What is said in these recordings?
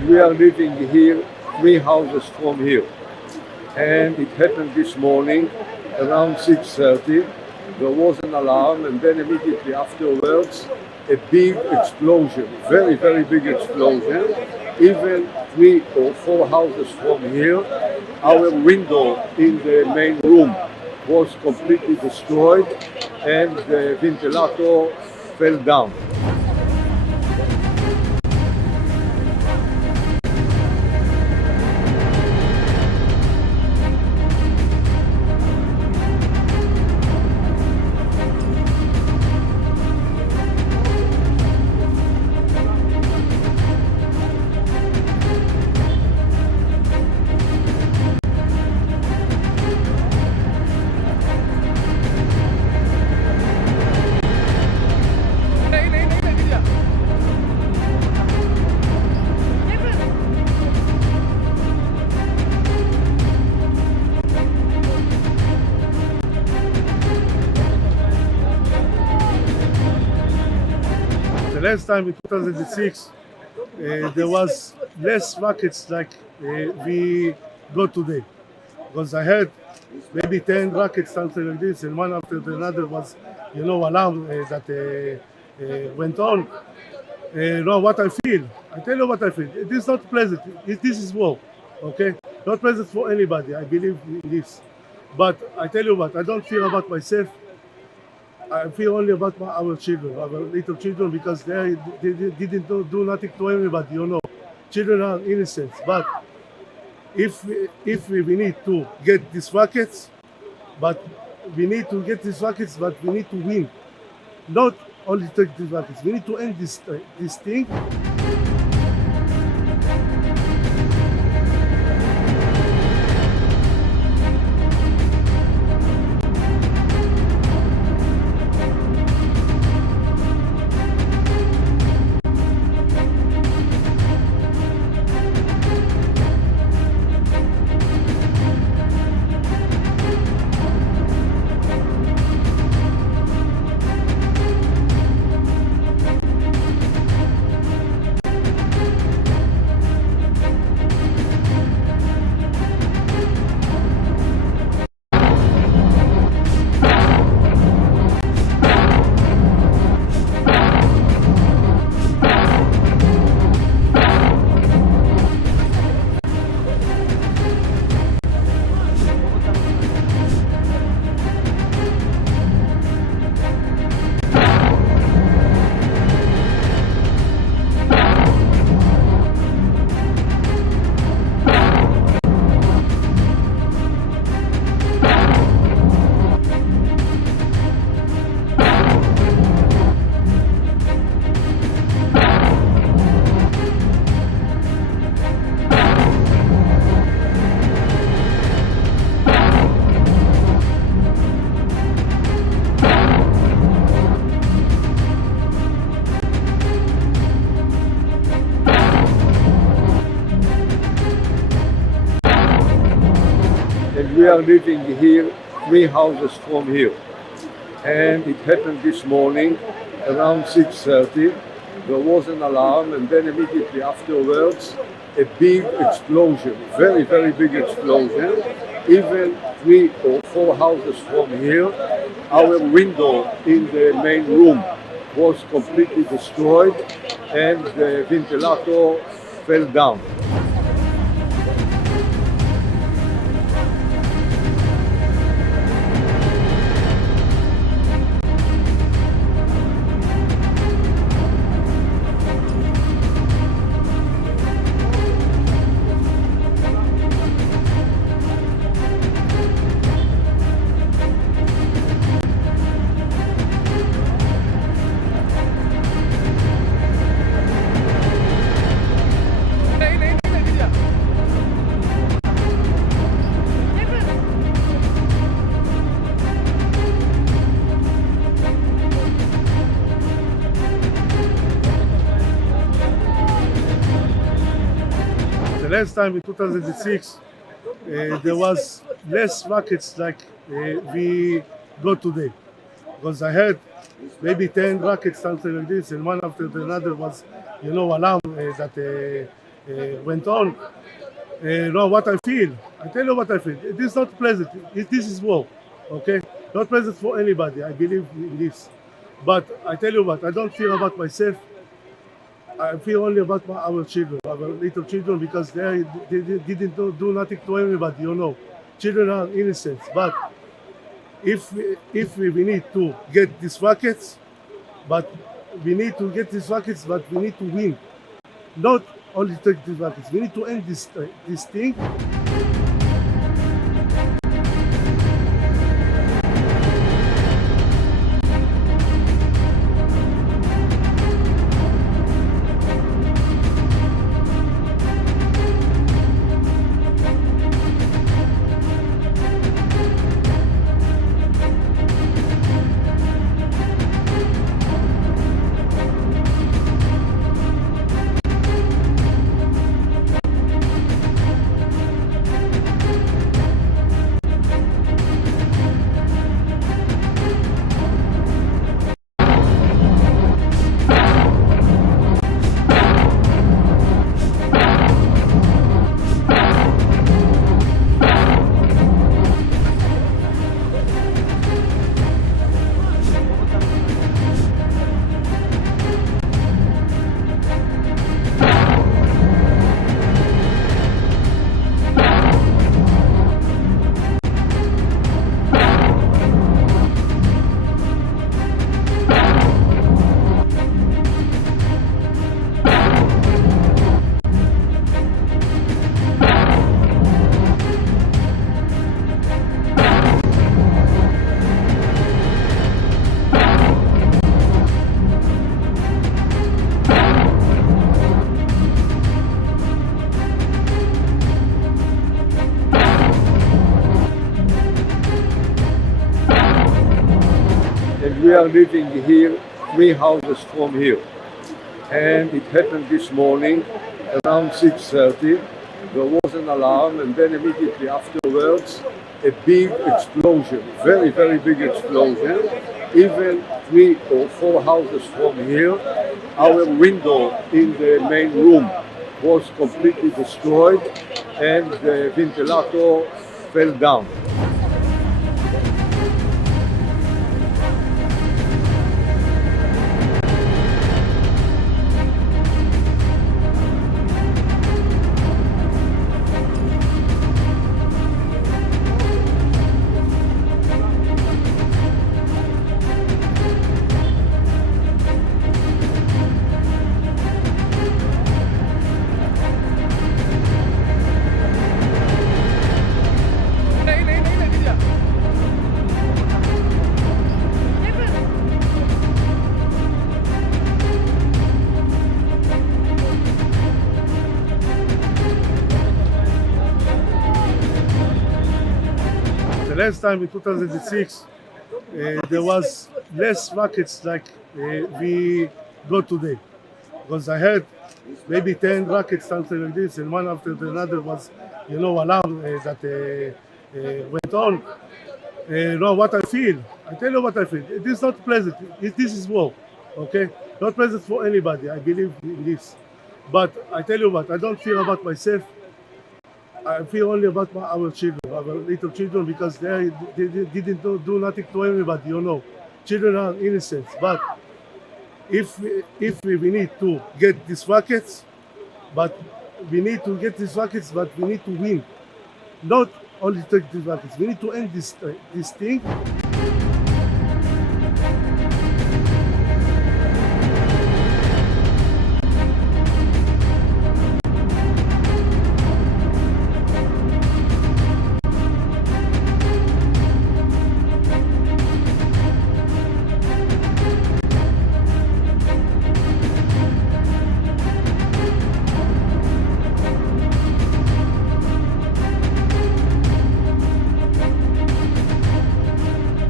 and we are living here 3 houses from here. And it happened this morning around 6:30. There was an alarm, and then immediately afterwards a big explosion, very, very big explosion. Even 3 or 4 houses from here, our window in the main room was completely destroyed and the ventilator fell down. The last time in 2006, there was less rockets like we got today. Because I heard maybe 10 rockets, something like this, and one after another was, alarm that went on. What I feel, I tell you what I feel. It is not pleasant. This is war, okay? Not pleasant for anybody. I believe in this. But I tell you what, I don't fear about myself. I feel only about our children, our little children, because they didn't do nothing to anybody, Children are innocent. But if we need to get these rockets, but we need to win. Not only take these rockets, we need to end this thing. And we are living here 3 houses from here. And it happened this morning around 6:30. There was an alarm, and then immediately afterwards a big explosion, very, very big explosion. Even 3 or 4 houses from here, our window in the main room was completely destroyed and the ventilator fell down. Last time in 2006, there was less rockets like we got today. Because I heard maybe 10 rockets, something like this, and one after another was, alarm that went on. Now what I feel, I tell you what I feel. It is not pleasant. This is war, okay? Not pleasant for anybody. I believe in this. But I tell you what, I don't feel about myself. I feel only about our children, our little children, because they didn't do nothing to anybody, you know. Children are innocent. But if we need to get these rockets, but we need to win. Not only take these rockets. We need to end this thing. We are living here 3 houses from here, and it happened this morning around 6:30. There was an alarm, and then immediately afterwards a big explosion, very big explosion. Even 3 or 4 houses from here, our window in the main room was completely destroyed, and the ventilator fell down. The last time in 2006, there was less rockets like we got today. Because I heard maybe 10 rockets, something like this, and one after another was, alarm that went on. Now what I feel, I tell you what I feel. It is not pleasant. This is war, okay? Not pleasant for anybody. I believe in this. But I tell you what, I don't feel about myself. I feel only about our children, our little children, because they didn't do nothing to anybody, you know. Children are innocent. But if we need to get these rockets, but we need to win. Not only take these rockets. We need to end this thing.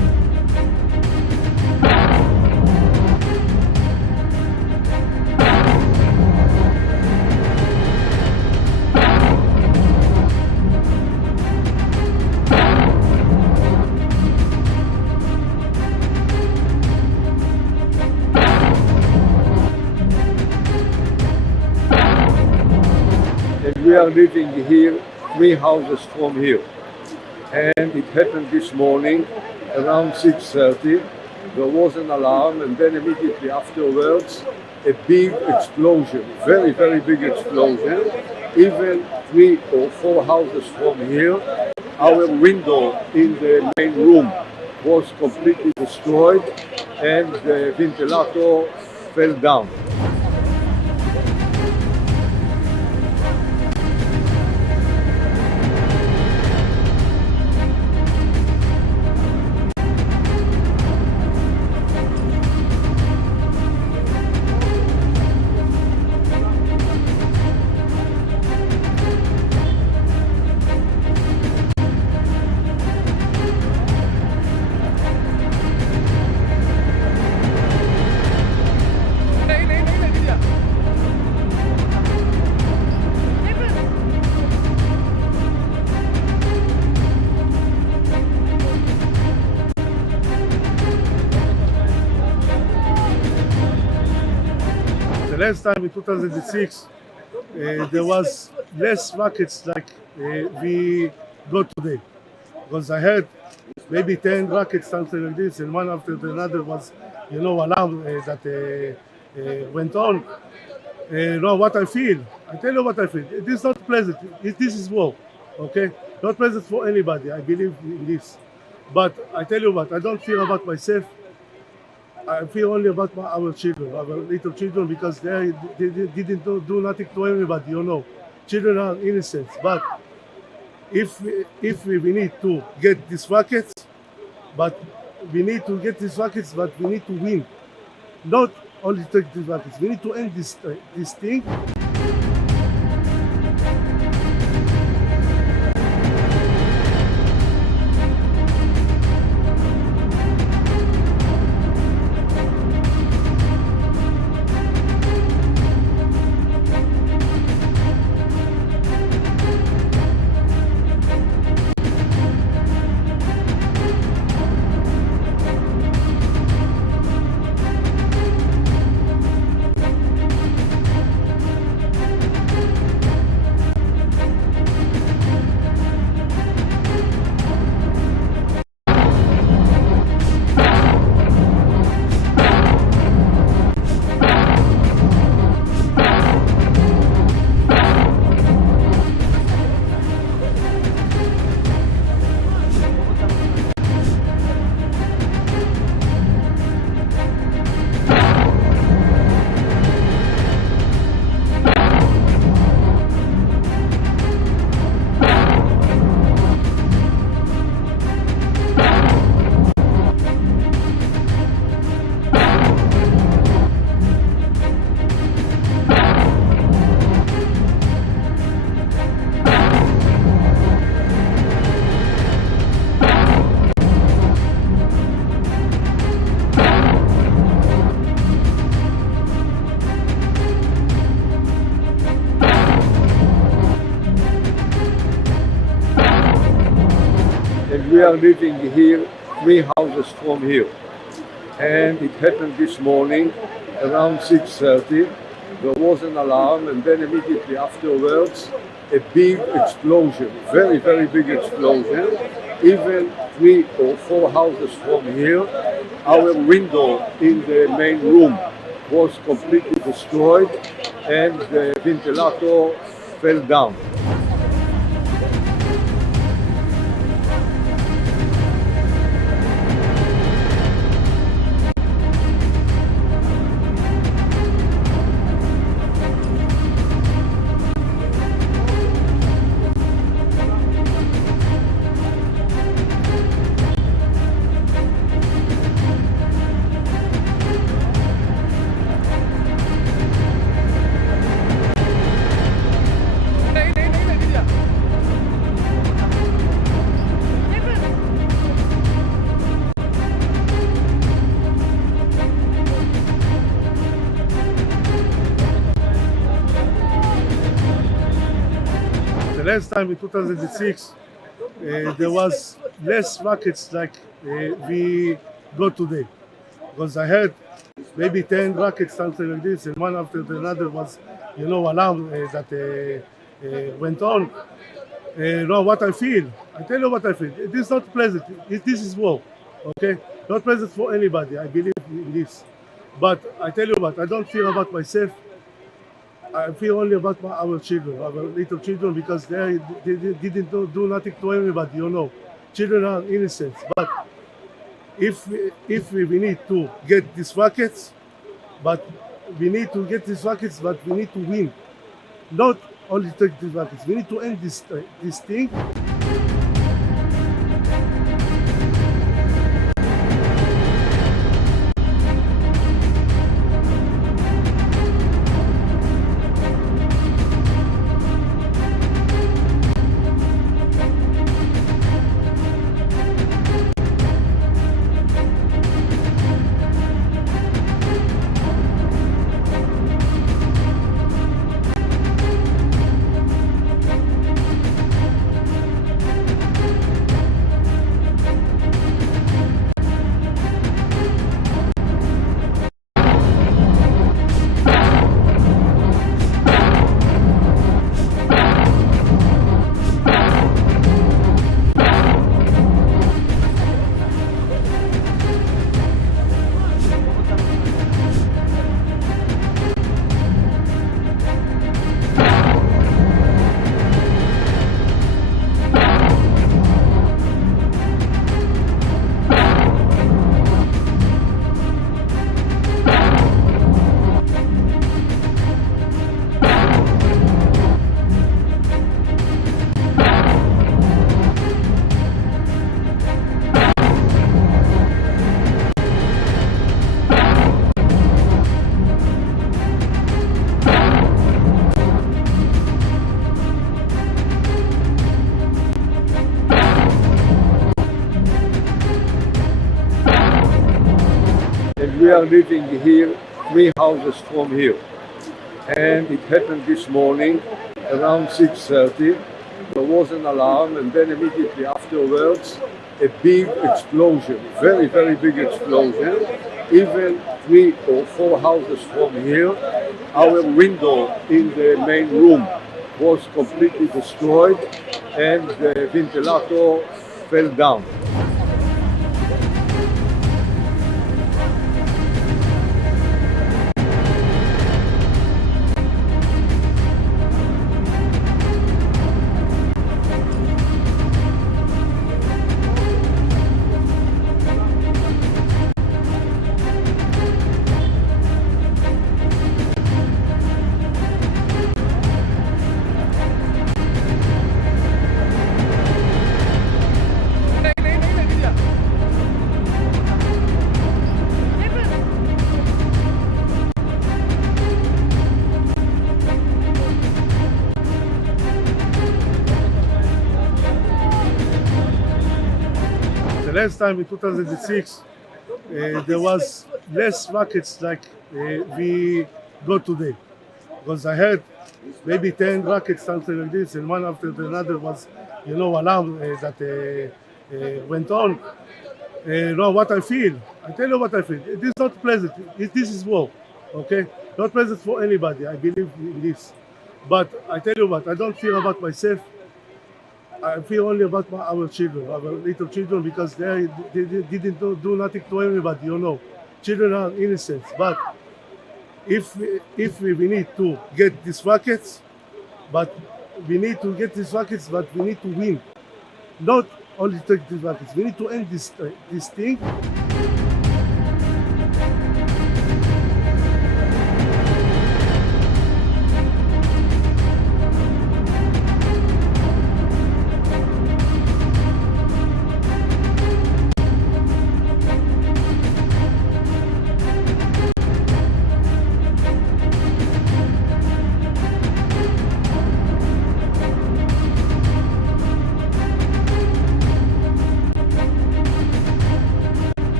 and we are living here 3 houses from here. And it happened this morning around 6:30. There was an alarm, and then immediately afterwards a big explosion, very, very big explosion. Even 3 or 4 houses from here, our window in the main room was completely destroyed and the ventilator fell down. The last time in 2006, there was less rockets like we got today. Because I heard maybe 10 rockets, something like this, and one after the another was, alarm that went on. Now what I feel, I tell you what I feel. It is not pleasant. This is war, okay? Not pleasant for anybody. I believe in this. But I tell you what, I don't feel about myself. I feel only about our children, our little children, because they didn't do nothing to anybody, Children are innocent. But if we need to get these rockets, but we need to win. Not only take these rockets, we need to end this thing. And we are living here 3 houses from here. And it happened this morning around 6:30. There was an alarm, and then immediately afterwards a big explosion, very, very big explosion. Even 3 or 4 houses from here, our window in the main room was completely destroyed and the ventilator fell down. The last time in 2006, there was less rockets like we got today. Because I heard maybe 10 rockets, something like this, and one after the another was, alarm that went on. No, what I feel. I tell you what I feel. It is not pleasant. This is war. Okay, not pleasant for anybody. I believe in this. But I tell you what, I don't feel about myself. I feel only about our children, our little children, because they didn't do nothing to anybody. Children are innocent. But if we need to get these rockets, but we need to win. Not only take these rockets. We need to end this thing. We are living here 3 houses from here, and it happened this morning around 6:30. There was an alarm, and then immediately afterwards a big explosion, very, very big explosion. Even 3 or 4 houses from here, our window in the main room was completely destroyed, and the ventilator fell down. Last time in 2006, there was less rockets like we got today. Because I heard maybe 10 rockets, something like this, and one after another was, alarm that went on. No, what I feel. I tell you what I feel. It is not pleasant. This is war. Okay? Not pleasant for anybody. I believe in this. But I tell you what, I don't feel about myself. I feel only about our children, our little children, because they didn't do nothing to anybody. Children are innocent. But if we need to get these rockets, but we need to win. Not only take these rockets. We need to end this thing.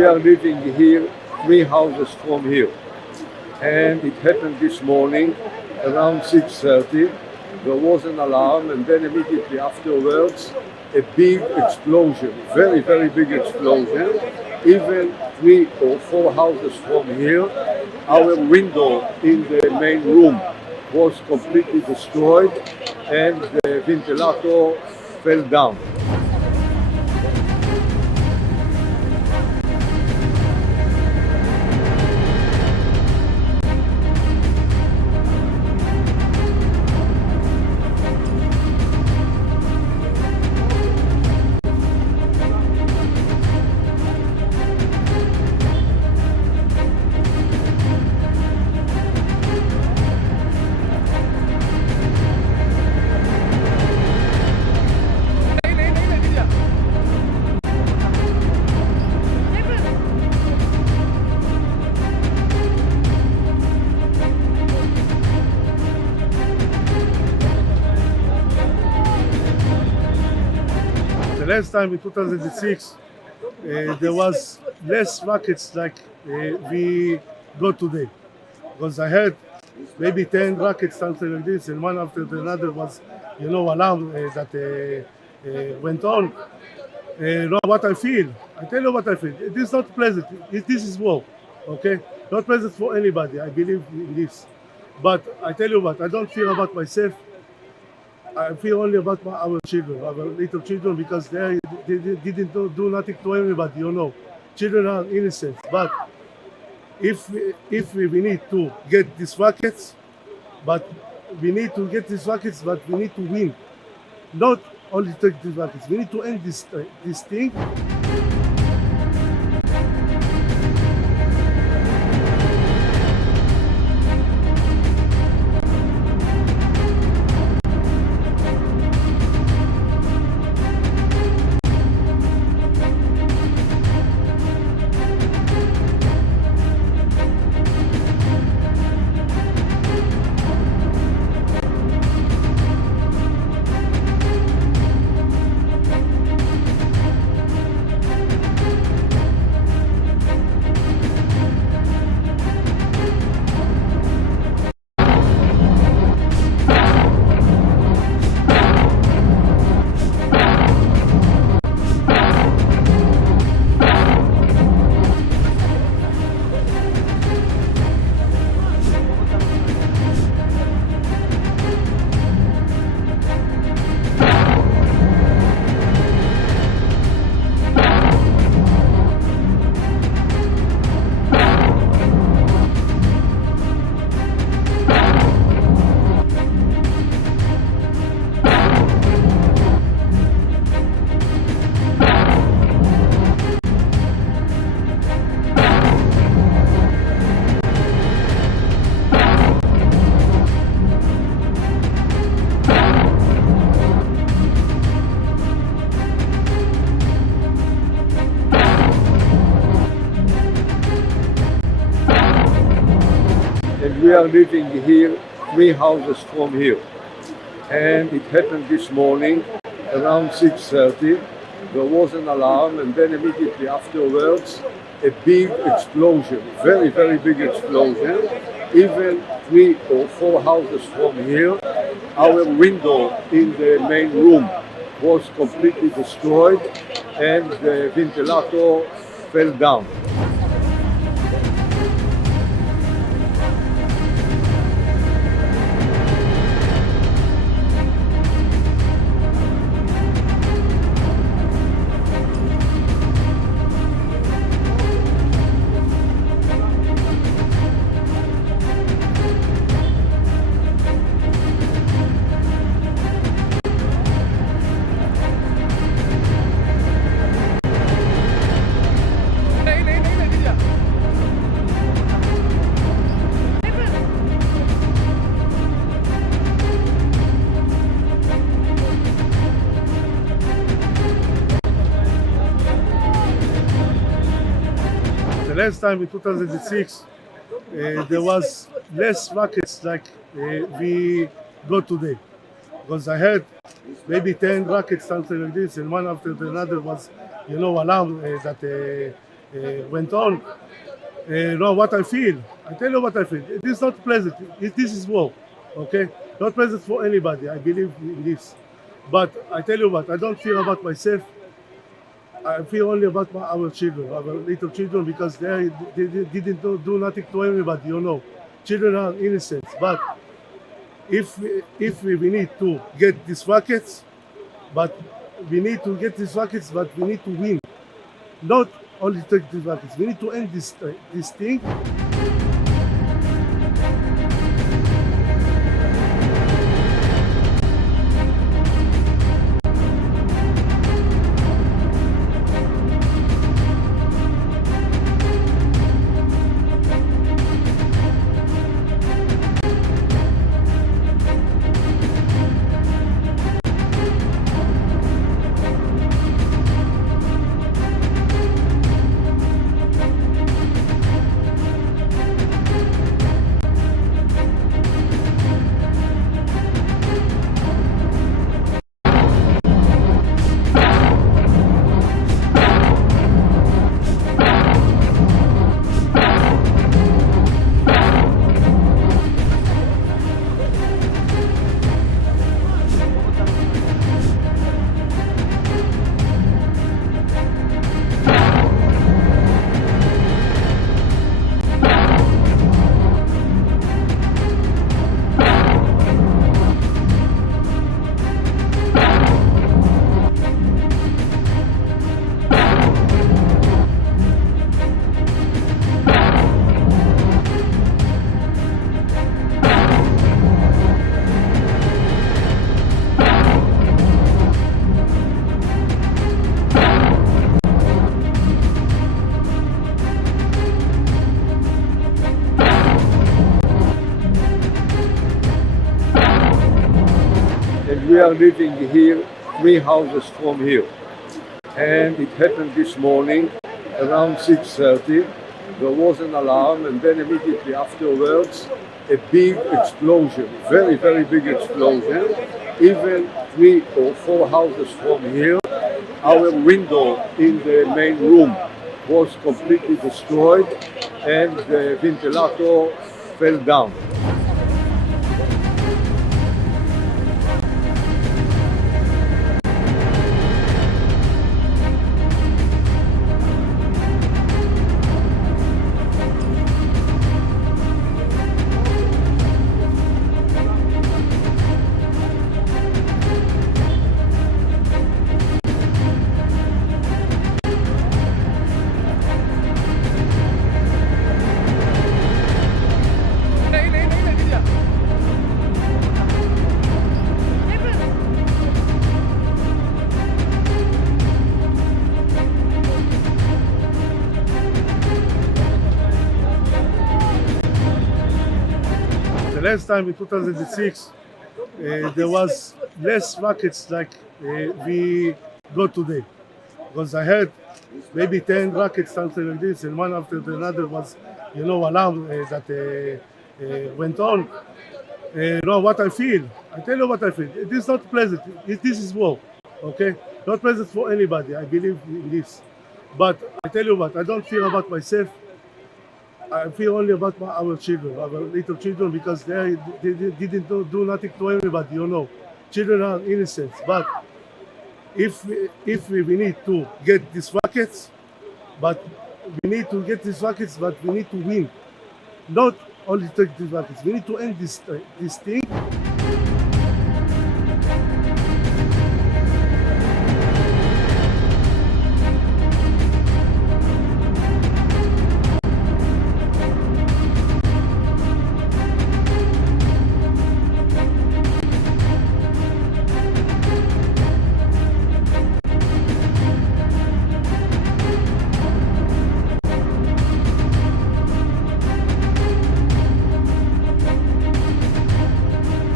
we are living here 3 houses from here. And it happened this morning around 6:30. There was an alarm, and then immediately afterwards a big explosion, very, very big explosion. Even 3 or 4 houses from here, our window in the main room was completely destroyed and the ventilator fell down. The last time in 2006, there was less rockets like we got today. Because I heard maybe 10 rockets, something like this, and one after the another was, alarm that went on. What I feel, I tell you what I feel. It is not pleasant. This is war, okay? Not pleasant for anybody. I believe in this. But I tell you what, I don't fear about myself. I feel only about our children, our little children, because they didn't do nothing to anybody, Children are innocent. But if we need to get these rockets, but we need to win. Not only take these rockets, we need to end this thing. And we are living here 3 houses from here. And it happened this morning around 6:30. There was an alarm, and then immediately afterwards a big explosion, very, very big explosion. Even 3 or 4 houses from here, our window in the main room was completely destroyed and the ventilator fell down. The last time in 2006, there was less rockets like we got today. Because I heard maybe 10 rockets, something like this, and one after the another was, alarm that went on. Now what I feel, I tell you what I feel. It is not pleasant. This is war, okay? Not pleasant for anybody. I believe in this. But I tell you what, I don't feel about myself. I feel only about our children, our little children, because they didn't do nothing to anybody, you know. Children are innocent. But if we need to get these rockets, but we need to win. Not only take these rockets. We need to end this thing. We are living here 3 houses from here, and it happened this morning around 6:30. There was an alarm, and then immediately afterwards a big explosion, very, very big explosion. Even 3 or 4 houses from here, our window in the main room was completely destroyed, and the ventilator fell down. The last time in 2006, there was less rockets like we got today. Because I heard maybe 10 rockets, something like this, and one after another was, alarm that went on. Now what I feel, I tell you what I feel. It is not pleasant. This is war, okay? Not pleasant for anybody. I believe in this. But I tell you what, I don't feel about myself. I feel only about our children, our little children, because they didn't do nothing to anybody, you know. Children are innocent. But if we need to get these rockets, but we need to win. Not only take these rockets. We need to end this thing.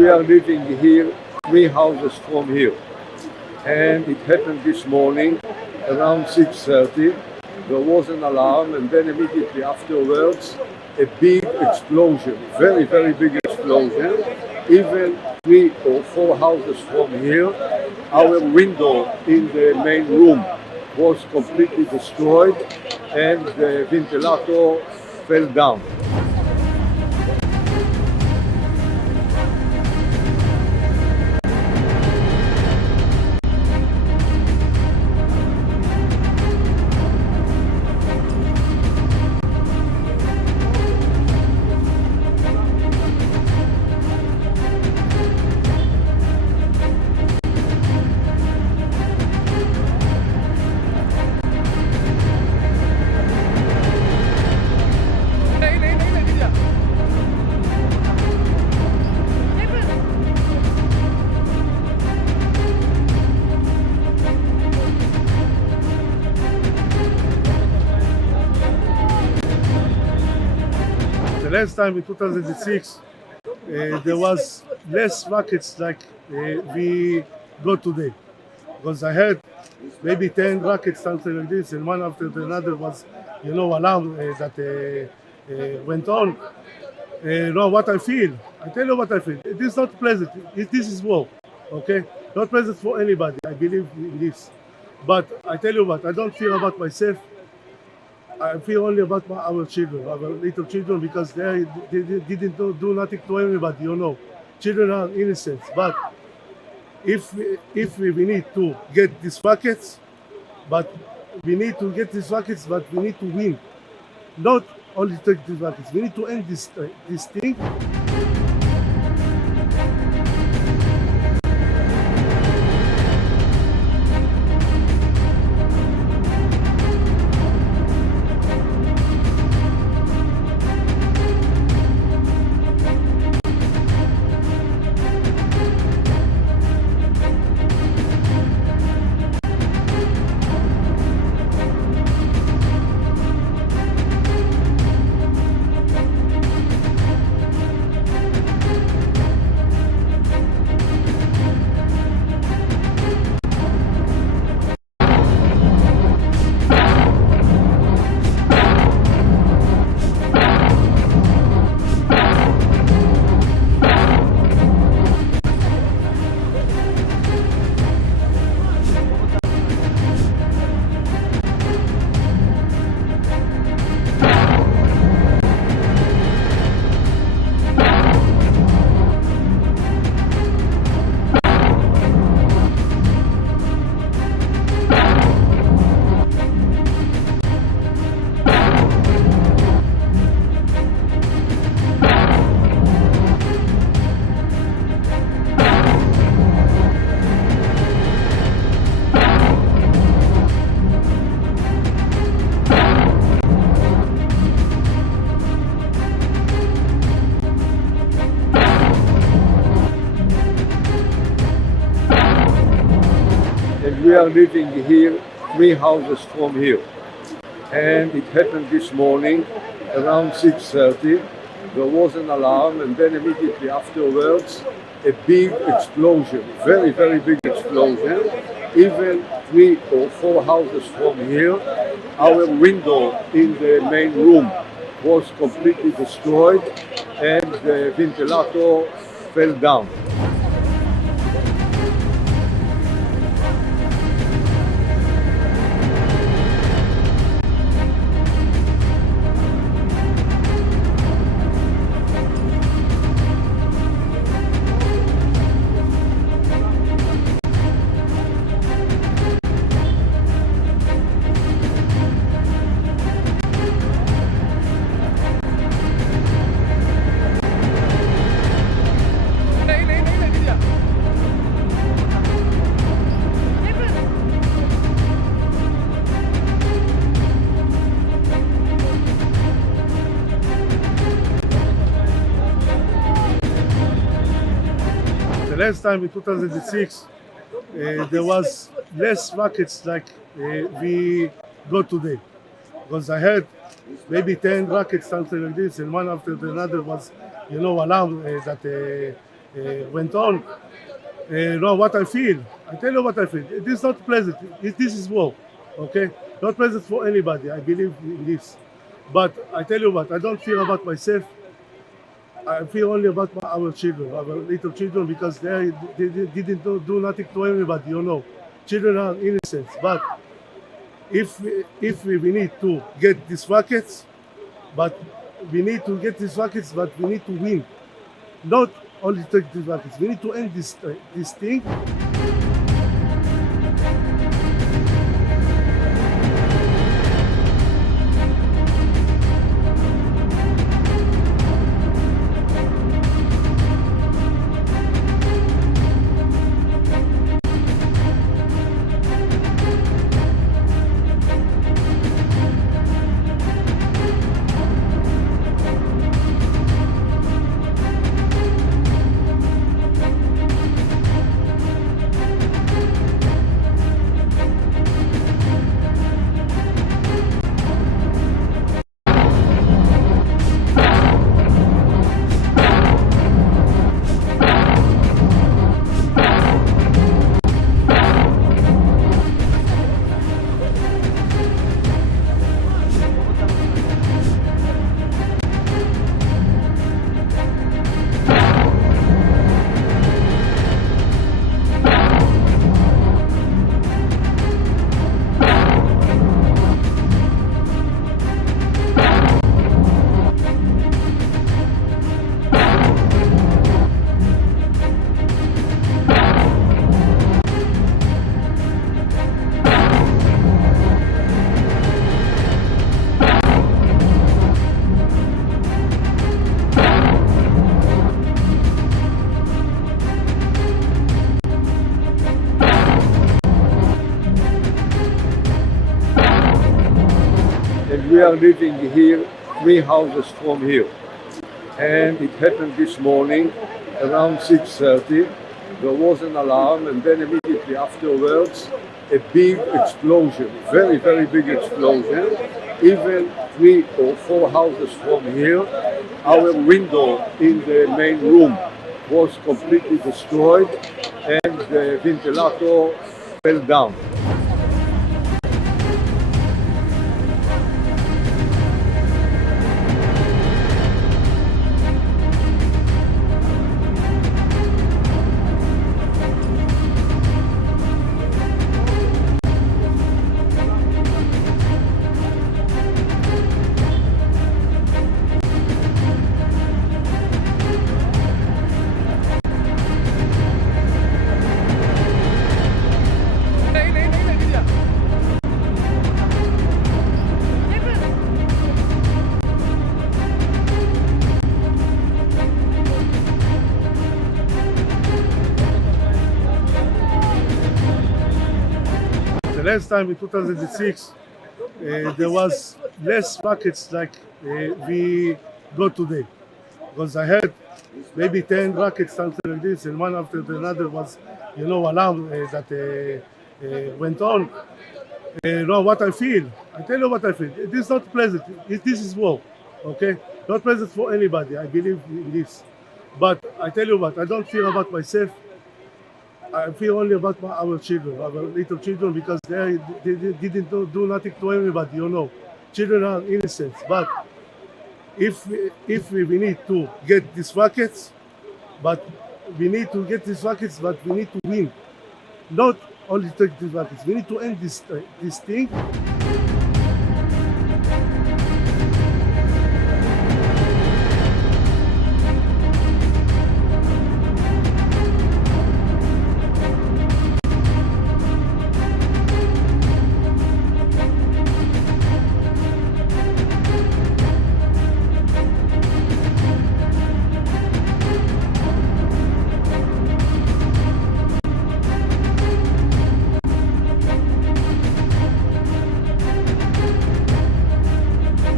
we are living here 3 houses from here. And it happened this morning around 6:30. There was an alarm, and then immediately afterwards a big explosion, very, very big explosion. Even 3 or 4 houses from here, our window in the main room was completely destroyed and the ventilator fell down. The last time in 2006, there was less rockets like we got today. Because I heard maybe 10 rockets, something like this, and one after another was, alarm that went on. What I feel, I tell you what I feel. It is not pleasant. This is war, okay? Not pleasant for anybody. I believe in this. But I tell you what, I don't fear about myself. I feel only about our children, our little children, because they didn't do nothing to anybody, Children are innocent. But if we need to get these rockets, but we need to win. Not only take these rockets. We need to end this thing. We are living here 3 houses from here. And it happened this morning around 6:30. There was an alarm, and then immediately afterwards a big explosion, very, very big explosion. Even 3 or 4 houses from here, our window in the main room was completely destroyed and the ventilator fell down. The last time in 2006, there was less rockets like we got today. Because I heard maybe 10 rockets, something like this, and one after another was, alarm that went on. Now what I feel, I tell you what I feel. It is not pleasant. This is war, okay? Not pleasant for anybody. I believe in this. But I tell you what, I don't fear about myself. I feel only about our children, our little children, because they didn't do nothing to anybody, you know. Children are innocent. But if we need to get these rockets, but we need to win. Not only take these rockets. We need to end this thing. We are living here 3 houses from here, and it happened this morning around 6:30. There was an alarm, and then immediately afterwards a big explosion, very, very big explosion. Even 3 or 4 houses from here, our window in the main room was completely destroyed, and the ventilator fell down. The last time in 2006, there was less rockets like we got today. Because I heard maybe 10 rockets, something like this, and one after another was, alarm that went on. Now what I feel, I tell you what I feel. It is not pleasant. This is war, okay? Not pleasant for anybody. I believe in this. But I tell you what, I don't fear about myself. I feel only about our children, our little children, because they didn't do nothing to anybody, you know. Children are innocent. But if we need to get these rockets, but we need to win. Not only take these rockets. We need to end this thing.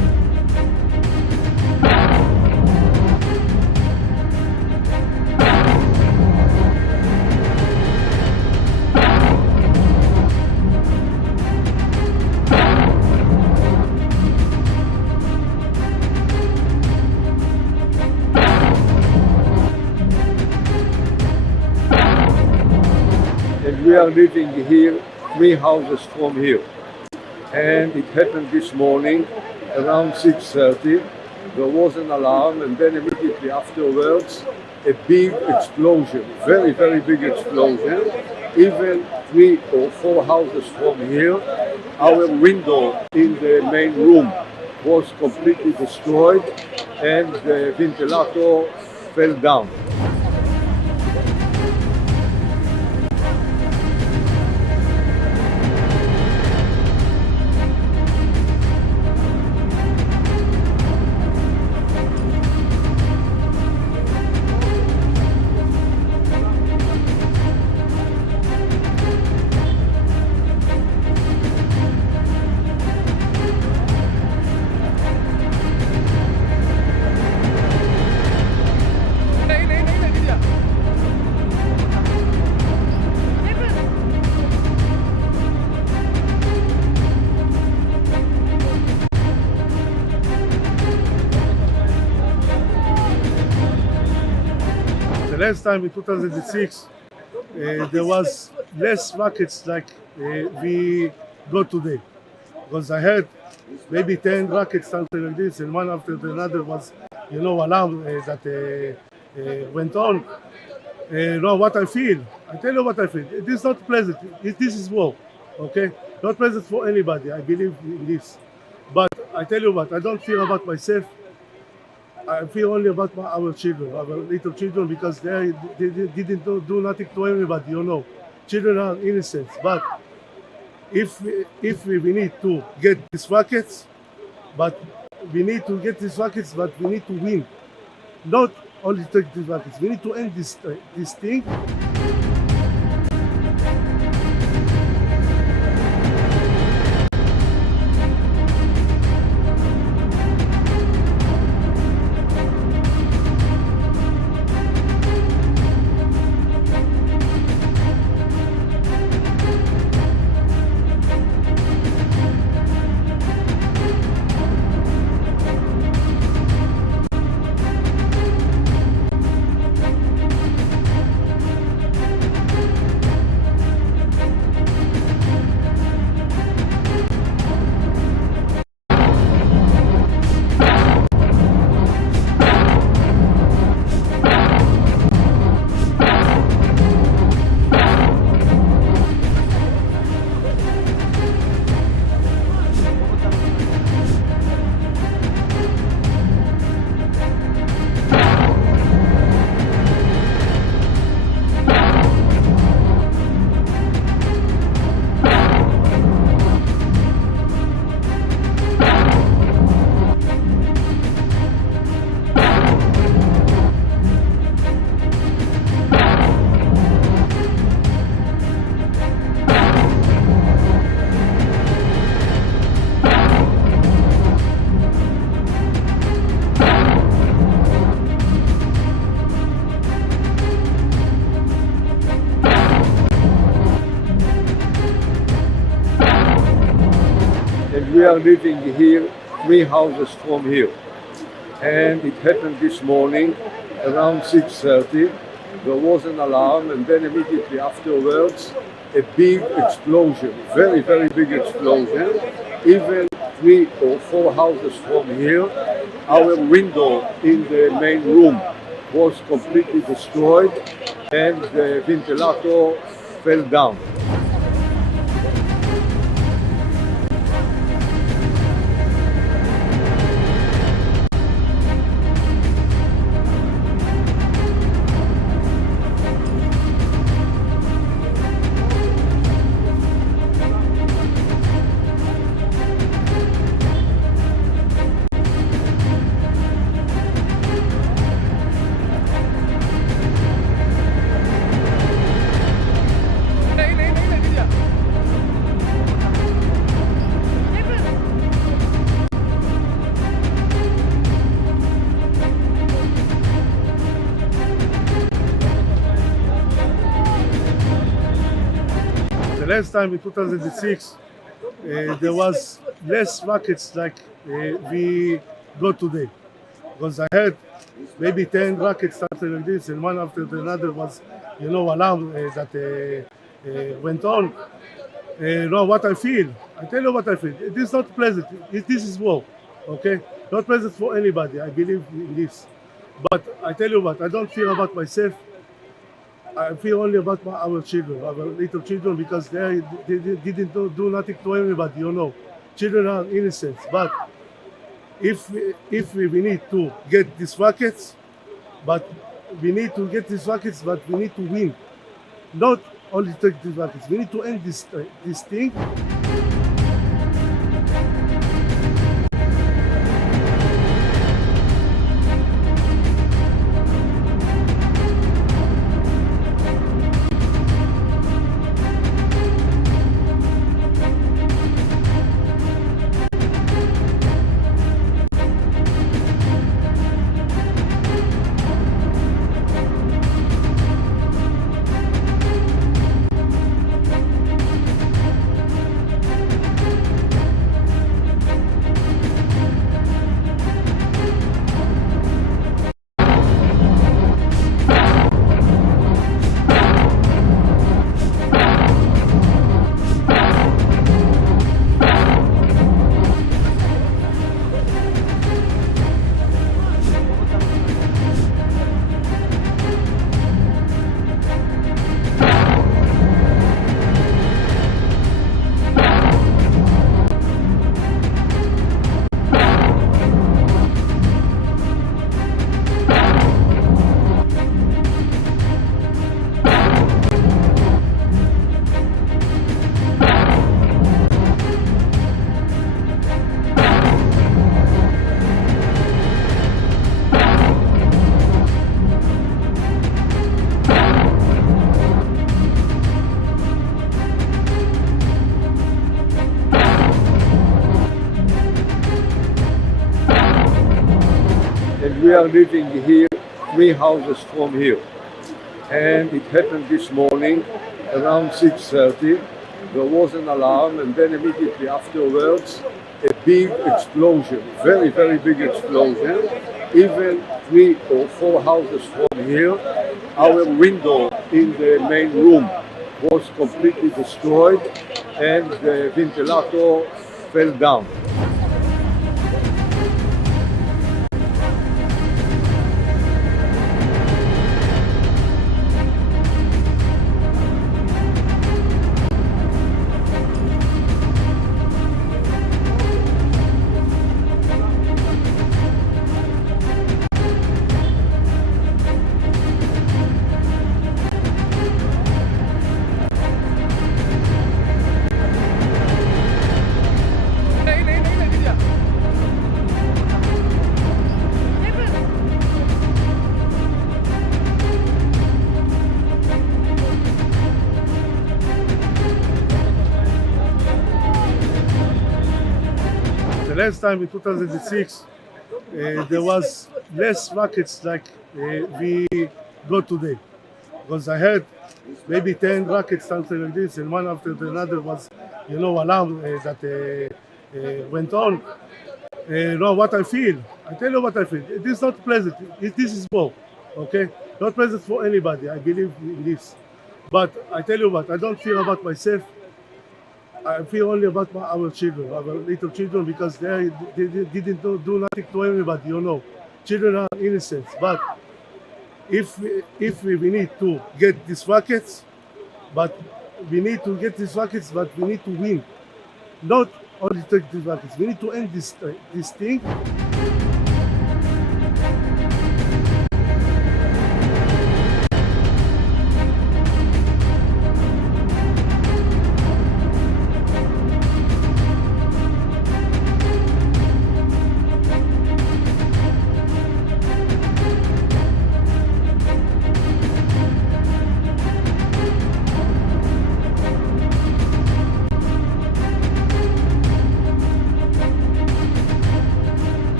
we are living here 3 houses from here. And it happened this morning around 6:30. There was an alarm, and then immediately afterwards a big explosion, very, very big explosion. Even 3 or 4 houses from here, our window in the main room was completely destroyed and the ventilator fell down. The last time in 2006, there was less rockets like we got today. Because I heard maybe 10 rockets, something like this, and one after another was, alarm that went on. Now what I feel, I tell you what I feel. It is not pleasant. This is war, okay? Not pleasant for anybody. I believe in this. But I tell you what, I don't fear about myself. I feel only about our children, our little children, because they didn't do nothing to anybody, Children are innocent. But if we need to get these rockets, but we need to win. Not only take these rockets, we need to end this thing. We are living here 3 houses from here. And it happened this morning around 6:30. There was an alarm, and then immediately afterwards a big explosion, very, very big explosion. Even 3 or 4 houses from here, our window in the main room was completely destroyed and the ventilator fell down. Last time in 2006, there was less rockets like we got today. Because I heard maybe 10 rockets, something like this, and one after another was, alarm that went on. Now what I feel, I tell you what I feel. It is not pleasant. This is war, okay? Not pleasant for anybody. I believe in this. But I tell you what, I don't fear about myself. I feel only about our children, our little children, because they didn't do nothing to anybody, you know. Children are innocent. But if we need to get these rockets, but we need to win. Not only take these rockets. We need to end this thing. We are living here 3 houses from here, and it happened this morning around 6:30. There was an alarm, and then immediately afterwards a big explosion, very big explosion. Even 3 or 4 houses from here, our window in the main room was completely destroyed, and the ventilator fell down. Last time in 2006, there was less rockets like we got today. Because I heard maybe 10 rockets, something like this, and one after another was, alarm that went on. Now what I feel, I tell you what I feel. It is not pleasant. This is war, okay? Not pleasant for anybody. I believe in this. But I tell you what, I don't fear about myself. I feel only about our children, our little children, because they didn't do nothing to anybody, you know. Children are innocent. But if we need to get these rockets, but we need to win. Not only take these rockets. We need to end this thing.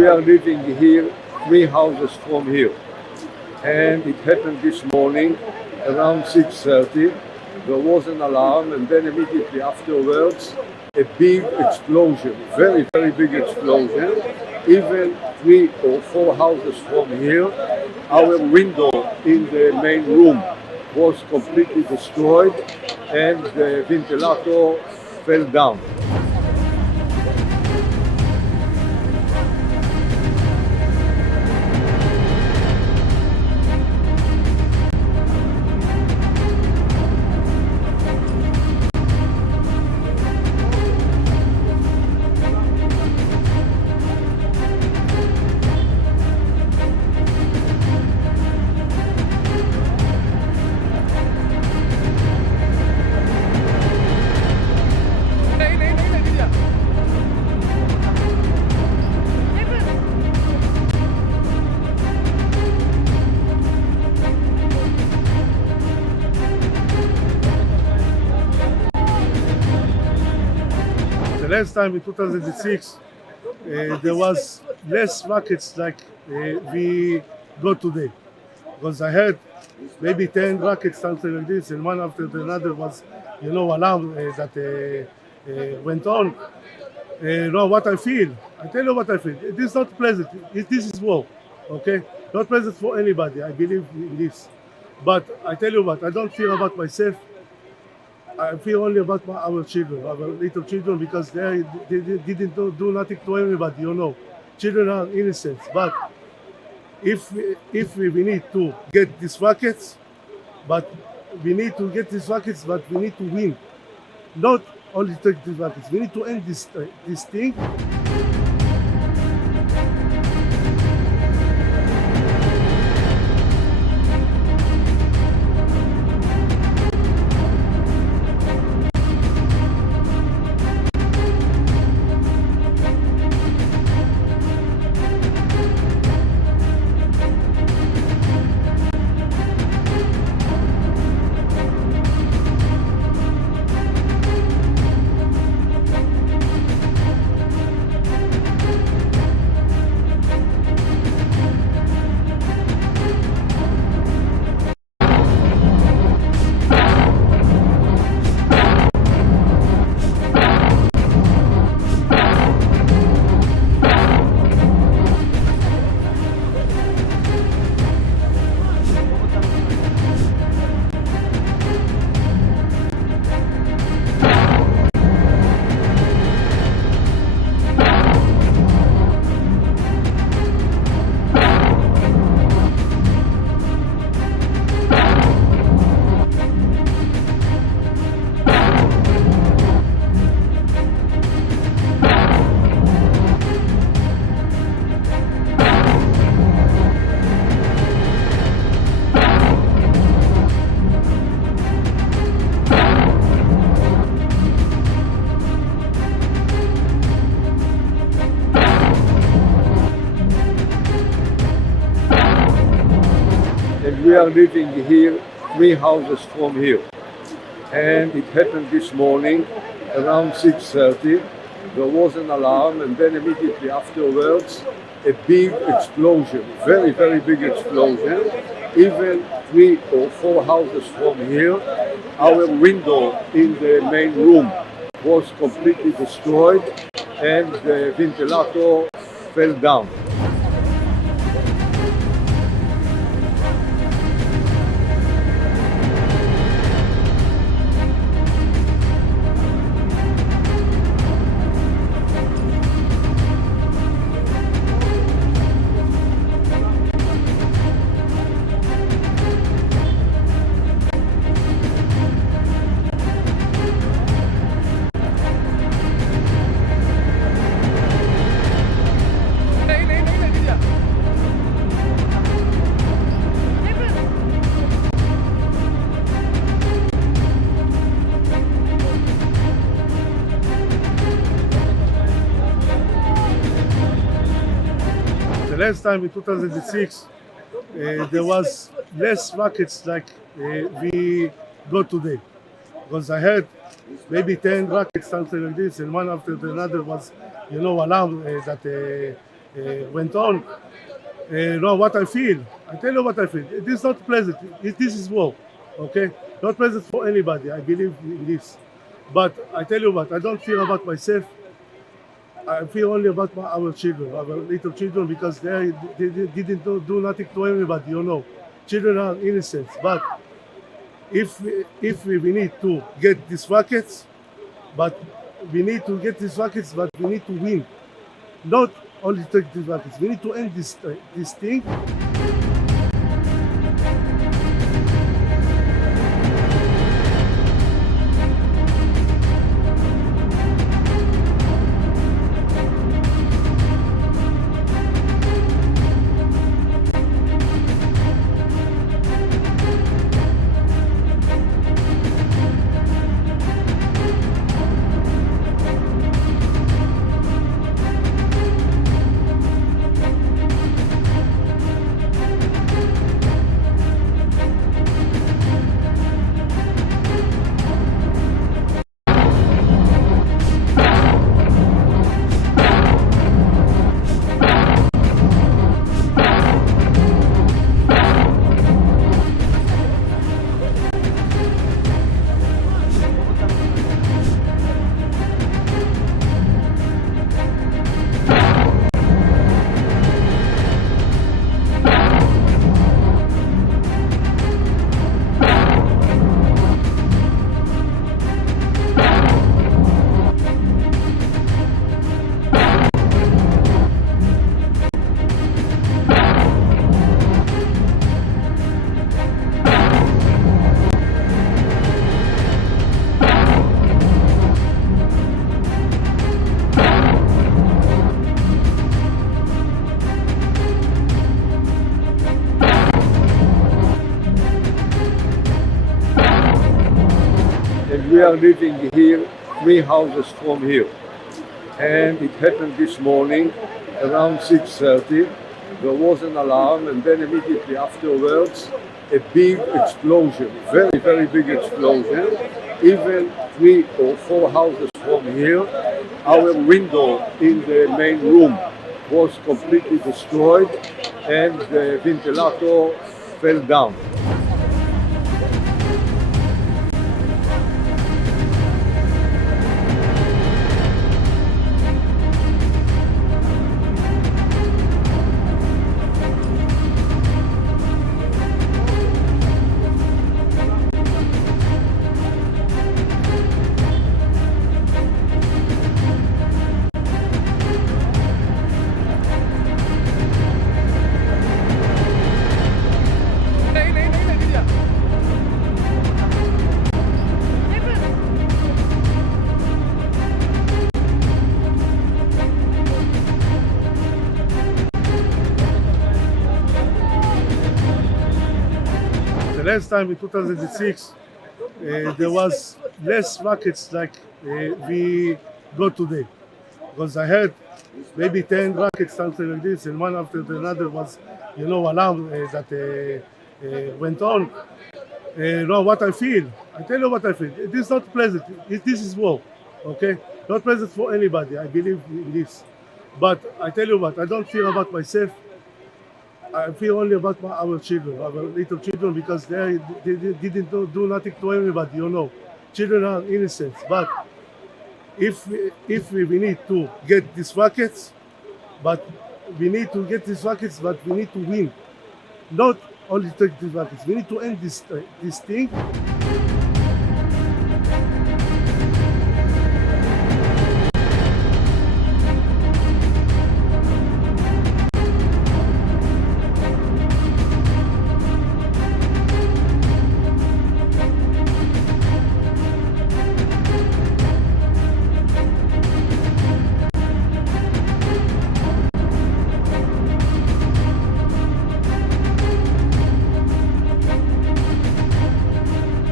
we are living here 3 houses from here. And it happened this morning around 6:30. There was an alarm, and then immediately afterwards a big explosion, very, very big explosion. Even 3 or 4 houses from here, our window in the main room was completely destroyed and the ventilator fell down. The last time in 2006, there was less rockets like we got today. Because I heard maybe 10 rockets, something like this, and one after another was, alarm that went on. Now what I feel, I tell you what I feel. It is not pleasant. This is war, okay? Not pleasant for anybody. I believe in this. But I tell you what, I don't fear about myself. I feel only about our children, our little children, because they didn't do nothing to anybody, Children are innocent. But if we need to get these rockets, but we need to win. Not only take these rockets, we need to end this thing. We are living here 3 houses from here. And it happened this morning around 6:30. There was an alarm, and then immediately afterwards a big explosion, very, very big explosion. Even 3 or 4 houses from here, our window in the main room was completely destroyed and the ventilator fell down. The last time in 2006, there was less rockets like we got today. Because I heard maybe 10 rockets, something like this, and one after another was, alarm that went on. Now what I feel, I tell you what I feel. It is not pleasant. This is war, okay? Not pleasant for anybody. I believe in this. But I tell you what, I don't fear about myself. I feel only about our children, our little children, because they didn't do nothing to anybody, you know. Children are innocent. But if we need to get these rockets, but we need to win. Not only take these rockets. We need to end this thing. We are living here 3 houses from here, and it happened this morning around 6:30. There was an alarm, and then immediately afterwards a big explosion, very big explosion. Even 3 or 4 houses from here, our window in the main room was completely destroyed, and the ventilator fell down. The last time in 2006, there was less rockets like we got today. Because I heard maybe 10 rockets, something like this, and one after another was, alarm that went on. Now what I feel, I tell you what I feel. It is not pleasant. This is war, okay? Not pleasant for anybody. I believe in this. But I tell you what, I don't fear about myself. I feel only about our children, our little children, because they didn't do nothing to anybody, you know. Children are innocent. But if we need to get these rockets, but we need to win. Not only take these rockets. We need to end this thing.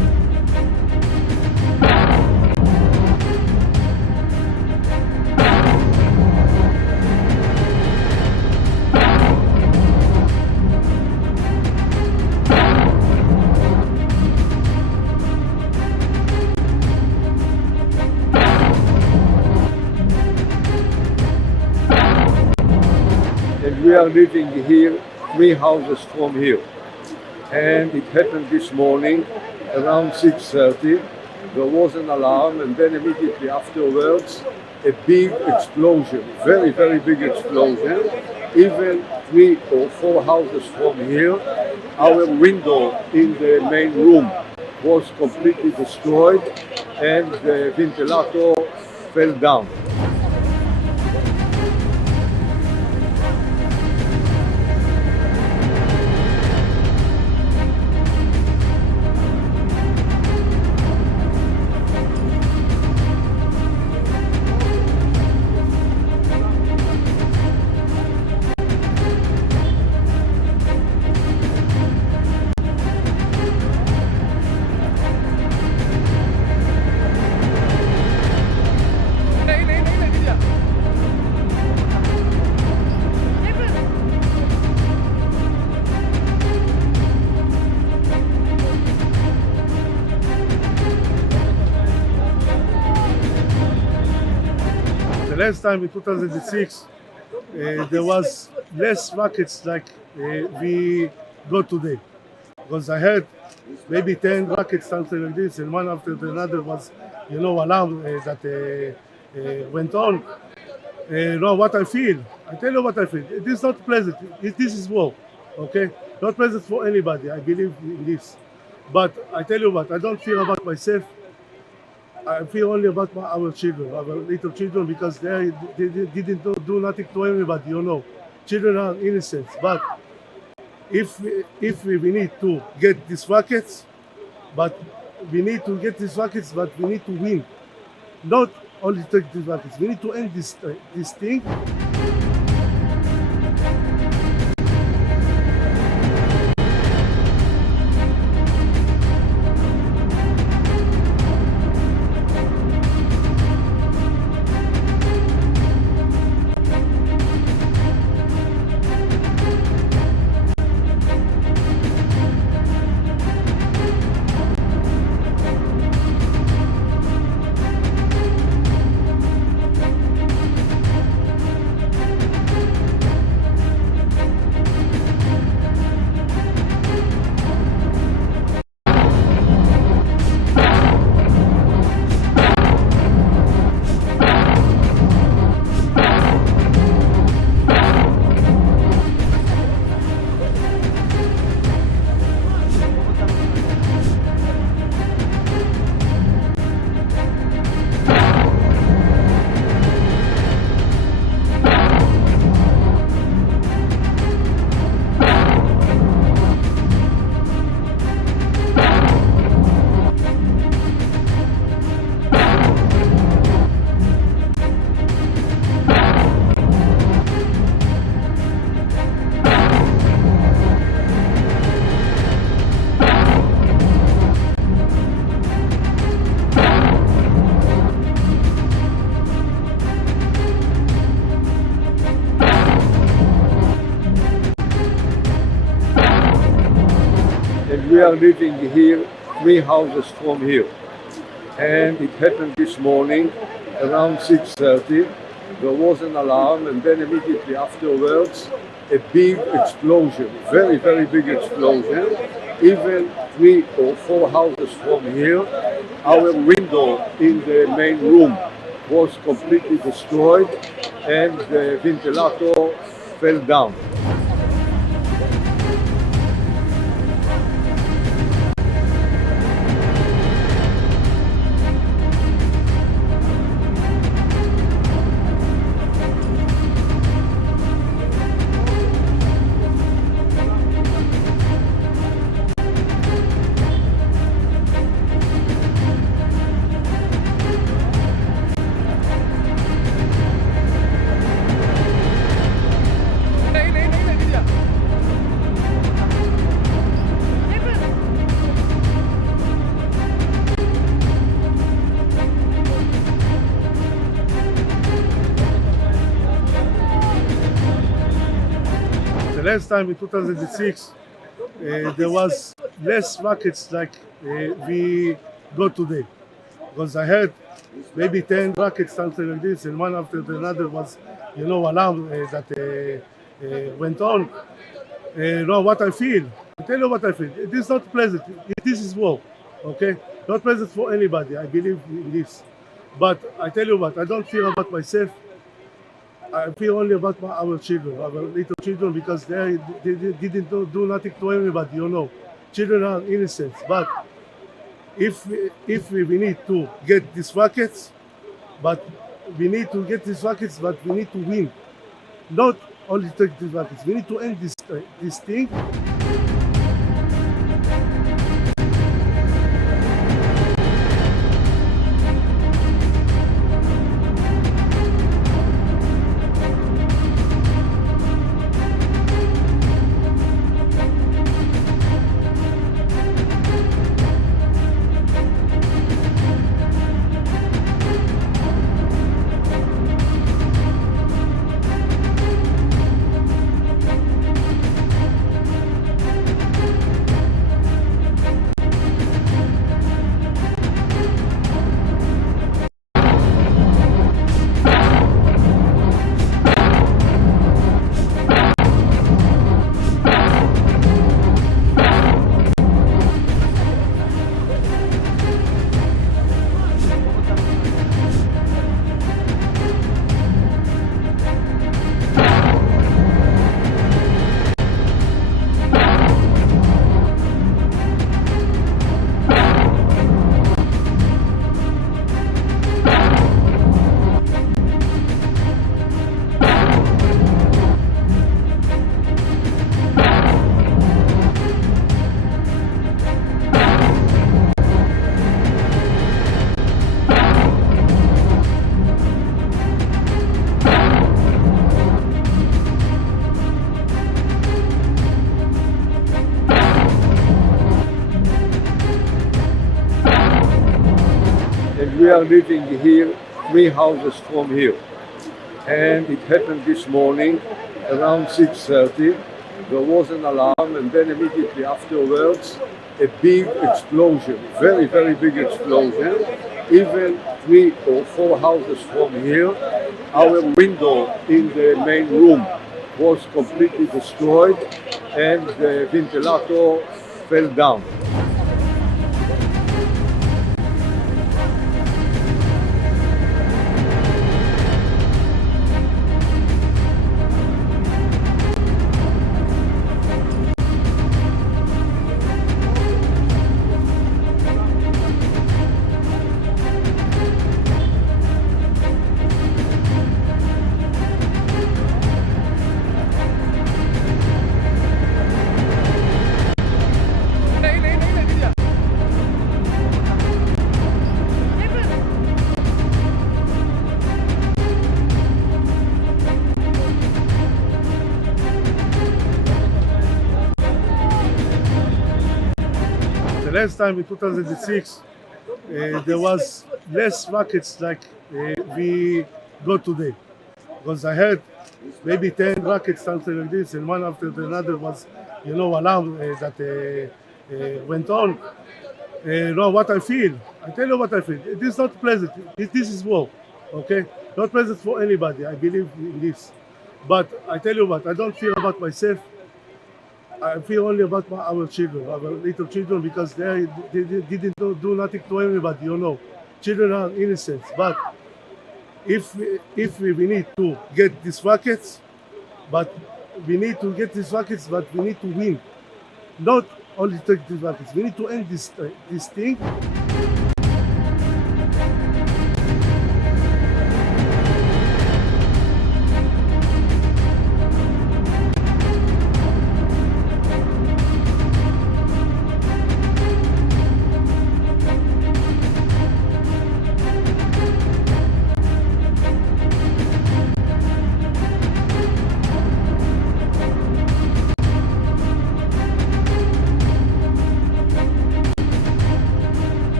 and we are living here 3 houses from here. And it happened this morning around 6:30. There was an alarm, and then immediately afterwards a big explosion, very, very big explosion. Even 3 or 4 houses from here, our window in the main room was completely destroyed, and the ventilator fell down. The last time in 2006, there was less rockets like we got today. Because I heard maybe 10 rockets, something like this, and one after the another was, alarm that went on. What I feel, I tell you what I feel. It is not pleasant. This is war, okay? Not pleasant for anybody. I believe in this. But I tell you what, I don't feel about myself. I feel only about our children, our little children, because they didn't do nothing to anybody, Children are innocent. But if we need to get these rockets, but we need to win. Not only take these rockets, we need to end this thing. And we are living here 3 houses from here. And it happened this morning around 6:30. There was an alarm, and then immediately afterwards a big explosion, very, very big explosion. Even 3 or 4 houses from here, our window in the main room was completely destroyed, and the ventilator fell down. Last time in 2006, there was less rockets like we got today. Because I heard maybe 10 rockets, something like this, and one after the another was, alarm that went on. Now what I feel, I tell you what I feel. It is not pleasant. This is war, okay? Not pleasant for anybody. I believe in this. But I tell you what, I don't feel about myself. I feel only about our children, our little children, because they didn't do nothing to anybody, you know. Children are innocent. But if we need to get these rockets, but we need to win. Not only take these rockets. We need to end this thing. We are living here 3 houses from here, and it happened this morning around 6:30. There was an alarm, and then immediately afterwards a big explosion, very, very big explosion. Even 3 or 4 houses from here, our window in the main room was completely destroyed, and the ventilator fell down. Last time in 2006, there was less rockets like we got today. Because I heard maybe 10 rockets, something like this, and one after another was, alarm that went on. Now what I feel, I tell you what I feel. It is not pleasant. This is war, okay? Not pleasant for anybody. I believe in this. But I tell you what, I don't feel about myself. I feel only about our children, our little children, because they didn't do nothing to anybody, you know. Children are innocent. But if we need to get these rockets, but we need to win. Not only take these rockets. We need to end this thing.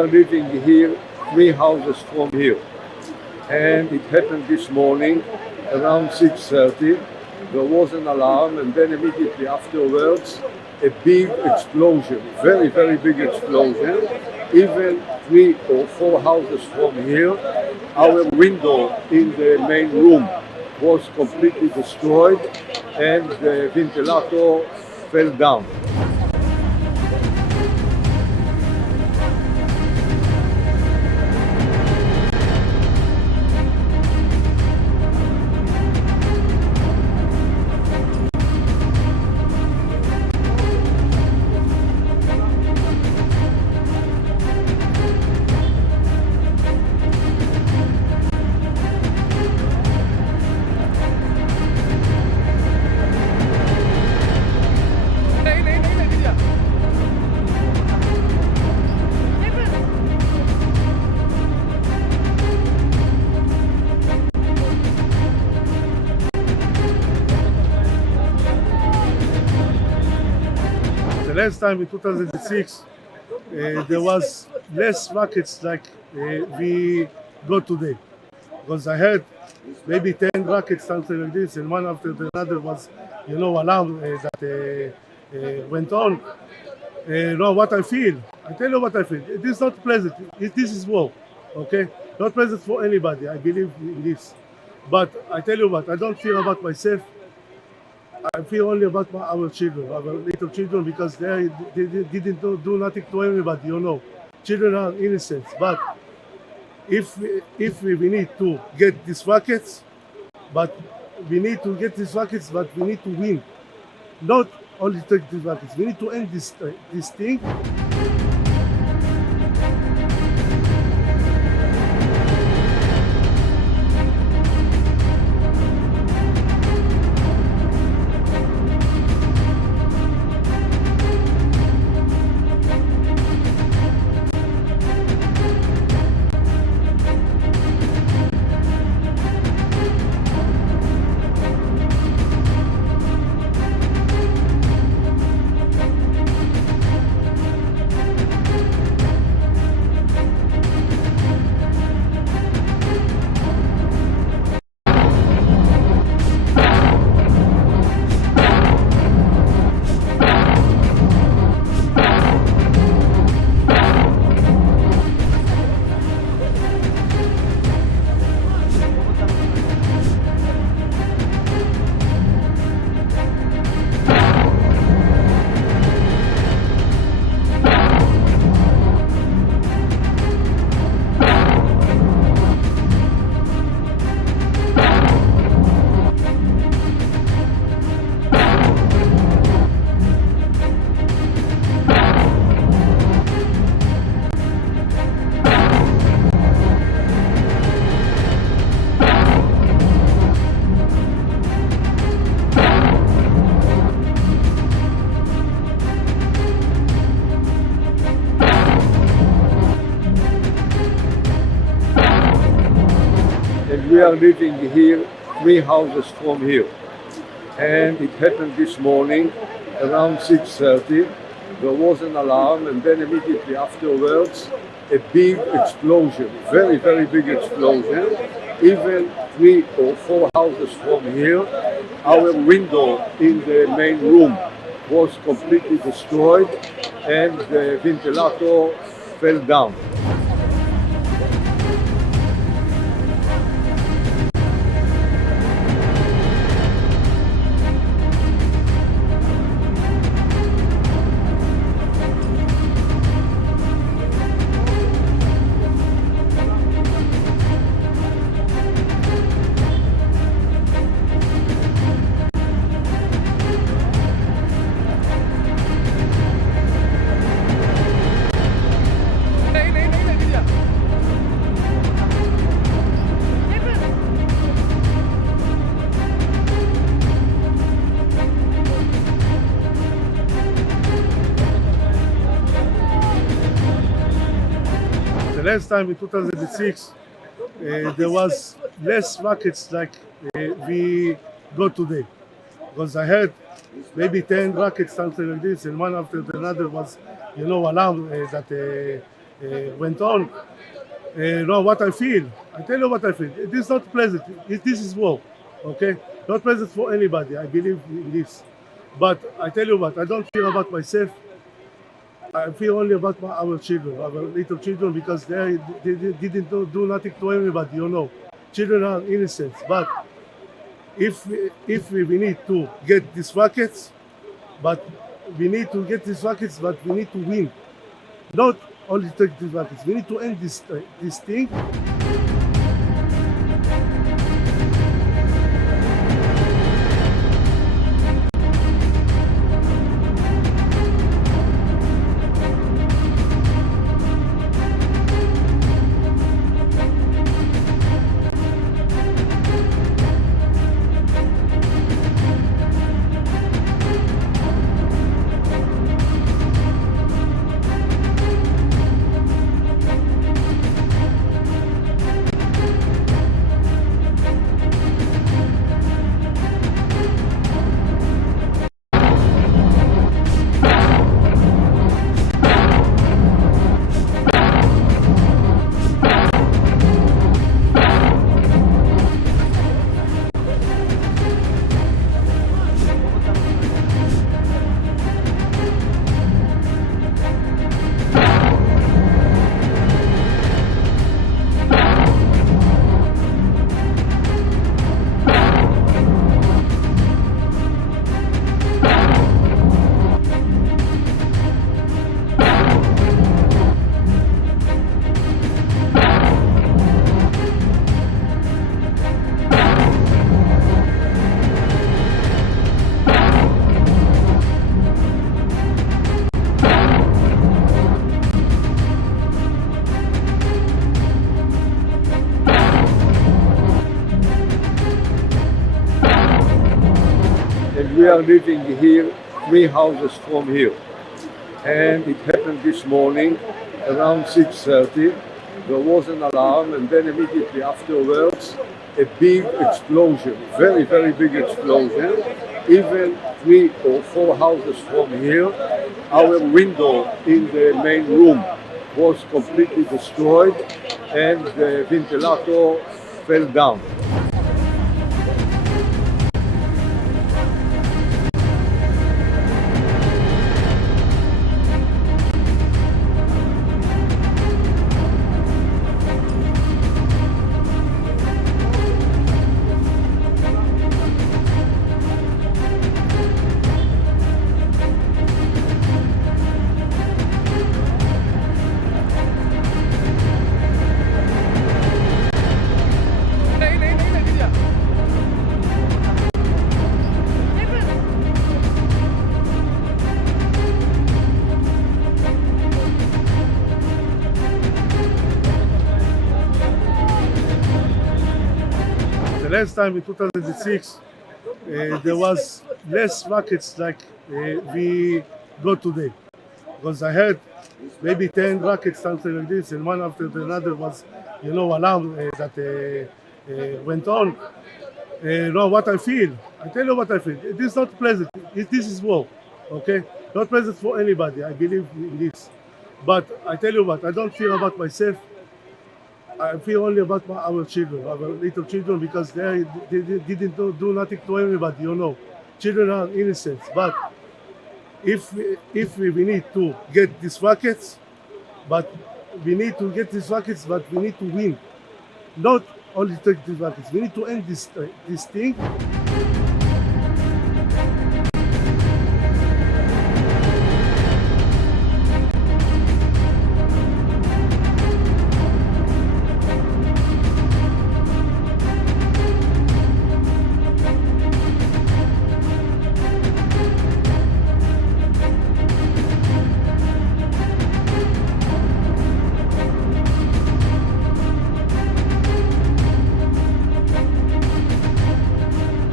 are living here 3 houses from here. And it happened this morning around 6:30. There was an alarm, and then immediately afterwards a big explosion, very, very big explosion. Even 3 or 4 houses from here, our window in the main room was completely destroyed and the ventilator fell down. The last time in 2006, there was less rockets like we got today. Because I heard maybe 10 rockets, something like this, and one after the other was, alarm that went on. Now what I feel, I tell you what I feel. It is not pleasant. This is war, okay? Not pleasant for anybody. I believe in this. But I tell you what, I don't feel about myself. I feel only about our children, our little children, because they didn't do nothing to anybody, Children are innocent. But if we need to get these rockets, but we need to win. Not only take these rockets. We need to end this thing. We are living here 3 houses from here. And it happened this morning around 6:30. There was an alarm, and then immediately afterwards a big explosion, very, very big explosion. Even 3 or 4 houses from here, our window in the main room was completely destroyed and the ventilator fell down. The last time in 2006, there was less rockets like we got today. Because I heard maybe 10 rockets, something like this, and one after the other was, alarm that went on. No, what I feel. I tell you what I feel. It is not pleasant. This is war. Okay, not pleasant for anybody. I believe in this. But I tell you what, I don't feel about myself. I feel only about our children, our little children, because they didn't do nothing to anybody, you know. Children are innocent. But if we need to get these rockets, but we need to win. Not only take these rockets. We need to end this thing. We are living here 3 houses from here, and it happened this morning around 6:30. There was an alarm, and then immediately afterwards a big explosion, very, very big explosion. Even 3 or 4 houses from here, our window in the main room was completely destroyed, and the ventilator fell down. Last time in 2006, there was less rockets like we got today. Because I heard maybe 10 rockets, something like this, and one after another was, alarm that went on. No, what I feel. I tell you what I feel. It is not pleasant. This is war. Okay? Not pleasant for anybody. I believe in this. But I tell you what, I don't feel about myself. I feel only about our children, our little children, because they didn't do nothing to anybody, you know. Children are innocent. But if we need to get these rockets, but we need to win. Not only take these rockets. We need to end this thing.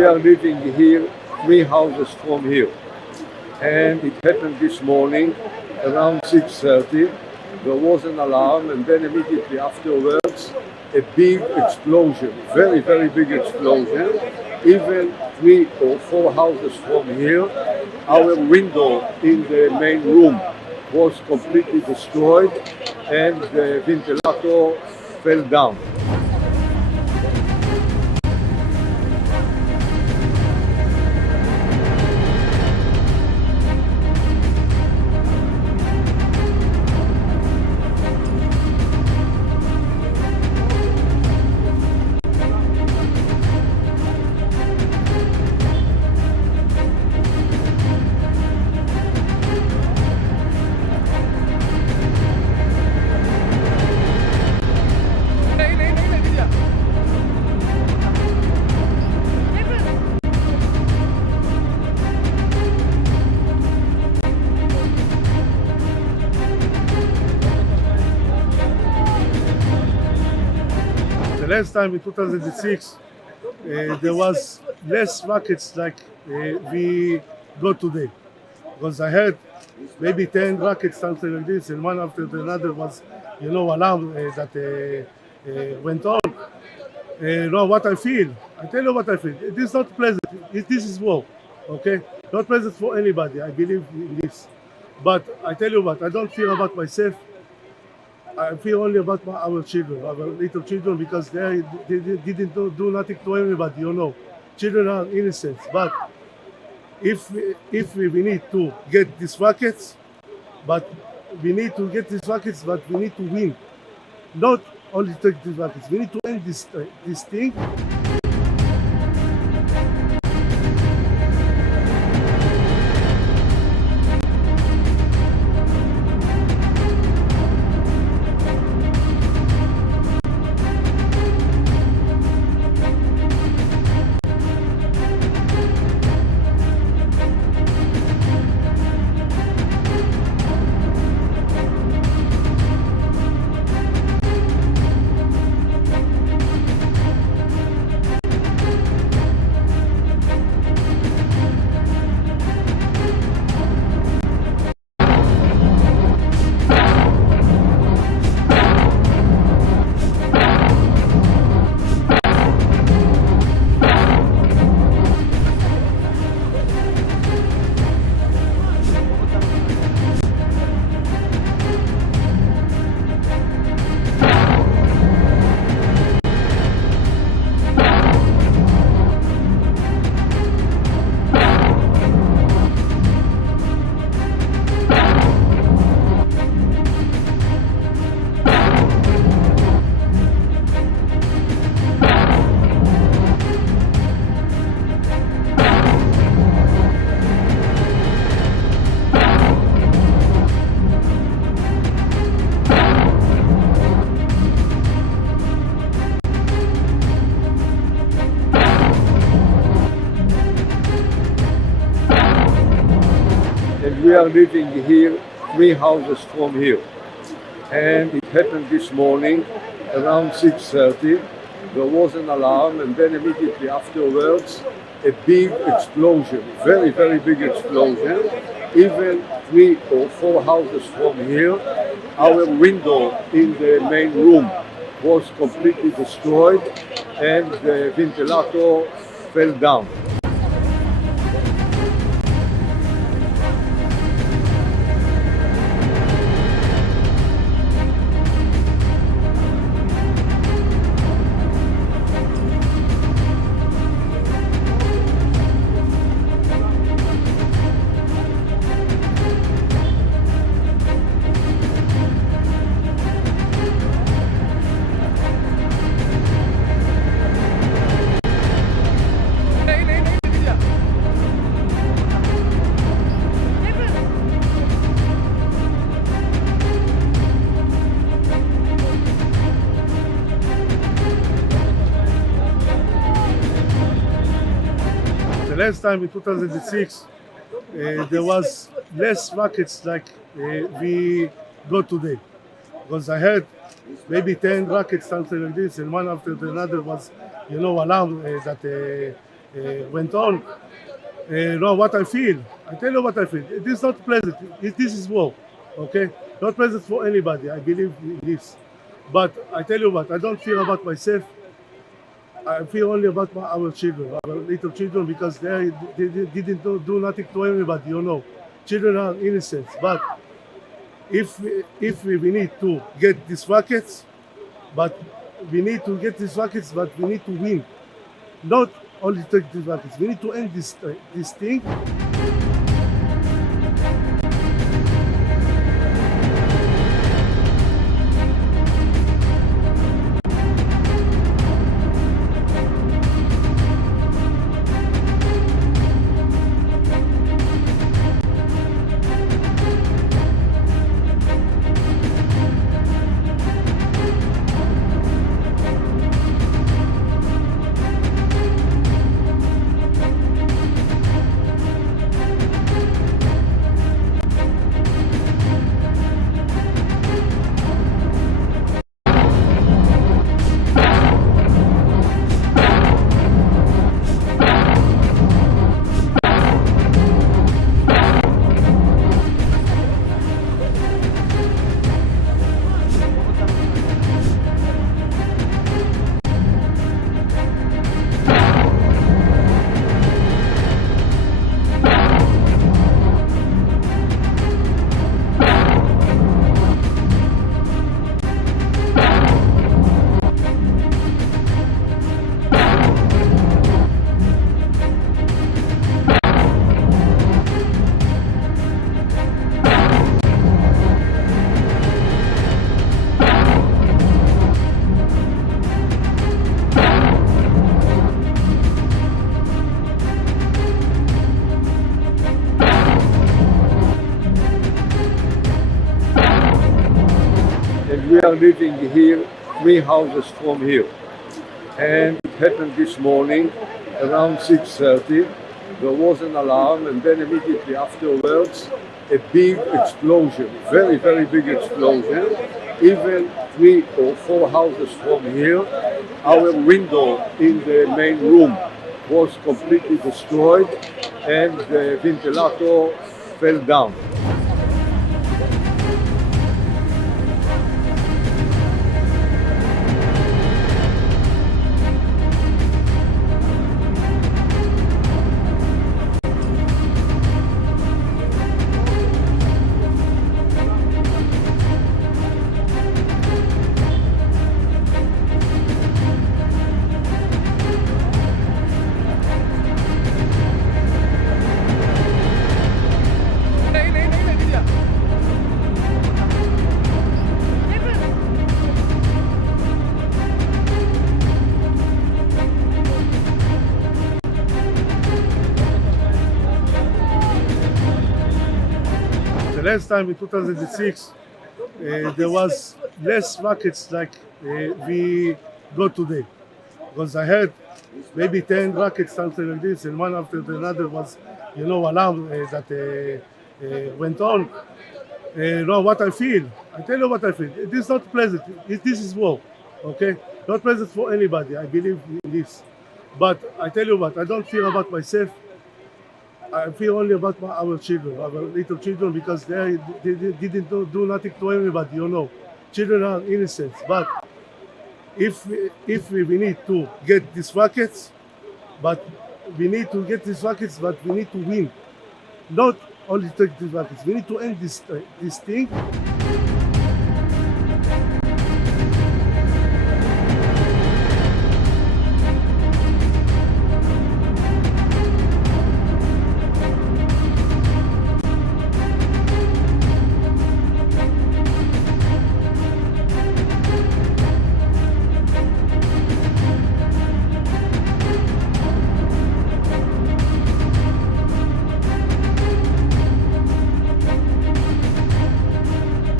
we are living here 3 houses from here. And it happened this morning around 6:30. There was an alarm, and then immediately afterwards a big explosion, very, very big explosion. Even 3 or 4 houses from here, our window in the main room was completely destroyed and the ventilator fell down. The last time in 2006, there was less rockets like we got today. Because I heard maybe 10 rockets, something like this, and one after another was, alarm that went on. Now what I feel, I tell you what I feel. It is not pleasant. This is war, okay? Not pleasant for anybody. I believe in this. But I tell you what, I don't fear about myself. I feel only about our children, our little children, because they didn't do nothing to anybody, Children are innocent. But if we need to get these rockets, but we need to win. Not only take these rockets, we need to end this thing. And we are living here 3 houses from here. And it happened this morning around 6:30. There was an alarm, and then immediately afterwards a big explosion, very, very big explosion. Even 3 or 4 houses from here, our window in the main room was completely destroyed and the ventilator fell down. The last time in 2006, there was less rockets like we got today. Because I heard maybe 10 rockets, something like this, and one after another was, alarm that went on. Now what I feel, I tell you what I feel. It is not pleasant. This is war, okay? Not pleasant for anybody. I believe in this. But I tell you what, I don't fear about myself. I feel only about our children, our little children, because they didn't do nothing to anybody, you know. Children are innocent. But if we need to get these rockets, but we need to win. Not only take these rockets. We need to end this thing. We are living here 3 houses from here, and it happened this morning around 6:30. There was an alarm, and then immediately afterwards a big explosion, very, very big explosion. Even 3 or 4 houses from here, our window in the main room was completely destroyed, and the ventilator fell down. The last time in 2006, there was less rockets like we got today. Because I heard maybe 10 rockets, something like this, and one after another was, alarm that went on. Now what I feel, I tell you what I feel. It is not pleasant. This is war, okay? Not pleasant for anybody. I believe in this. But I tell you what, I don't fear about myself. I feel only about our children, our little children, because they didn't do nothing to anybody, you know. Children are innocent. But if we need to get these rockets, but we need to win. Not only take these rockets. We need to end this thing.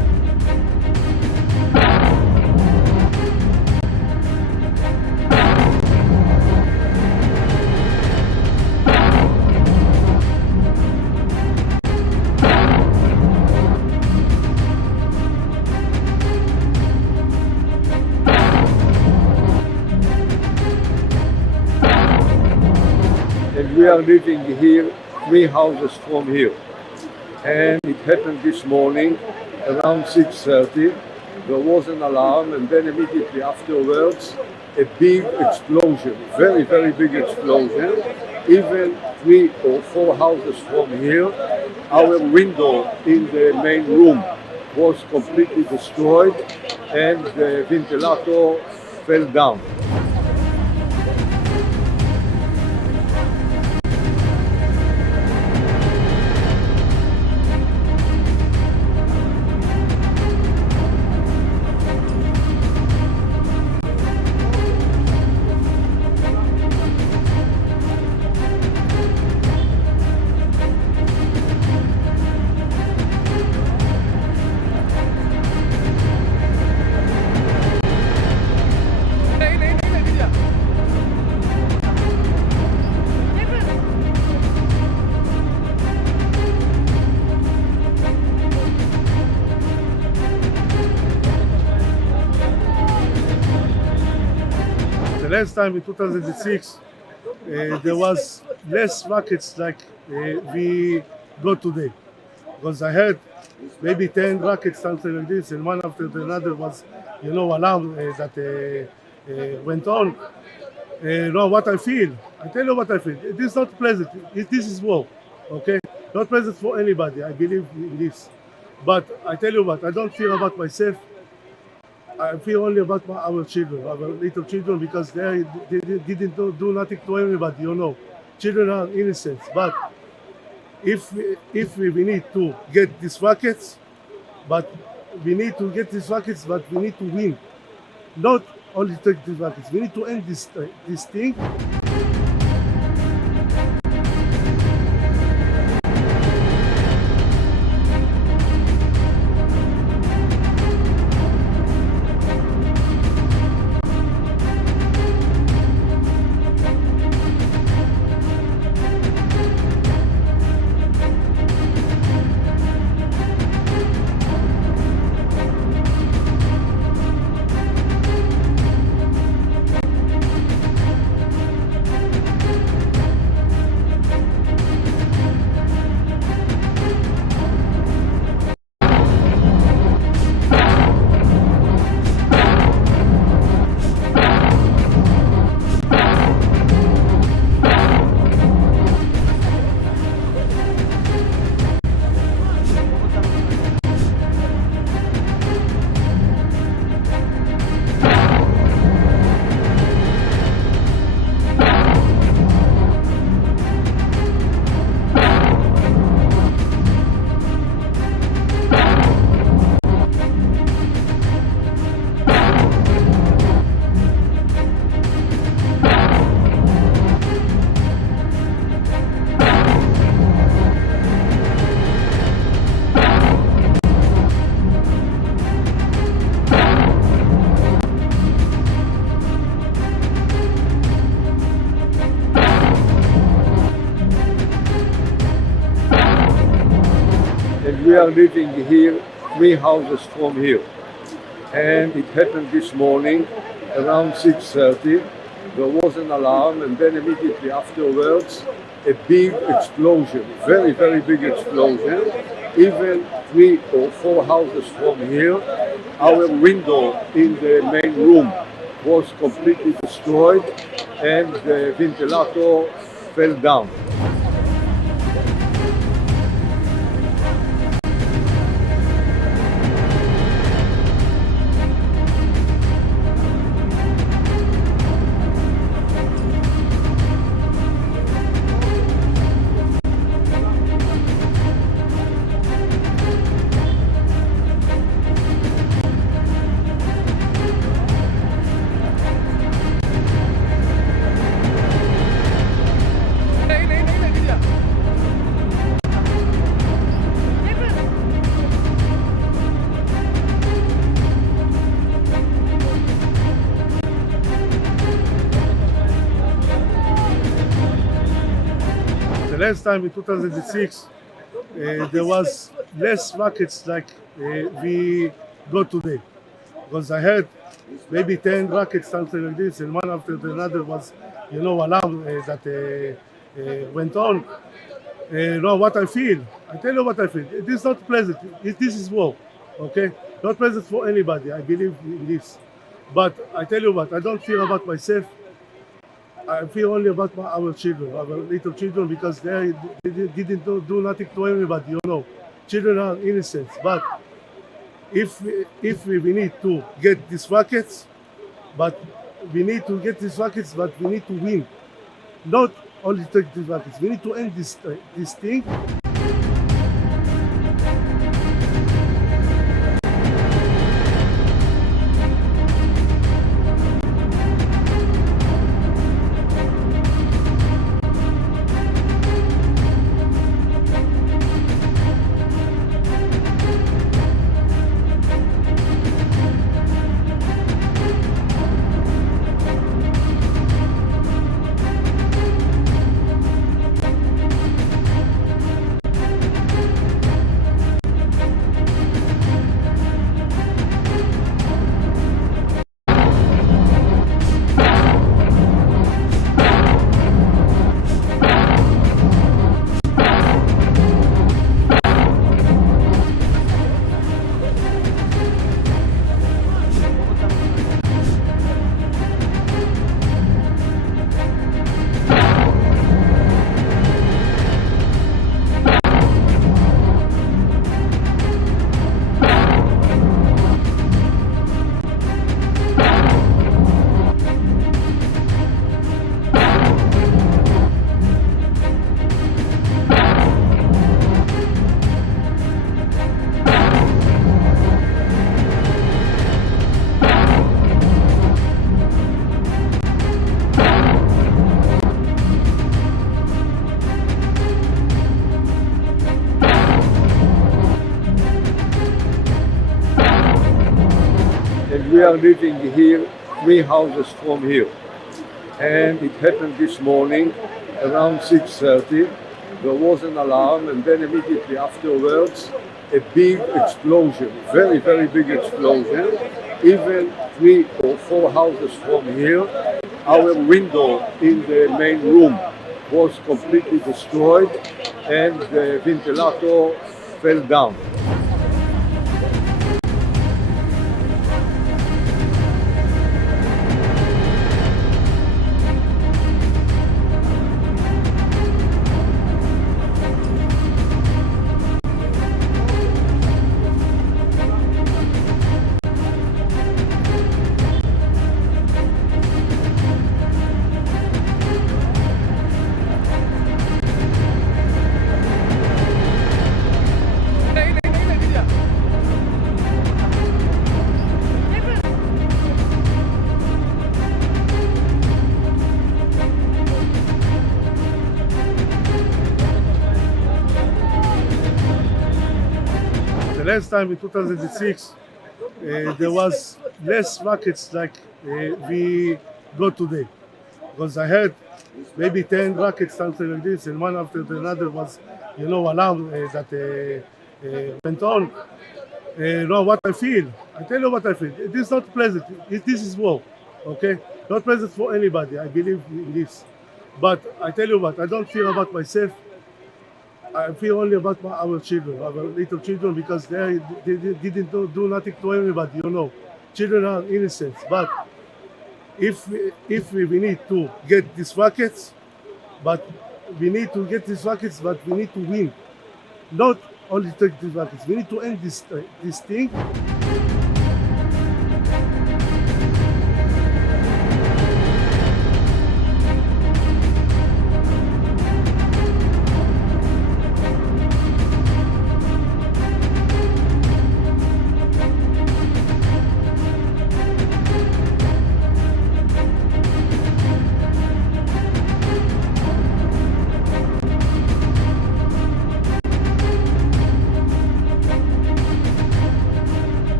and we are living here 3 houses from here. And it happened this morning around 6:30. There was an alarm, and then immediately afterwards a big explosion, very, very big explosion. Even 3 or 4 houses from here, our window in the main room was completely destroyed and the ventilator fell down. The last time in 2006, there was less rockets like we got today. Because I heard maybe 10 rockets, something like this, and one after another was, alarm that went on. What I feel, I tell you what I feel. It is not pleasant. This is war, okay? Not pleasant for anybody. I believe in this. But I tell you what, I don't fear about myself. I feel only about our children, our little children, because they didn't do nothing to anybody, Children are innocent. But if we need to get these rockets, but we need to win. Not only take these rockets, we need to end this thing. And we are living here 3 houses from here. And it happened this morning around 6:30. There was an alarm, and then immediately afterwards a big explosion, very, very big explosion. Even 3 or 4 houses from here, our window in the main room was completely destroyed and the ventilator fell down. Last time in 2006, there was less rockets like we got today. Because I heard maybe 10 rockets, something like this, and one after another was, alarm that went on. Now what I feel, I tell you what I feel. It is not pleasant. This is war, okay? Not pleasant for anybody. I believe in this. But I tell you what, I don't fear about myself. I feel only about our children, our little children, because they didn't do nothing to anybody, you know. Children are innocent. But if we need to get these rockets, but we need to win. Not only take these rockets. We need to end this thing. We are living here 3 houses from here, and it happened this morning around 6:30. There was an alarm, and then immediately afterwards a big explosion, very, very big explosion. Even 3 or 4 houses from here, our window in the main room was completely destroyed, and the ventilator fell down. The last time in 2006, there was less rockets like we got today. Because I heard maybe 10 rockets, something like this, and one after the another was, alarm that went on. Now what I feel, I tell you what I feel. It is not pleasant. This is war, okay? Not pleasant for anybody. I believe in this. But I tell you what, I don't fear about myself. I feel only about our children, our little children, because they didn't do nothing to anybody, you know. Children are innocent. But if we need to get these rockets, but we need to win. Not only take these rockets. We need to end this thing.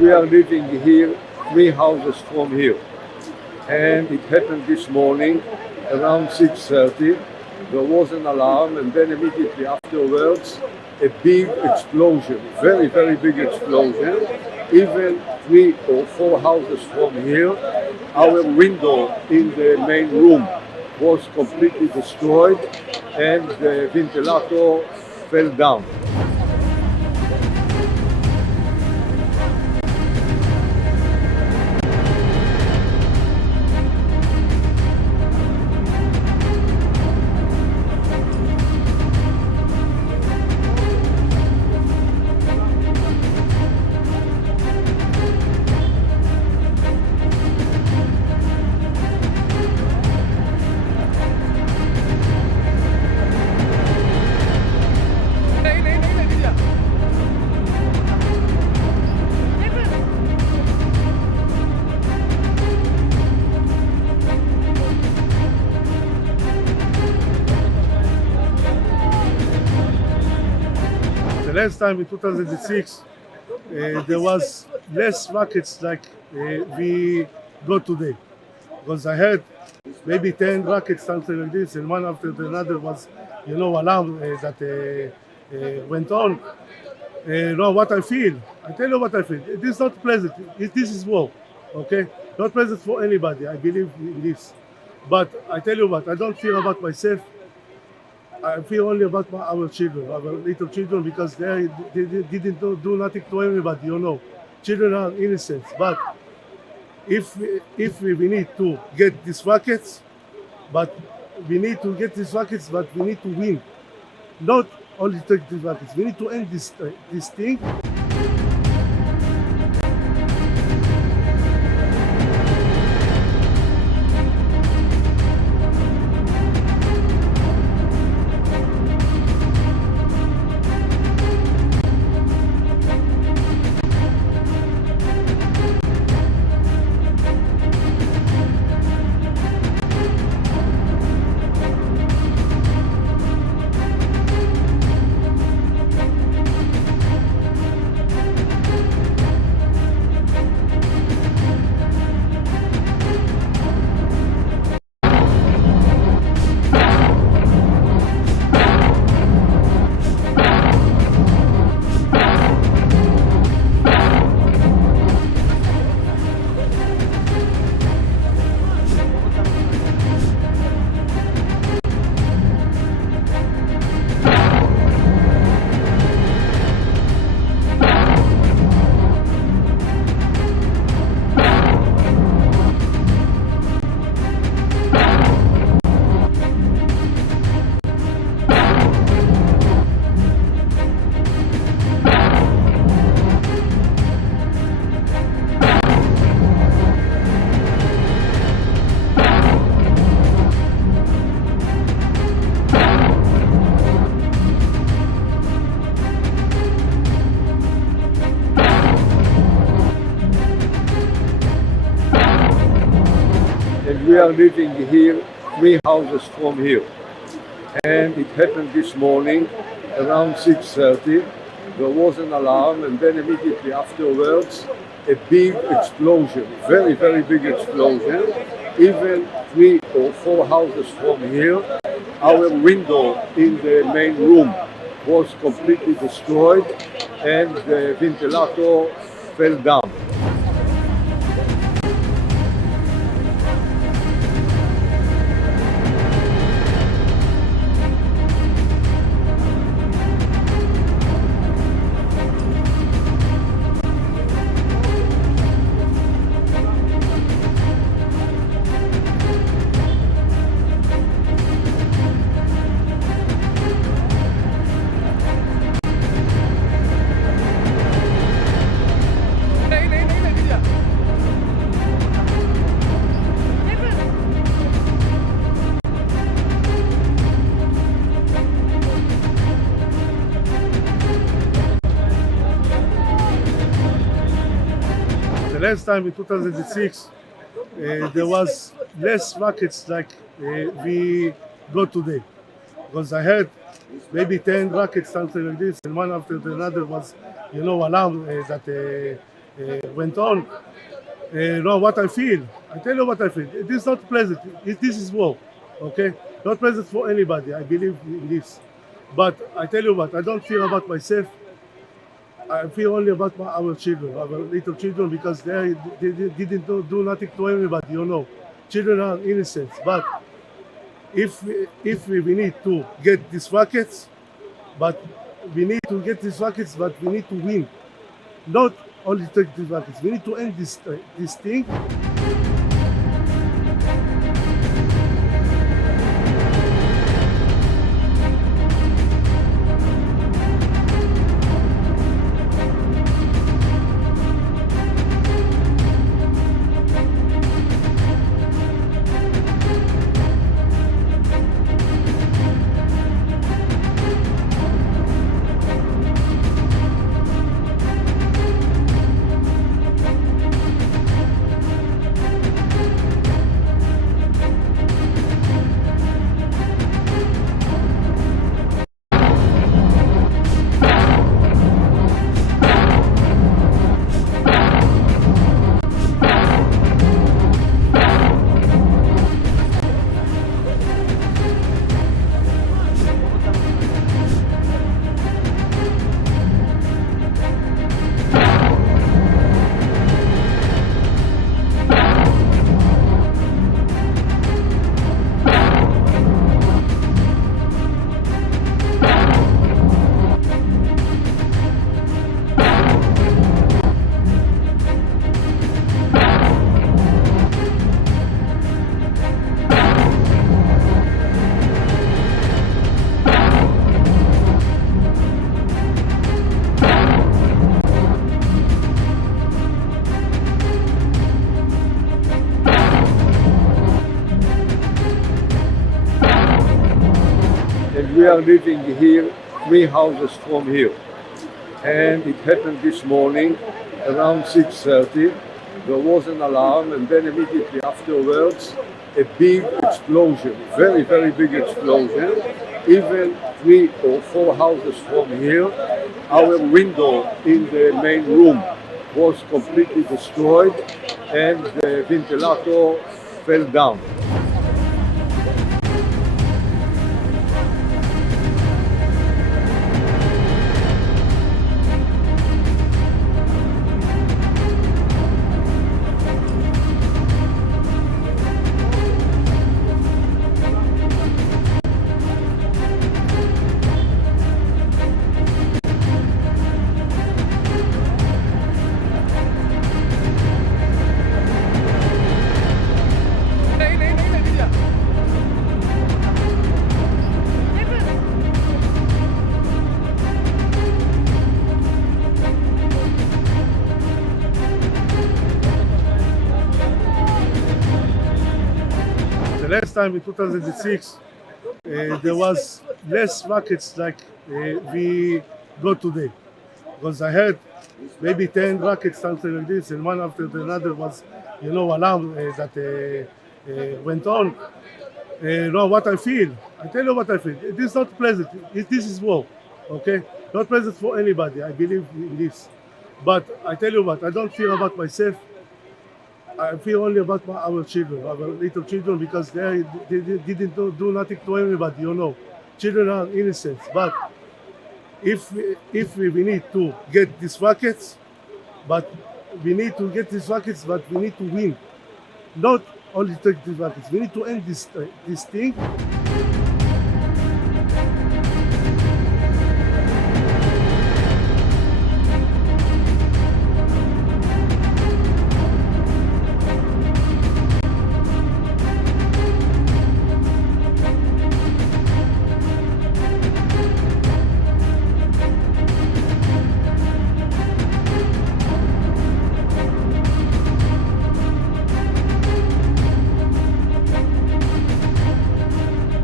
we are living here 3 houses from here. And it happened this morning around 6:30. There was an alarm, and then immediately afterwards a big explosion, very, very big explosion. Even 3 or 4 houses from here, our window in the main room was completely destroyed and the ventilator fell down. The last time in 2006, there was less rockets like we got today. Because I heard maybe 10 rockets, something like this, and one after another was, alarm that went on. What I feel, I tell you what I feel. It is not pleasant. This is war, okay? Not pleasant for anybody. I believe in this. But I tell you what, I don't feel about myself. I feel only about our children, our little children, because they didn't do nothing to anybody, Children are innocent. But if we need to get these rockets, but we need to win. Not only take these rockets, we need to end this thing. We are living here 3 houses from here. And it happened this morning around 6:30. There was an alarm, and then immediately afterwards a big explosion, very, very big explosion. Even 3 or 4 houses from here, our window in the main room was completely destroyed and the ventilator fell down. Last time in 2006, there was less rockets like we got today. Because I heard maybe 10 rockets, something like this, and one after another was, alarm that went on. Know what I feel. I tell you what I feel. It is not pleasant. This is war, okay? Not pleasant for anybody. I believe in this. But I tell you what, I don't fear about myself. I feel only about our children, our little children, because they didn't do nothing to anybody, you know. Children are innocent. But if we need to get these rockets, but we need to win. Not only take these rockets. We need to end this thing. We are living here 3 houses from here, and it happened this morning around 6:30. There was an alarm, and then immediately afterwards a big explosion, very, very big explosion. Even 3 or 4 houses from here, our window in the main room was completely destroyed, and the ventilator fell down. Last time in 2006, there was less rockets like we got today. Because I heard maybe 10 rockets, something like this, and one after another was, alarm that went on. Know what I feel. I tell you what I feel. It is not pleasant. This is war, okay? Not pleasant for anybody. I believe in this. But I tell you what, I don't fear about myself. I feel only about our children, our little children, because they didn't do nothing to anybody, you know. Children are innocent. But if we need to get these rockets, but we need to win. Not only take these rockets. We need to end this thing.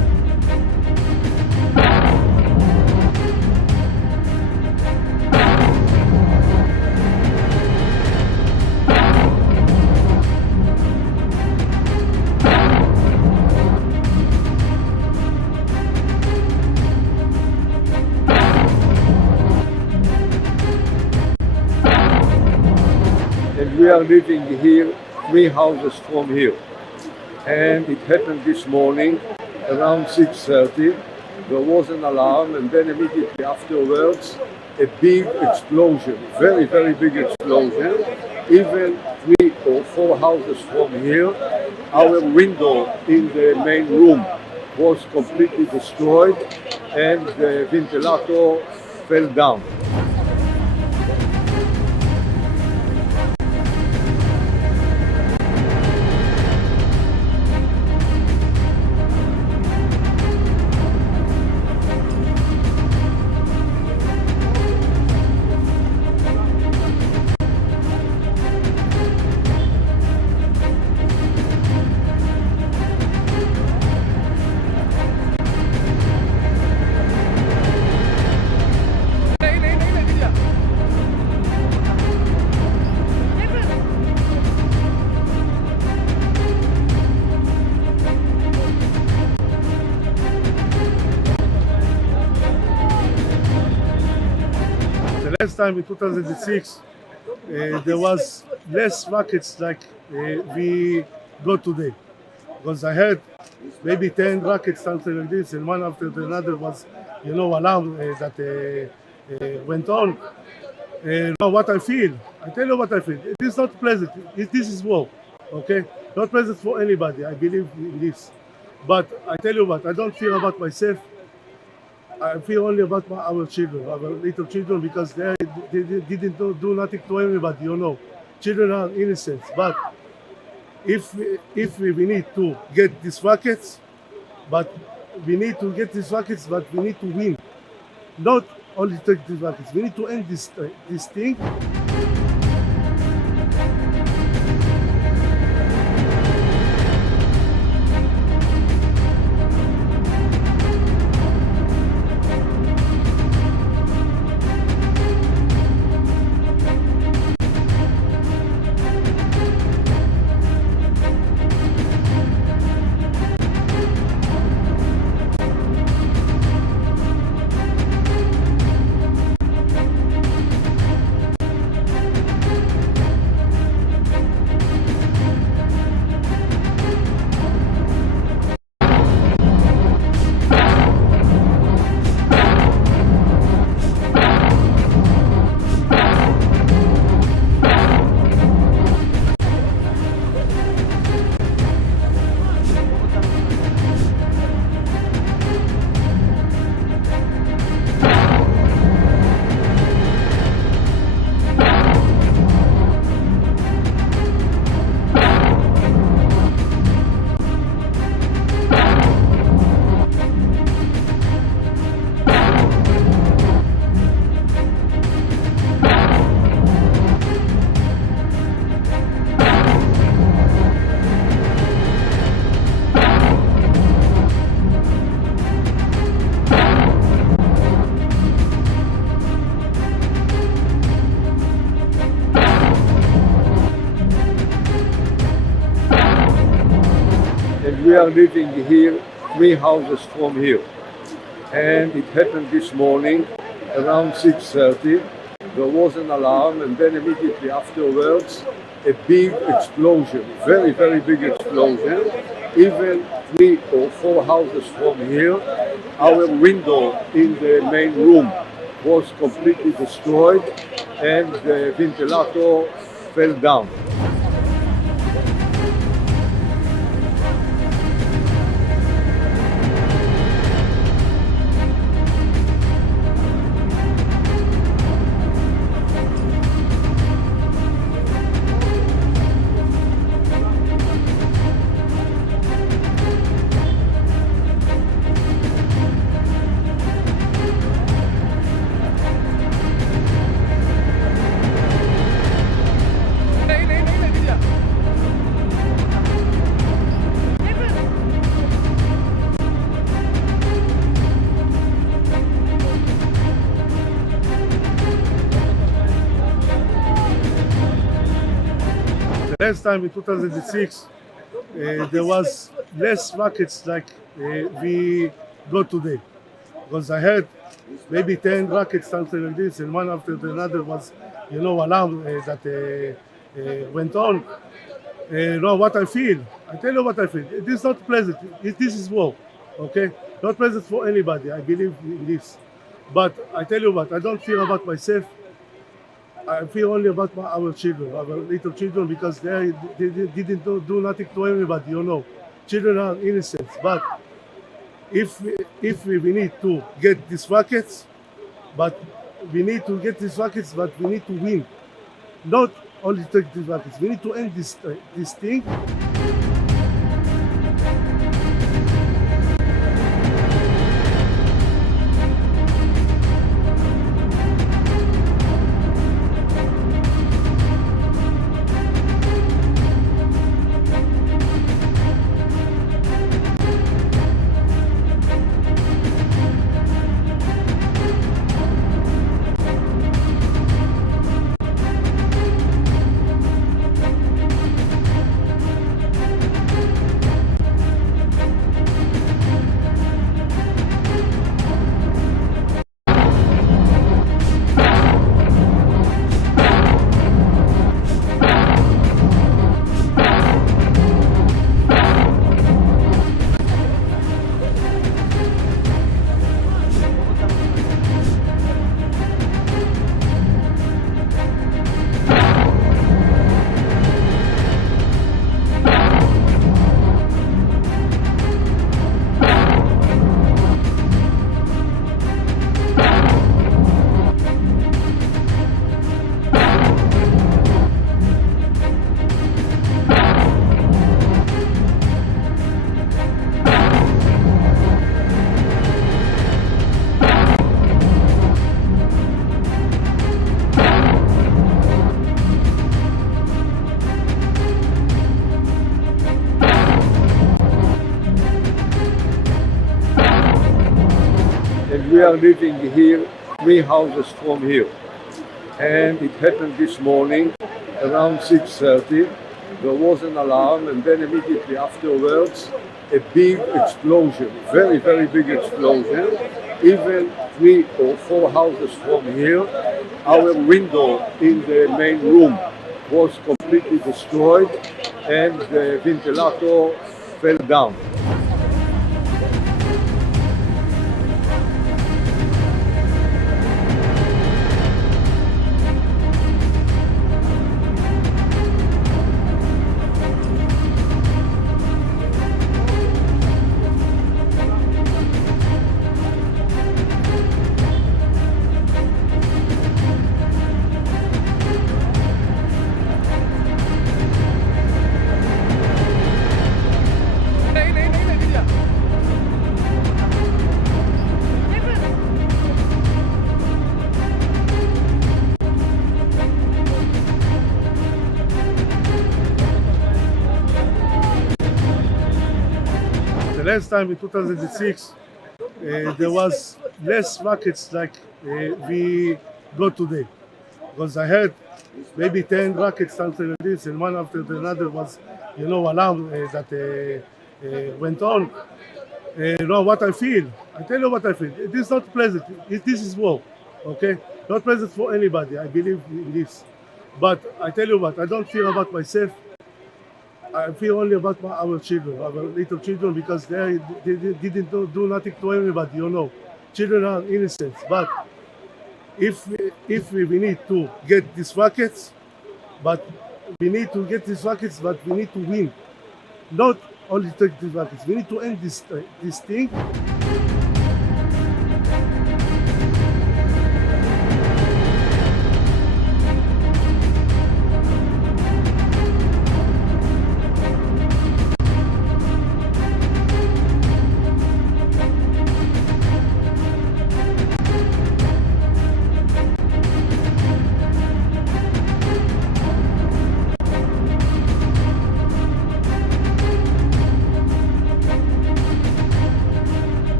and we are living here 3 houses from here. And it happened this morning around 6:30. There was an alarm, and then immediately afterwards a big explosion, very, very big explosion. Even 3 or 4 houses from here, our window in the main room was completely destroyed and the ventilator fell down. The last time in 2006, there was less rockets like we got today. Because I heard maybe 10 rockets, something like this, and one after the another was, alarm that went on. Now what I feel, I tell you what I feel. It is not pleasant. This is war, okay? Not pleasant for anybody. I believe in this. But I tell you what, I don't fear about myself. I feel only about our children, our little children, because they didn't do nothing to anybody, Children are innocent. But if we need to get these rockets, but we need to win. Not only take these rockets, we need to end this thing. And we are living here 3 houses from here. And it happened this morning around 6:30. There was an alarm, and then immediately afterwards a big explosion, very, very big explosion. Even 3 or 4 houses from here, our window in the main room was completely destroyed and the ventilator fell down. Last time in 2006, there was less rockets like we got today. Because I heard maybe 10 rockets, something like this, and one after the another was, alarm that went on. No, what I feel. I tell you what I feel. It is not pleasant. This is war, okay? Not pleasant for anybody. I believe in this. But I tell you what, I don't fear about myself. I feel only about our children, our little children, because they didn't do nothing to anybody, you know. Children are innocent. But if we need to get these rockets, but we need to win. Not only take these rockets. We need to end this thing. And we are living here 3 houses from here. And it happened this morning around 6:30. There was an alarm, and then immediately afterwards a big explosion, very, very big explosion. Even 3 or 4 houses from here, our window in the main room was completely destroyed and the ventilator fell down. Last time in 2006, there was less rockets like we got today. Because I heard maybe 10 rockets something like this, and one after another was, alarm that went on. No, what I feel. I tell you what I feel. It is not pleasant. This is war, okay? Not pleasant for anybody. I believe in this. But I tell you what, I don't fear about myself. I feel only about our children, our little children, because they didn't do nothing to anybody, you know. Children are innocent. But if we need to get these rockets, but we need to win. Not only take these rockets. We need to end this thing.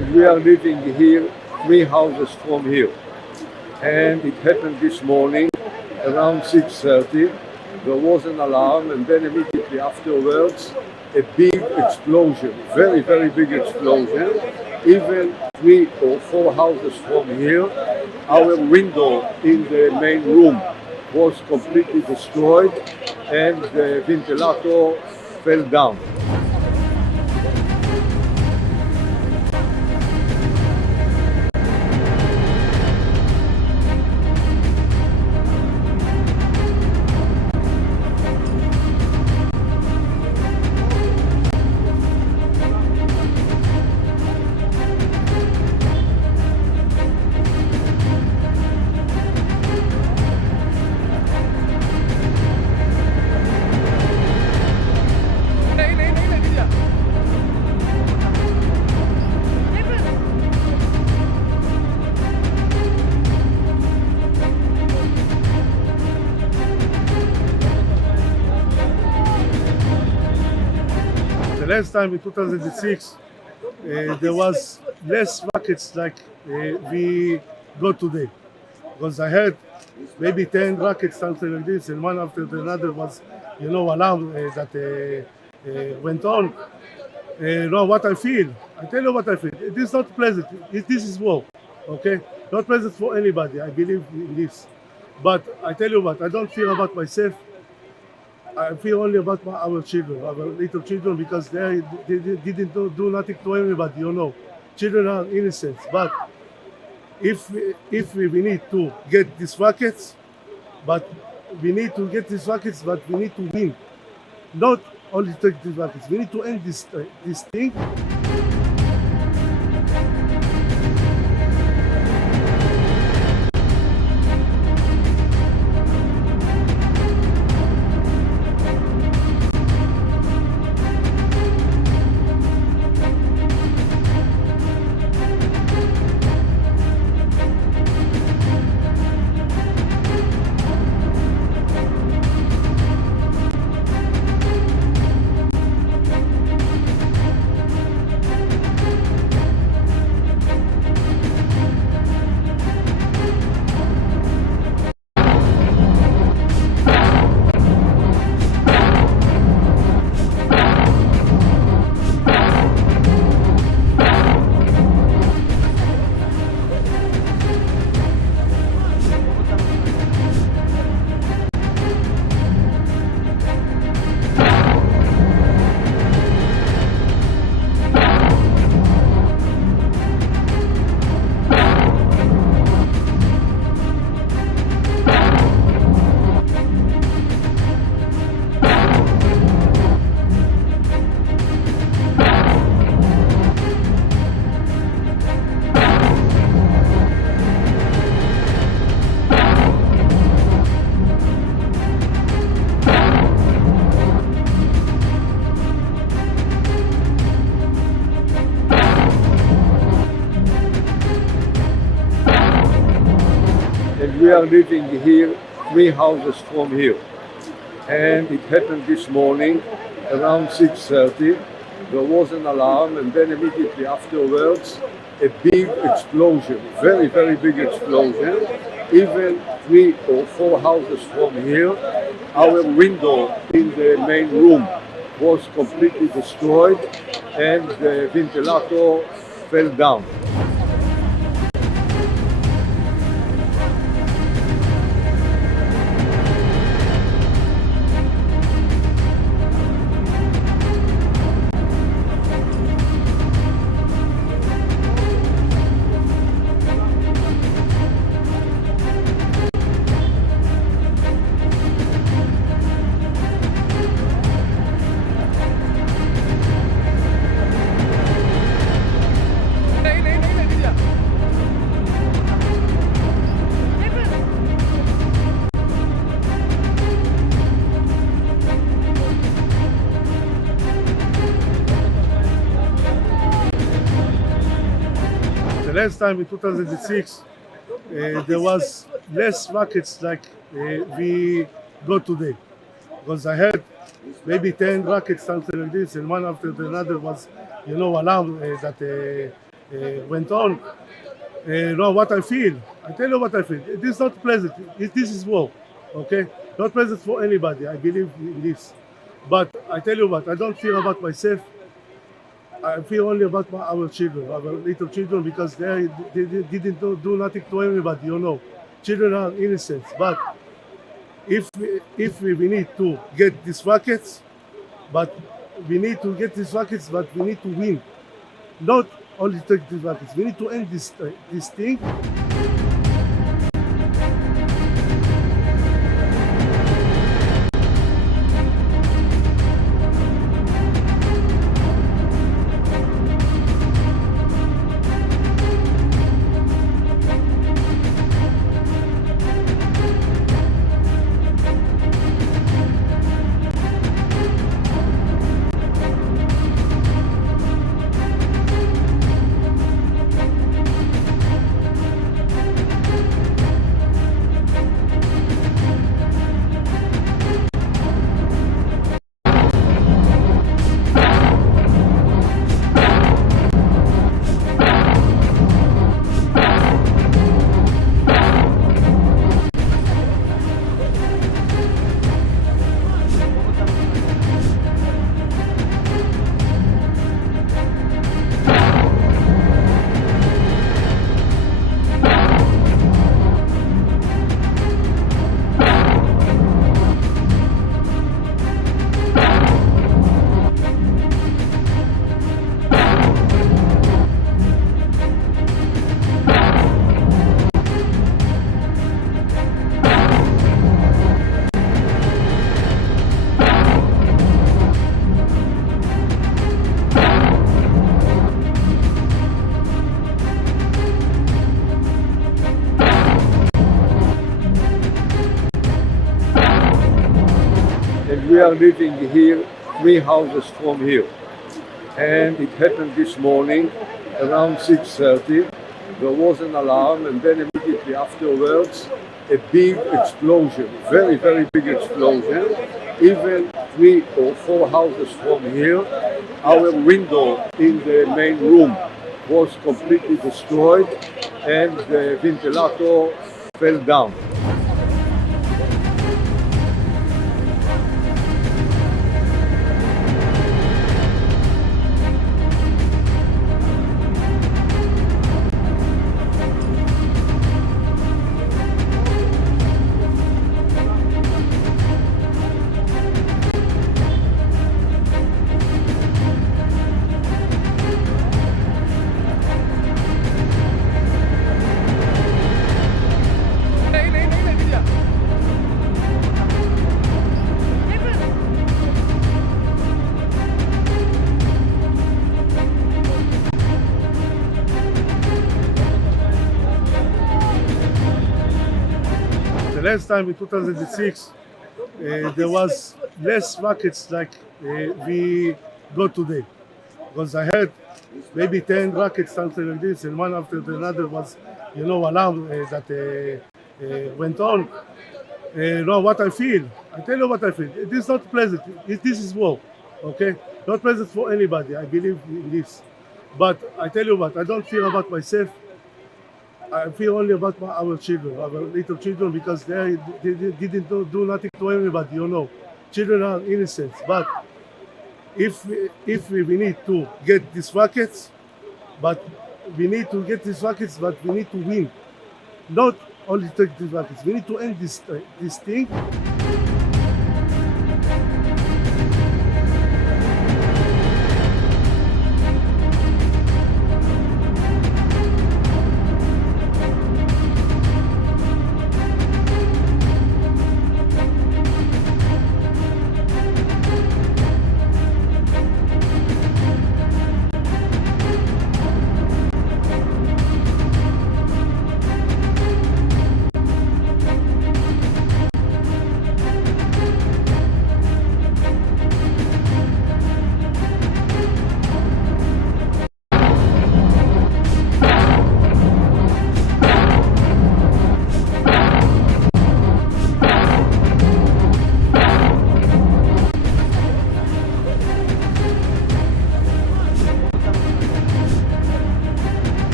and we are living here 3 houses from here. And it happened this morning around 6:30. There was an alarm, and then immediately afterwards a big explosion, very, very big explosion. Even 3 or 4 houses from here, our window in the main room was completely destroyed, and the ventilator fell down. The last time in 2006, there was less rockets like we got today. Because I heard maybe 10 rockets, something like this, and one after another was, alarm that went on. Now what I feel, I tell you what I feel. It is not pleasant. This is war, okay? Not pleasant for anybody. I believe in this. But I tell you what, I don't fear about myself. I feel only about our children, our little children, because they didn't do nothing to anybody, Children are innocent. But if we need to get these rockets, but we need to win. Not only take these rockets, we need to end this thing. And we are living here 3 houses from here. And it happened this morning around 6:30. There was an alarm, and then immediately afterwards a big explosion, very, very big explosion. Even 3 or 4 houses from here, our window in the main room was completely destroyed, and the ventilator fell down. The last time in 2006, there was less rockets like we got today. Because I heard maybe 10 rockets, something like this, and one after another was, alarm that went on. No, what I feel. I tell you what I feel. It is not pleasant. This is war. Okay, not pleasant for anybody. I believe in this. But I tell you what, I don't feel about myself. I feel only about our children, our little children, because they didn't do nothing to anybody, you know. Children are innocent. But if we need to get these rockets, but we need to win. Not only take these rockets. We need to end this thing. We are living here 3 houses from here, and it happened this morning around 6:30. There was an alarm, and then immediately afterwards a big explosion, very big explosion. Even 3 or 4 houses from here, our window in the main room was completely destroyed, and the ventilator fell down. The last time in 2006, there was less rockets like we got today. Because I heard maybe 10 rockets, something like this, and one after another was, alarm that went on. No, what I feel. I tell you what I feel. It is not pleasant. This is war. Okay? Not pleasant for anybody. I believe in this. But I tell you what, I don't feel about myself. I feel only about our children, our little children, because they didn't do nothing to anybody, you know. Children are innocent. But if we need to get these rockets, but we need to win. Not only take these rockets. We need to end this thing.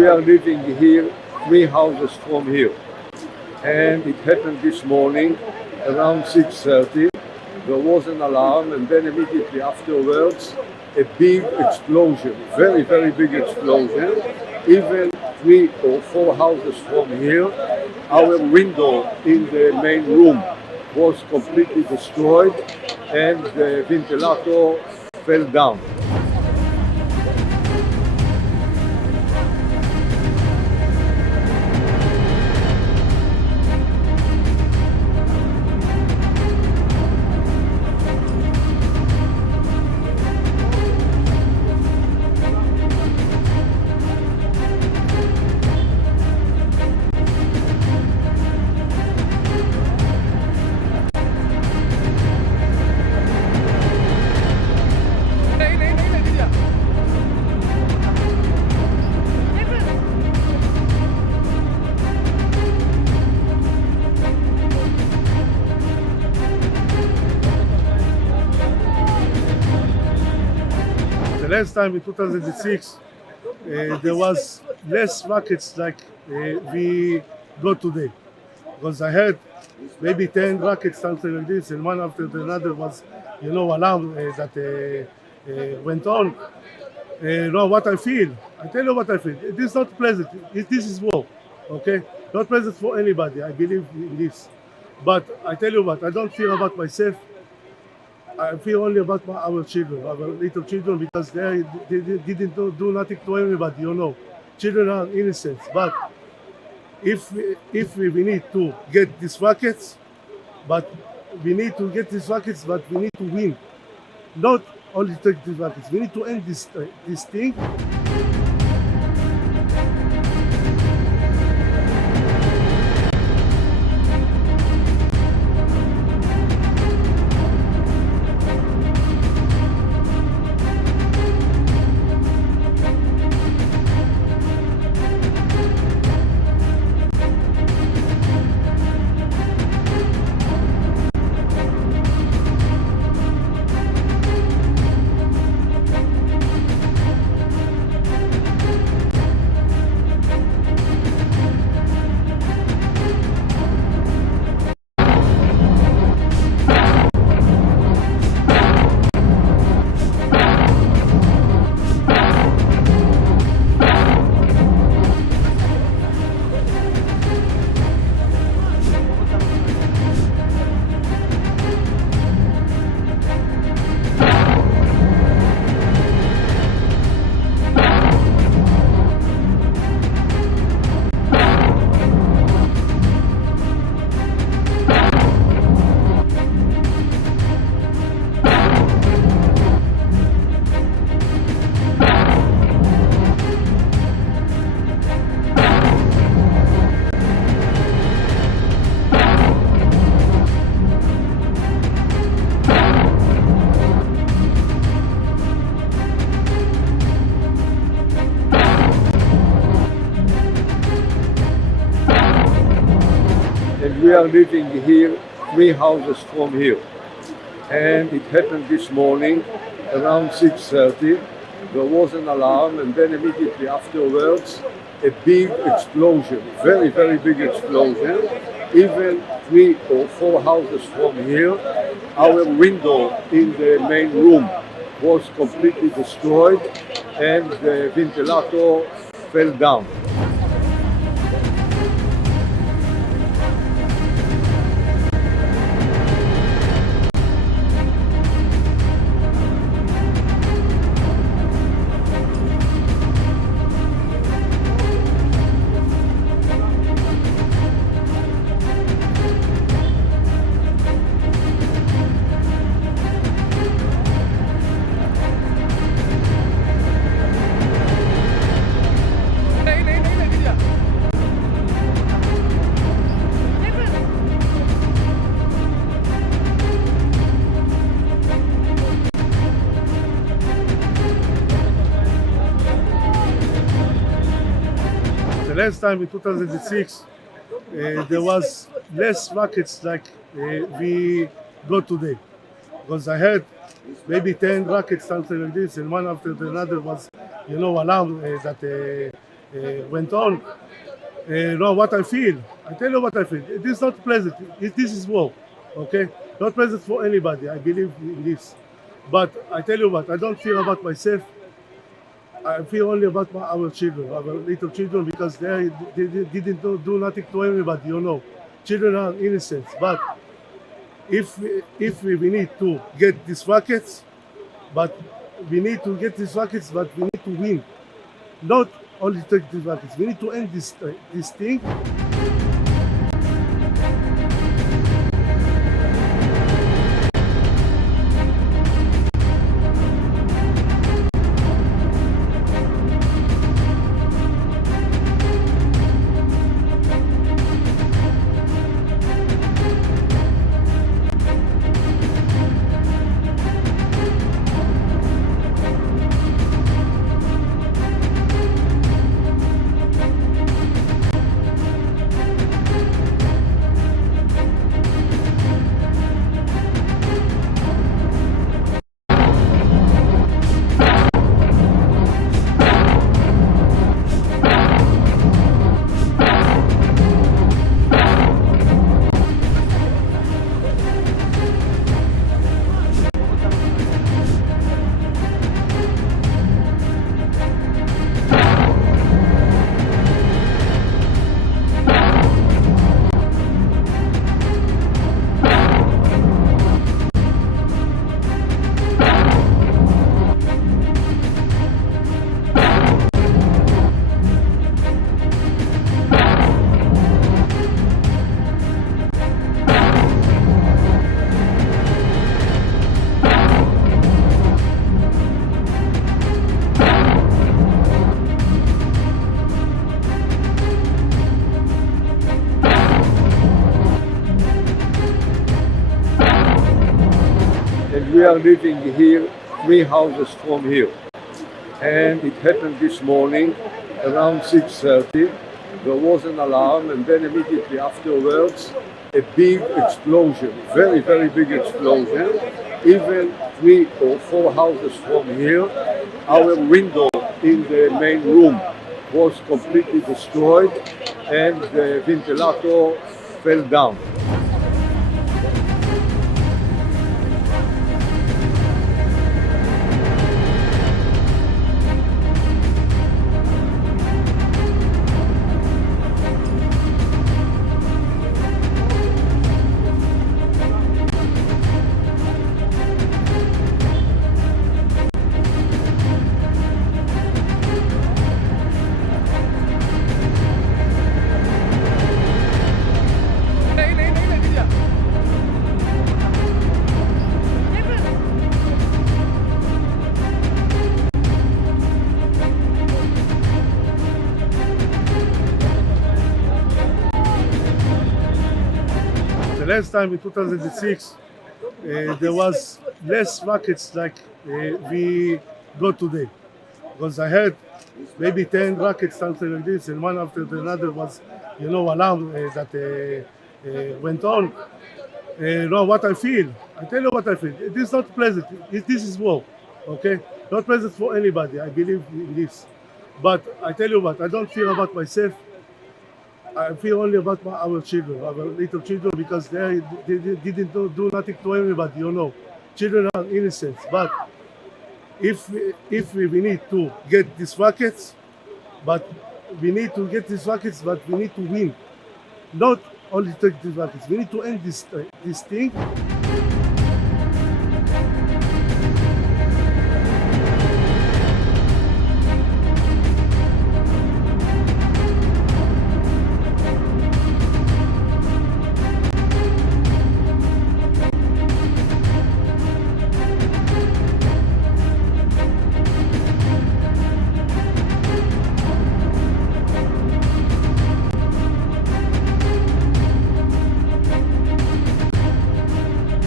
we are living here 3 houses from here. And it happened this morning around 6:30. There was an alarm, and then immediately afterwards a big explosion, very, very big explosion. Even 3 or 4 houses from here, our window in the main room was completely destroyed and the ventilator fell down. The last time in 2006, there was less rockets like we got today. Because I heard maybe 10 rockets, something like this, and one after another was, alarm that went on. Now what I feel, I tell you what I feel. It is not pleasant. This is war, okay? Not pleasant for anybody. I believe in this. But I tell you what, I don't fear about myself. I feel only about our children, our little children, because they didn't do nothing to anybody, Children are innocent. But if we need to get these rockets, but we need to win. Not only take these rockets, we need to end this thing. And we are living here 3 houses from here. And it happened this morning around 6:30. There was an alarm, and then immediately afterwards a big explosion, very, very big explosion. Even 3 or 4 houses from here, our window in the main room was completely destroyed and the ventilator fell down. The last time in 2006, there was less rockets like we got today. Because I heard maybe 10 rockets, something like this, and one after another was, alarm that went on. No, what I feel. I tell you what I feel. It is not pleasant. This is war, okay? Not pleasant for anybody. I believe in this. But I tell you what, I don't feel about myself. I feel only about our children, our little children, because they didn't do nothing to anybody, you know. Children are innocent. But if we need to get these rockets, but we need to win. Not only take these rockets. We need to end this thing. And we are living here 3 houses from here. And it happened this morning around 6:30. There was an alarm, and then immediately afterwards a big explosion, very, very big explosion. Even 3 or 4 houses from here, our window in the main room was completely destroyed, and the ventilator fell down. The last time in 2006, there was less rockets like we got today. Because I heard maybe 10 rockets, something like this, and one after the other was, alarm that went on. No, what I feel. I tell you what I feel. It is not pleasant. This is war, okay? Not pleasant for anybody. I believe in this. But I tell you what, I don't feel about myself. I feel only about our children, our little children, because they didn't do nothing to anybody, you know. Children are innocent. But if we need to get these rockets, but we need to win. Not only take these rockets. We need to end this thing.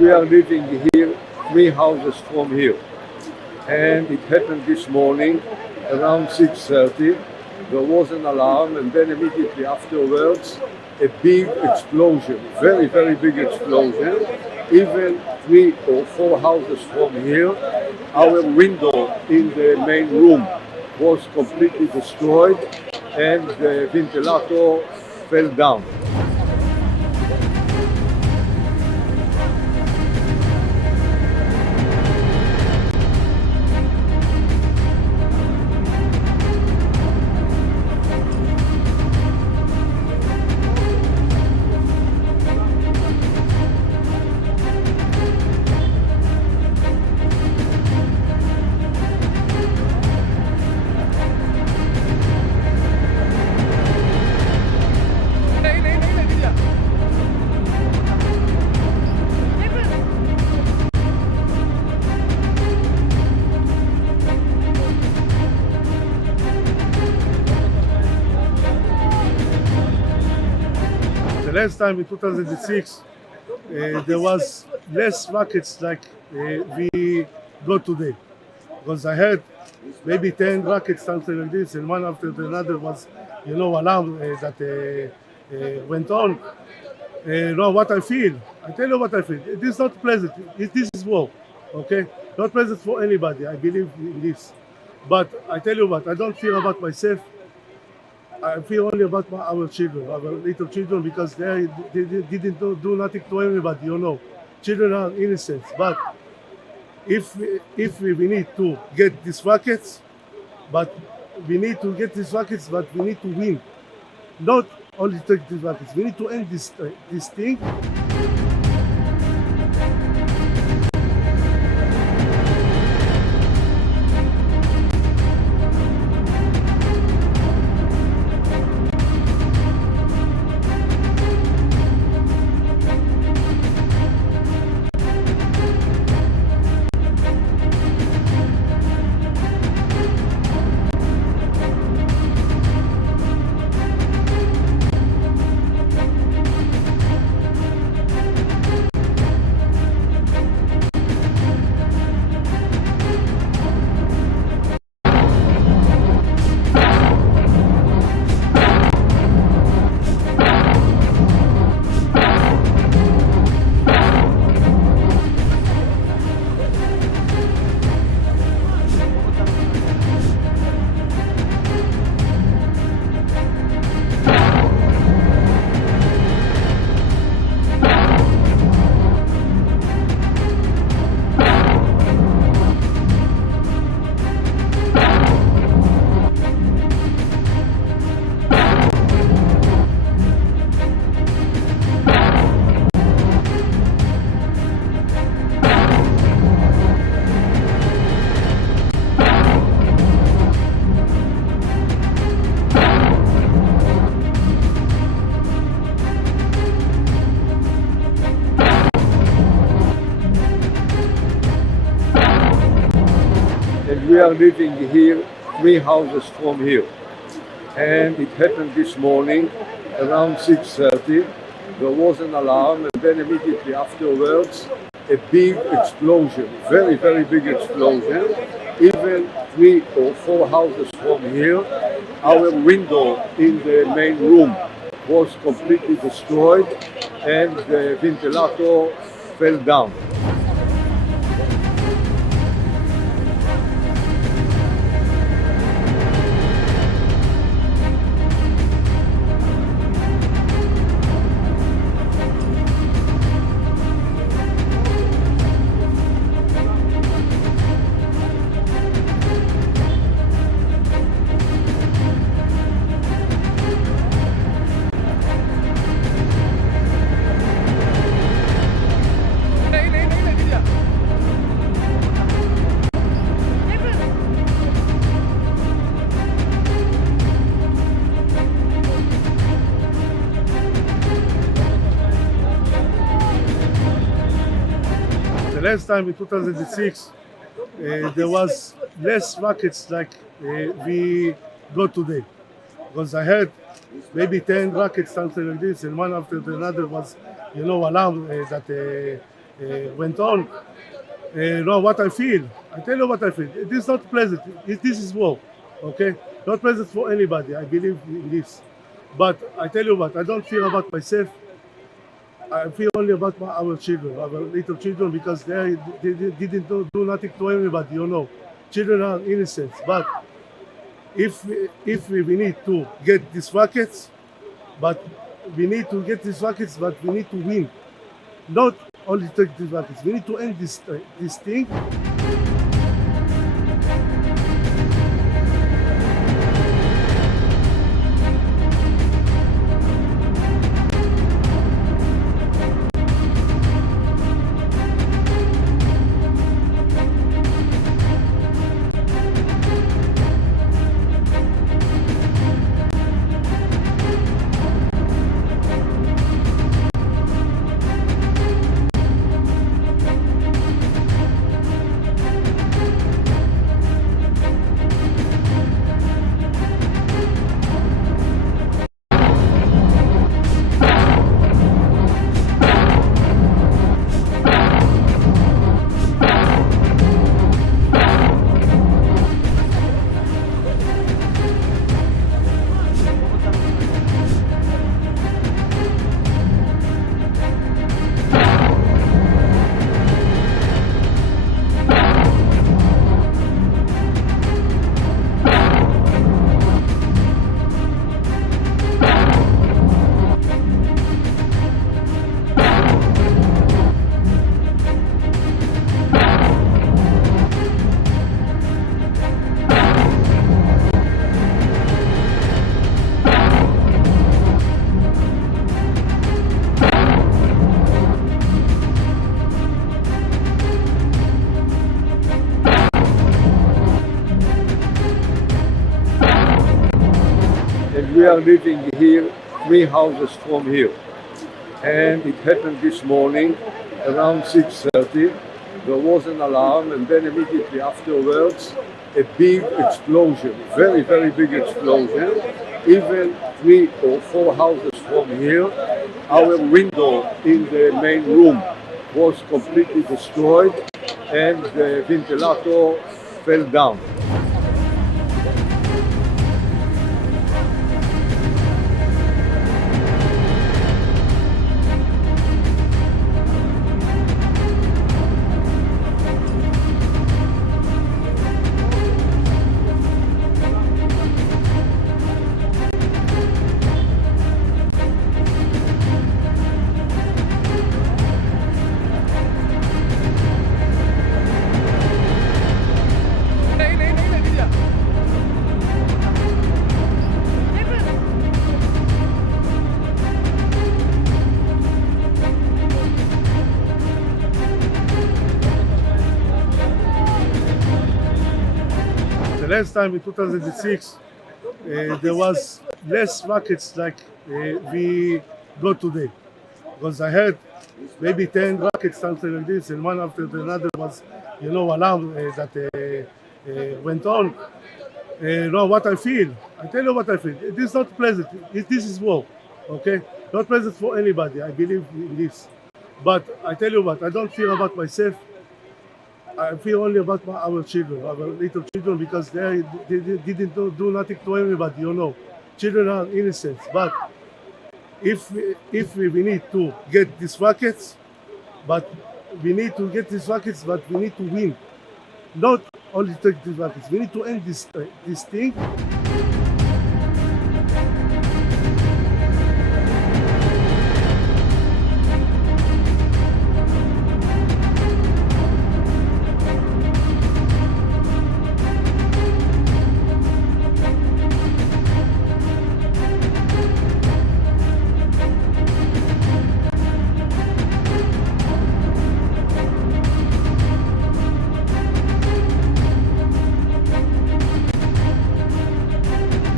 we are living here 3 houses from here. And it happened this morning around 6:30. There was an alarm, and then immediately afterwards a big explosion, very, very big explosion. Even 3 or 4 houses from here, our window in the main room was completely destroyed and the ventilator fell down. The last time in 2006, there was less rockets like we got today. Because I heard maybe 10 rockets, something like this, and one after another was, alarm that went on. What I feel, I tell you what I feel. It is not pleasant. This is war, okay? Not pleasant for anybody. I believe in this. But I tell you what, I don't feel about myself. I feel only about our children, our little children, because they didn't do nothing to anybody, Children are innocent. But if we need to get these rockets, but we need to win. Not only take these rockets, we need to end this thing. And we are living here 3 houses from here. And it happened this morning around 6:30. There was an alarm, and then immediately afterwards a big explosion, very, very big explosion. Even 3 or 4 houses from here, our window in the main room was completely destroyed and the ventilator fell down. The last time in 2006, there was less rockets like we got today. Because I heard maybe 10 rockets, something like this, and one after another was, alarm that went on. No, what I feel. I tell you what I feel. It is not pleasant. This is war, okay? Not pleasant for anybody. I believe in this. But I tell you what, I don't feel about myself. I feel only about our children, our little children, because they didn't do nothing to anybody, you know. Children are innocent. But if we need to get these rockets, but we need to win. Not only take these rockets. We need to end this thing. We are living here 3 houses from here, and it happened this morning around 6:30. There was an alarm, and then immediately afterwards a big explosion, very, very big explosion. Even 3 or 4 houses from here, our window in the main room was completely destroyed, and the ventilator fell down. Last time in 2006, there was less rockets like we got today. Because I heard maybe 10 rockets, something like this, and one after another was, alarm that went on. No, what I feel. I tell you what I feel. It is not pleasant. This is war, okay? Not pleasant for anybody. I believe in this. But I tell you what, I don't feel about myself. I feel only about our children, our little children, because they didn't do nothing to anybody, you know. Children are innocent. But if we need to get these rockets, but we need to win. Not only take these rockets. We need to end this thing.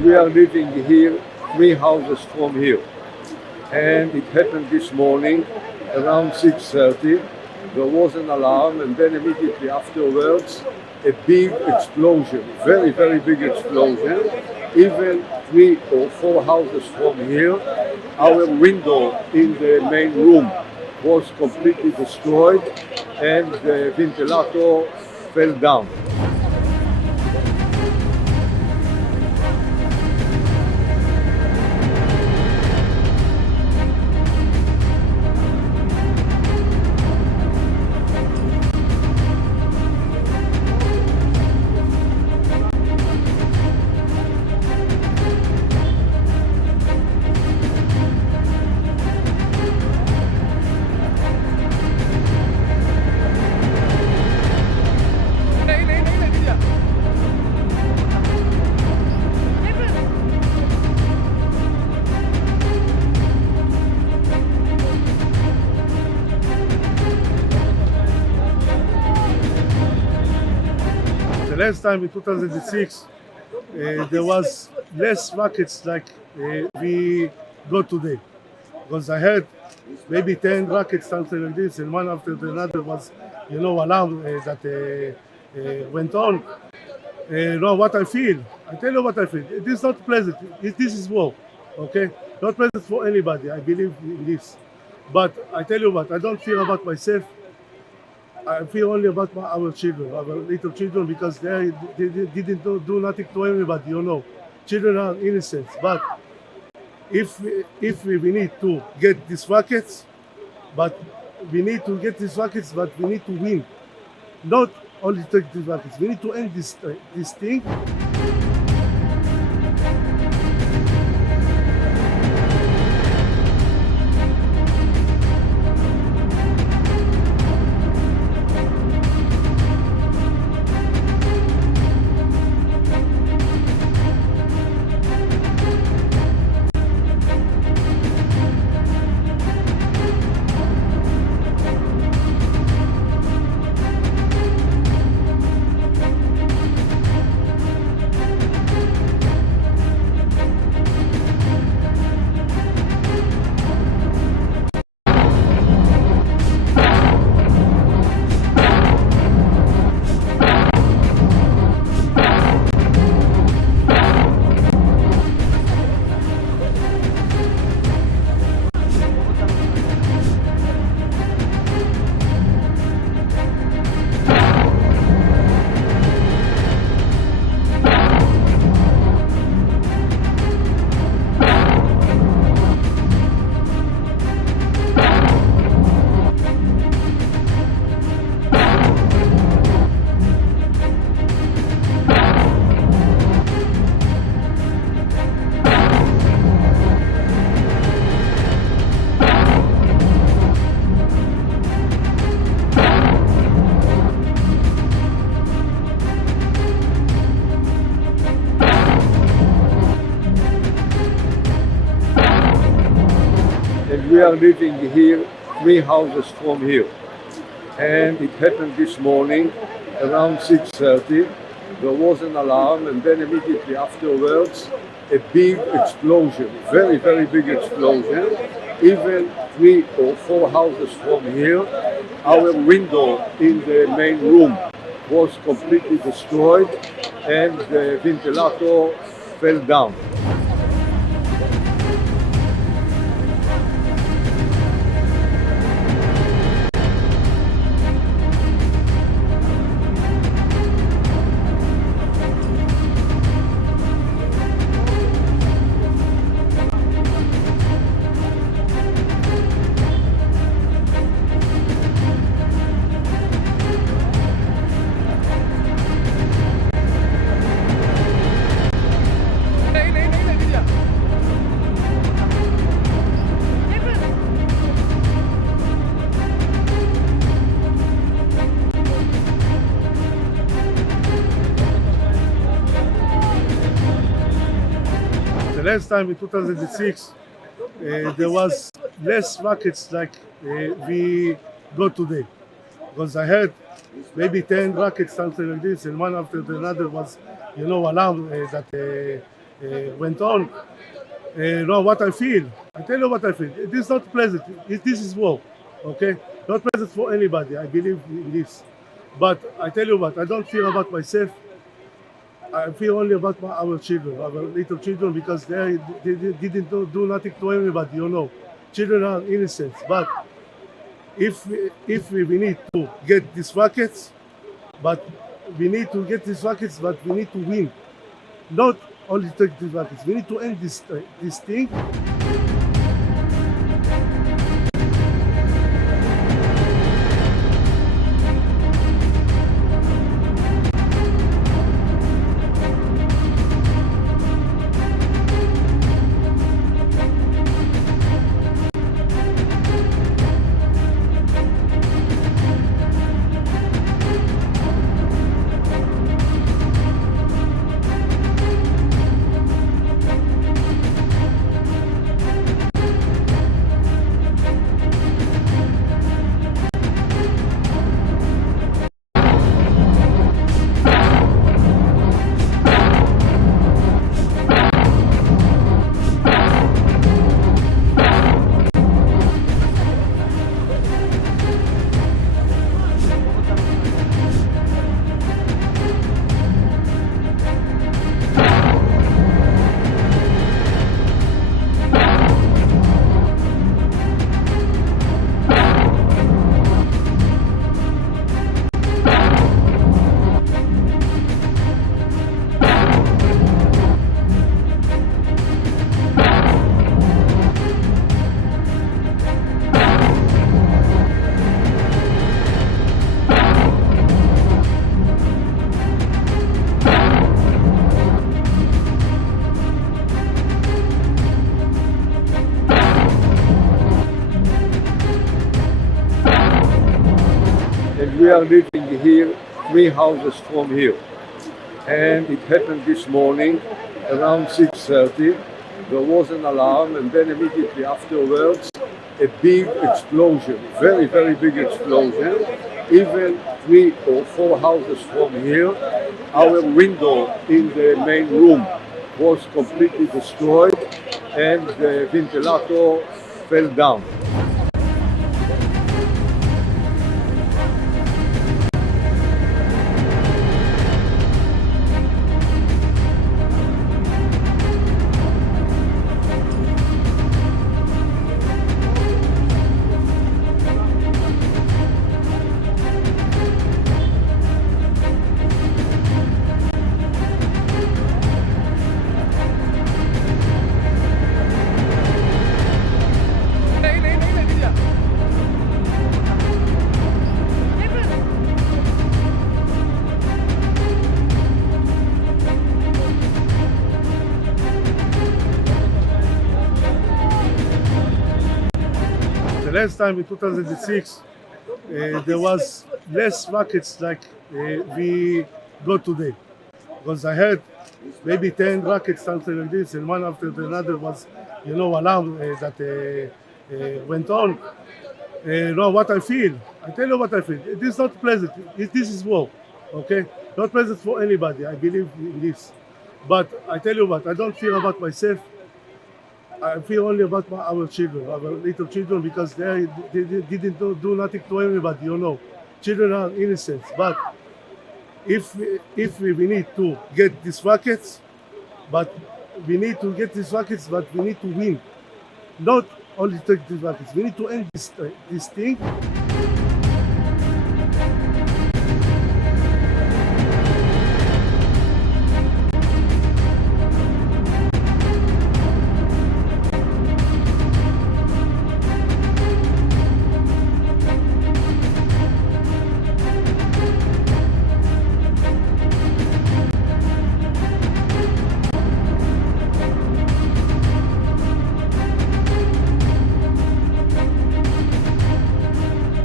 and we are living here 3 houses from here. And it happened this morning around 6:30. There was an alarm, and then immediately afterwards a big explosion, very, very big explosion. Even 3 or 4 houses from here, our window in the main room was completely destroyed, and the ventilator fell down. The last time in 2006, there was less rockets like we got today. Because I heard maybe 10 rockets, something like this, and one after another was, alarm that went on. Now what I feel, I tell you what I feel. It is not pleasant. This is war, okay? Not pleasant for anybody. I believe in this. But I tell you what, I don't fear about myself. I feel only about our children, our little children, because they didn't do nothing to anybody, Children are innocent. But if we need to get these rockets, but we need to win. Not only take these rockets, we need to end this thing. We are living here 3 houses from here. And it happened this morning around 6:30. There was an alarm, and then immediately afterwards a big explosion, very, very big explosion. Even 3 or 4 houses from here, our window in the main room was completely destroyed, and the ventilator fell down. The last time in 2006, there was less rockets like we got today. Because I heard maybe 10 rockets, something like this, and one after another was, alarm that went on. No, what I feel. I tell you what I feel. It is not pleasant. This is war. Okay, not pleasant for anybody. I believe in this. But I tell you what, I don't feel about myself. I feel only about our children, our little children, because they didn't do nothing to anybody, you know. Children are innocent. But if we need to get these rockets, but we need to win. Not only take these rockets. We need to end this thing. We are living here 3 houses from here, and it happened this morning around 6:30. There was an alarm, and then immediately afterwards a big explosion, very, very big explosion. Even 3 or 4 houses from here, our window in the main room was completely destroyed, and the ventilator fell down. The last time in 2006, there was less rockets like we got today. Because I heard maybe 10 rockets, something like this, and one after another was, alarm that went on. No, what I feel. I tell you what I feel. It is not pleasant. This is war. Okay? Not pleasant for anybody. I believe in this. But I tell you what, I don't feel about myself. I feel only about our children, our little children, because they didn't do nothing to anybody, you know. Children are innocent. But if we need to get these rockets, but we need to win. Not only take these rockets. We need to end this thing.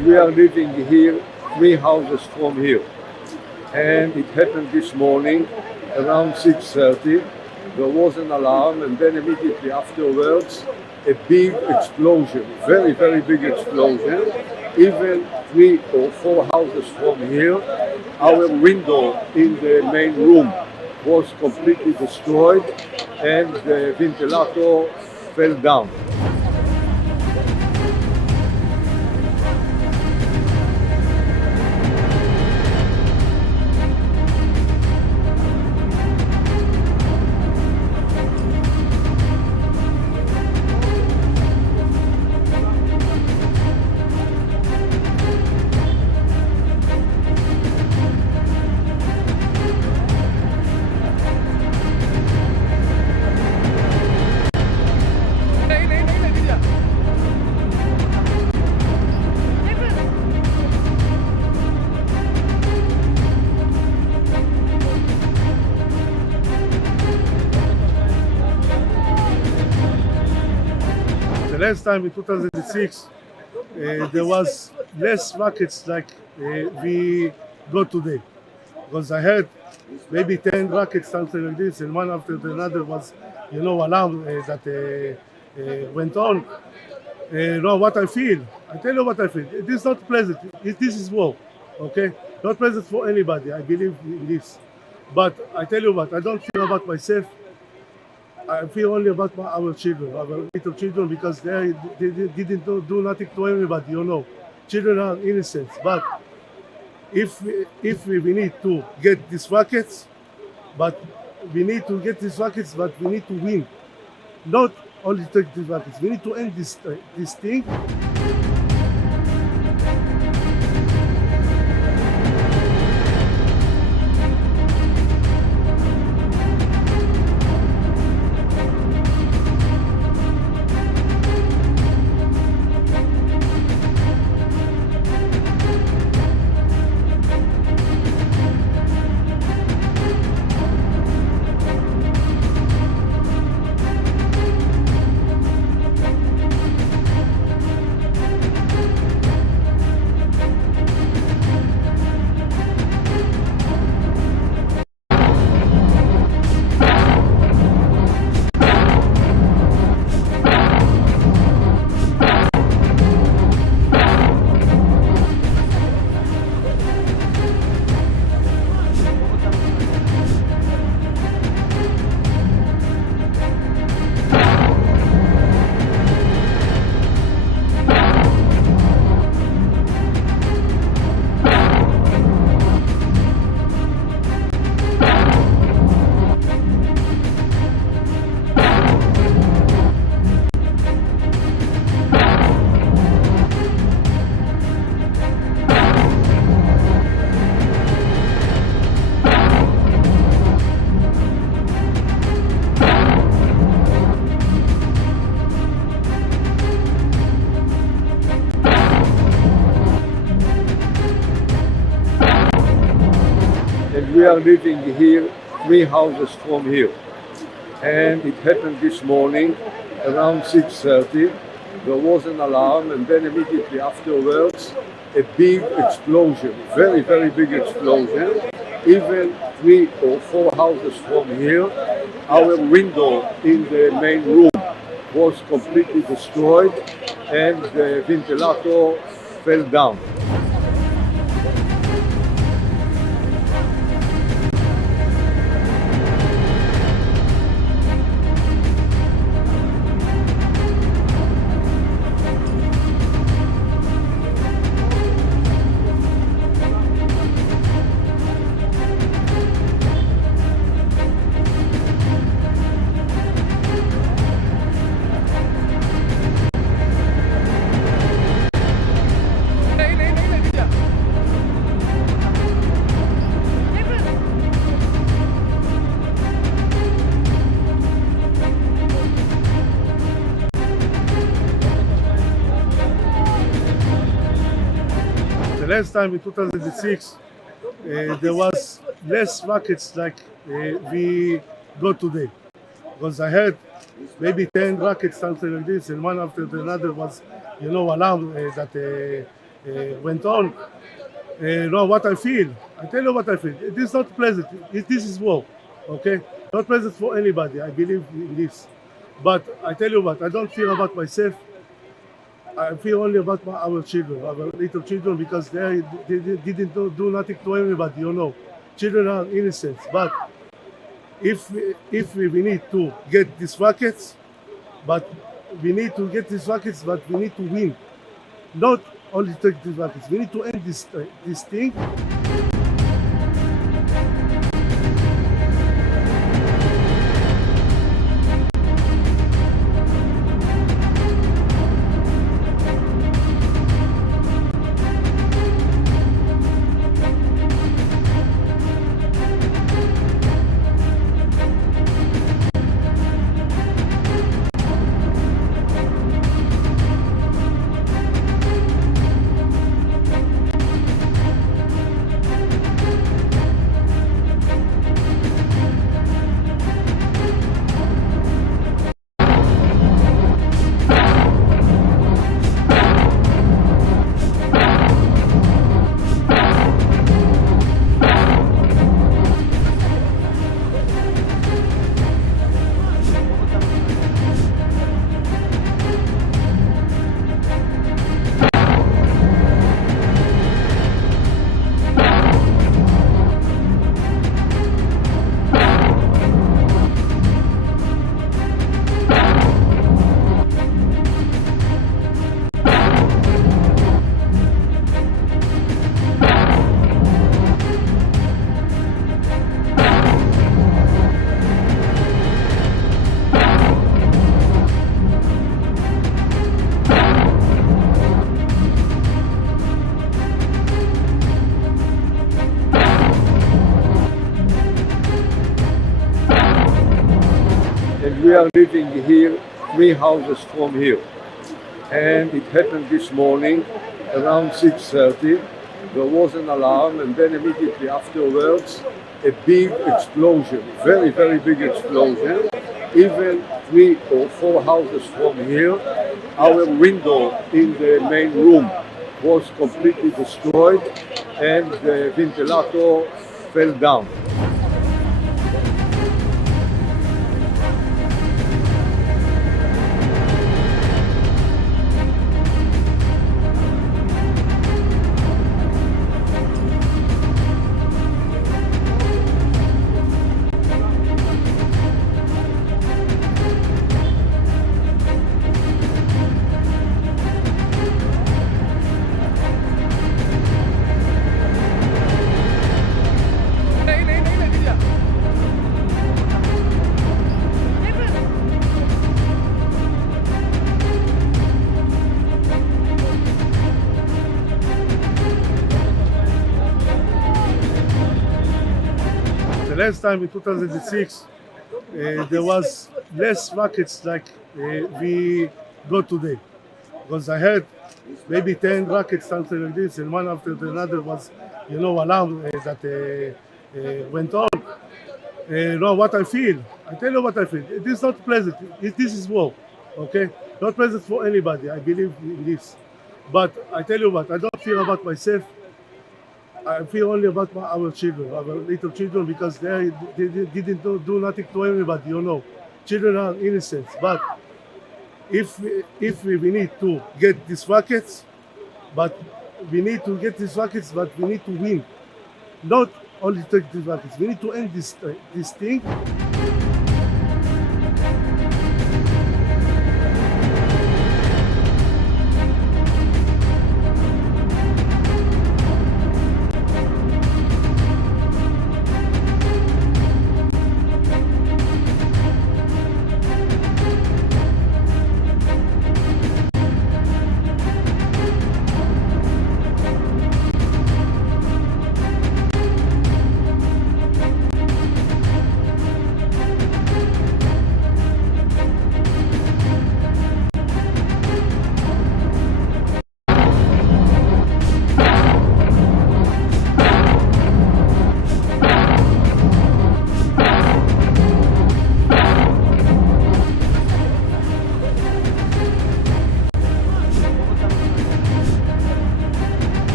and we are living here 3 houses from here. And it happened this morning around 6:30. There was an alarm, and then immediately afterwards a big explosion, very, very big explosion. Even 3 or 4 houses from here, our window in the main room was completely destroyed and the ventilator fell down. The last time in 2006, there was less rockets like we got today. Because I heard maybe 10 rockets, something like this, and one after another was, alarm that went on. Now what I feel, I tell you what I feel. It is not pleasant. This is war, okay? Not pleasant for anybody. I believe in this. But I tell you what, I don't feel about myself. I feel only about our children, our little children, because they didn't do nothing to anybody, Children are innocent. But if we need to get these rockets, but we need to win. Not only take these rockets, we need to end this thing. We are living here 3 houses from here. And it happened this morning around 6:30. There was an alarm, and then immediately afterwards a big explosion, very, very big explosion. Even 3 or 4 houses from here, our window in the main room was completely destroyed and the ventilator fell down. The last time in 2006, there was less rockets like we got today. Because I heard maybe 10 rockets, something like this, and one after another was, alarm that went on. Now what I feel, I tell you what I feel. It is not pleasant. This is war, okay? Not pleasant for anybody. I believe in this. But I tell you what, I don't fear about myself. I feel only about our children, our little children, because they didn't do nothing to anybody, you know. Children are innocent. But if we need to get these rockets, but we need to win. Not only take these rockets. We need to end this thing. And we are living here 3 houses from here. And it happened this morning around 6:30. There was an alarm, and then immediately afterwards a big explosion, very, very big explosion. Even 3 or 4 houses from here, our window in the main room was completely destroyed and the ventilator fell down. The last time in 2006, there was less rockets like we got today. Because I heard maybe 10 rockets, something like this, and one after the other was, alarm that went on. Now what I feel, I tell you what I feel. It is not pleasant. This is war, okay? Not pleasant for anybody. I believe in this. But I tell you what, I don't fear about myself. I feel only about our children, our little children, because they didn't do nothing to anybody, you know. Children are innocent. But if we need to get these rockets, but we need to win. Not only take these rockets. We need to end this thing.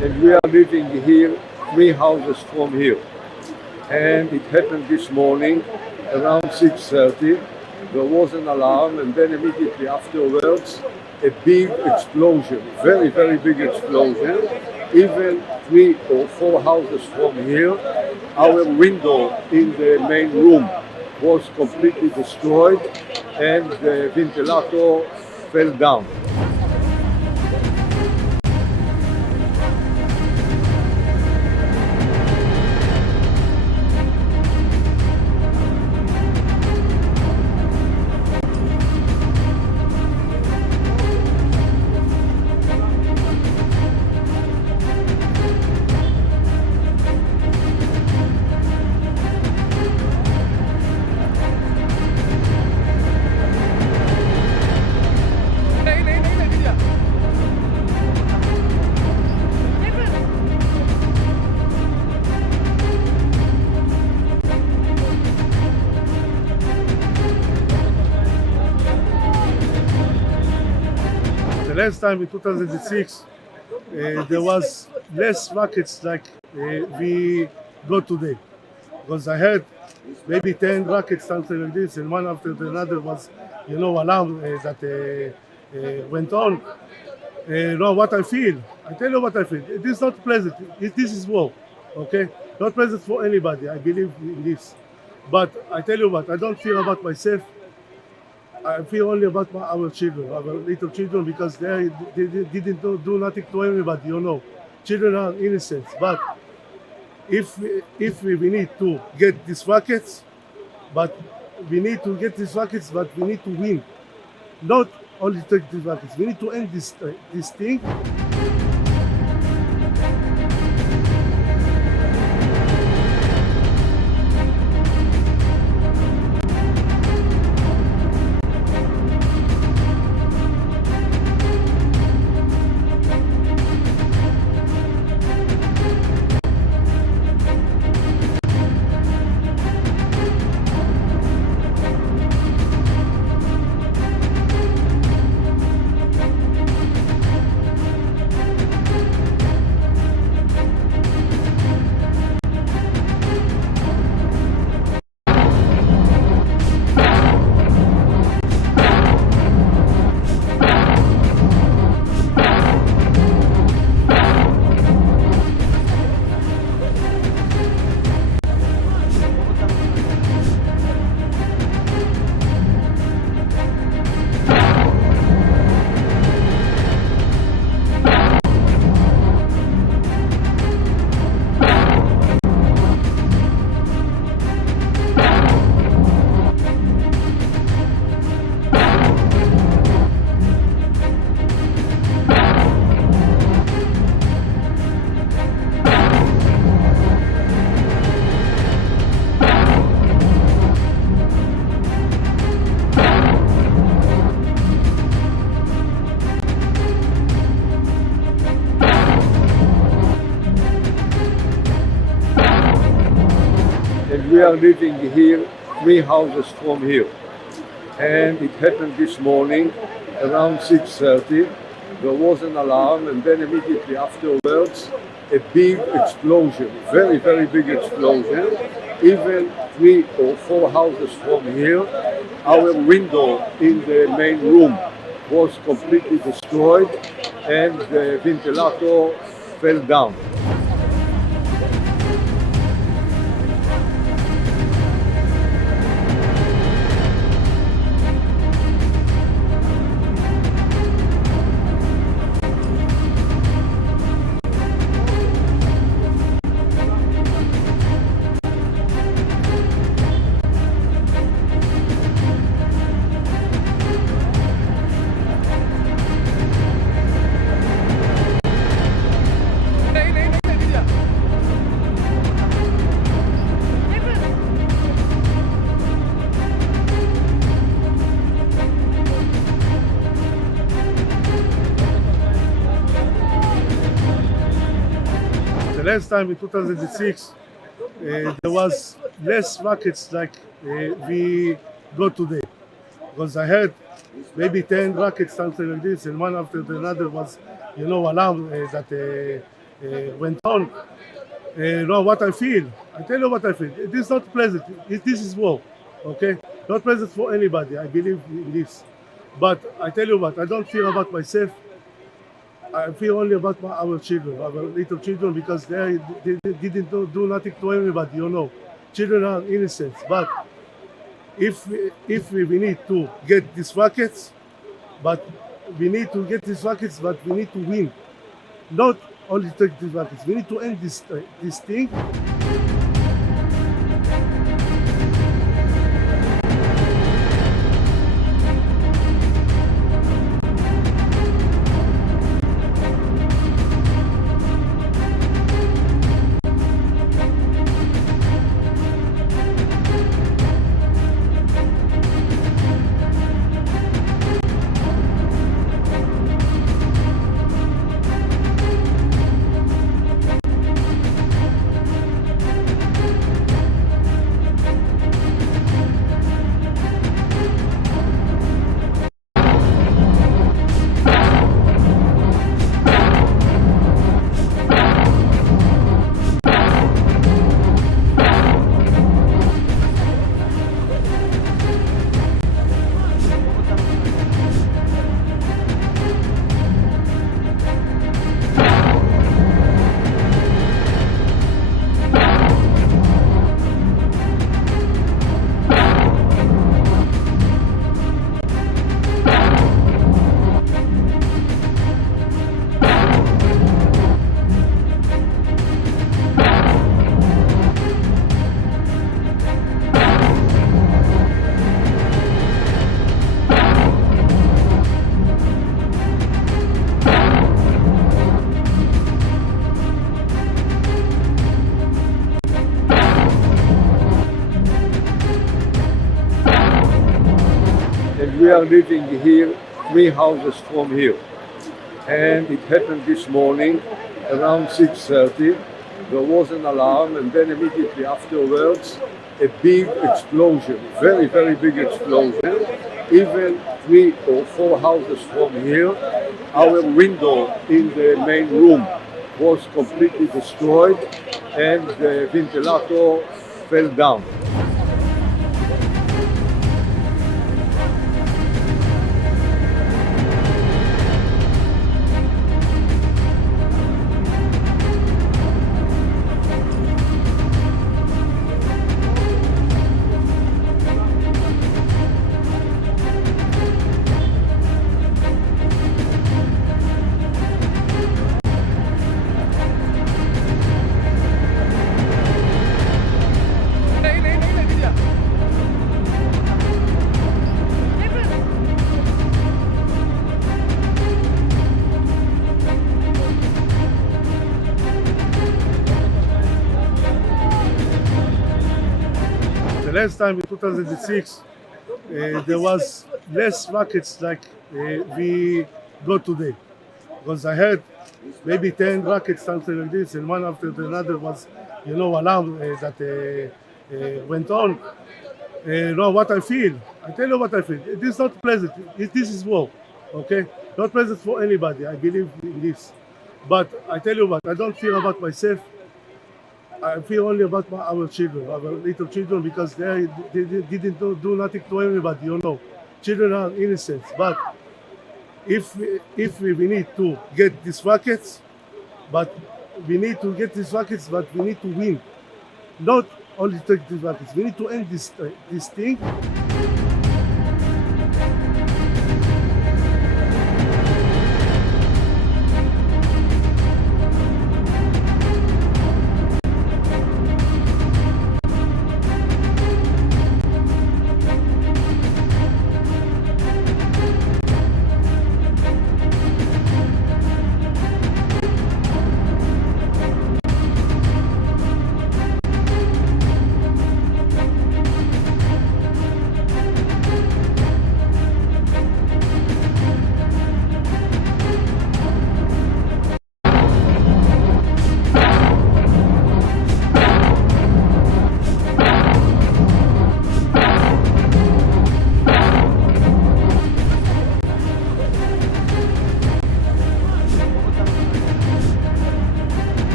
and we are living here 3 houses from here. And it happened this morning around 6:30. There was an alarm, and then immediately afterwards a big explosion, very, very big explosion. Even 3 or 4 houses from here, our window in the main room was completely destroyed, and the ventilator fell down. The last time in 2006, there was less rockets like we got today. Because I heard maybe 10 rockets, something like this, and one after another was, alarm that went on. Now what I feel, I tell you what I feel. It is not pleasant. This is war, okay? Not pleasant for anybody. I believe in this. But I tell you what, I don't feel about myself. I feel only about our children, our little children, because they didn't do nothing to anybody, Children are innocent. But if we need to get these rockets, but we need to win. Not only take these rockets, we need to end this thing. And we are living here 3 houses from here. And it happened this morning around 6:30. There was an alarm, and then immediately afterwards a big explosion, very, very big explosion. Even 3 or 4 houses from here, our window in the main room was completely destroyed, and the ventilator fell down. The last time in 2006, there was less rockets like we got today. Because I heard maybe 10 rockets, something like this, and one after another was, alarm that went on. No, what I feel. I tell you what I feel. It is not pleasant. This is war. Okay, not pleasant for anybody. I believe in this. But I tell you what, I don't feel about myself. I feel only about our children, our little children, because they didn't do nothing to anybody, you know. Children are innocent. But if we need to get these rockets, but we need to get these rockets, but we need to win. Not only take these rockets. We need to end this thing. We are living here 3 houses from here, and it happened this morning around 6:30. There was an alarm, and then immediately afterwards a big explosion, very big explosion. Even 3 or 4 houses from here, our window in the main room was completely destroyed, and the ventilator fell down. The last time in 2006, there was less rockets like we got today. Because I heard maybe 10 rockets, something like this, and one after another was, alarm that went on. No, what I feel. I tell you what I feel. It is not pleasant. This is war. Okay? Not pleasant for anybody. I believe in this. But I tell you what, I don't feel about myself. I feel only about our children, our little children, because they didn't do nothing to anybody, you know. Children are innocent. But if we need to get these rockets, but we need to win. Not only take these rockets. We need to end this thing.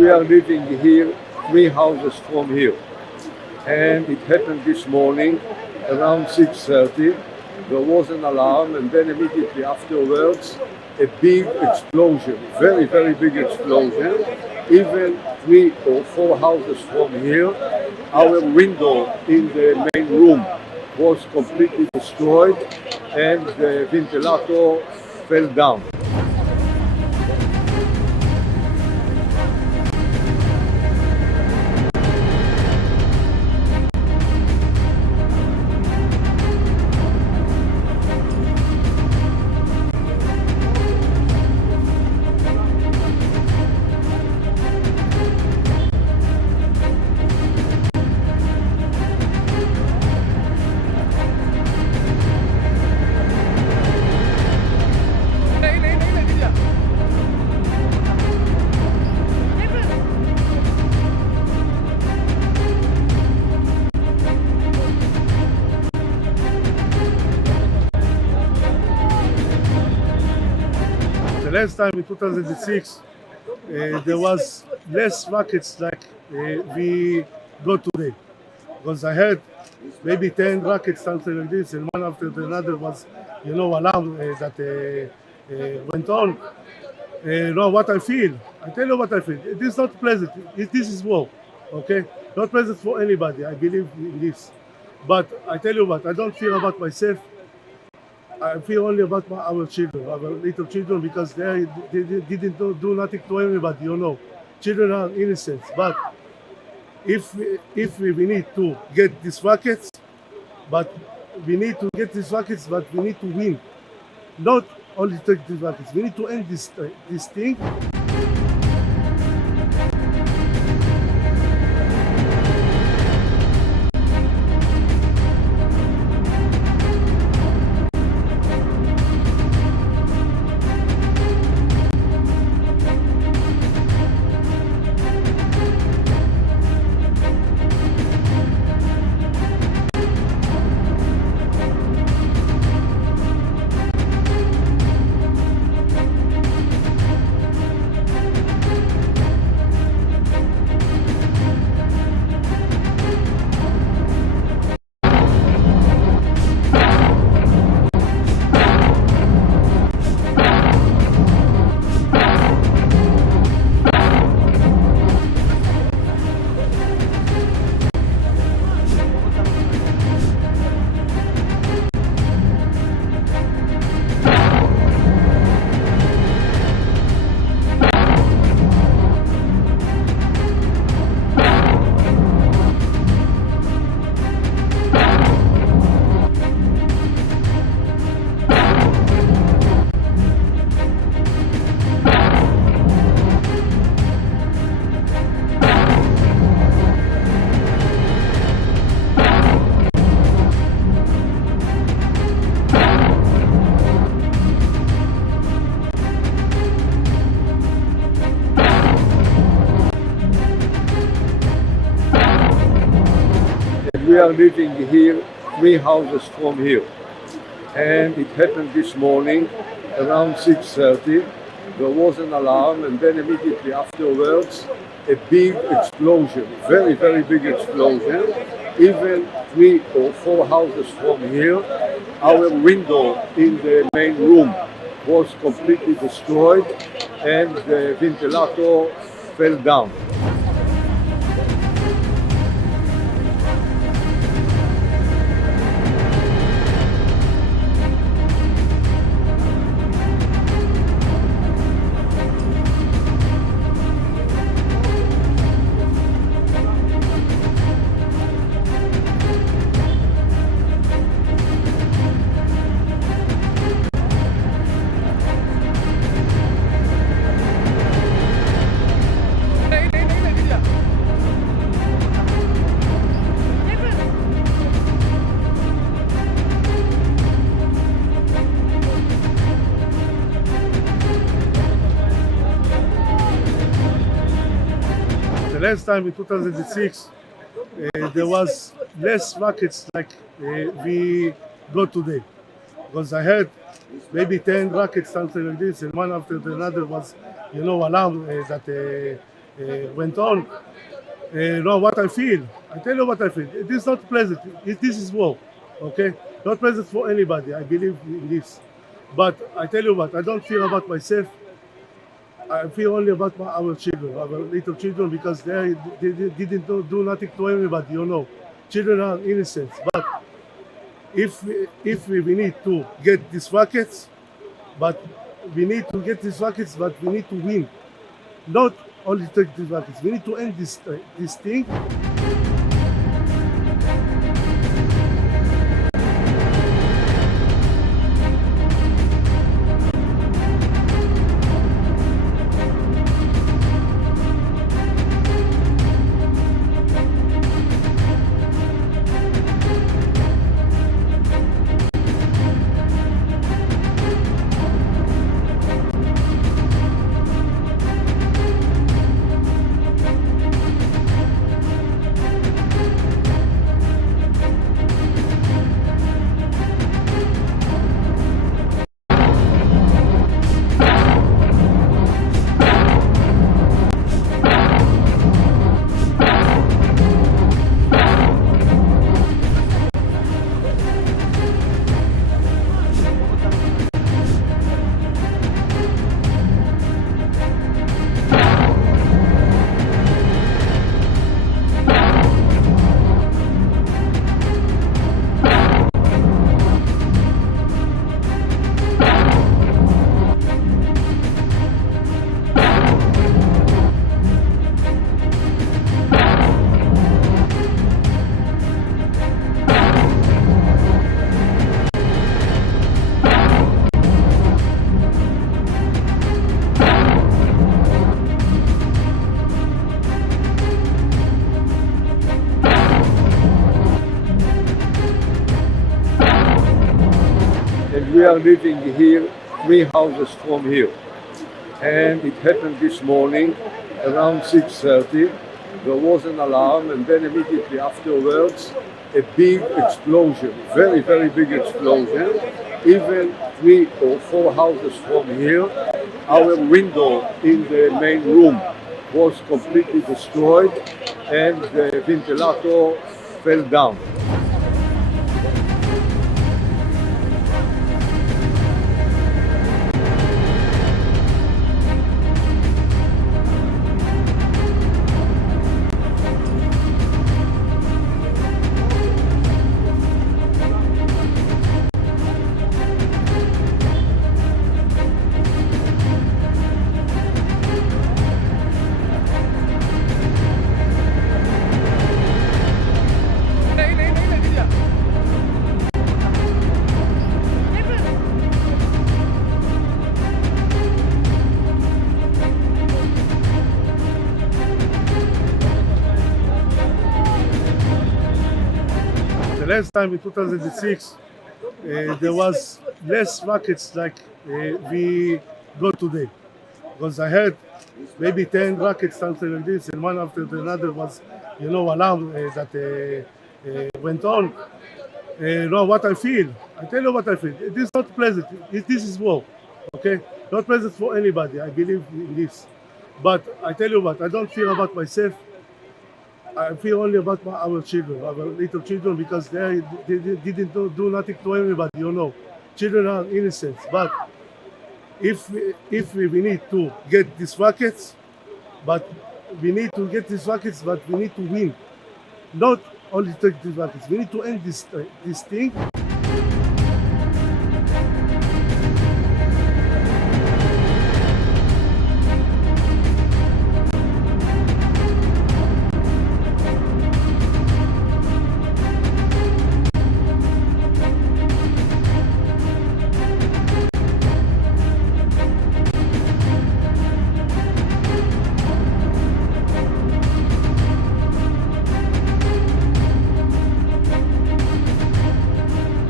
we are living here 3 houses from here. And it happened this morning around 6:30. There was an alarm, and then immediately afterwards a big explosion, very, very big explosion. Even 3 or 4 houses from here, our window in the main room was completely destroyed and the ventilator fell down. The last time in 2006, there was less rockets like we got today. Because I heard maybe 10 rockets, something like this, and one after another was, alarm that went on. What I feel, I tell you what I feel. It is not pleasant. This is war, okay? Not pleasant for anybody. I believe in this. But I tell you what, I don't fear about myself. I feel only about our children, our little children, because they didn't do nothing to anybody, Children are innocent. But if we need to get these rockets, but we need to win. Not only take these rockets, we need to end this thing. We are living here 3 houses from here. And it happened this morning around 6:30. There was an alarm, and then immediately afterwards a big explosion, very, very big explosion. Even 3 or 4 houses from here, our window in the main room was completely destroyed and the ventilator fell down. Last time in 2006, there was less rockets like we got today. Because I heard maybe 10 rockets, something like this, and one after another was, alarm that went on. Know what I feel. I tell you what I feel. It is not pleasant. This is war, okay? Not pleasant for anybody. I believe in this. But I tell you what, I don't feel about myself. I feel only about our children, our little children, because they didn't do nothing to anybody, you know. Children are innocent. But if we need to get these rockets, but we need to win. Not only take these rockets. We need to end this thing. We are living here 3 houses from here, and it happened this morning around 6:30. There was an alarm, and then immediately afterwards a big explosion, very big explosion. Even 3 or 4 houses from here, our window in the main room was completely destroyed, and the ventilator fell down. The last time in 2006, there was less rockets like we got today. Because I heard maybe 10 rockets, something like this, and one after another was, alarm that went on. Know what I feel. I tell you what I feel. It is not pleasant. This is war, okay? Not pleasant for anybody. I believe in this. But I tell you what, I don't feel about myself. I feel only about our children, our little children, because they didn't do nothing to anybody, you know. Children are innocent. But if we need to get these rockets, but we need to win. Not only take these rockets. We need to end this thing.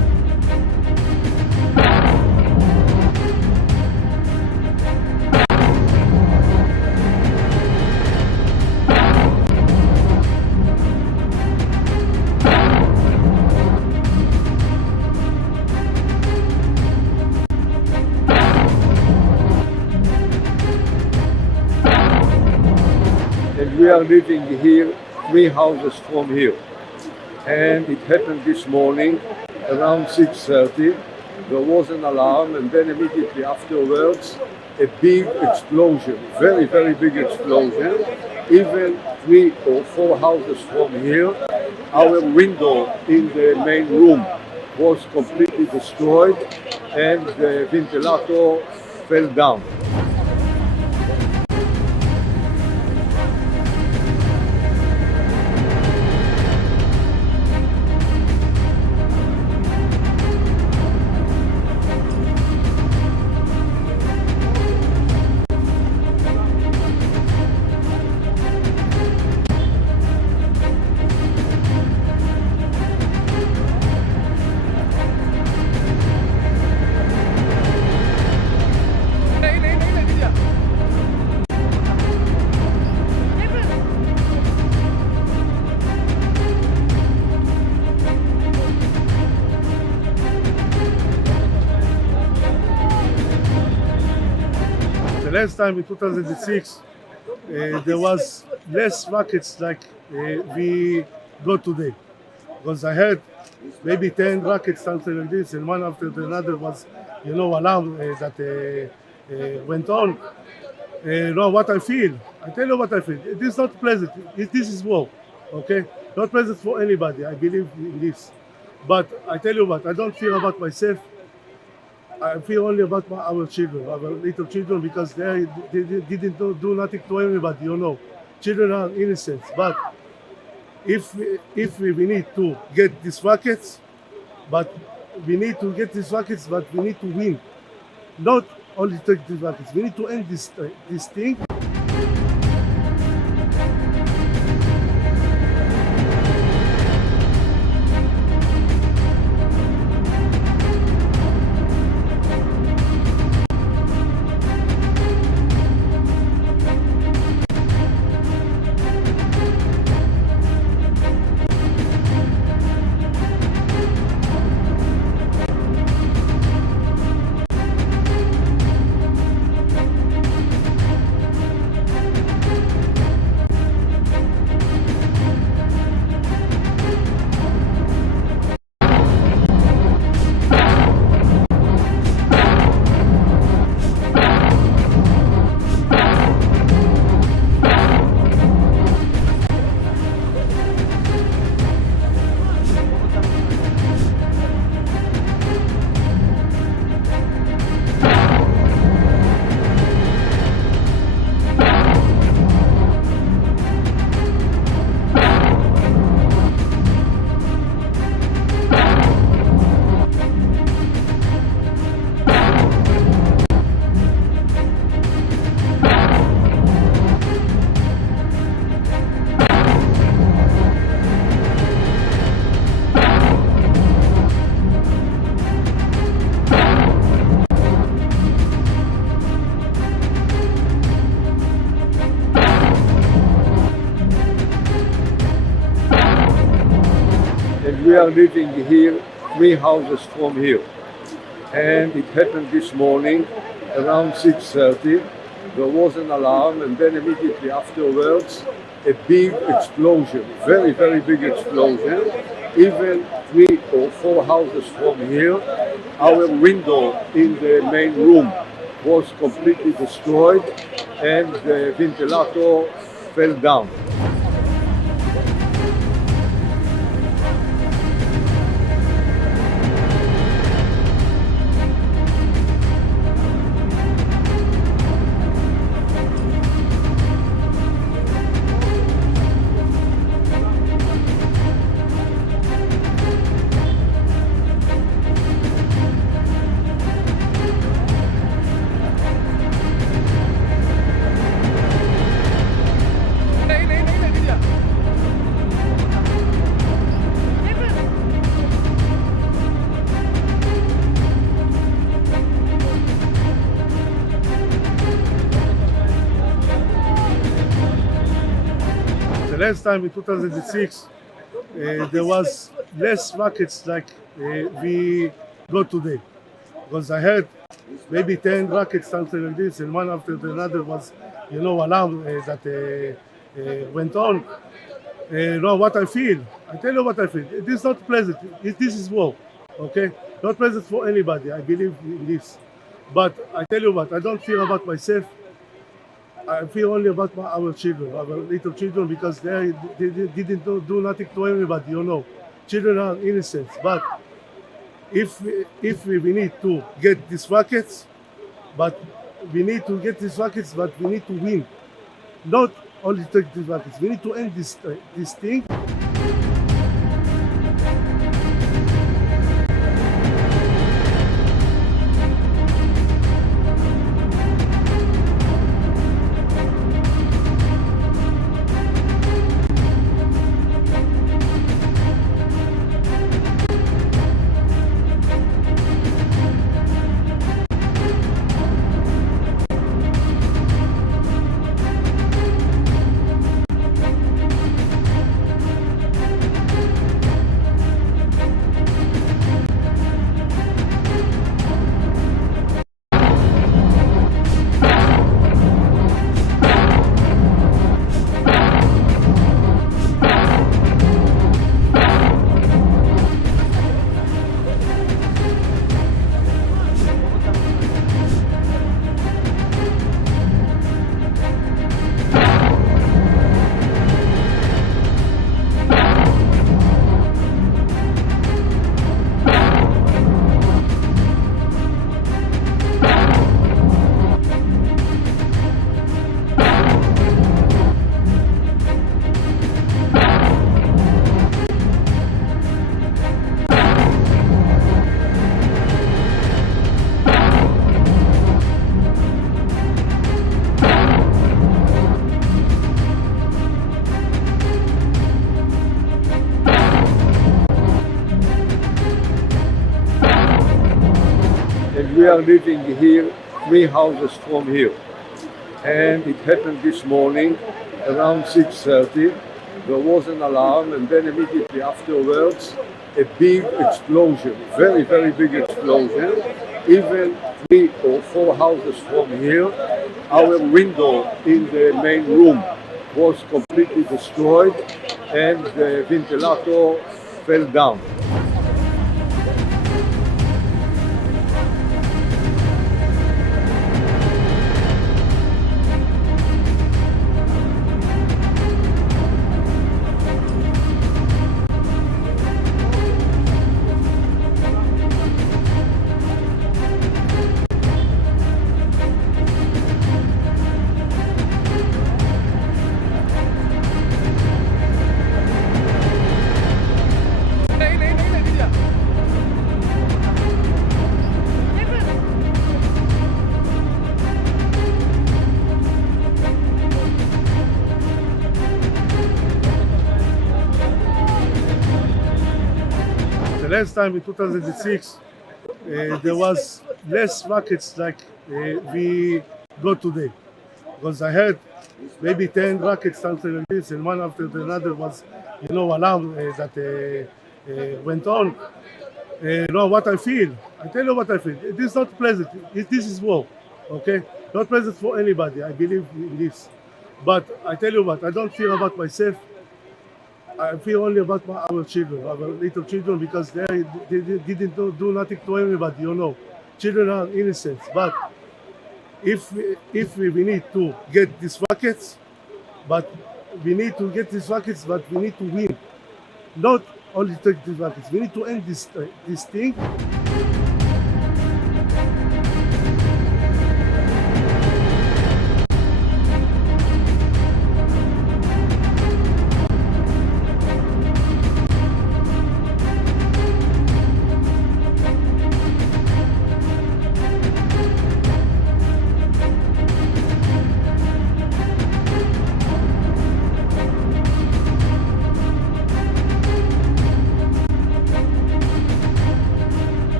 and we are living here 3 houses from here. And it happened this morning around 6:30. There was an alarm, and then immediately afterwards a big explosion, very, very big explosion. Even 3 or 4 houses from here, our window in the main room was completely destroyed and the ventilator fell down. The last time in 2006, there was less rockets like we got today. Because I heard maybe 10 rockets, something like this, and one after another was, alarm that went on. Now what I feel, I tell you what I feel. It is not pleasant. This is war, okay? Not pleasant for anybody. I believe in this. But I tell you what, I don't feel about myself. I feel only about our children, our little children, because they didn't do nothing to anybody, Children are innocent. But if we need to get these rockets, but we need to win. Not only take these rockets, we need to end this thing. And we are living here 3 houses from here. And it happened this morning around 6:30. There was an alarm, and then immediately afterwards a big explosion, very, very big explosion. Even 3 or 4 houses from here, our window in the main room was completely destroyed and the ventilator fell down. The last time in 2006, there was less rockets like we got today. Because I heard maybe 10 rockets, something like this, and one after another was, alarm that went on. Know what I feel. I tell you what I feel. It is not pleasant. This is war. Okay, not pleasant for anybody. I believe in this. But I tell you what, I don't fear about myself. I fear only about our children, our little children, because they didn't do nothing to anybody. Children are innocent. But if we need to get these rockets, but we need to win. Not only take these rockets. We need to end this thing. We are living here 3 houses from here, and it happened this morning around 6:30. There was an alarm, and then immediately afterwards a big explosion, very, very big explosion. Even 3 or 4 houses from here, our window in the main room was completely destroyed, and the ventilator fell down. The last time in 2006, there was less rockets like we got today. Because I heard maybe 10 rockets something like this, and one after another was, alarm that went on. Know what I feel. I tell you what I feel. It is not pleasant. This is war. Okay, not pleasant for anybody. I believe in this. But I tell you what, I don't fear about myself. I fear only about our children, our little children, because they didn't do nothing to anybody. Children are innocent. But if we need to get these rockets, but we need to win. Not only take these rockets. We need to end this thing.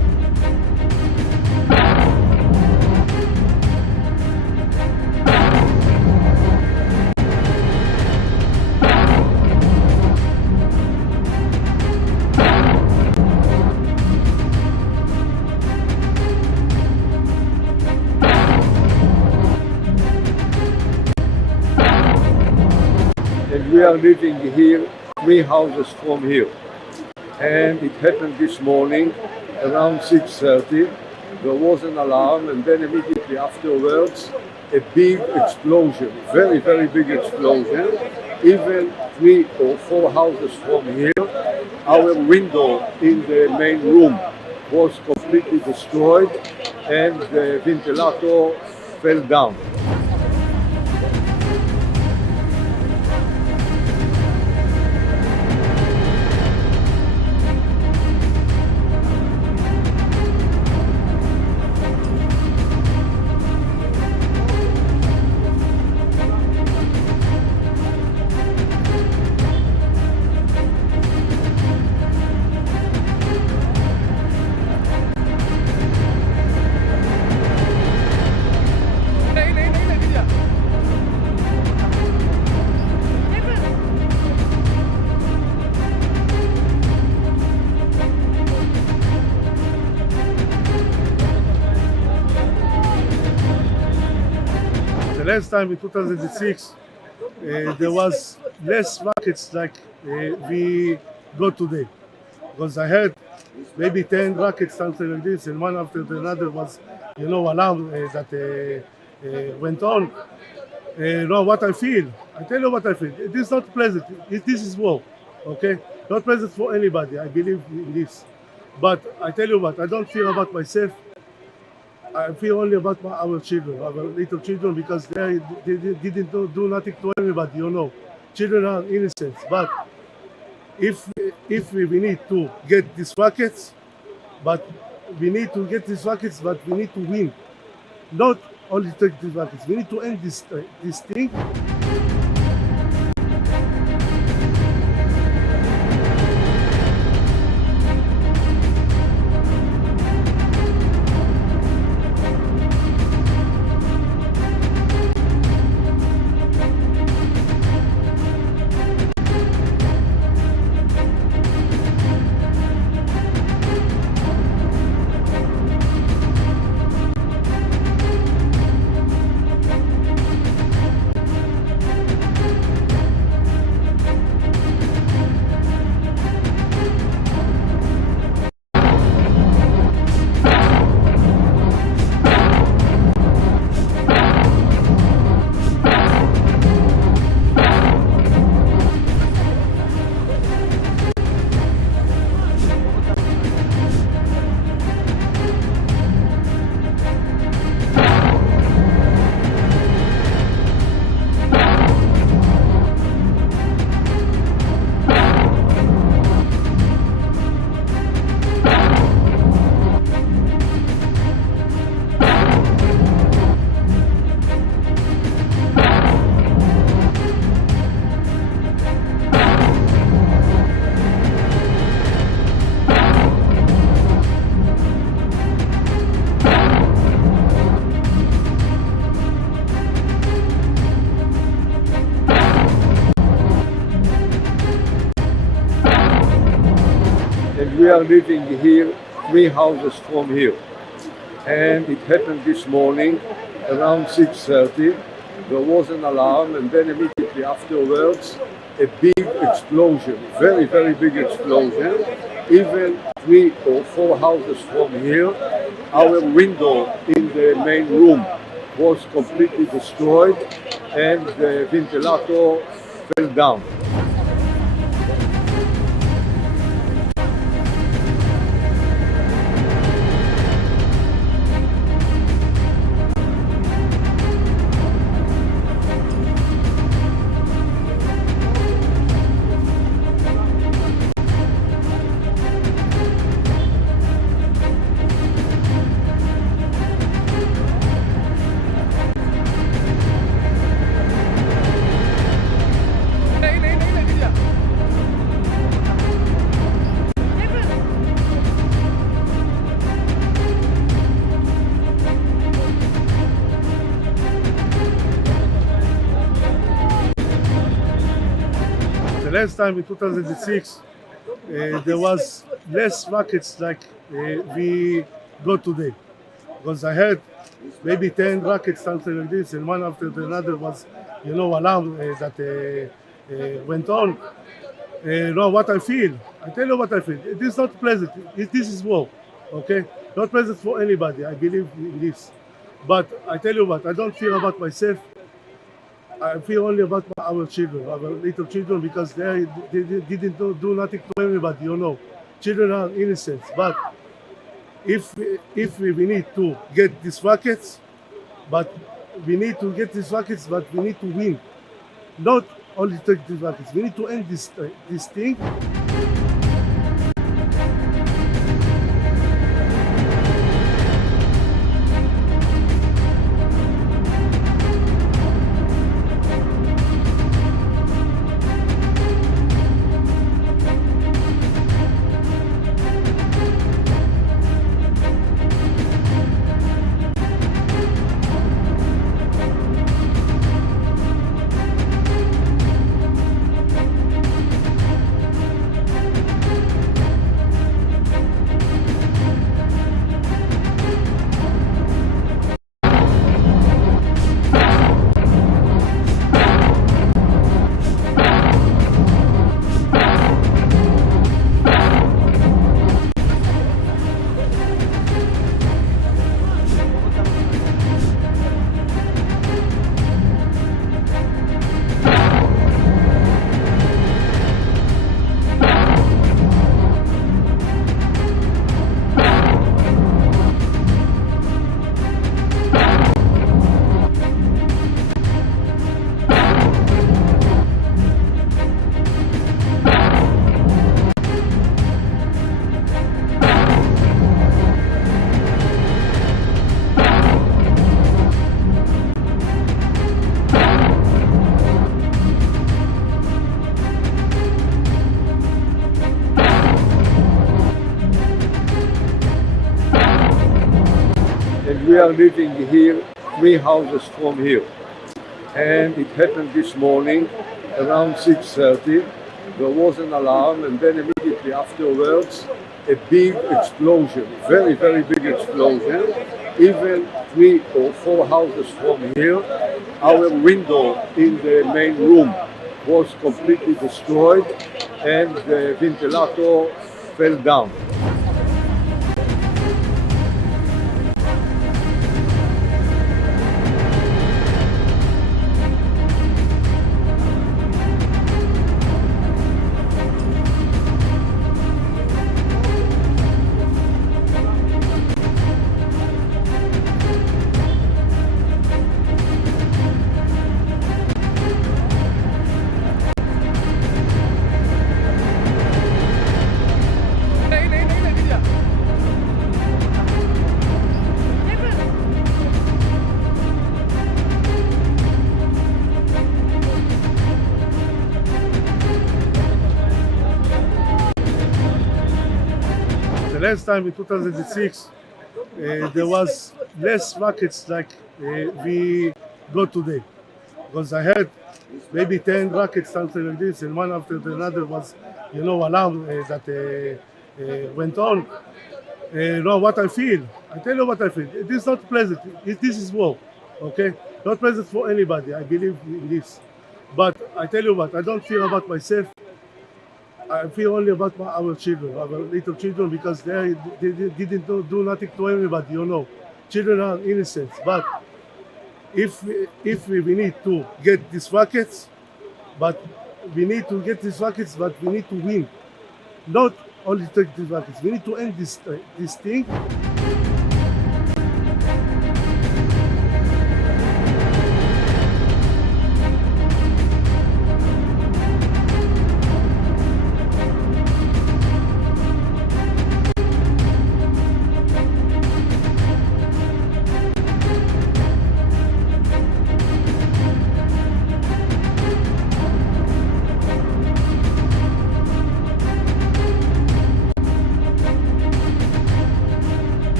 we are living here 3 houses from here. And it happened this morning around 6:30. There was an alarm, and then immediately afterwards a big explosion, very, very big explosion. Even 3 or 4 houses from here, our window in the main room was completely destroyed and the ventilator fell down. The last time in 2006, there was less rockets like we got today. Because I heard maybe 10 rockets, something like this, and one after another was, alarm that went on. What I feel, I tell you what I feel. It is not pleasant. This is war, okay? Not pleasant for anybody. I believe in this. But I tell you what, I don't fear about myself. I feel only about our children, our little children, because they didn't do nothing to anybody, Children are innocent. But if we need to get these rockets, but we need to win. Not only take these rockets. We need to end this thing. We are living here 3 houses from here. And it happened this morning around 6:30. There was an alarm, and then immediately afterwards a big explosion, very, very big explosion. Even 3 or 4 houses from here, our window in the main room was completely destroyed and the ventilator fell down. Last time in 2006, there was less rockets like we got today. Because I heard maybe 10 rockets, something like this, and one after another was, alarm that went on. Now what I feel, I tell you what I feel. It is not pleasant. This is war, okay? Not pleasant for anybody. I believe in this. But I tell you what, I don't feel about myself. I feel only about our children, our little children, because they didn't do nothing to anybody, you know. Children are innocent. But if we need to get these rockets, but we need to win. Not only take these rockets. We need to end this thing. We are living here 3 houses from here, and it happened this morning around 6:30. There was an alarm, and then immediately afterwards a big explosion, very big explosion. Even 3 or 4 houses from here, our window in the main room was completely destroyed, and the ventilator fell down. The last time in 2006, there was less rockets like we got today. Because I heard maybe 10 rockets, something like this, and one after another was, alarm that went on. Now what I feel, I tell you what I feel. It is not pleasant. This is war, okay? Not pleasant for anybody. I believe in this. But I tell you what, I don't feel about myself. I feel only about our children, our little children, because they didn't do nothing to anybody, you know. Children are innocent. But if we need to get these rockets, but we need to win. Not only take these rockets. We need to end this thing.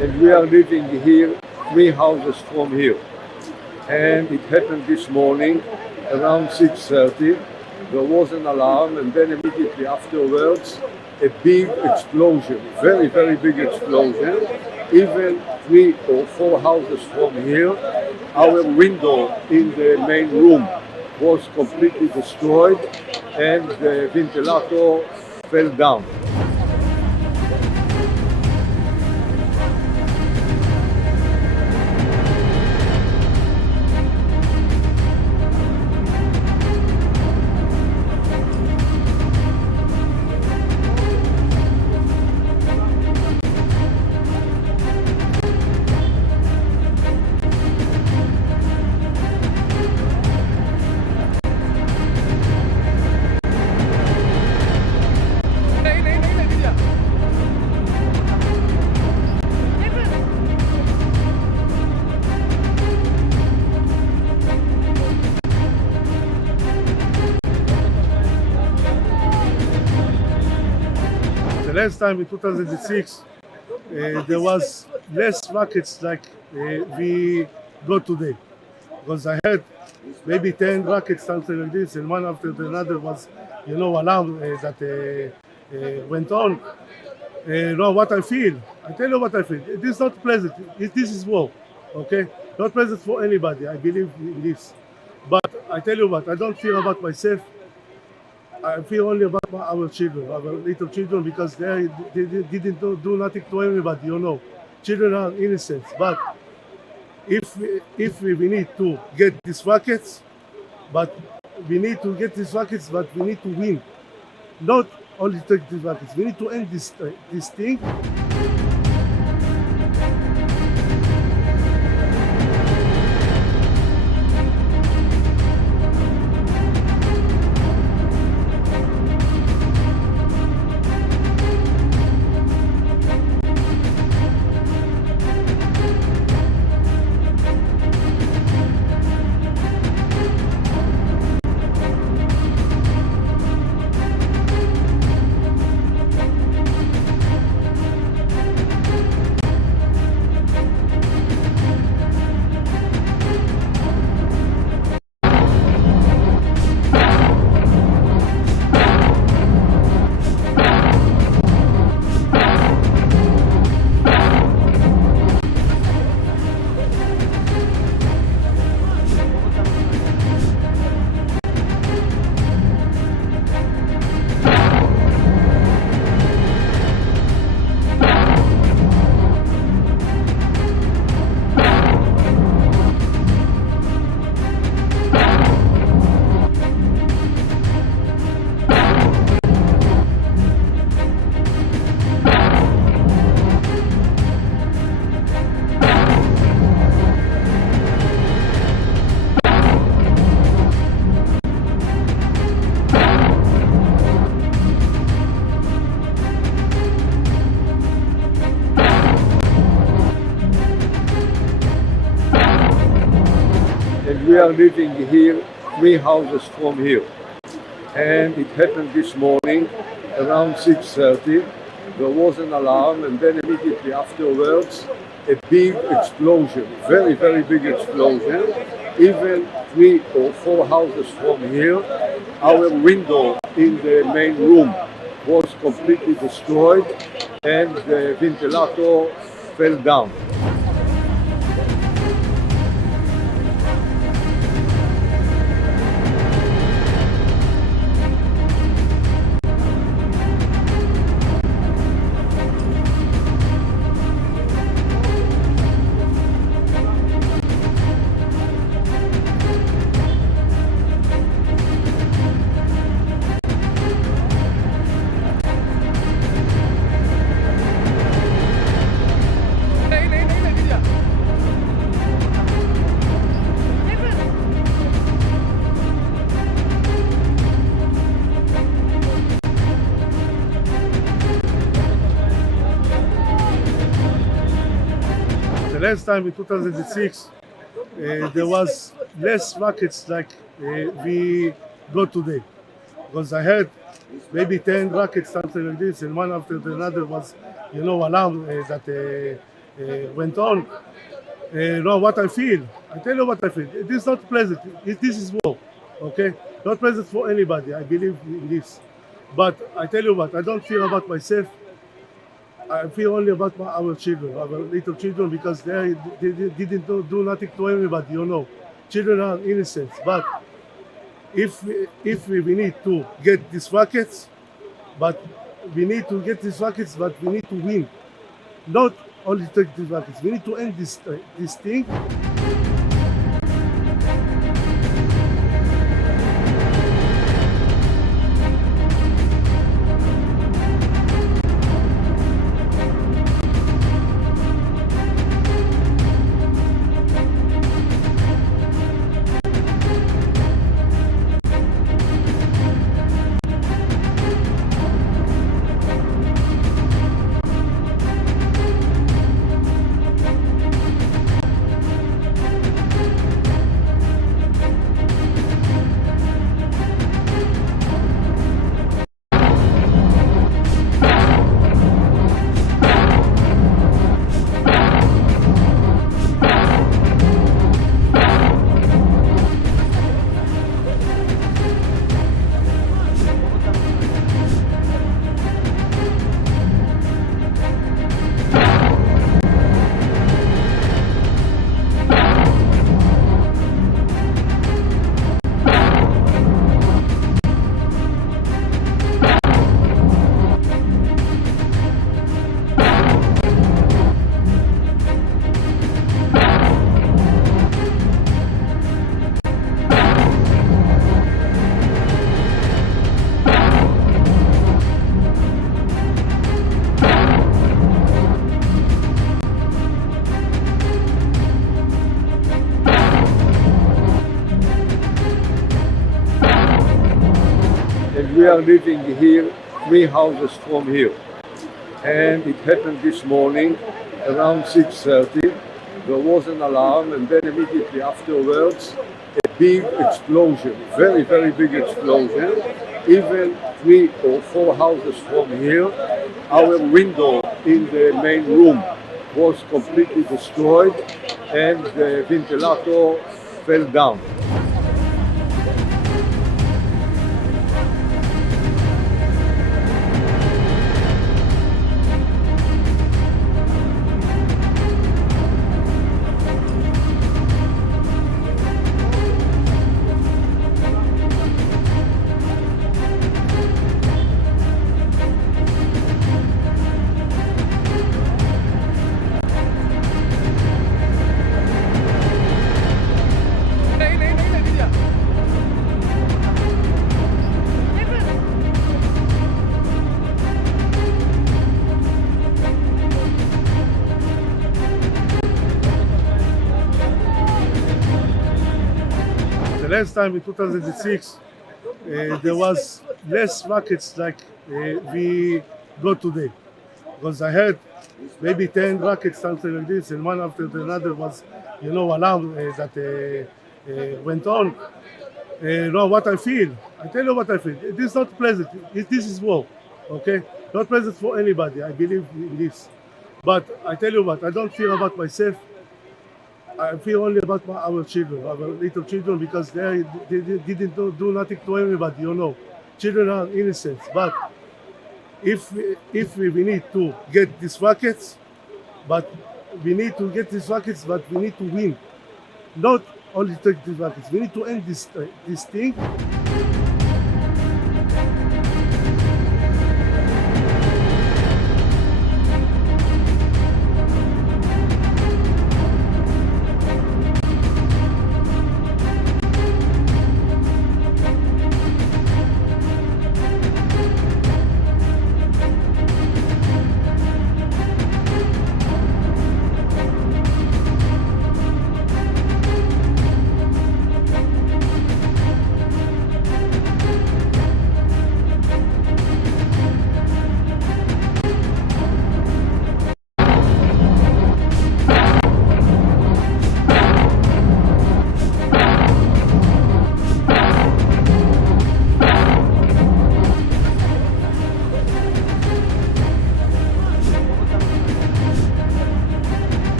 and we are living here 3 houses from here. And it happened this morning around 6:30. There was an alarm, and then immediately afterwards a big explosion, very, very big explosion. Even 3 or 4 houses from here, our window in the main room was completely destroyed and the ventilator fell down. The last time in 2006, there was less rockets like we got today. Because I heard maybe 10 rockets, something like this, and one after another was, alarm that went on. What I feel, I tell you what I feel. It is not pleasant. This is war, okay? Not pleasant for anybody. I believe in this. But I tell you what, I don't feel about myself. I feel only about our children, our little children, because they didn't do nothing to anybody, Children are innocent. But if we need to get these rockets, but we need to win. Not only take these rockets, we need to end this thing. We are living here 3 houses from here. And it happened this morning around 6:30. There was an alarm, and then immediately afterwards a big explosion, very, very big explosion. Even 3 or 4 houses from here, our window in the main room was completely destroyed and the ventilator fell down. Last time in 2006, there was less rockets like we got today. Because I heard maybe 10 rockets, something like this, and one after another was, alarm that went on. Know what I feel. I tell you what I feel. It is not pleasant. This is war, okay? Not pleasant for anybody. I believe in this. But I tell you what, I don't feel about myself. I feel only about our children, our little children, because they didn't do nothing to anybody, you know. Children are innocent. But if we need to get these rockets, but we need to win. Not only take these rockets. We need to end this thing. We are living here 3 houses from here, and it happened this morning around 6:30. There was an alarm, and then immediately afterwards a big explosion, very, very big explosion. Even 3 or 4 houses from here, our window in the main room was completely destroyed, and the ventilator fell down. Last time in 2006, there was less rockets like we got today. Because I heard maybe 10 rockets, something like this, and one after another was, alarm that went on. Know what I feel. I tell you what I feel. It is not pleasant. This is war, okay? Not pleasant for anybody. I believe in this. But I tell you what, I don't feel about myself. I feel only about our children, our little children, because they didn't do nothing to anybody, you know. Children are innocent. But if we need to get these rockets, but we need to win. Not only take these rockets. We need to end this thing.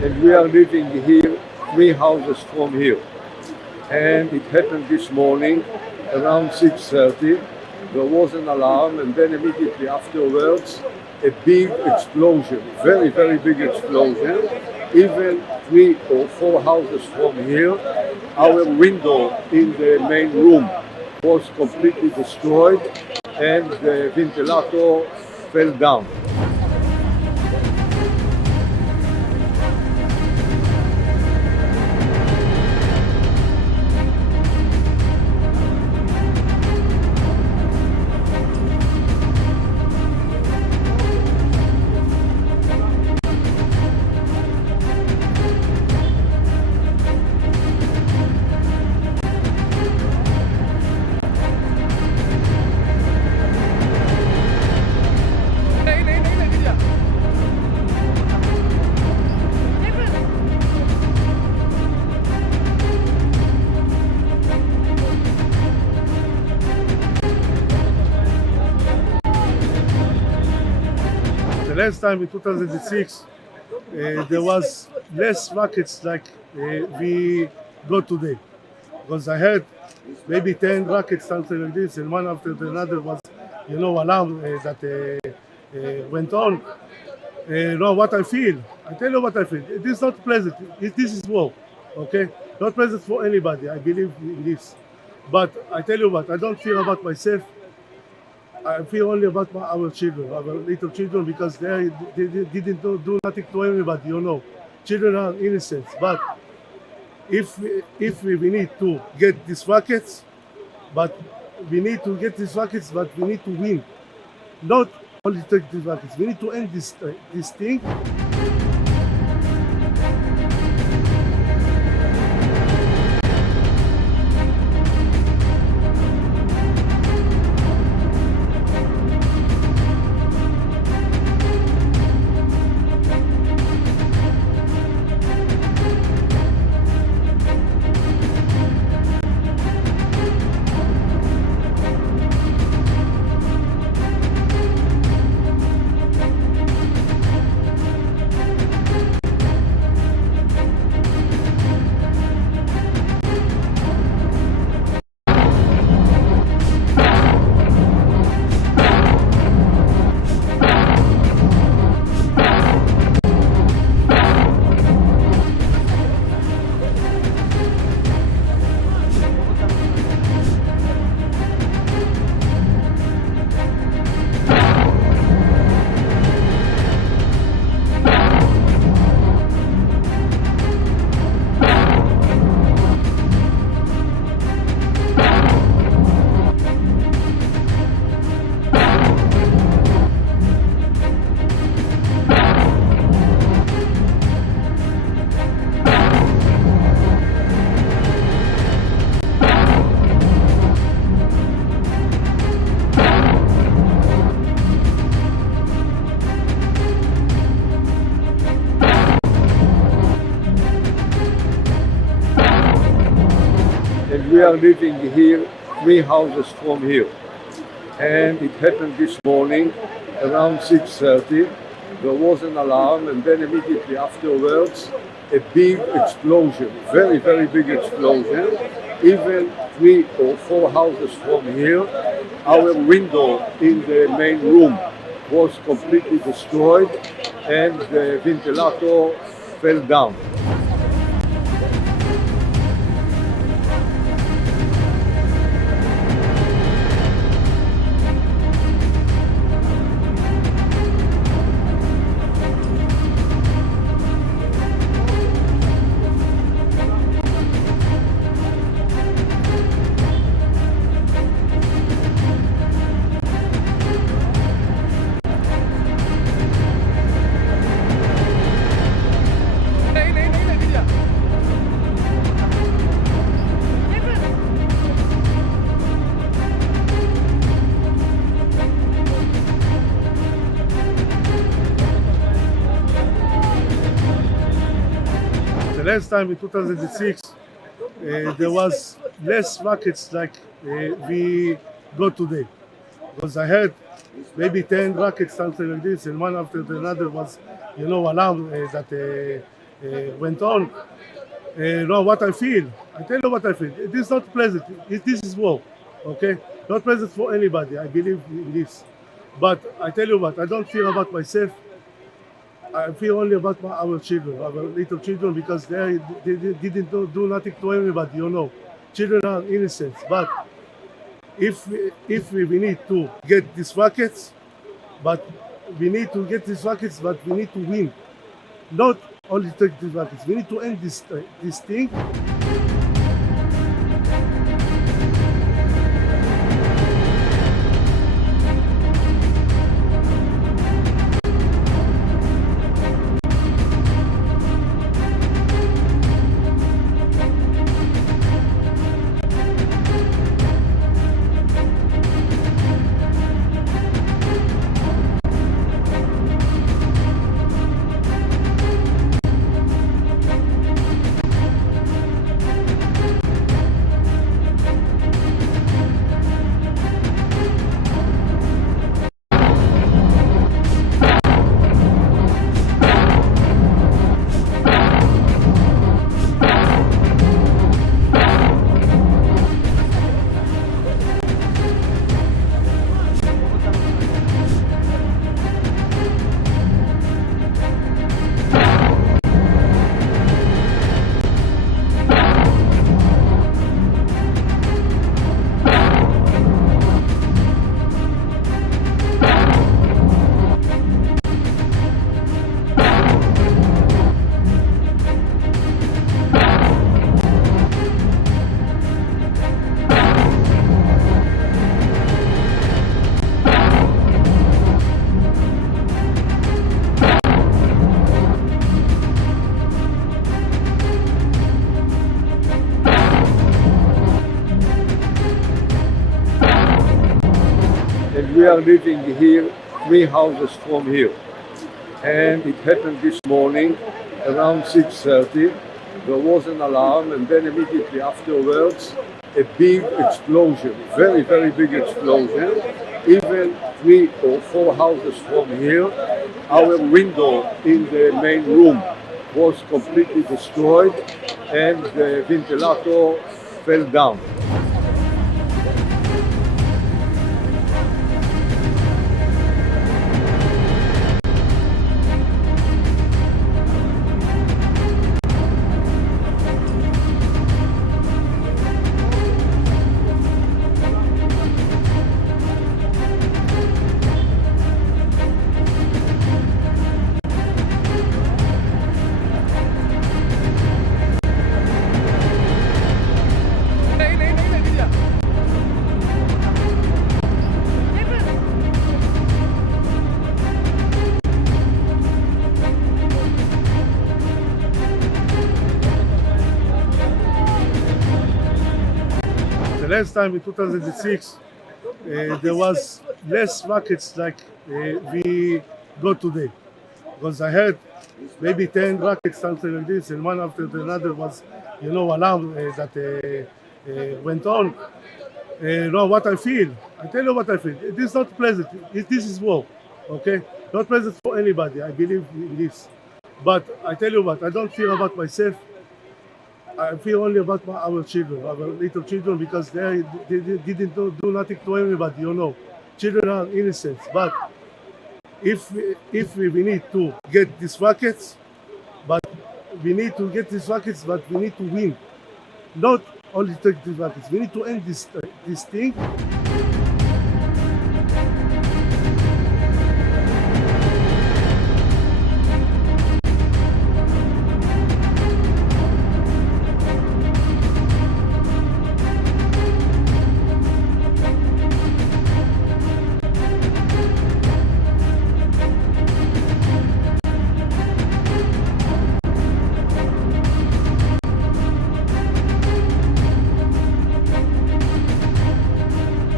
and we are living here 3 houses from here. And it happened this morning around 6:30. There was an alarm, and then immediately afterwards a big explosion, very, very big explosion. Even 3 or 4 houses from here, our window in the main room was completely destroyed and the ventilator fell down. The last time in 2006, there was less rockets like we got today. Because I heard maybe 10 rockets, something like this, and one after another was, alarm that went on. Now what I feel, I tell you what I feel. It is not pleasant. This is war, okay? Not pleasant for anybody. I believe in this. But I tell you what, I don't feel about myself. I feel only about our children, our little children, because they didn't do nothing to anybody, Children are innocent. But if we need to get these rockets, but we need to win. Not only take these rockets. We need to end this thing. And we are living here 3 houses from here. And it happened this morning around 6:30. There was an alarm, and then immediately afterwards a big explosion, very, very big explosion. Even 3 or 4 houses from here, our window in the main room was completely destroyed and the ventilator fell down. The last time in 2006, there was less rockets like we got today. Because I heard maybe 10 rockets, something like this, and one after another was, alarm that went on. No, what I feel. I tell you what I feel. It is not pleasant. This is war. Okay, not pleasant for anybody. I believe in this. But I tell you what, I don't feel about myself. I feel only about our children, our little children, because they didn't do nothing to anybody, you know. Children are innocent. But if we need to get these rockets, but we need to win. Not only take these rockets. We need to end this thing. And we are living here 3 houses from here. And it happened this morning around 6:30. There was an alarm, and then immediately afterwards a big explosion, very, very big explosion. Even 3 or 4 houses from here, our window in the main room was completely destroyed and the ventilator fell down. Last time in 2006, there was less rockets like we got today. Because I heard maybe 10 rockets, something like this, and one after another was, alarm that went on. No, what I feel. I tell you what I feel. It is not pleasant. This is war. Okay? Not pleasant for anybody. I believe in this. But I tell you what, I don't feel about myself. I feel only about our children, our little children, because they didn't do nothing to anybody, you know. Children are innocent. But if we need to get these rockets, but we need to win. Not only take these rockets. We need to end this thing.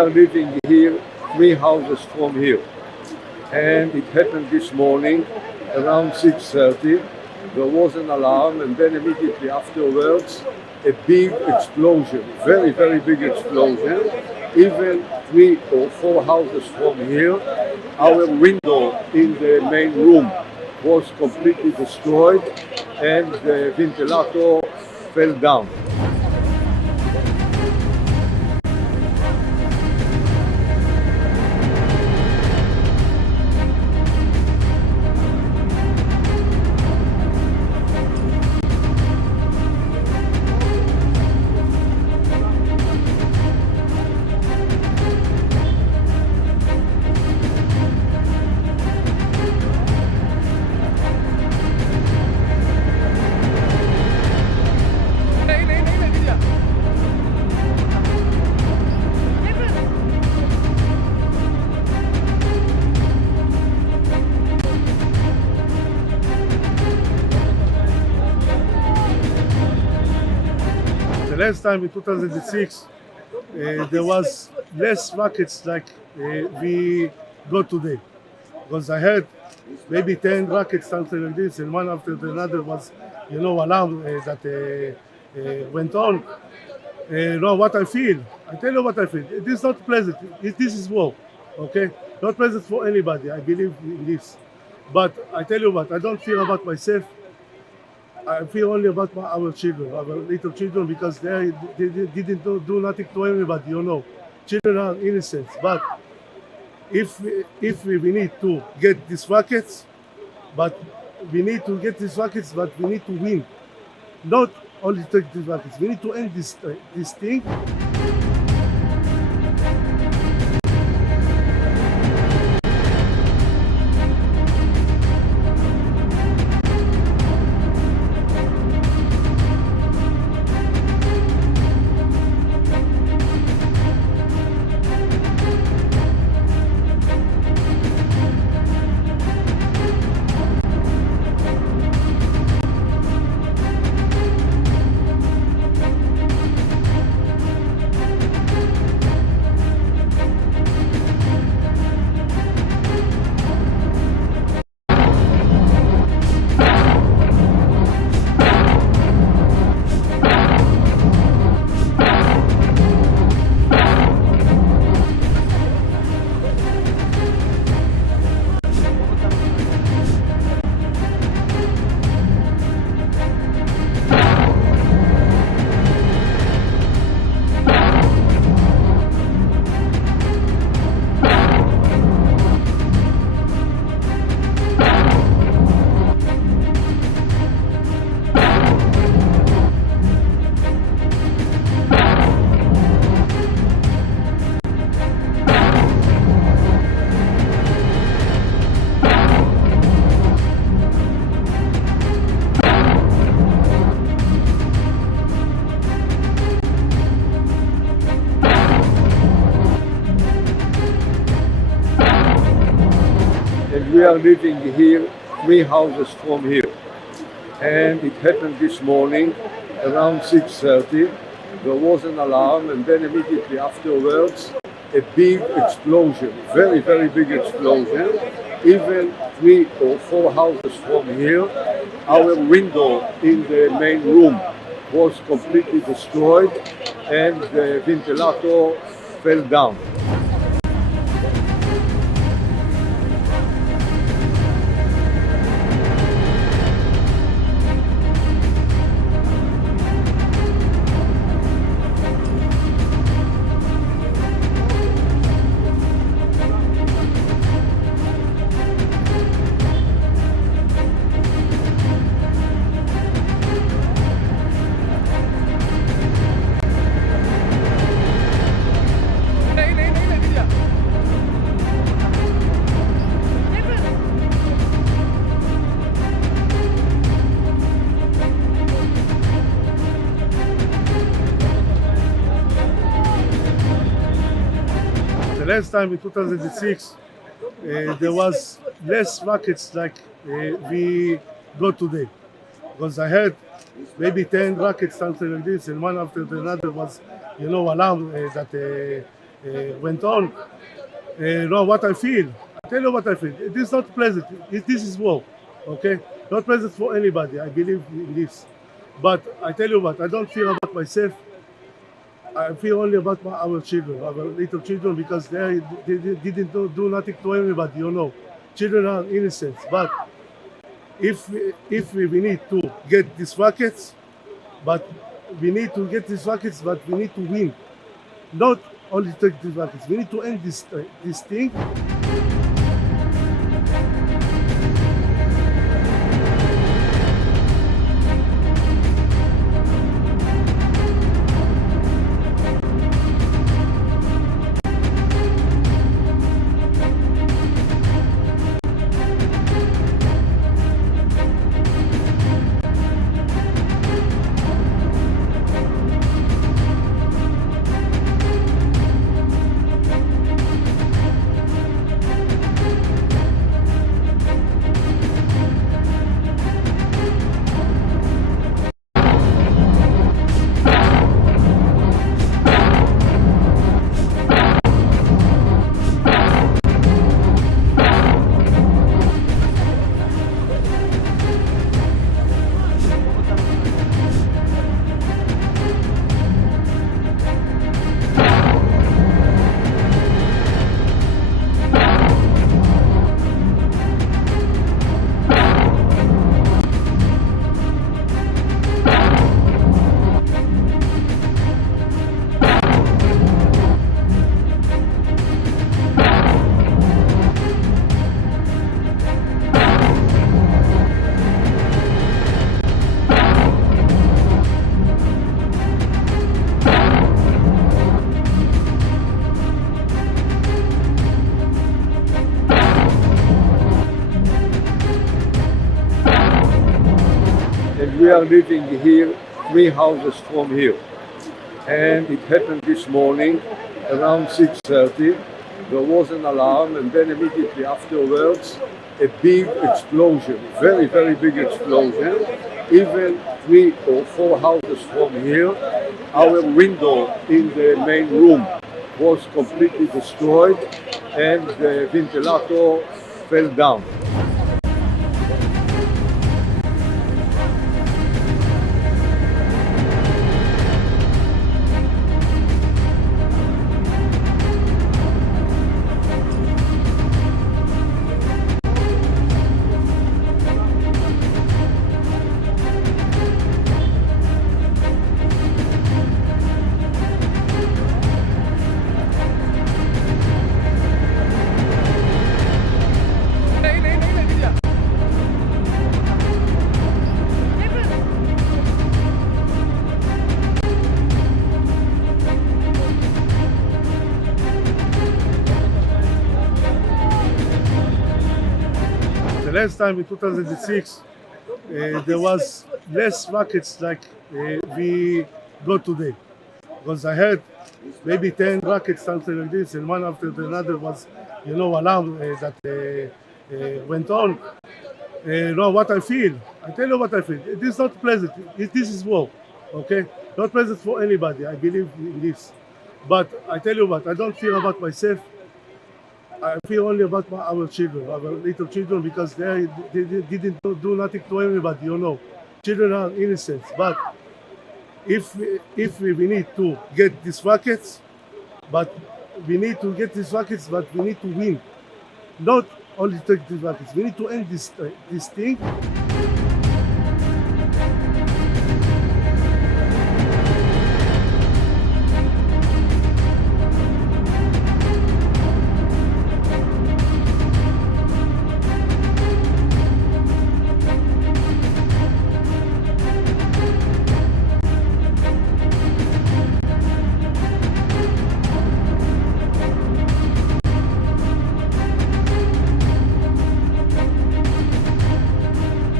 are living here 3 houses from here. And it happened this morning around 6:30. There was an alarm, and then immediately afterwards a big explosion, very, very big explosion. Even 3 or 4 houses from here, our window in the main room was completely destroyed and the ventilator fell down. The last time in 2006, there was less rockets like we got today. Because I heard maybe 10 rockets, something like this, and one after another was, alarm that went on. Now what I feel, I tell you what I feel. It is not pleasant. This is war, okay? Not pleasant for anybody. I believe in this. But I tell you what, I don't fear about myself. I feel only about our children, our little children, because they didn't do nothing to anybody, Children are innocent. But if we need to get these rockets, but we need to win. Not only take these rockets, we need to end this thing. We are living here 3 houses from here. And it happened this morning around 6:30. There was an alarm, and then immediately afterwards a big explosion, very, very big explosion. Even 3 or 4 houses from here, our window in the main room was completely destroyed and the ventilator fell down. The last time in 2006, there was less rockets like we got today. Because I heard maybe 10 rockets, something like this, and one after another was, alarm that went on. Now what I feel, I tell you what I feel. It is not pleasant. This is war, okay? Not pleasant for anybody. I believe in this. But I tell you what, I don't fear about myself. I feel only about our children, our little children, because they didn't do nothing to anybody, you know. Children are innocent. But if we need to get these rockets, but we need to win. Not only take these rockets. We need to end this thing. We are living here 3 houses from here, and it happened this morning around 6:30. There was an alarm, and then immediately afterwards a big explosion, very, very big explosion. Even 3 or 4 houses from here, our window in the main room was completely destroyed, and the ventilator fell down. The last time in 2006, there was less rockets like we got today. Because I heard maybe 10 rockets, something like this, and one after the other was, alarm that went on. Now what I feel, I tell you what I feel. It is not pleasant. This is war, okay? Not pleasant for anybody. I believe in this. But I tell you what, I don't fear about myself. I feel only about our children, our little children, because they didn't do nothing to anybody, you know. Children are innocent. But if we need to get these rockets, but we need to win. Not only take these rockets. We need to end this thing.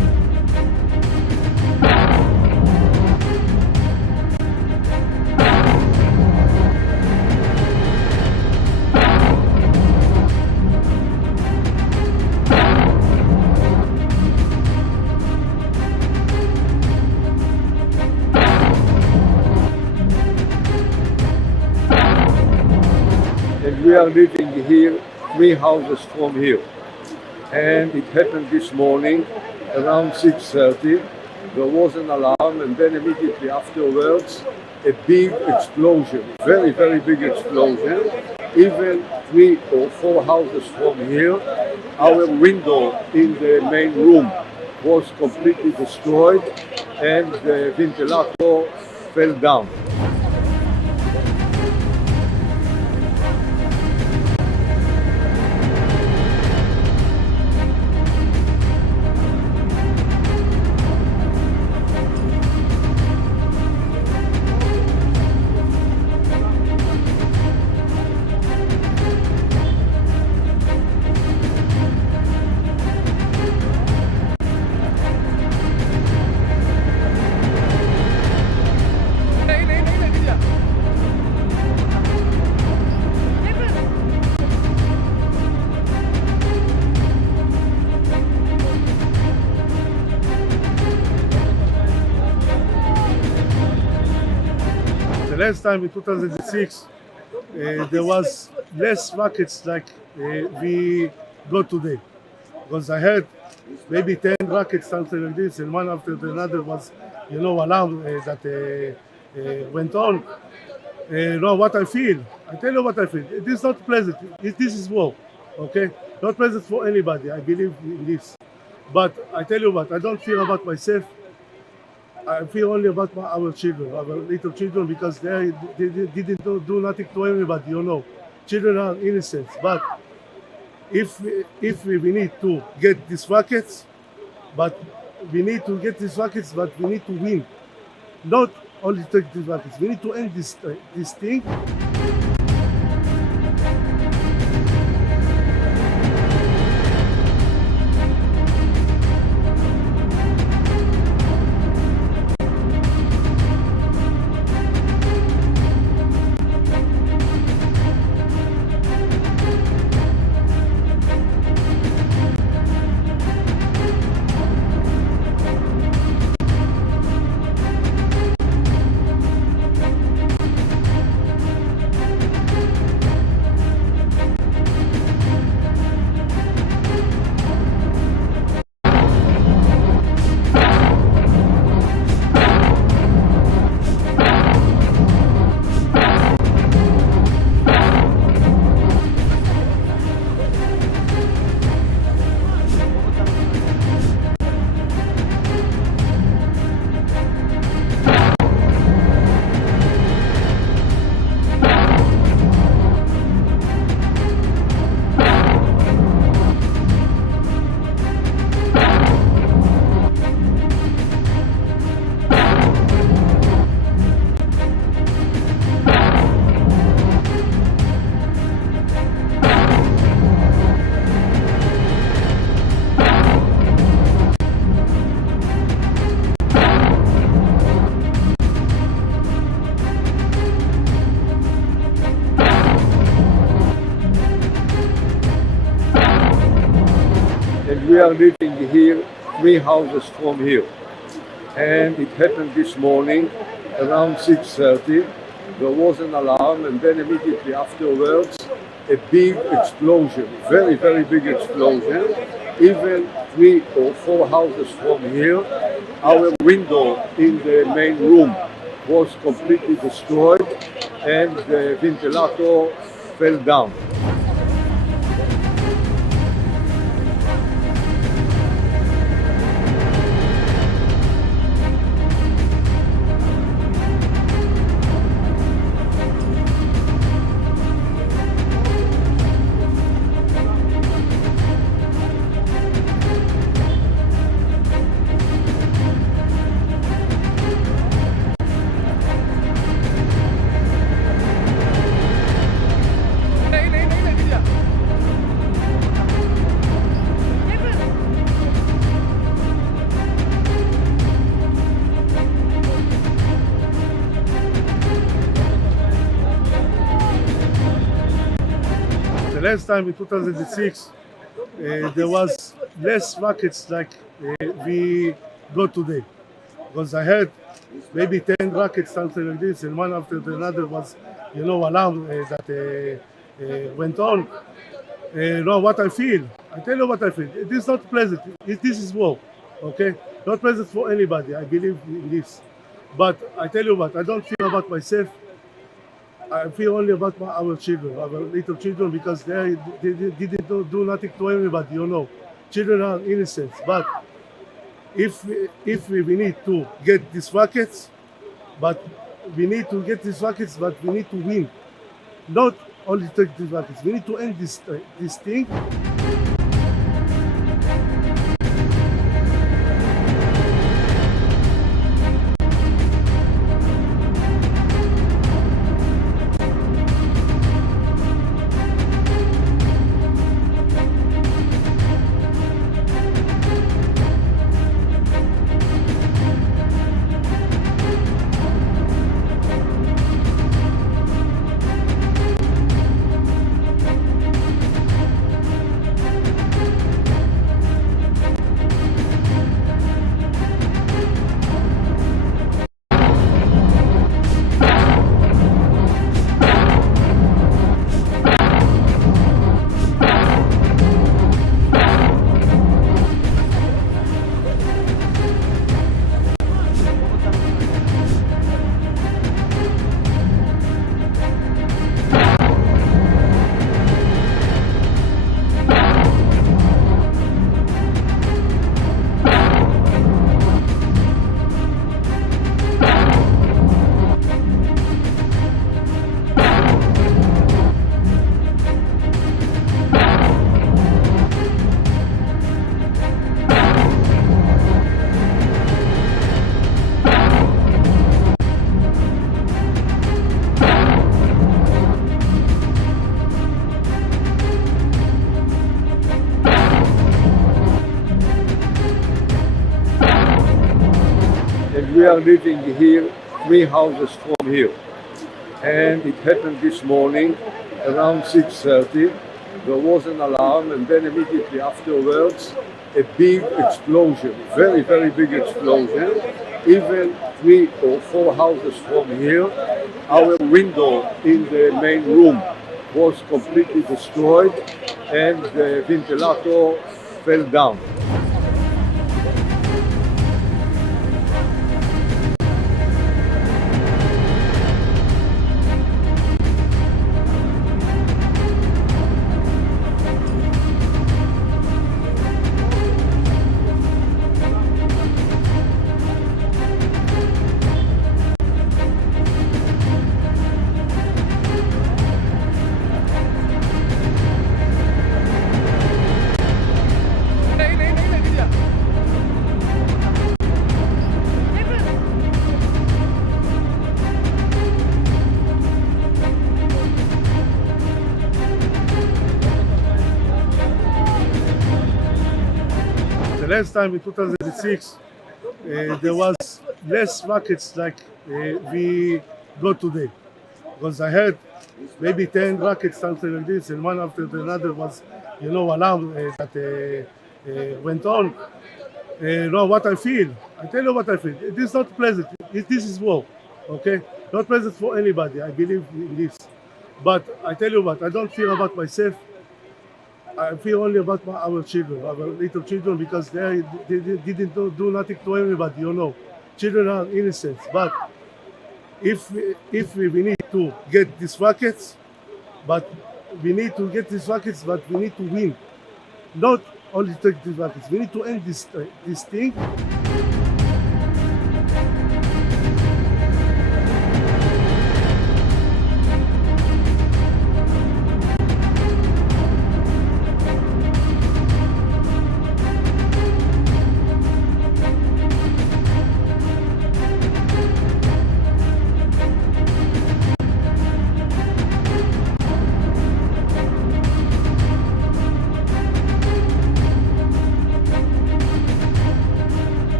are living here 3 houses from here. And it happened this morning around 6:30. There was an alarm, and then immediately afterwards a big explosion, very, very big explosion. Even 3 or 4 houses from here, our window in the main room was completely destroyed and the ventilator fell down. The last time in 2006, there was less rockets like we got today. Because I heard maybe 10 rockets, something like this, and one after another was, alarm that went on. What I feel, I tell you what I feel. It is not pleasant. This is war, okay? Not pleasant for anybody. I believe in this. But I tell you what, I don't fear about myself. I feel only about our children, our little children, because they didn't do nothing to anybody, Children are innocent. But if we need to get these rockets, but we need to win. Not only take these rockets, we need to end this thing. And we are living here 3 houses from here. And it happened this morning around 6:30. There was an alarm, and then immediately afterwards a big explosion, very, very big explosion. Even 3 or 4 houses from here, our window in the main room was completely destroyed and the ventilator fell down. The last time in 2006, there was less rockets like we got today. Because I heard maybe 10 rockets, something like this, and one after another was, alarm that went on. Now what I feel, I tell you what I feel. It is not pleasant. This is war, okay? Not pleasant for anybody. I believe in this. But I tell you what, I don't feel about myself. I feel only about our children, our little children, because they didn't do nothing to anybody, you know. Children are innocent. But if we need to get these rockets, but we need to win. Not only take these rockets. We need to end this thing. We are living here 3 houses from here, and it happened this morning around 6:30. There was an alarm, and then immediately afterwards a big explosion, very, very big explosion. Even 3 or 4 houses from here, our window in the main room was completely destroyed, and the ventilator fell down. The last time in 2006, there was less rockets like we got today. Because I heard maybe 10 rockets, something like this, and one after another was, alarm that went on. Now what I feel, I tell you what I feel. It is not pleasant. This is war, okay? Not pleasant for anybody. I believe in this. But I tell you what, I don't feel about myself. I feel only about our children, our little children, because they didn't do nothing to anybody, you know. Children are innocent. But if we need to get these rockets, but we need to win. Not only take these rockets. We need to end this thing.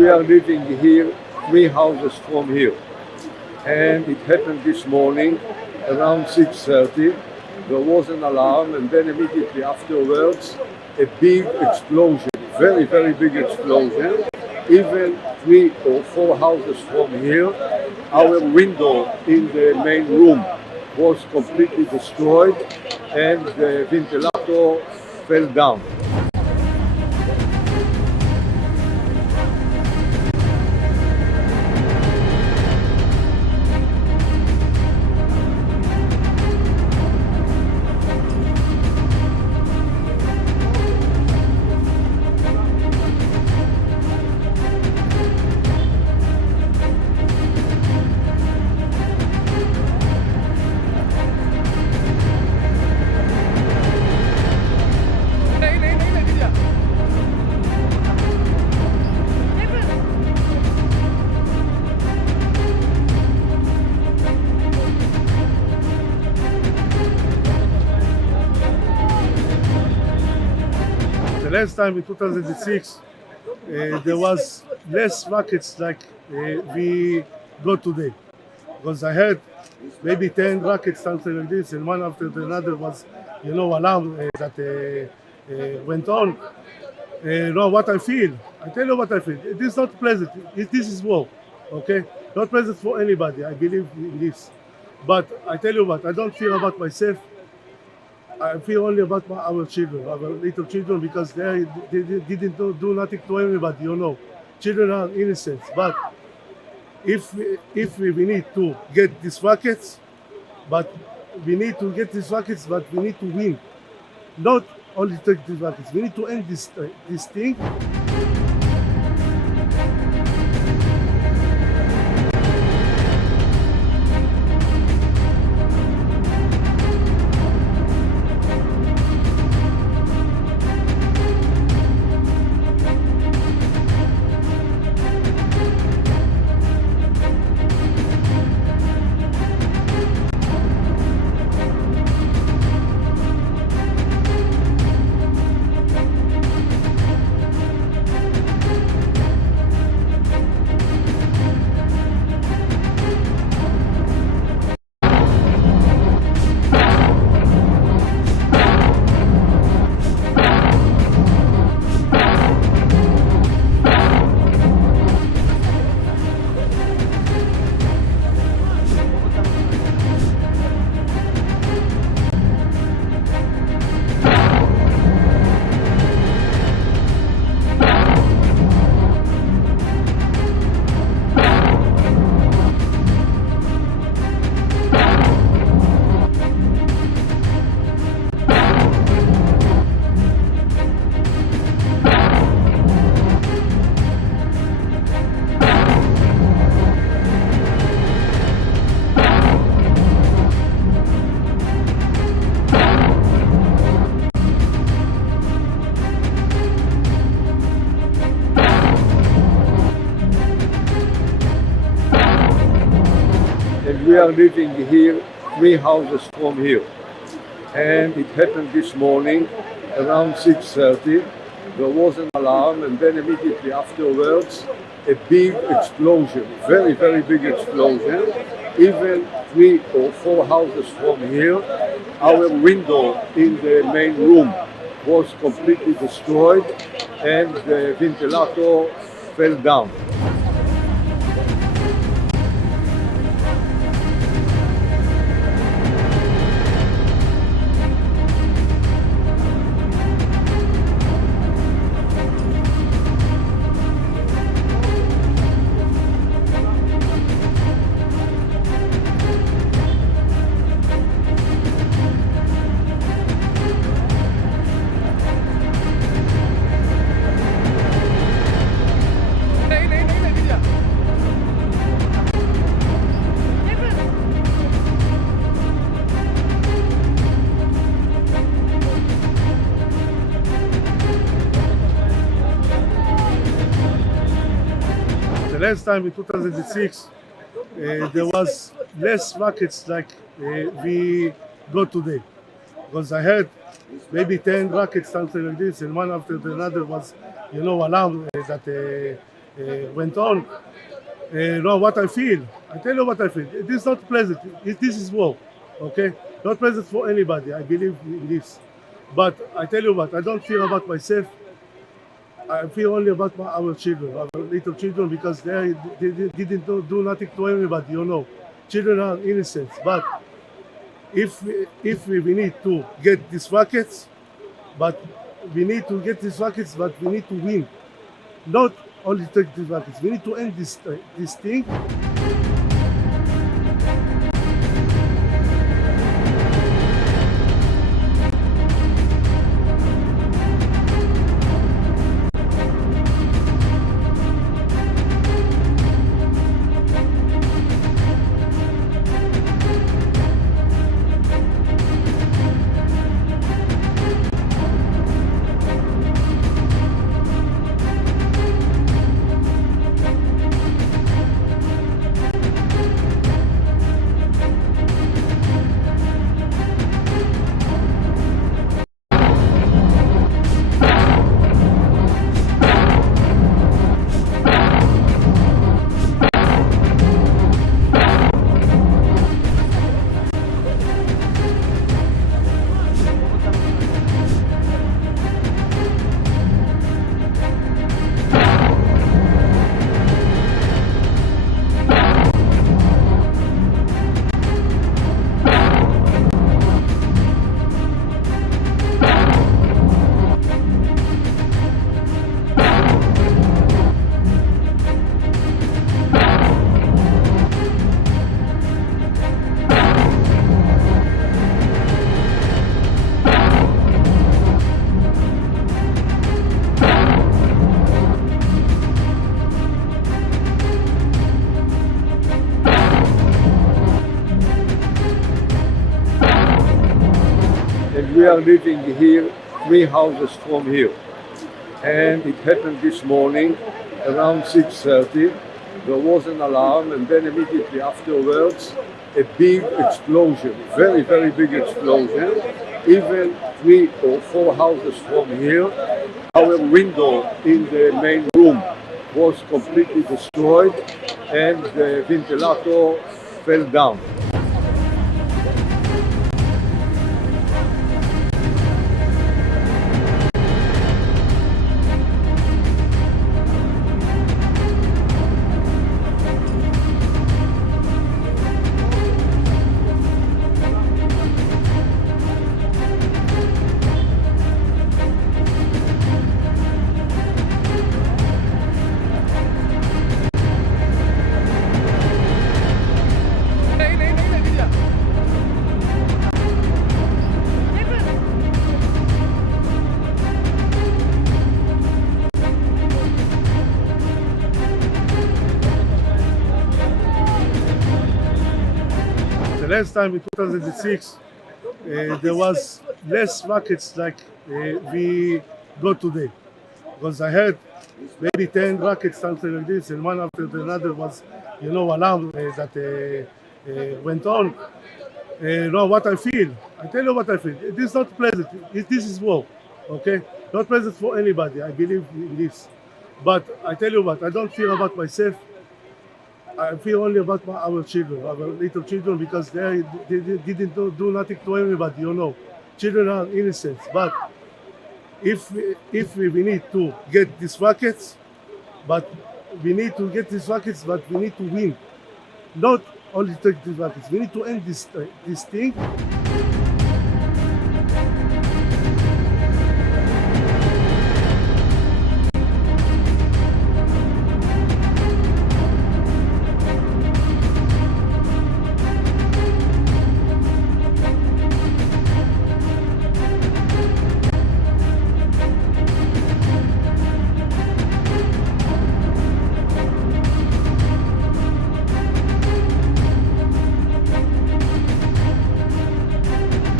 we are living here 3 houses from here. And it happened this morning around 6:30. There was an alarm, and then immediately afterwards a big explosion, very, very big explosion. Even 3 or 4 houses from here, our window in the main room was completely destroyed and the ventilator fell down. The last time in 2006, there was less rockets like we got today. Because I heard maybe 10 rockets, something like this, and one after another was, alarm that went on. What I feel, I tell you what I feel. It is not pleasant. This is war, okay? Not pleasant for anybody. I believe in this. But I tell you what, I don't fear about myself. I feel only about our children, our little children, because they didn't do nothing to anybody, Children are innocent. But if we need to get these rockets, but we need to win. Not only take these rockets, we need to end this thing. We are living here 3 houses from here. And it happened this morning around 6:30. There was an alarm, and then immediately afterwards a big explosion, very, very big explosion. Even 3 or 4 houses from here, our window in the main room was completely destroyed and the ventilator fell down. Last time in 2006, there was less rockets like we got today. Because I heard maybe 10 rockets, something like this, and one after another was, alarm that went on. Now what I feel, I tell you what I feel. It is not pleasant. This is war, okay? Not pleasant for anybody. I believe in this. But I tell you what, I don't feel about myself. I feel only about our children, our little children, because they didn't do nothing to anybody, you know. Children are innocent. But if we need to get these rockets, but we need to win. Not only take these rockets. We need to end this thing. And we are living here 3 houses from here. And it happened this morning around 6:30. There was an alarm, and then immediately afterwards a big explosion, very, very big explosion. Even 3 or 4 houses from here, our window in the main room was completely destroyed and the ventilator fell down. Last time in 2006, there was less rockets like we got today. Because I heard maybe 10 rockets, something like this, and one after another was, alarm that went on. Now what I feel, I tell you what I feel. It is not pleasant. This is war, okay? Not pleasant for anybody. I believe in this. But I tell you what, I don't feel about myself. I feel only about our children, our little children, because they didn't do nothing to anybody, you know. Children are innocent. But if we need to get these rockets, but we need to win. Not only take these rockets. We need to end this thing.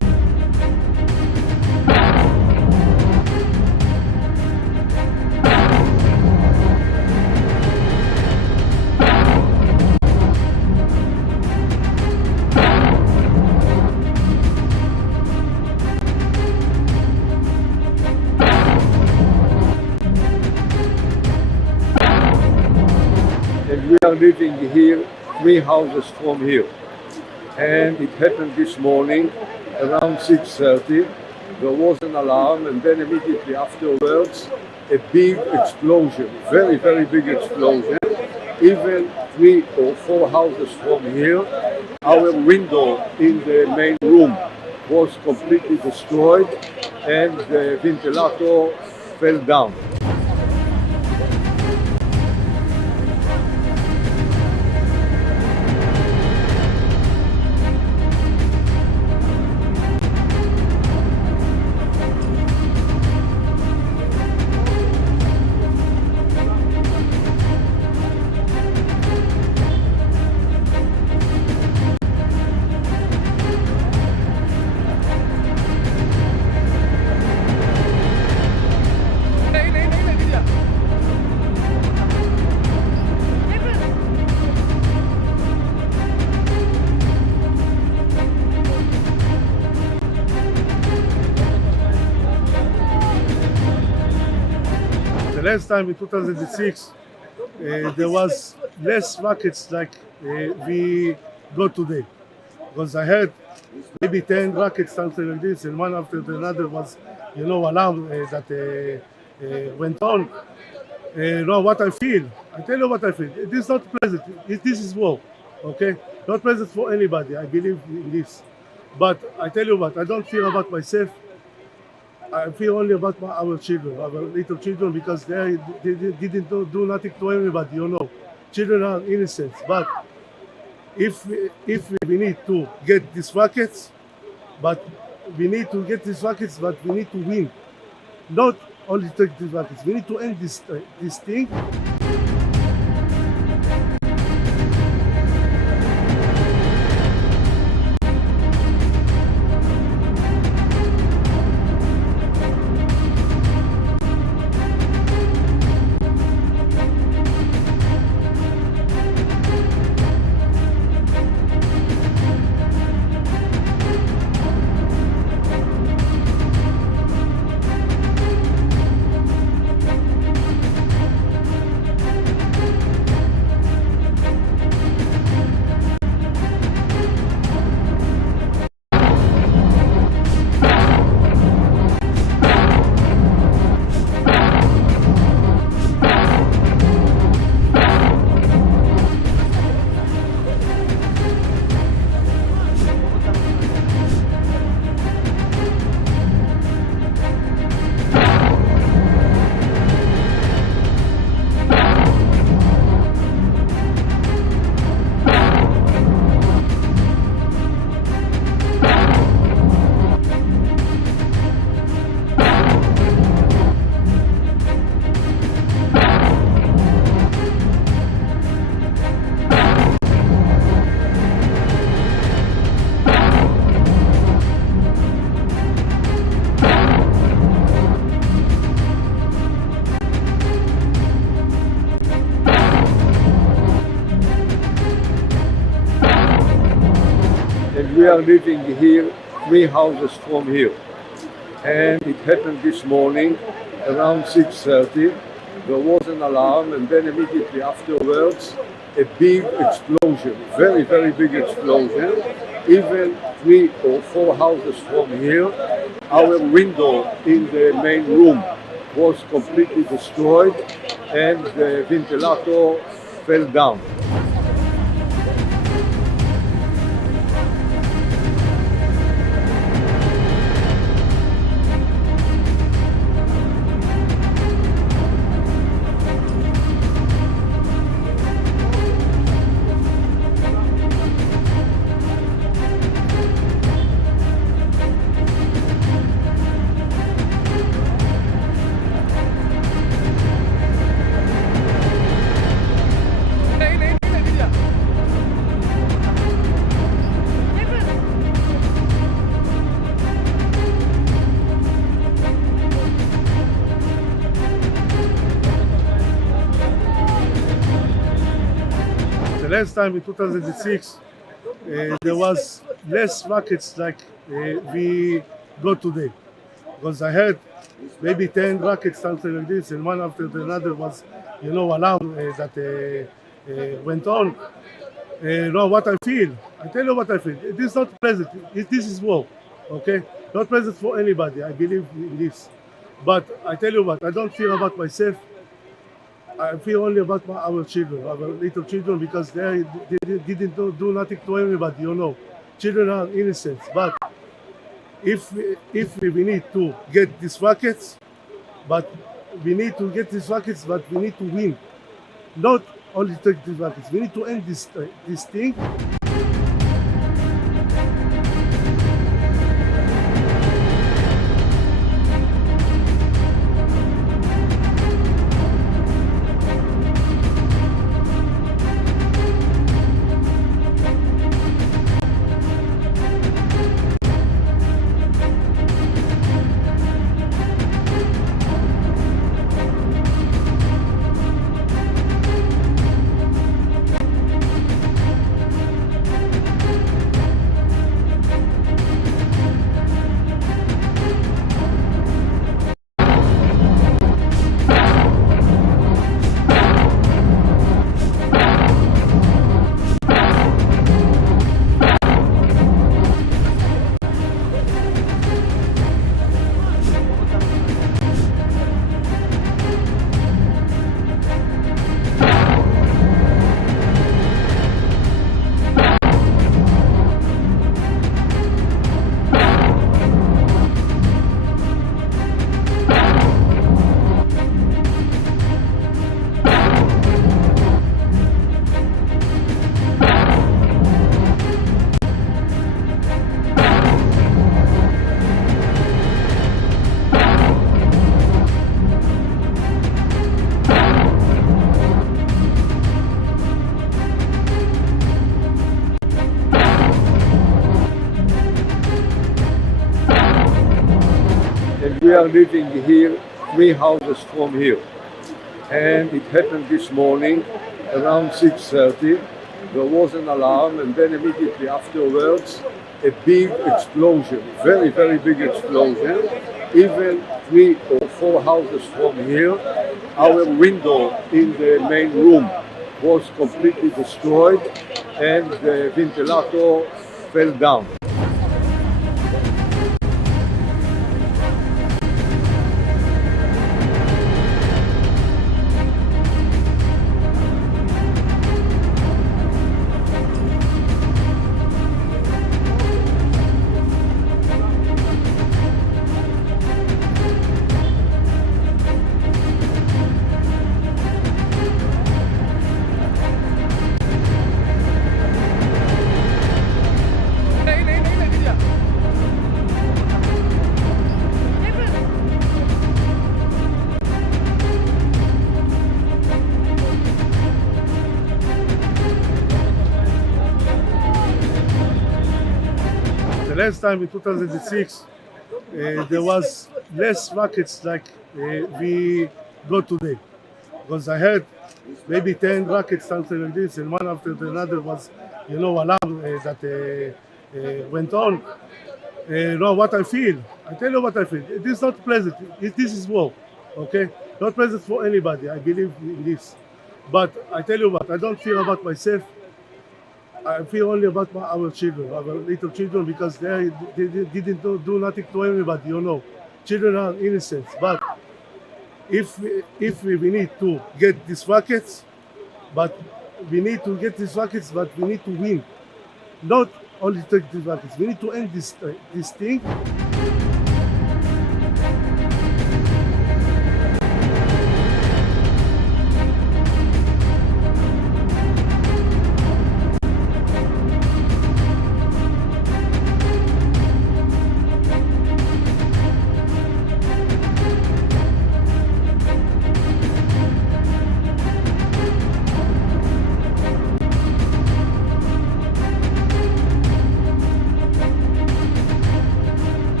we are living here 3 houses from here. And it happened this morning around 6:30. There was an alarm, and then immediately afterwards a big explosion, very, very big explosion. Even 3 or 4 houses from here, our window in the main room was completely destroyed and the ventilator fell down. The last time in 2006, there was less rockets like we got today. Because I heard maybe 10 rockets, something like this, and one after the another was, alarm that went on. Now what I feel, I tell you what I feel. This is not present. This is war, okay? Not present for anybody. I believe in this. But I tell you what, I don't feel about myself. I feel only about our children, our little children, because they didn't do nothing to anybody, Children are innocent. But if we need to get these rockets, but we need to win. Not only take these rockets, we need to end this thing. We are living here 3 houses from here. And it happened this morning around 6:30. There was an alarm, and then immediately afterwards a big explosion, very, very big explosion. Even 3 or 4 houses from here, our window in the main room was completely destroyed and the ventilator fell down. The last time in 2006, there was less rockets like we got today. Because I heard maybe 10 rockets, something like this, and one after the another was, alarm that went on. Know what I feel. I tell you what I feel. It is not pleasant. This is war, okay? Not pleasant for anybody. I believe in this. But I tell you what, I don't fear about myself. I feel only about our children, our little children, because they didn't do nothing to anybody, you know. Children are innocent. But if we need to get these rockets, but we need to win. Not only take these rockets. We need to end this thing. We are living here 3 houses from here, and it happened this morning around 6:30. There was an alarm, and then immediately afterwards a big explosion, very, very big explosion. Even 3 or 4 houses from here, our window in the main room was completely destroyed, and the ventilator fell down. Last time in 2006, there was less rockets like we got today. Because I heard maybe 10 rockets, something like this, and one after another was, alarm that went on. Know what I feel. I tell you what I feel. It is not pleasant. This is war, okay? Not pleasant for anybody. I believe in this. But I tell you what, I don't fear about myself. I feel only about our children, our little children, because they didn't do nothing to anybody, you know. Children are innocent. But if we need to get these rockets, but we need to win. Not only take these rockets. We need to end this thing.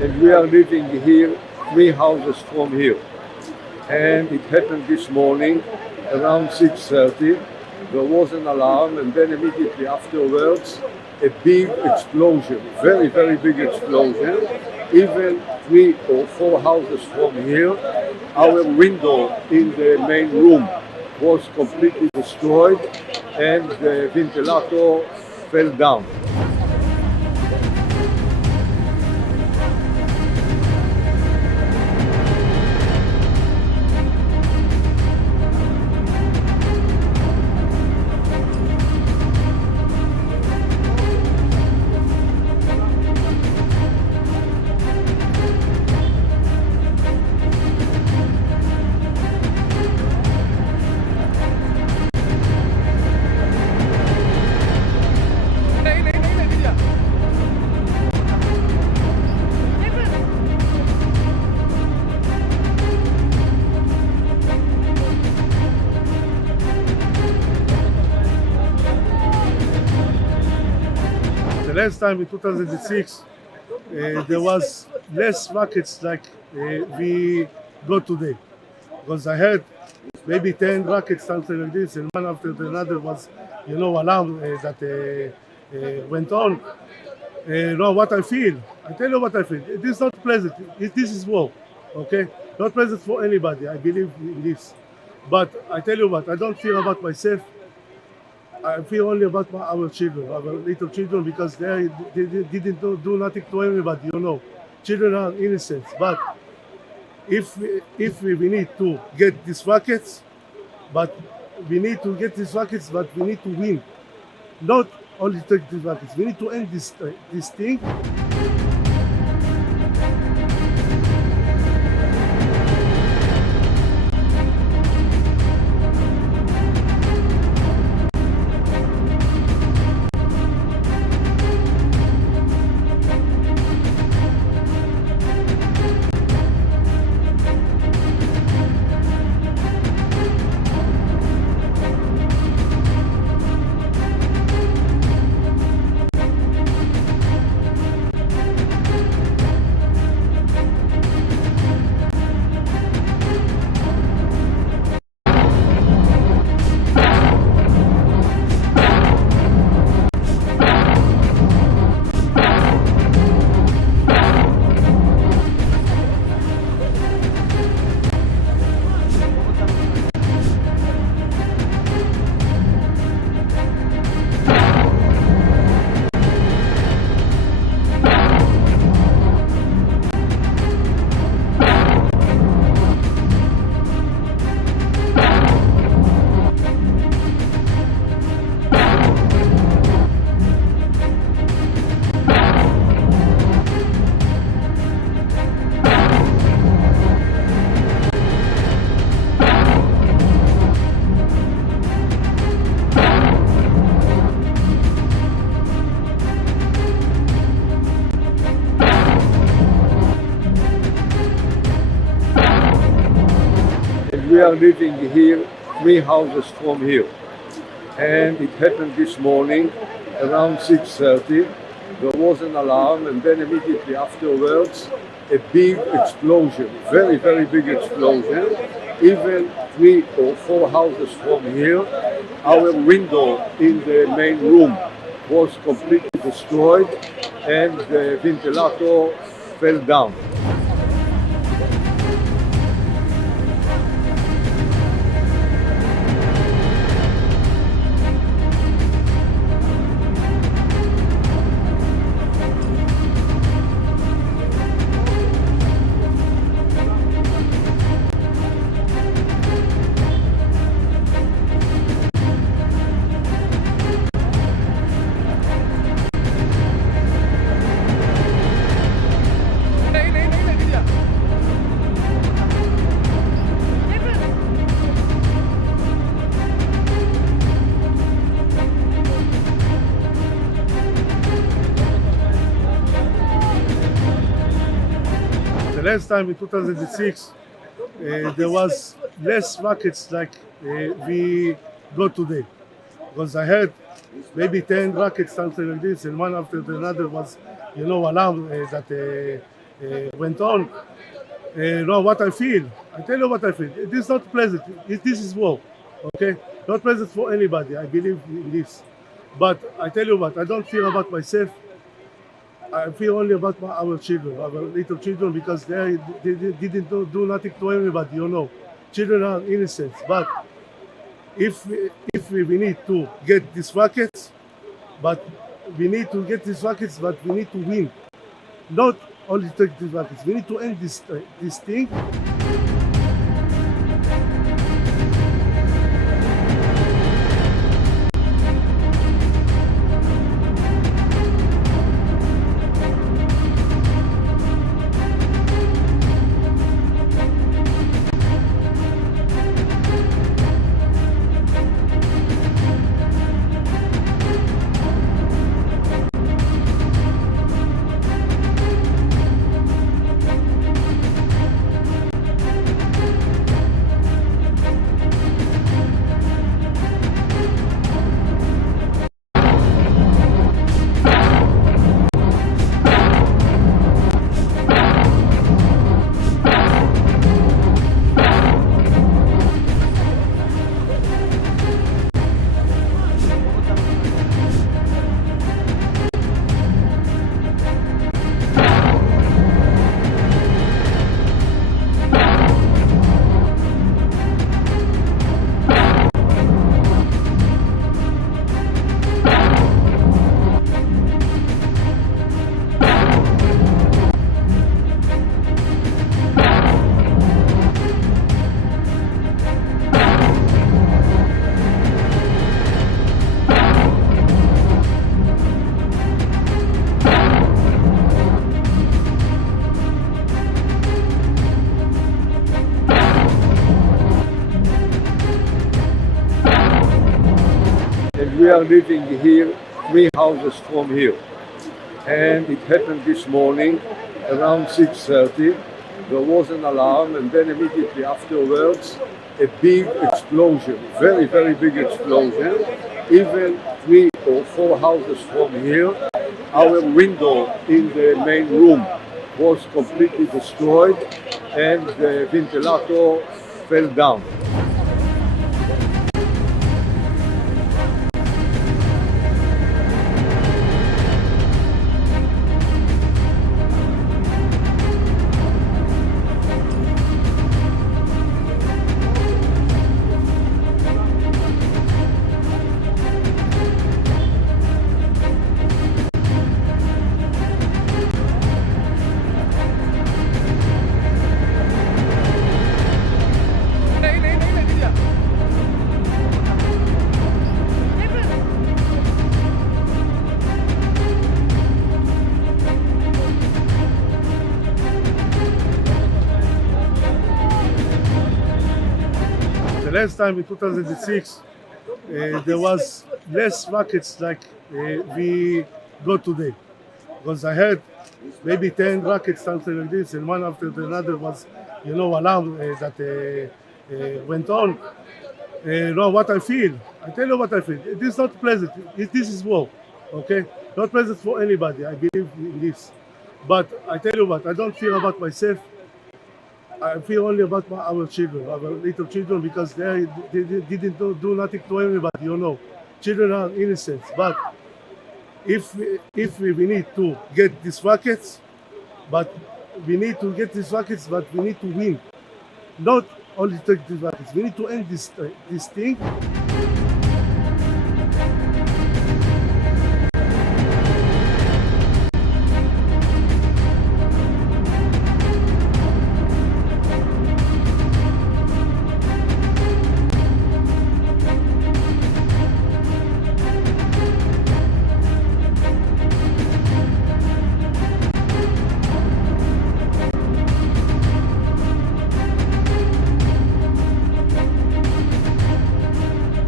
and we are living here 3 houses from here. And it happened this morning around 6:30. There was an alarm, and then immediately afterwards a big explosion, very, very big explosion. Even 3 or 4 houses from here, our window in the main room was completely destroyed and the ventilator fell down. The last time in 2006, there was less rockets like we got today. Because I heard maybe 10 rockets, something like this, and one after another was, alarm that went on. Know what I feel. I tell you what I feel. It is not pleasant. This is war, okay? Not pleasant for anybody. I believe in this. But I tell you what, I don't feel about myself. I feel only about our children, our little children, because they didn't do nothing to anybody, Children are innocent. But if we need to get these rockets, but we need to win. Not only take these rockets. We need to end this thing. We are living here 3 houses from here. And it happened this morning around 6:30. There was an alarm, and then immediately afterwards a big explosion, very, very big explosion. Even 3 or 4 houses from here, our window in the main room was completely destroyed and the ventilator fell down. The last time in 2006, there was less rockets like we got today. Because I heard maybe 10 rockets, something like this, and one after another was, alarm that went on. No, what I feel. I tell you what I feel. It is not pleasant. This is war. Okay, not pleasant for anybody. I believe in this. But I tell you what, I don't feel about myself. I feel only about our children, our little children, because they didn't do nothing to anybody, you know. Children are innocent. But if we need to get these rockets, but we need to win. Not only take these rockets. We need to end this thing. We are living here 3 houses from here, and it happened this morning around 6:30. There was an alarm, and then immediately afterwards a big explosion, very, very big explosion. Even 3 or 4 houses from here, our window in the main room was completely destroyed, and the ventilator fell down. The last time in 2006, there was less rockets like we got today. Because I heard maybe 10 rockets, something like this, and one after another was, alarm that went on. No, what I feel. I tell you what I feel. It is not pleasant. This is war. Okay? Not pleasant for anybody. I believe in this. But I tell you what, I don't feel about myself. I feel only about our children, our little children, because they didn't do nothing to anybody, you know. Children are innocent. But if we need to get these rockets, but we need to win. Not only take these rockets. We need to end this thing.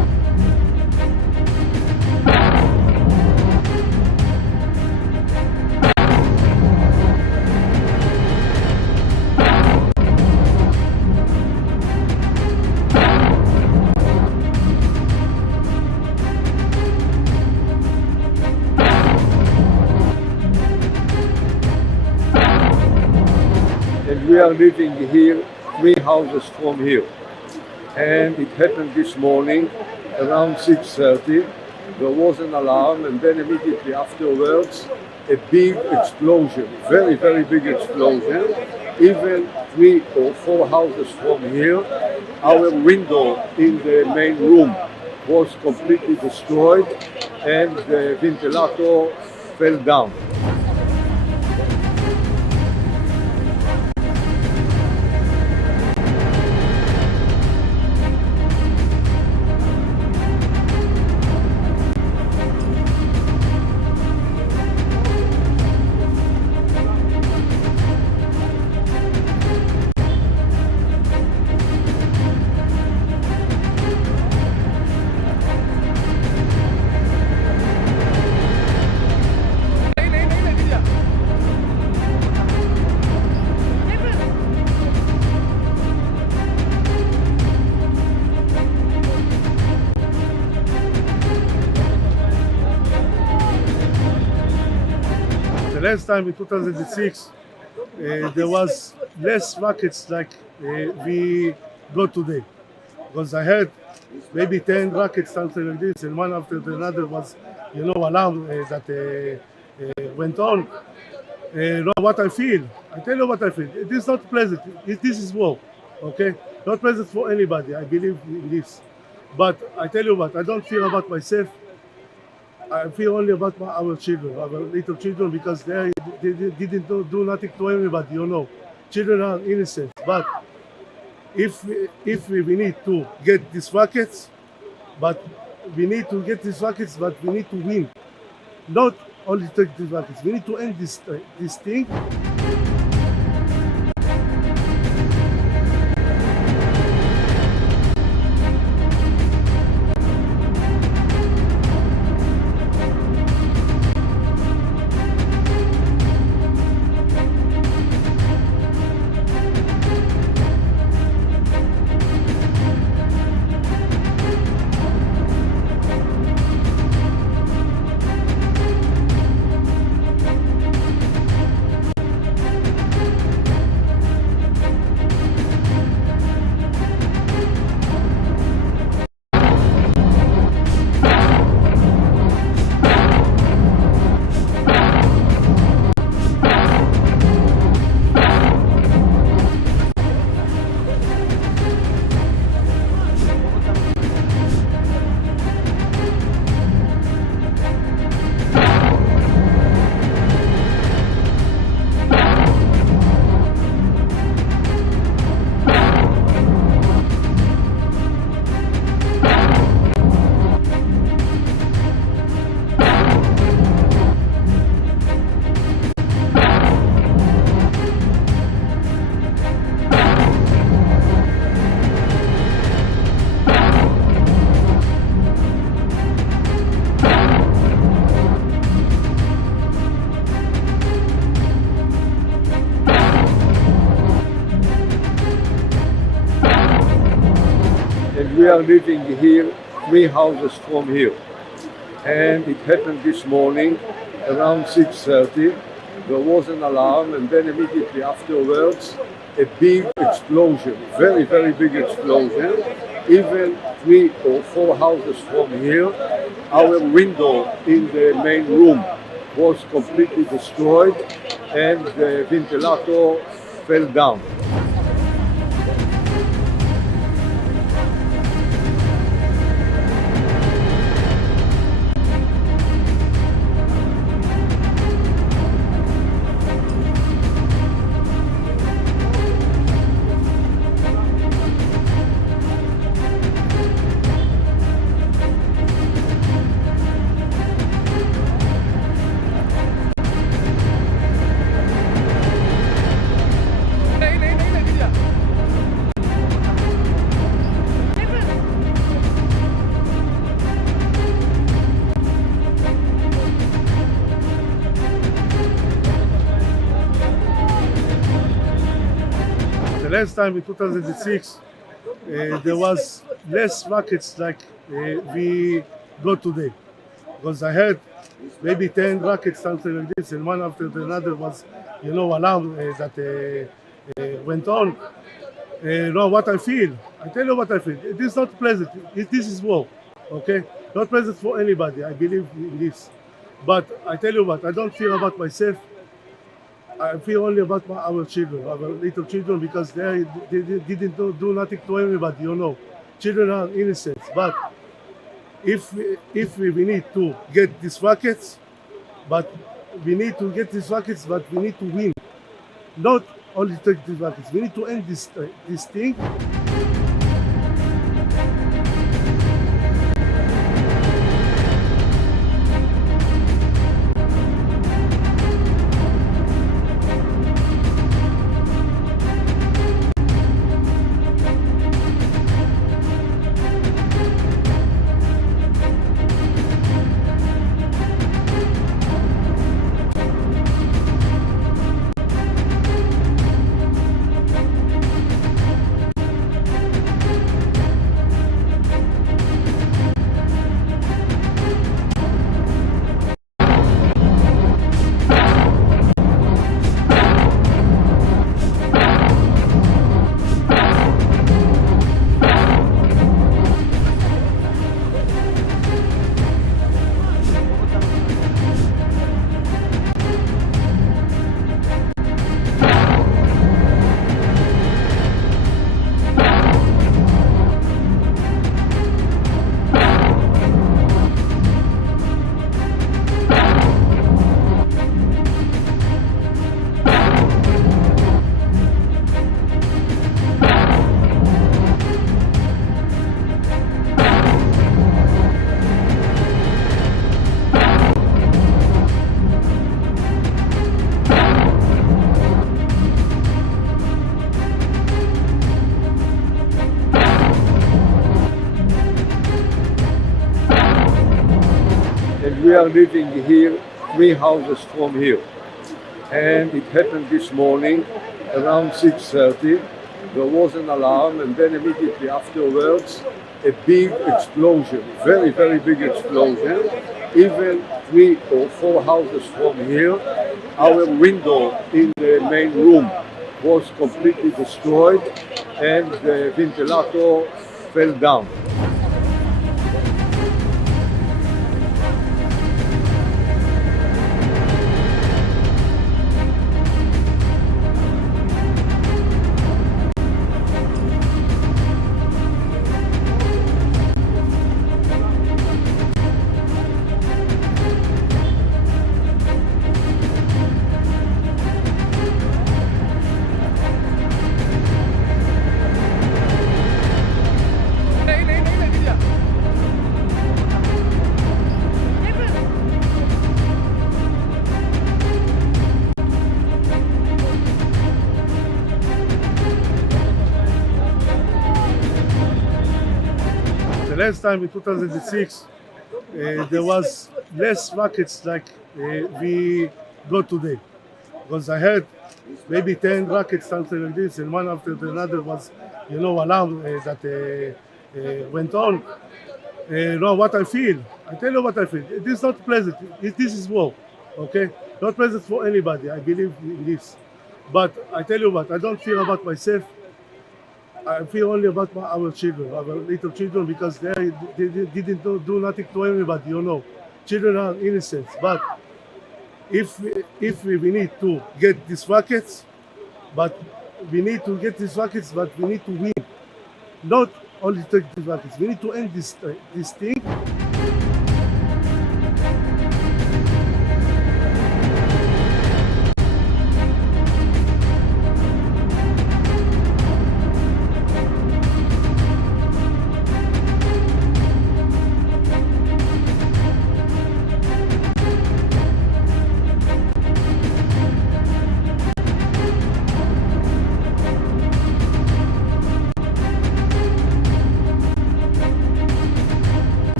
and we are living here 3 houses from here. And it happened this morning around 6:30. There was an alarm, and then immediately afterwards a big explosion, very, very big explosion. Even 3 or 4 houses from here, our window in the main room was completely destroyed and the ventilator fell down. The last time in 2006, there was less rockets like we got today. Because I heard maybe 10 rockets, something like this, and one after another was, alarm that went on. What I feel, I tell you what I feel. It is not pleasant. This is war, okay? Not pleasant for anybody. I believe in this. But I tell you what, I don't fear about myself. I feel only about our children, our little children, because they didn't do nothing to anybody, Children are innocent. But if we need to get these rockets, but we need to win. Not only take these rockets. We need to end this thing. And we are living here 3 houses from here. And it happened this morning around 6:30. There was an alarm, and then immediately afterwards a big explosion, very, very big explosion. Even 3 or 4 houses from here, our window in the main room was completely destroyed and the ventilator fell down. The last time in 2006, there was less rockets like we got today. Because I heard maybe 10 rockets, something like this, and one after another was, alarm that went on. Now what I feel, I tell you what I feel. It is not pleasant. This is war, okay? Not pleasant for anybody. I believe in this. But I tell you what, I don't fear about myself. I feel only about our children, our little children, because they didn't do nothing to anybody, you know. Children are innocent. But if we need to get these rockets, but we need to win. Not only take these rockets. We need to end this thing. We are living here 3 houses from here, and it happened this morning around 6:30. There was an alarm, and then immediately afterwards a big explosion, very, very big explosion. Even 3 or 4 houses from here, our window in the main room was completely destroyed, and the ventilator fell down. The last time in 2006, there was less rockets like we got today. Because I heard maybe 10 rockets, something like this, and one after another was, alarm that went on. Now what I feel, I tell you what I feel. It is not pleasant. This is war, okay? Not pleasant for anybody. I believe in this. But I tell you what, I don't fear about myself. I feel only about our children, our little children, because they didn't do nothing to anybody, you know. Children are innocent. But if we need to get these rockets, but we need to win. Not only take these rockets. We need to end this thing.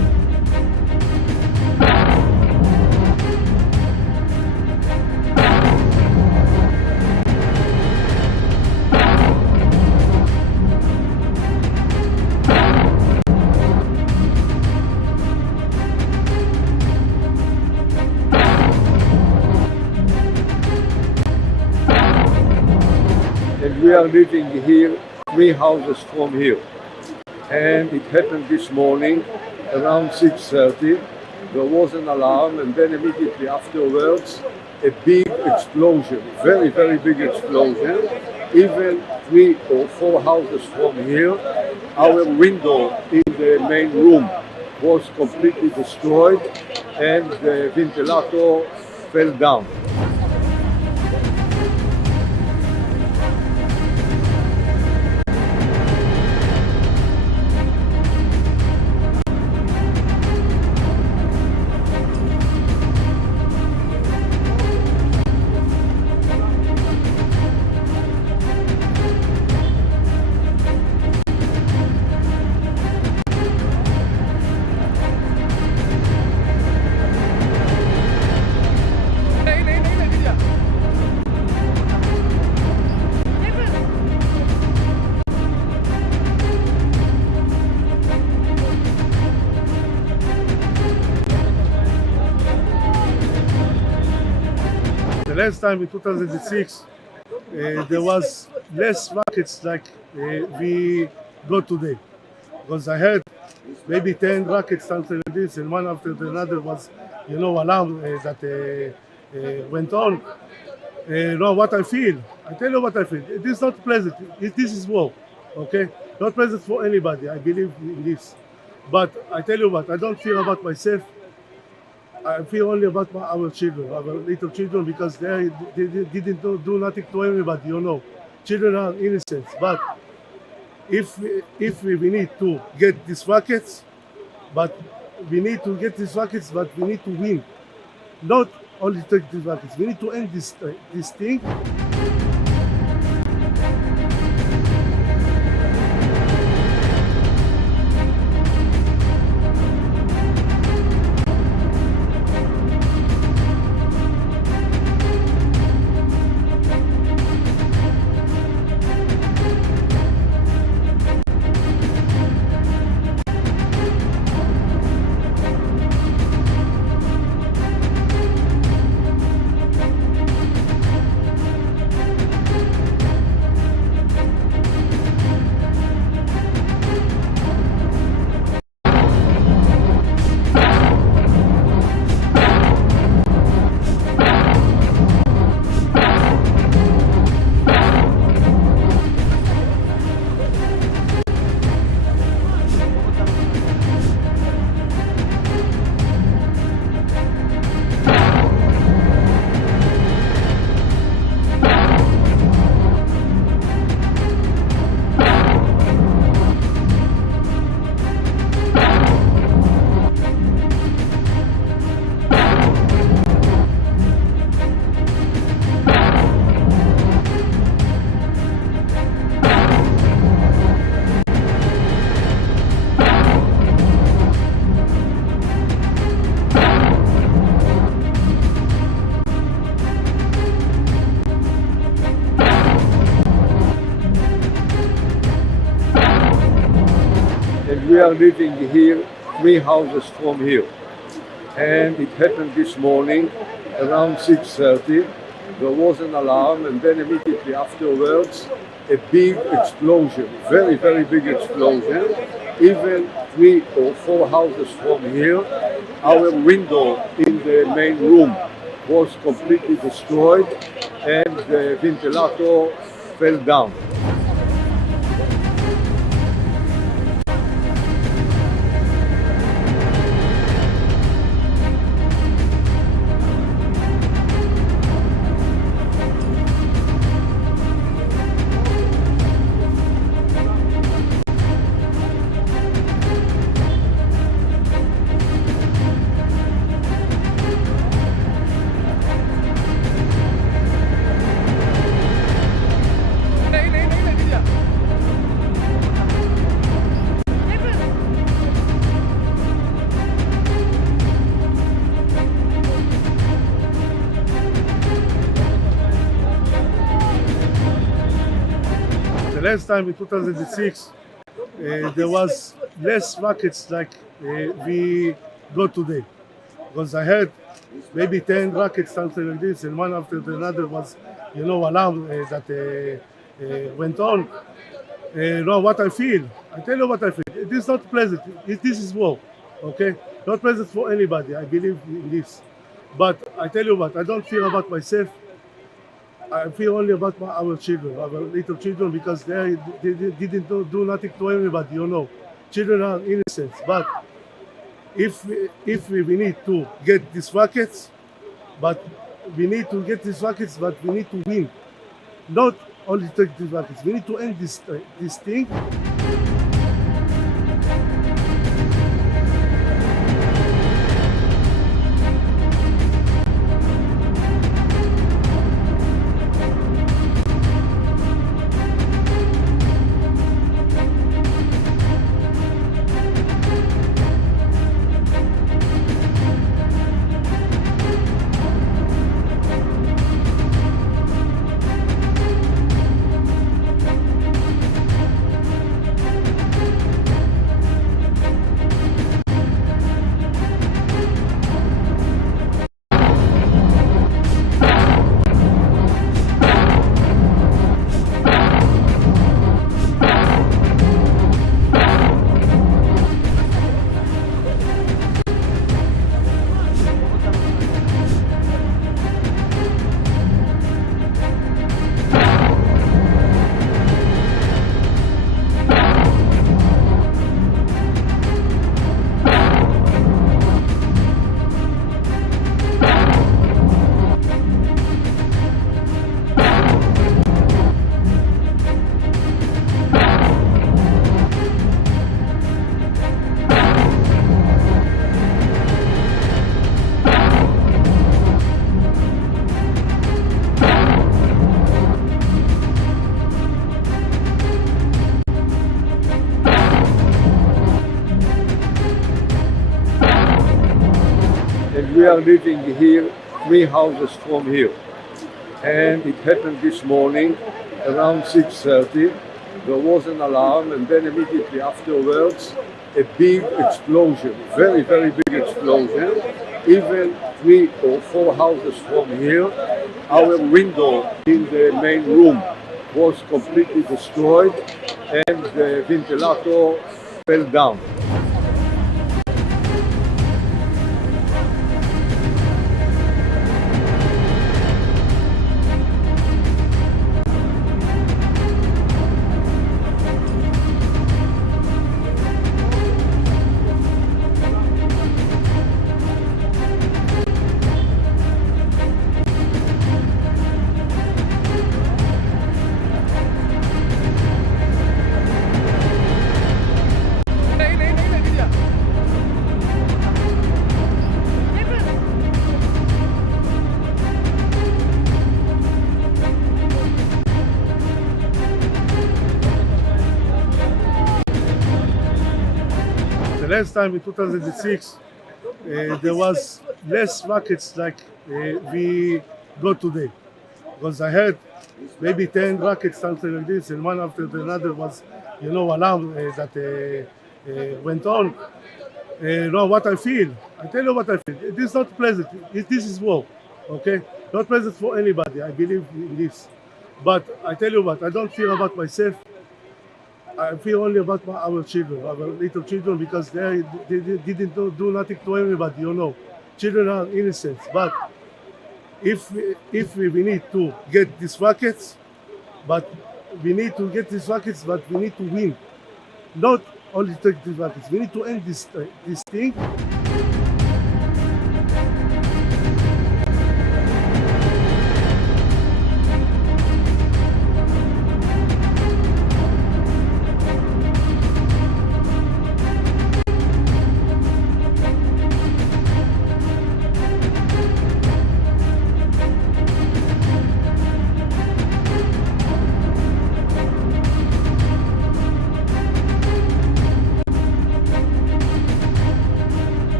we are living here 3 houses from here. And it happened this morning around 6:30. There was an alarm, and then immediately afterwards a big explosion, very, very big explosion. Even 3 or 4 houses from here, our window in the main room was completely destroyed and the ventilator fell down. The last time in 2006, there was less rockets like we got today. Because I heard maybe 10 rockets something like this, and one after another was, alarm that went on. What I feel, I tell you what I feel. It is not pleasant. This is war, okay? Not pleasant for anybody. I believe in this. But I tell you what, I don't fear about myself. I feel only about our children, our little children, because they didn't do nothing to anybody, Children are innocent. But if we need to get these rockets, but we need to win. Not only take these rockets. We need to end this thing. We are living here 3 houses from here. And it happened this morning around 6:30. There was an alarm, and then immediately afterwards a big explosion, very, very big explosion. Even 3 or 4 houses from here, our window in the main room was completely destroyed and the ventilator fell down. Last time in 2006, there was less rockets like we got today. Because I heard maybe 10 rockets something like this, and one after another was, alarm that went on. Now what I feel, I tell you what I feel. It is not pleasant. This is war, okay? Not pleasant for anybody. I believe in this. But I tell you what, I don't feel about myself. I feel only about our children, our little children, because they didn't do nothing to anybody, you know. Children are innocent. But if we need to get these rockets, but we need to win. Not only take these rockets. We need to end this thing. And we are living here 3 houses from here. And it happened this morning around 6:30. There was an alarm, and then immediately afterwards a big explosion, very, very big explosion. Even 3 or 4 houses from here, our window in the main room was completely destroyed, and the ventilator fell down. The last time in 2006, there was less rockets like we got today. Because I heard maybe 10 rockets, something like this, and one after the another was, alarm that went on. Now what I feel, I tell you what I feel. It is not pleasant. This is war, okay? Not pleasant for anybody. I believe in this. But I tell you what, I don't feel about myself. I feel only about our children, our little children, because they didn't do nothing to anybody, you know. Children are innocent. But if we need to get these rockets, but we need to win. Not only take these rockets. We need to end this thing.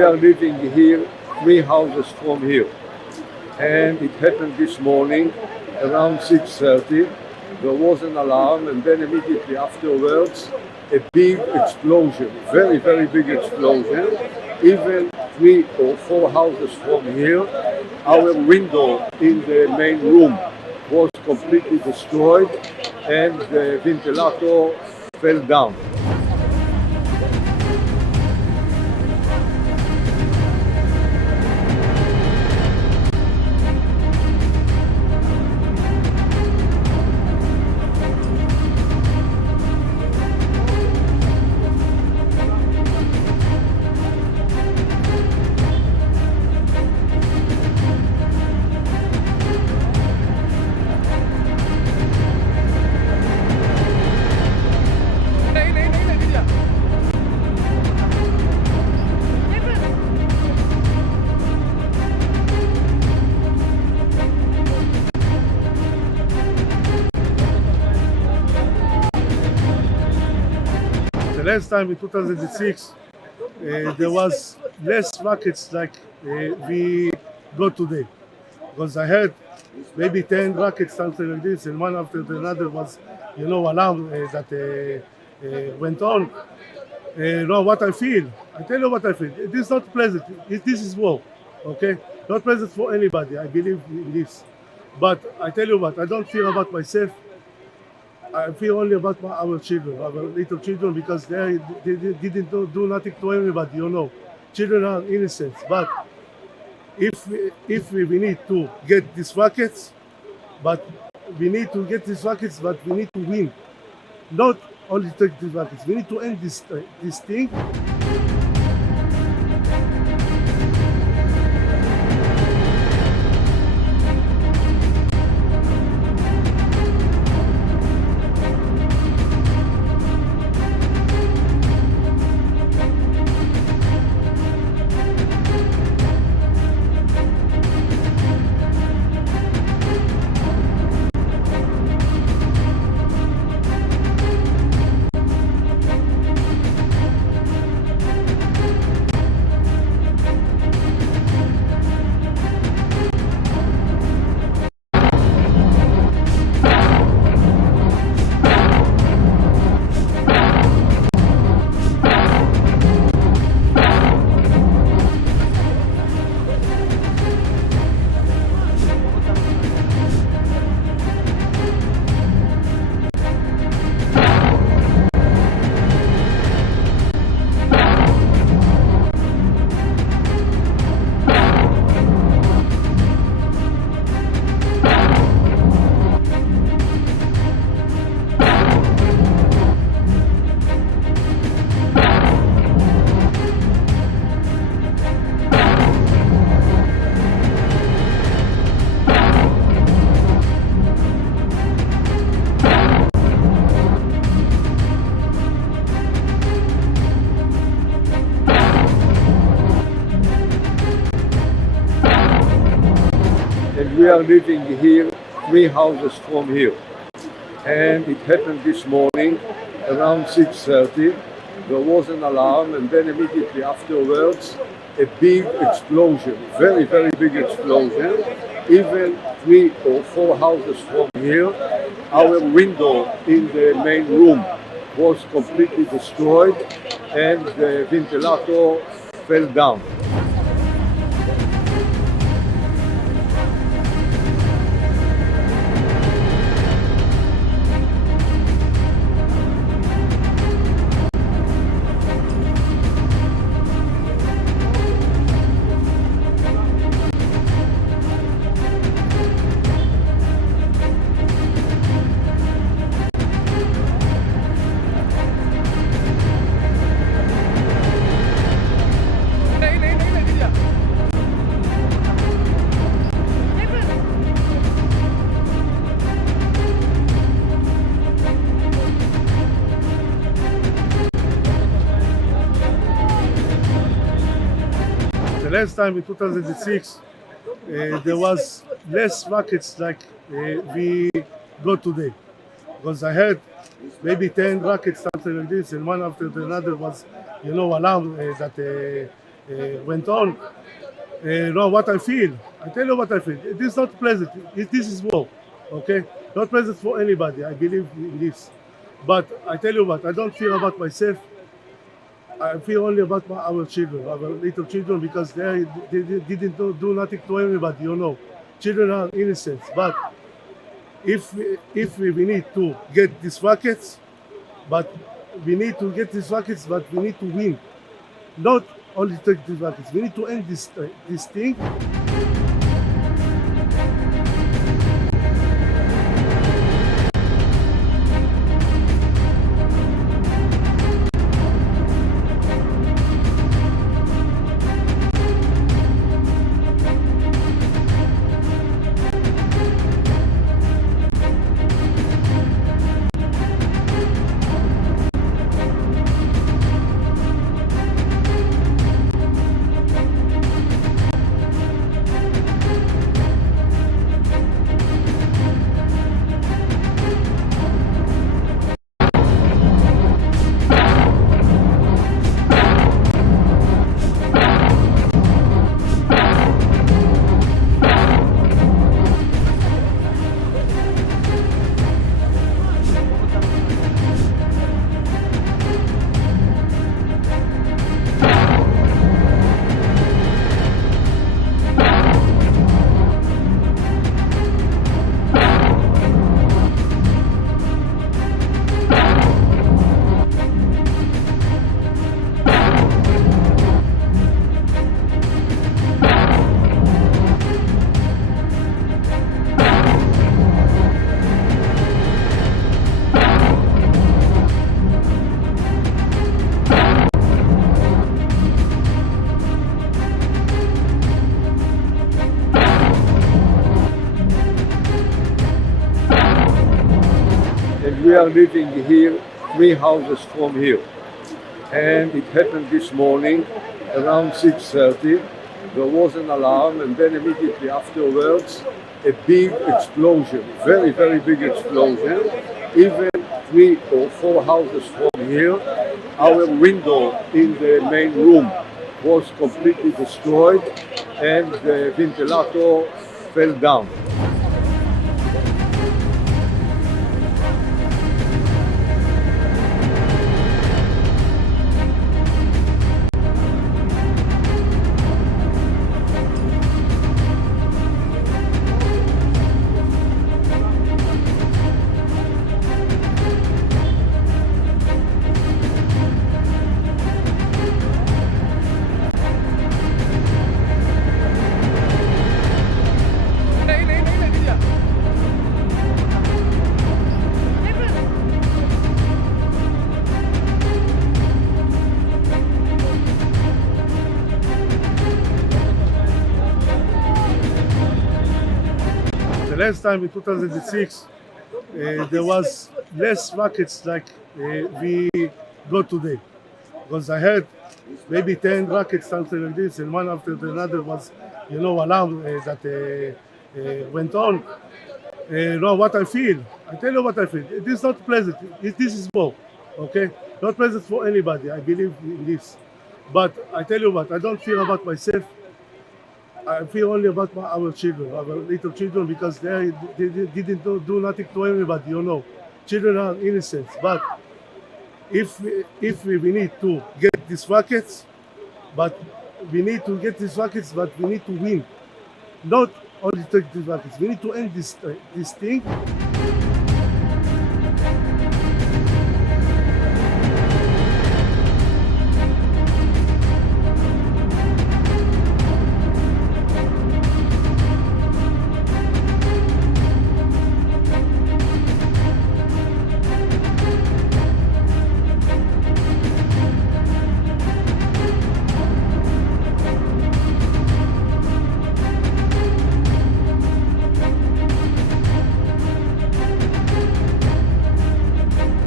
we are living here 3 houses from here. And it happened this morning around 6:30. There was an alarm, and then immediately afterwards a big explosion, very, very big explosion. Even 3 or 4 houses from here, our window in the main room was completely destroyed and the ventilator fell down. The last time in 2006, there was less rockets like we got today. Because I heard maybe 10 rockets, something like this, and one after another was, alarm that went on. Now what I feel, I tell you what I feel. It is not pleasant. This is war, okay? Not pleasant for anybody. I believe in this. But I tell you what, I don't feel about myself. I feel only about our children, our little children, because they didn't do nothing to anybody, Children are innocent. But if we need to get these rockets, but we need to win. Not only take these rockets, we need to end this thing. We are living here 3 houses from here. And it happened this morning around 6:30. There was an alarm, and then immediately afterwards a big explosion, very, very big explosion. Even 3 or 4 houses from here, our window in the main room was completely destroyed and the ventilator fell down. Last time in 2006, there was less rockets like we got today. Because I heard maybe 10 rockets, something like this, and one after another was, alarm that went on. Know what I feel. I tell you what I feel. It is not pleasant. This is war, okay? Not pleasant for anybody. I believe in this. But I tell you what, I don't fear about myself. I feel only about our children, our little children, because they didn't do nothing to anybody, you know. Children are innocent. But if we need to get these rockets, but we need to win. Not only take these rockets. We need to end this thing. We are living here 3 houses from here, and it happened this morning around 6:30. There was an alarm, and then immediately afterwards a big explosion, very, very big explosion. Even 3 or 4 houses from here, our window in the main room was completely destroyed, and the ventilator fell down. The last time in 2006, there was less rockets like we got today. Because I heard maybe 10 rockets, something like this, and one after another was, alarm that went on. Know what I feel. I tell you what I feel. It is not pleasant. This is war, okay? Not pleasant for anybody. I believe in this. But I tell you what, I don't fear about myself. I feel only about our children, our little children, because they didn't do nothing to anybody, you know. Children are innocent. But if we need to get these rockets, but we need to win. Not only take these rockets. We need to end this thing.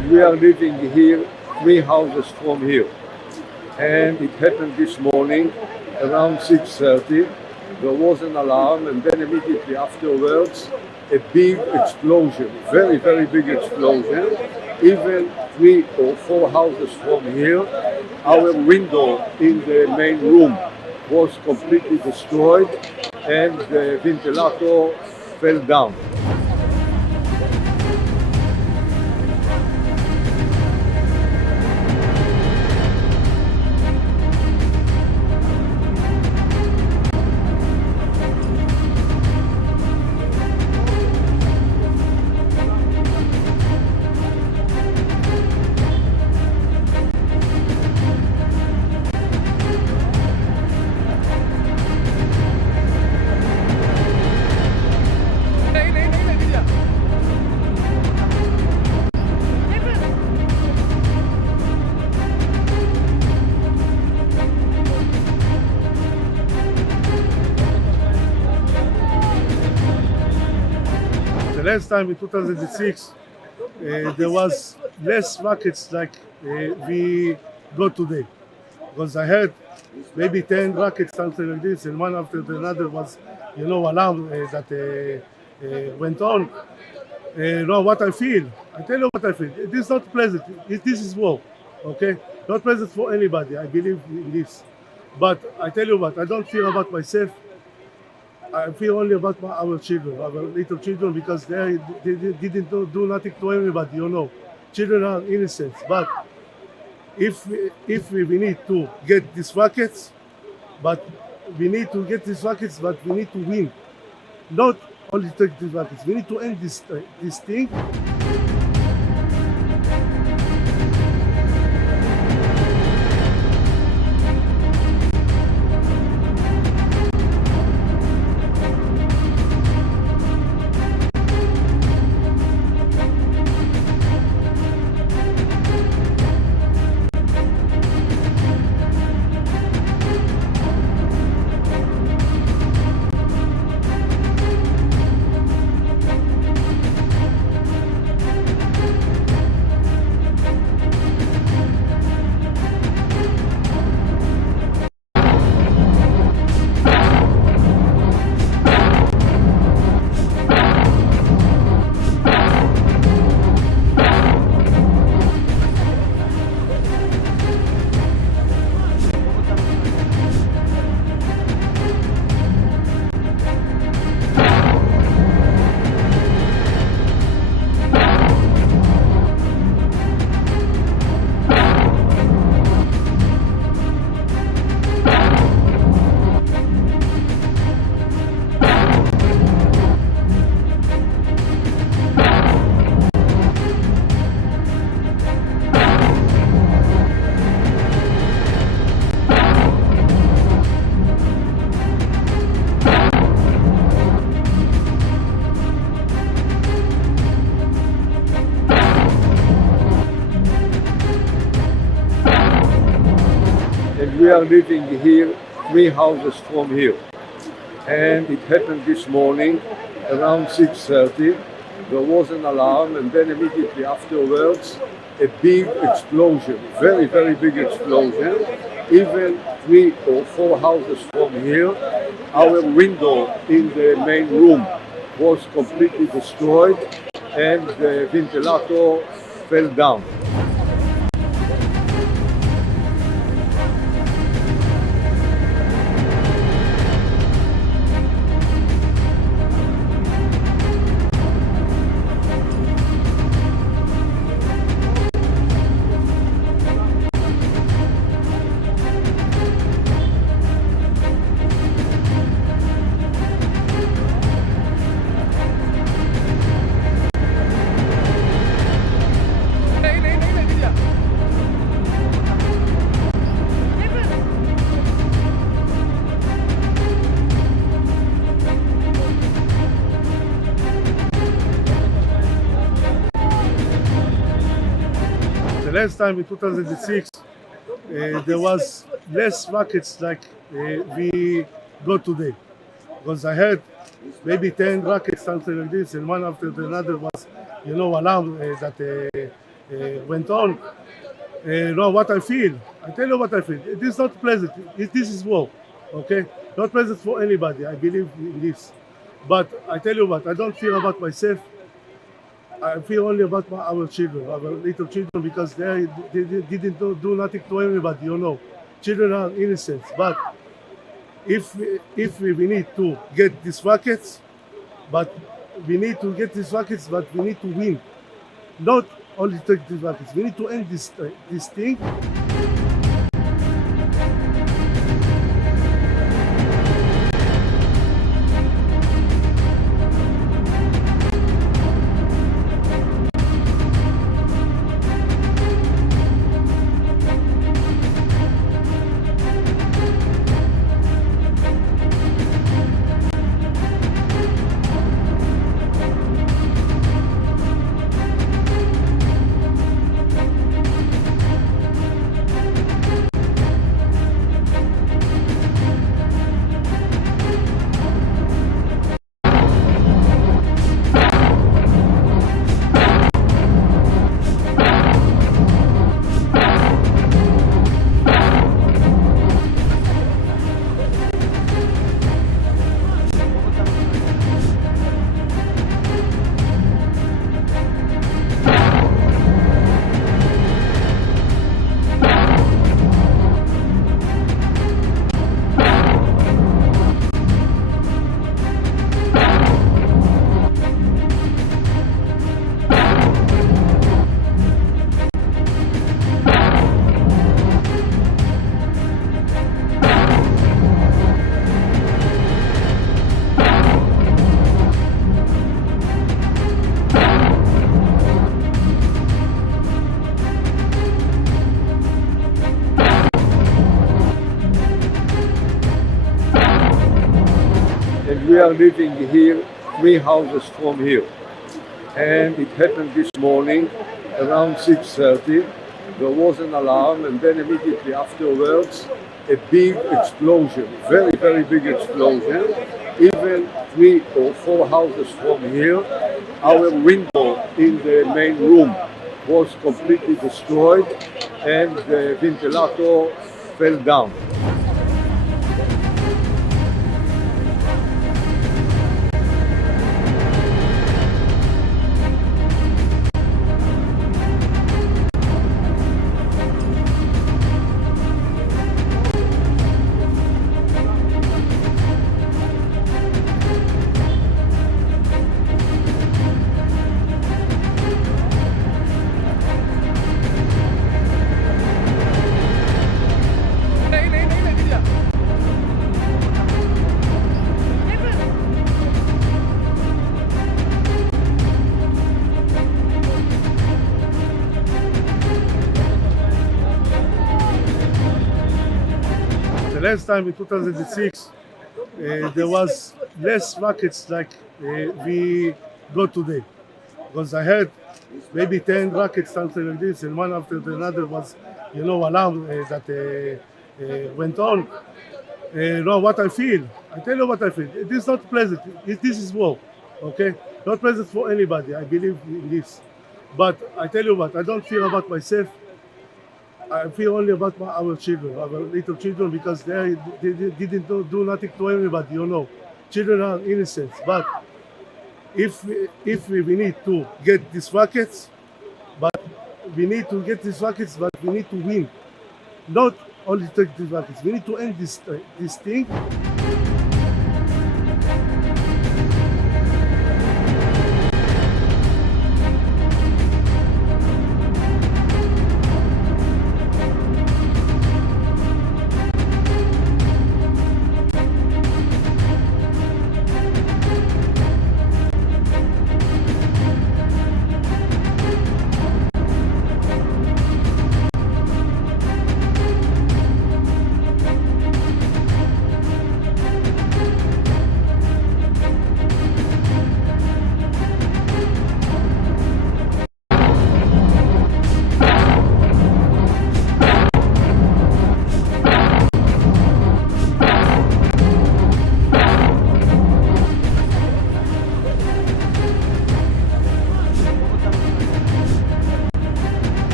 and we are living here 3 houses from here. And it happened this morning around 6:30. There was an alarm, and then immediately afterwards a big explosion, very, very big explosion. Even 3 or 4 houses from here, our window in the main room was completely destroyed, and the ventilator fell down. The last time in 2006, there was less rockets like we got today. Because I heard maybe 10 rockets, something like this, and one after another was, alarm that went on. What I feel, I tell you what I feel. It is not pleasant. This is war, okay? Not pleasant for anybody. I believe in this. But I tell you what, I don't feel about myself. I feel only about our children, our little children, because they didn't do nothing to anybody, Children are innocent. But if we need to get these rockets, but we need to win. Not only take these rockets. We need to end this thing. We are living here 3 houses from here. And it happened this morning around 6:30. There was an alarm, and then immediately afterwards a big explosion, very, very big explosion. Even 3 or 4 houses from here, our window in the main room was completely destroyed, and the ventilator fell down. The last time in 2006, there was less rockets like we got today. Because I heard maybe 10 rockets, something like this, and one after another was, alarm that went on. No, what I feel. I tell you what I feel. It is not pleasant. This is war, okay? Not pleasant for anybody. I believe in this. But I tell you what, I don't feel about myself. I feel only about our children, our little children, because they didn't do nothing to anybody, you know. Children are innocent. But if we need to get these rockets, but we need to win. Not only take these rockets. We need to end this thing. And we are living here 3 houses from here. And it happened this morning around 6:30. There was an alarm, and then immediately afterwards a big explosion, very, very big explosion. Even 3 or 4 houses from here, our window in the main room was completely destroyed, and the ventilator fell down. The last time in 2006, there was less rockets like we got today. Because I heard maybe 10 rockets, something like this, and one after another was, alarm that went on. No, what I feel. I tell you what I feel. It is not pleasant. This is war, okay? Not pleasant for anybody. I believe in this. But I tell you what, I don't feel about myself. I feel only about our children, our little children, because they didn't do nothing to anybody, you know. Children are innocent. But if we need to get these rockets, but we need to win. Not only take these rockets. We need to end this thing.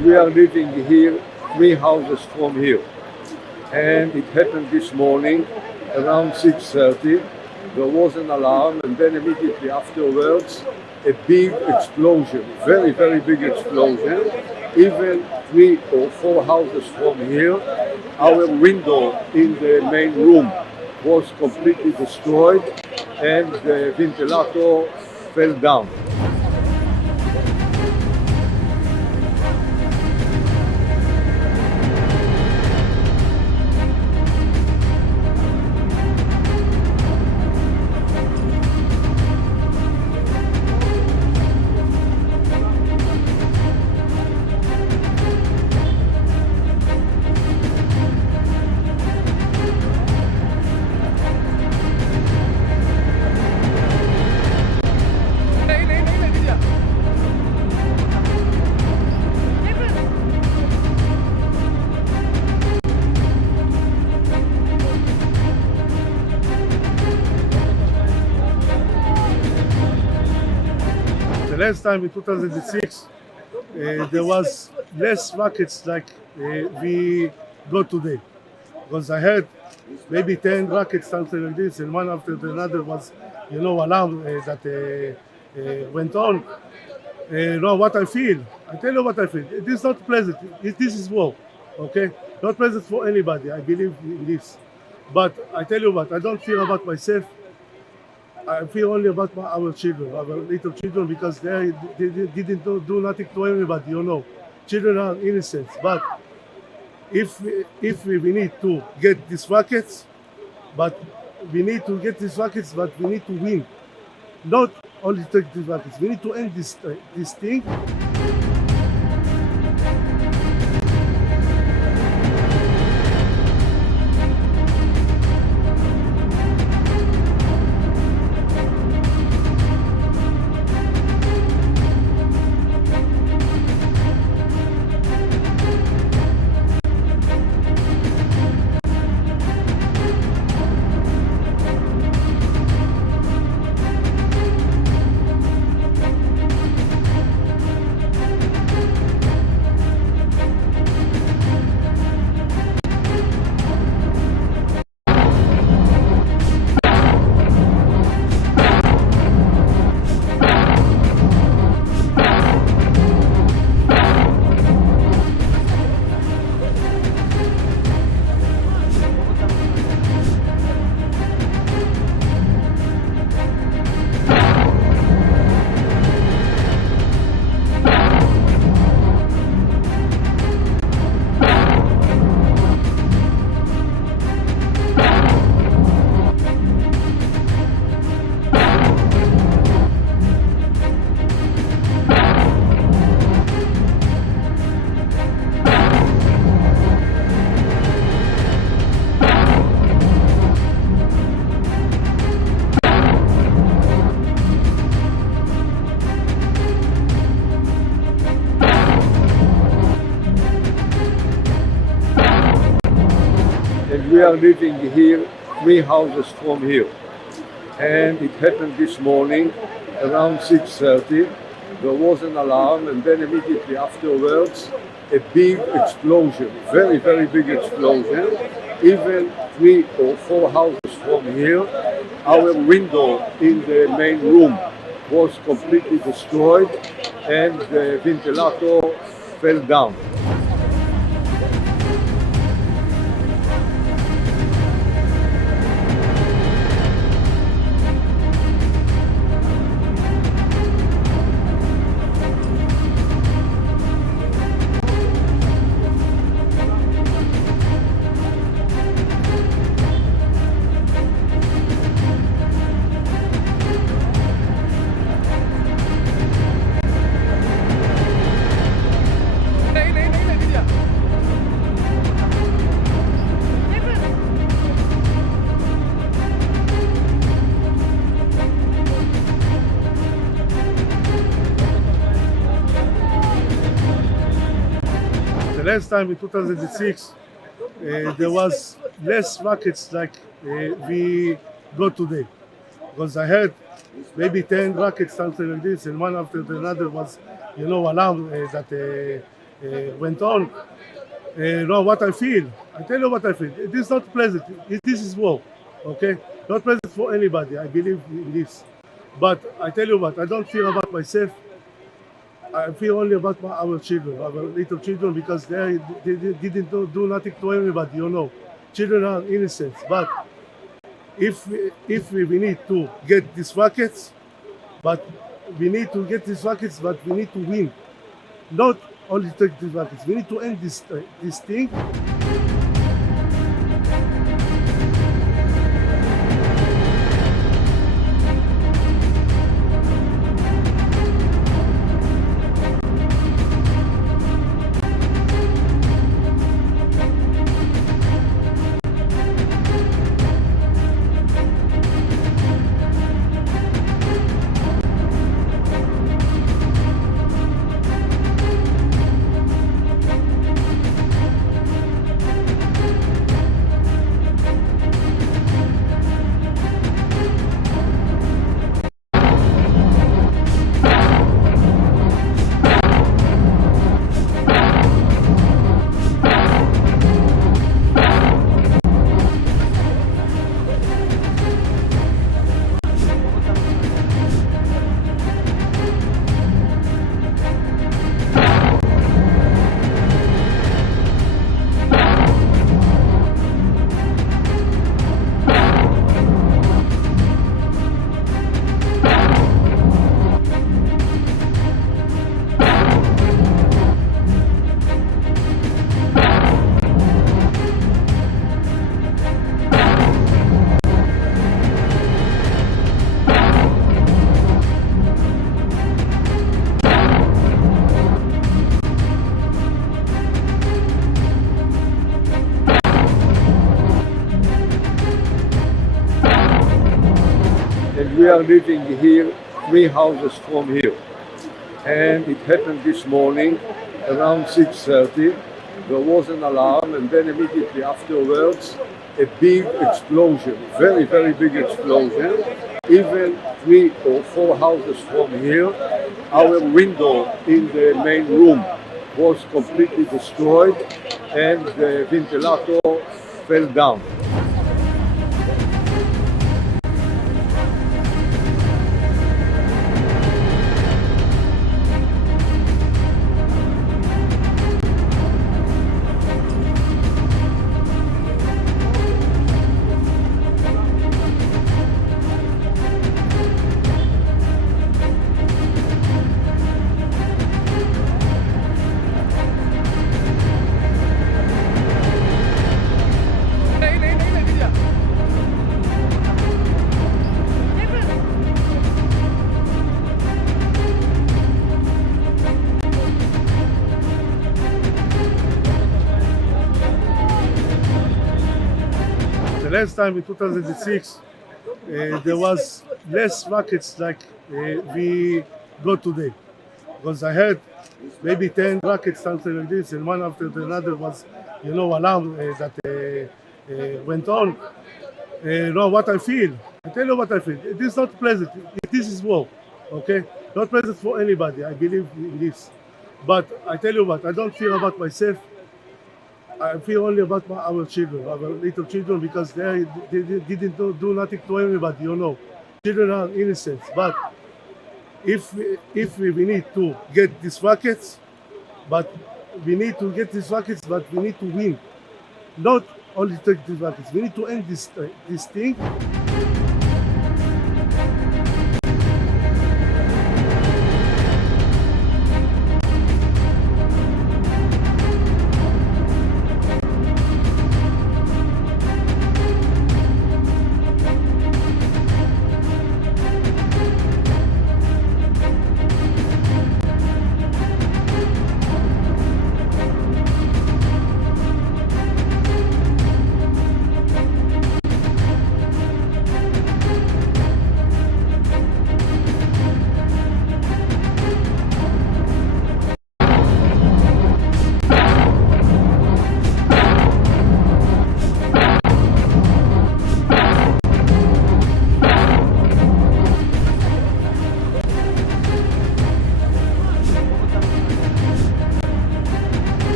and we are living here 3 houses from here. And it happened this morning around 6:30. There was an alarm, and then immediately afterwards a big explosion, very, very big explosion. Even 3 or 4 houses from here, our window in the main room was completely destroyed and the ventilator fell down. The last time in 2006, there was less rockets like we got today. Because I heard maybe 10 rockets, something like this, and one after another was, alarm that went on. Now what I feel, I tell you what I feel. It is not pleasant. This is war, okay? Not pleasant for anybody. I believe in this. But I tell you what, I don't fear about myself. I feel only about our children, our little children, because they didn't do nothing to anybody, Children are innocent. But if we need to get these rockets, but we need to win. Not only take these rockets, we need to end this thing. We are living here 3 houses from here. And it happened this morning around 6:30. There was an alarm, and then immediately afterwards a big explosion, very, very big explosion. Even 3 or 4 houses from here, our window in the main room was completely destroyed and the ventilator fell down. The last time in 2006, there was less rockets like we got today. Because I heard maybe 10 rockets, something like this, and one after another was, alarm that went on. No, what I feel. I tell you what I feel. It is not pleasant. This is war. Okay, not pleasant for anybody. I believe in this. But I tell you what, I don't feel about myself. I feel only about our children, our little children, because they didn't do nothing to anybody. Children are innocent. But if we need to get these rockets, but we need to win. Not only take these rockets. We need to end this thing. We are living here 3 houses from here, and it happened this morning around 6:30. There was an alarm, and then immediately afterwards a big explosion, very, very big explosion. Even 3 or 4 houses from here, our window in the main room was completely destroyed, and the ventilator fell down. Last time in 2006, there was less rockets like we got today. Because I heard maybe 10 rockets, something like this, and one after another was, alarm that went on. No, what I feel. I tell you what I feel. It is not pleasant. This is war. Okay? Not pleasant for anybody. I believe in this. But I tell you what, I don't feel about myself. I feel only about our children, our little children, because they didn't do nothing to anybody. Children are innocent. But if we need to get these rockets, but we need to win. Not only take these rockets. We need to end this thing.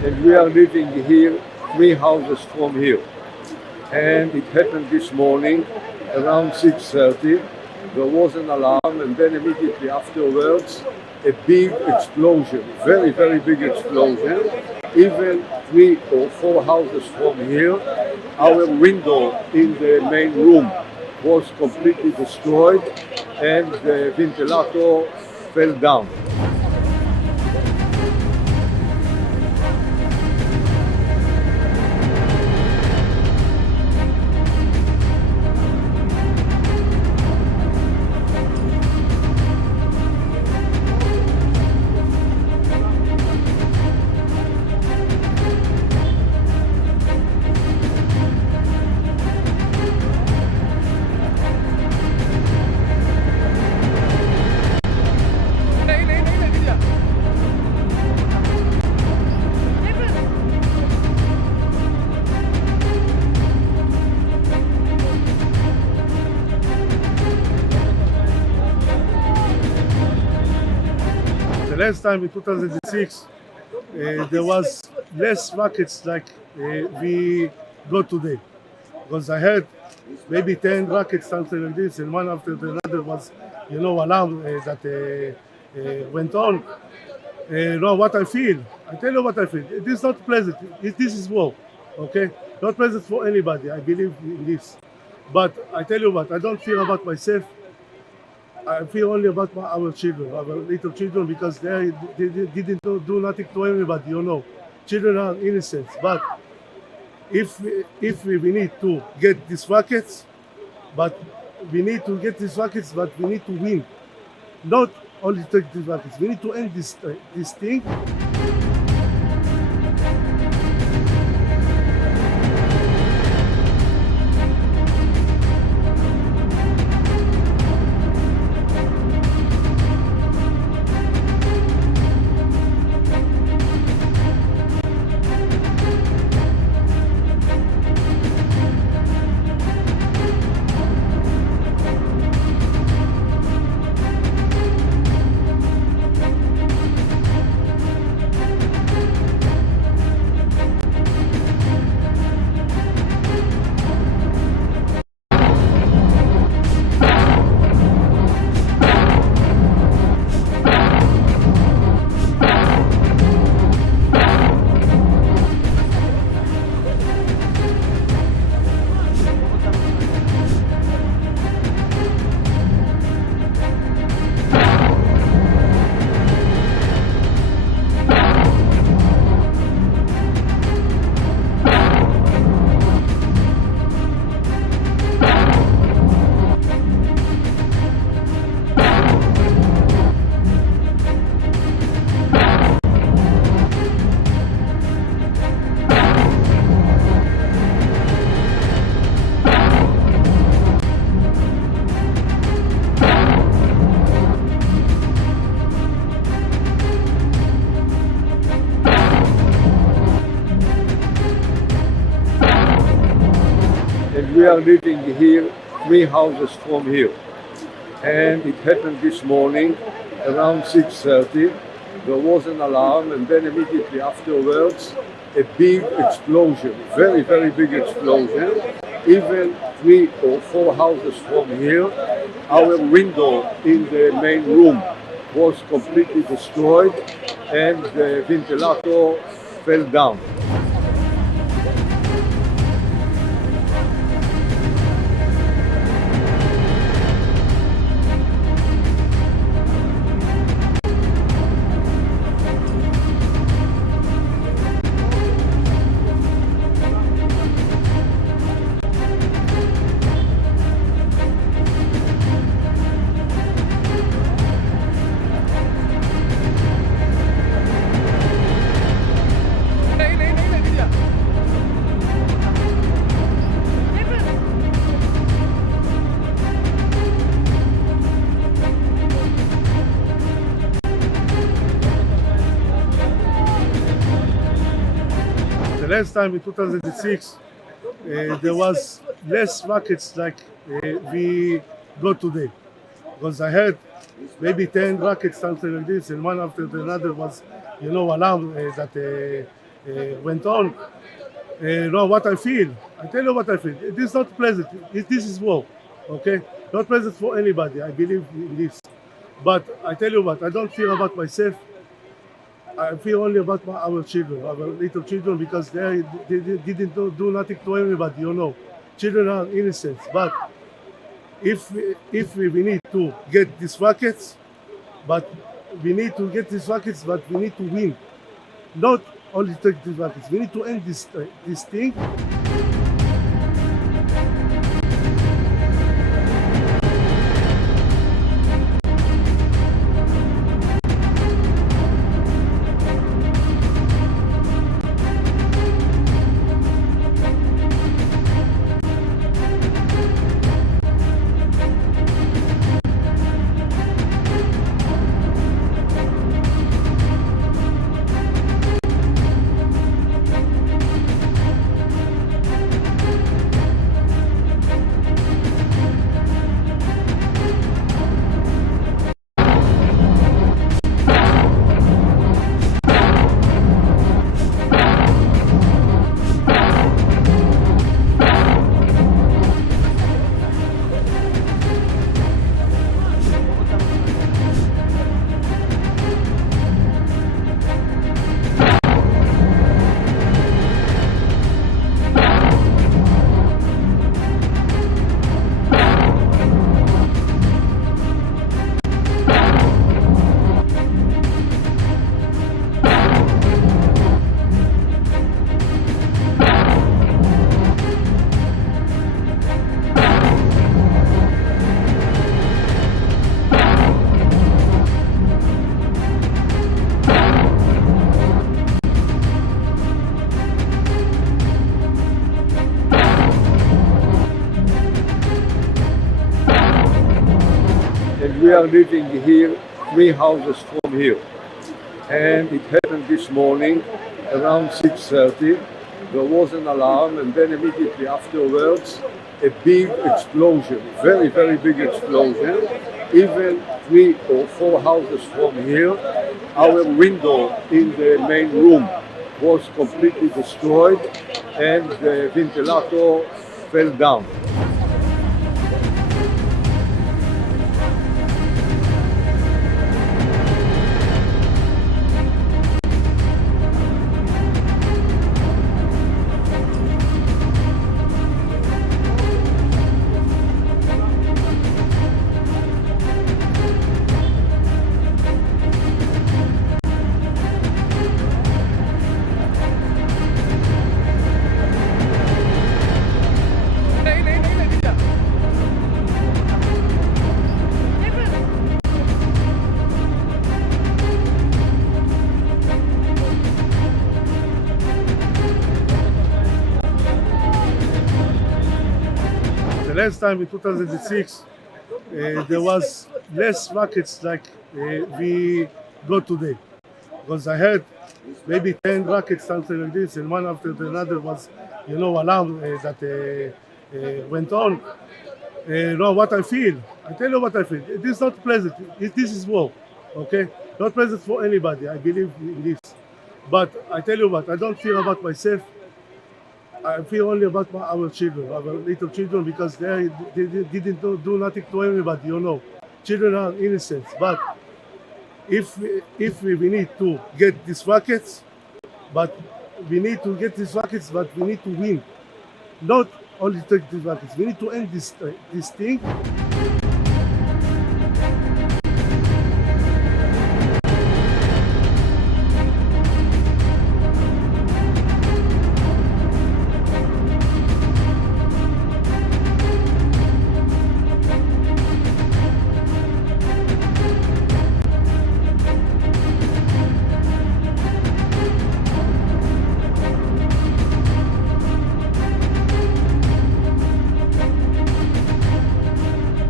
and we are living here 3 houses from here. And it happened this morning around 6:30. There was an alarm, and then immediately afterwards a big explosion, very, very big explosion. Even 3 or 4 houses from here, our window in the main room was completely destroyed and the ventilator fell down. The last time in 2006, there was less rockets like we got today. Because I heard maybe 10 rockets, something like this, and one after the other was, alarm that went on. Now what I feel, I tell you what I feel. It is not pleasant. This is war, okay? Not pleasant for anybody. I believe in this. But I tell you what, I don't fear about myself. I feel only about our children, our little children, because they didn't do nothing to anybody, Children are innocent. But if we need to get these rockets, but we need to win. Not only take these rockets, we need to end this thing. And we are living here 3 houses from here. And it happened this morning around 6:30. There was an alarm, and then immediately afterwards a big explosion, very, very big explosion. Even 3 or 4 houses from here, our window in the main room was completely destroyed and the ventilator fell down. Last time in 2006, there was less rockets like we got today. Because I heard maybe 10 rockets, something like this, and one after the other was, alarm that went on. Now what I feel, I tell you what I feel. It is not pleasant. This is war, okay? Not pleasant for anybody. I believe in this. But I tell you what, I don't fear about myself. I feel only about our children, our little children, because they didn't do nothing to anybody, you know. Children are innocent. But if we need to get these rockets, but we need to win. Not only take these rockets. We need to end this thing. We are living here 3 houses from here, and it happened this morning around 6:30. There was an alarm, and then immediately afterwards a big explosion, very, very big explosion. Even 3 or 4 houses from here, our window in the main room was completely destroyed, and the ventilator fell down. The last time in 2006, there was less rockets like we got today. Because I heard maybe 10 rockets, something like this, and one after the another was, alarm that went on. Now what I feel, I tell you what I feel. It is not pleasant. This is war, okay? Not pleasant for anybody. I believe in this. But I tell you what, I don't fear about myself. I feel only about our children, our little children, because they didn't do nothing to anybody, you know. Children are innocent. But if we need to get these rockets, but we need to win. Not only take these rockets. We need to end this thing.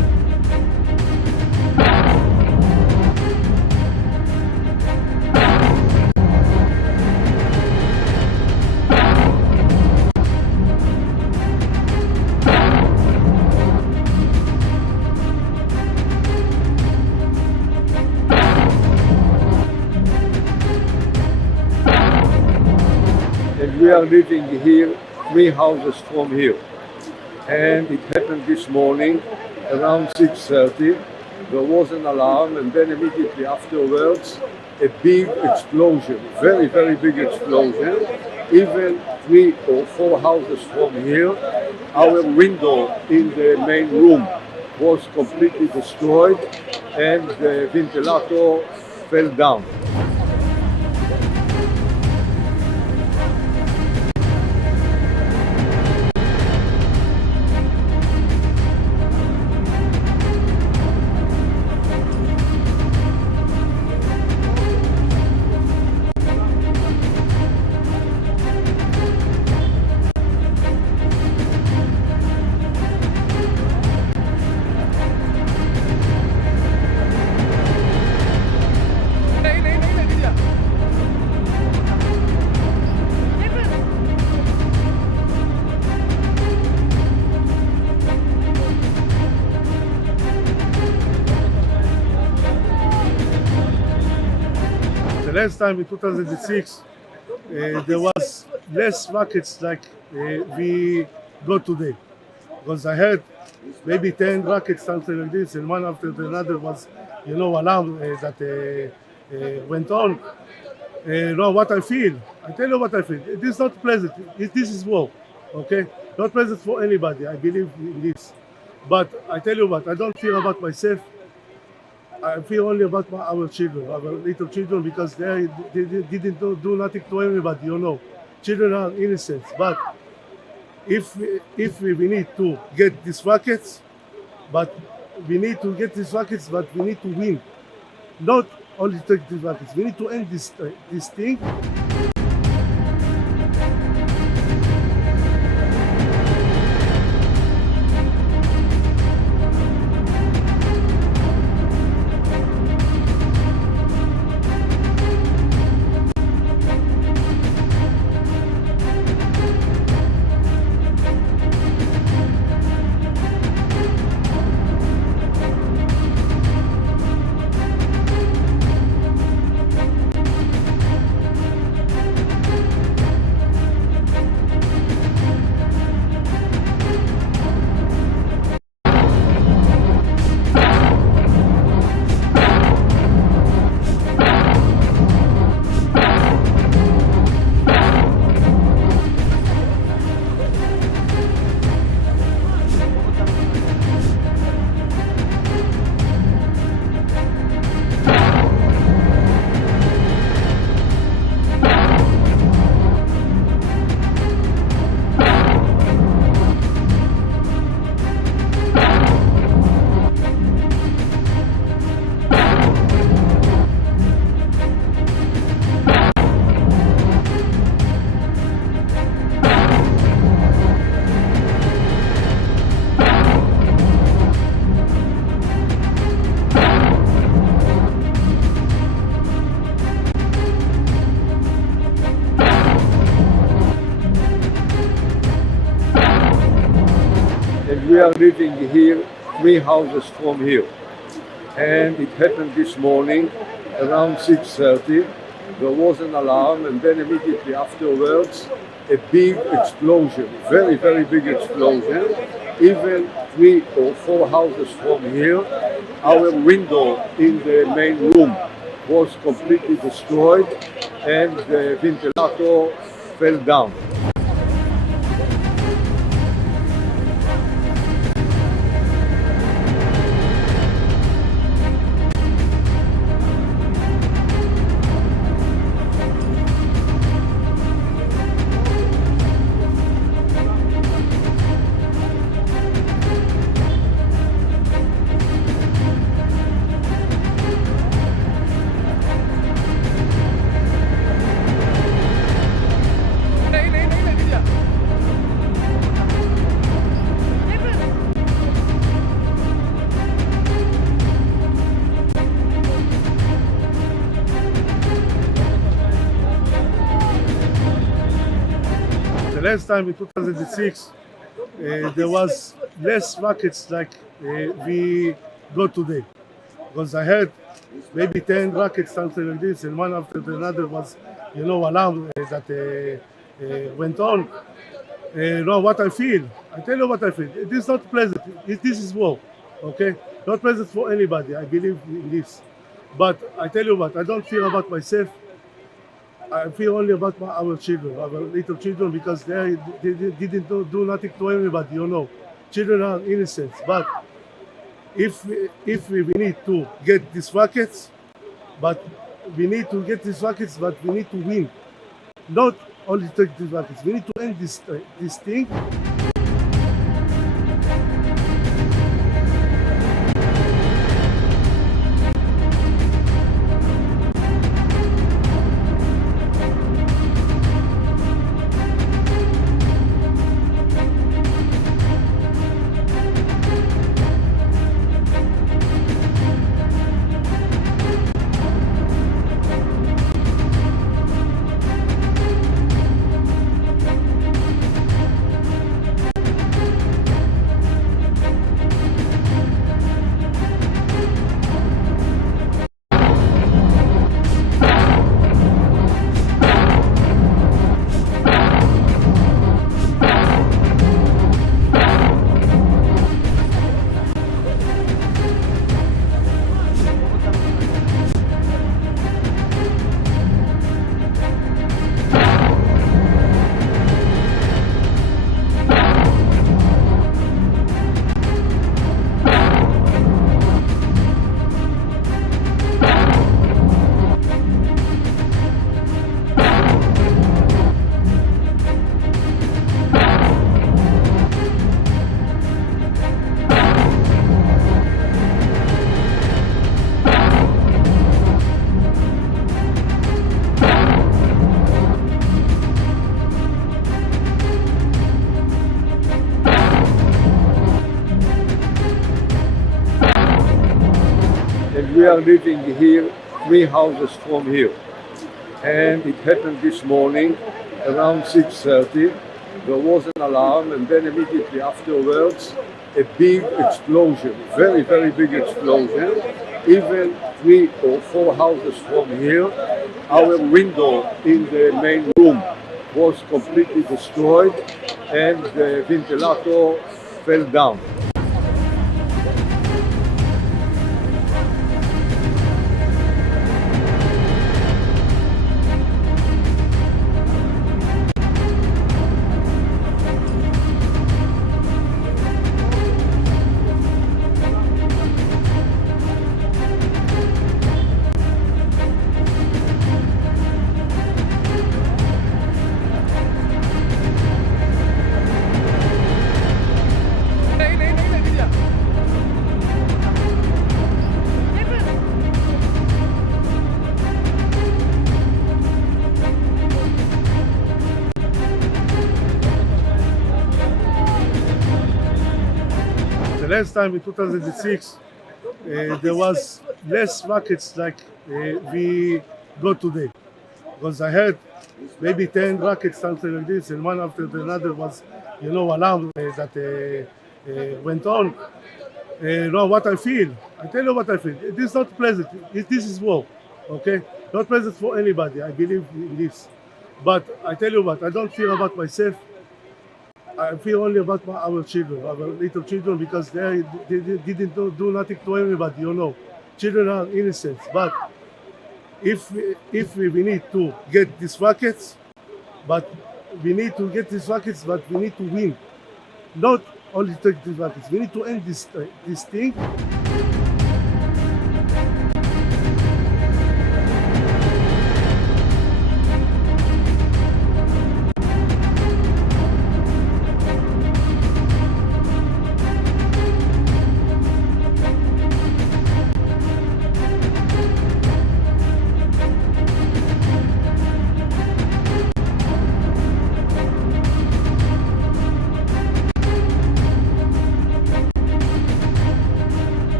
are living here 3 houses from here. And it happened this morning around 6:30. There was an alarm, and then immediately afterwards a big explosion, very, very big explosion. Even 3 or 4 houses from here, our window in the main room was completely destroyed and the ventilator fell down. The last time in 2006, there was less rockets like we got today. Because I heard maybe 10 rockets, something like this, and one after another was, alarm that went on. What I feel, I tell you what I feel. It is not pleasant. This is war, okay? Not pleasant for anybody. I believe in this. But I tell you what, I don't fear about myself. I feel only about our children, our little children, because they didn't do nothing to anybody, Children are innocent. But if we need to get these rockets, but we need to win. Not only take these rockets. We need to end this thing. We are living here 3 houses from here. And it happened this morning around 6:30. There was an alarm, and then immediately afterwards a big explosion, very, very big explosion. Even 3 or 4 houses from here, our window in the main room was completely destroyed and the ventilator fell down. Last time in 2006, there was less rockets like we got today. Because I heard maybe 10 rockets, something like this, and one after another was, alarm that went on. Now what I feel, I tell you what I feel. It is not pleasant. This is war, okay? Not pleasant for anybody. I believe in this. But I tell you what, I don't fear about myself. I feel only about our children, our little children, because they didn't do nothing to anybody, you know. Children are innocent. But if we need to get these rockets, but we need to win. Not only take these rockets. We need to end this thing. And we are living here 3 houses from here. And it happened this morning around 6:30. There was an alarm, and then immediately afterwards a big explosion, very, very big explosion. Even 3 or 4 houses from here, our window in the main room was completely destroyed, and the ventilator fell down. The last time in 2006, there was less rockets like we got today. Because I heard maybe 10 rockets, something like this, and one after another was, alarm that went on. Now what I feel, I tell you what I feel. It is not pleasant. This is war, okay? Not pleasant for anybody. I believe in this. But I tell you what, I don't fear about myself. I feel only about our children, our little children, because they didn't do nothing to anybody, you know. Children are innocent. But if we need to get these rockets, but we need to win. Not only take these rockets. We need to end this thing.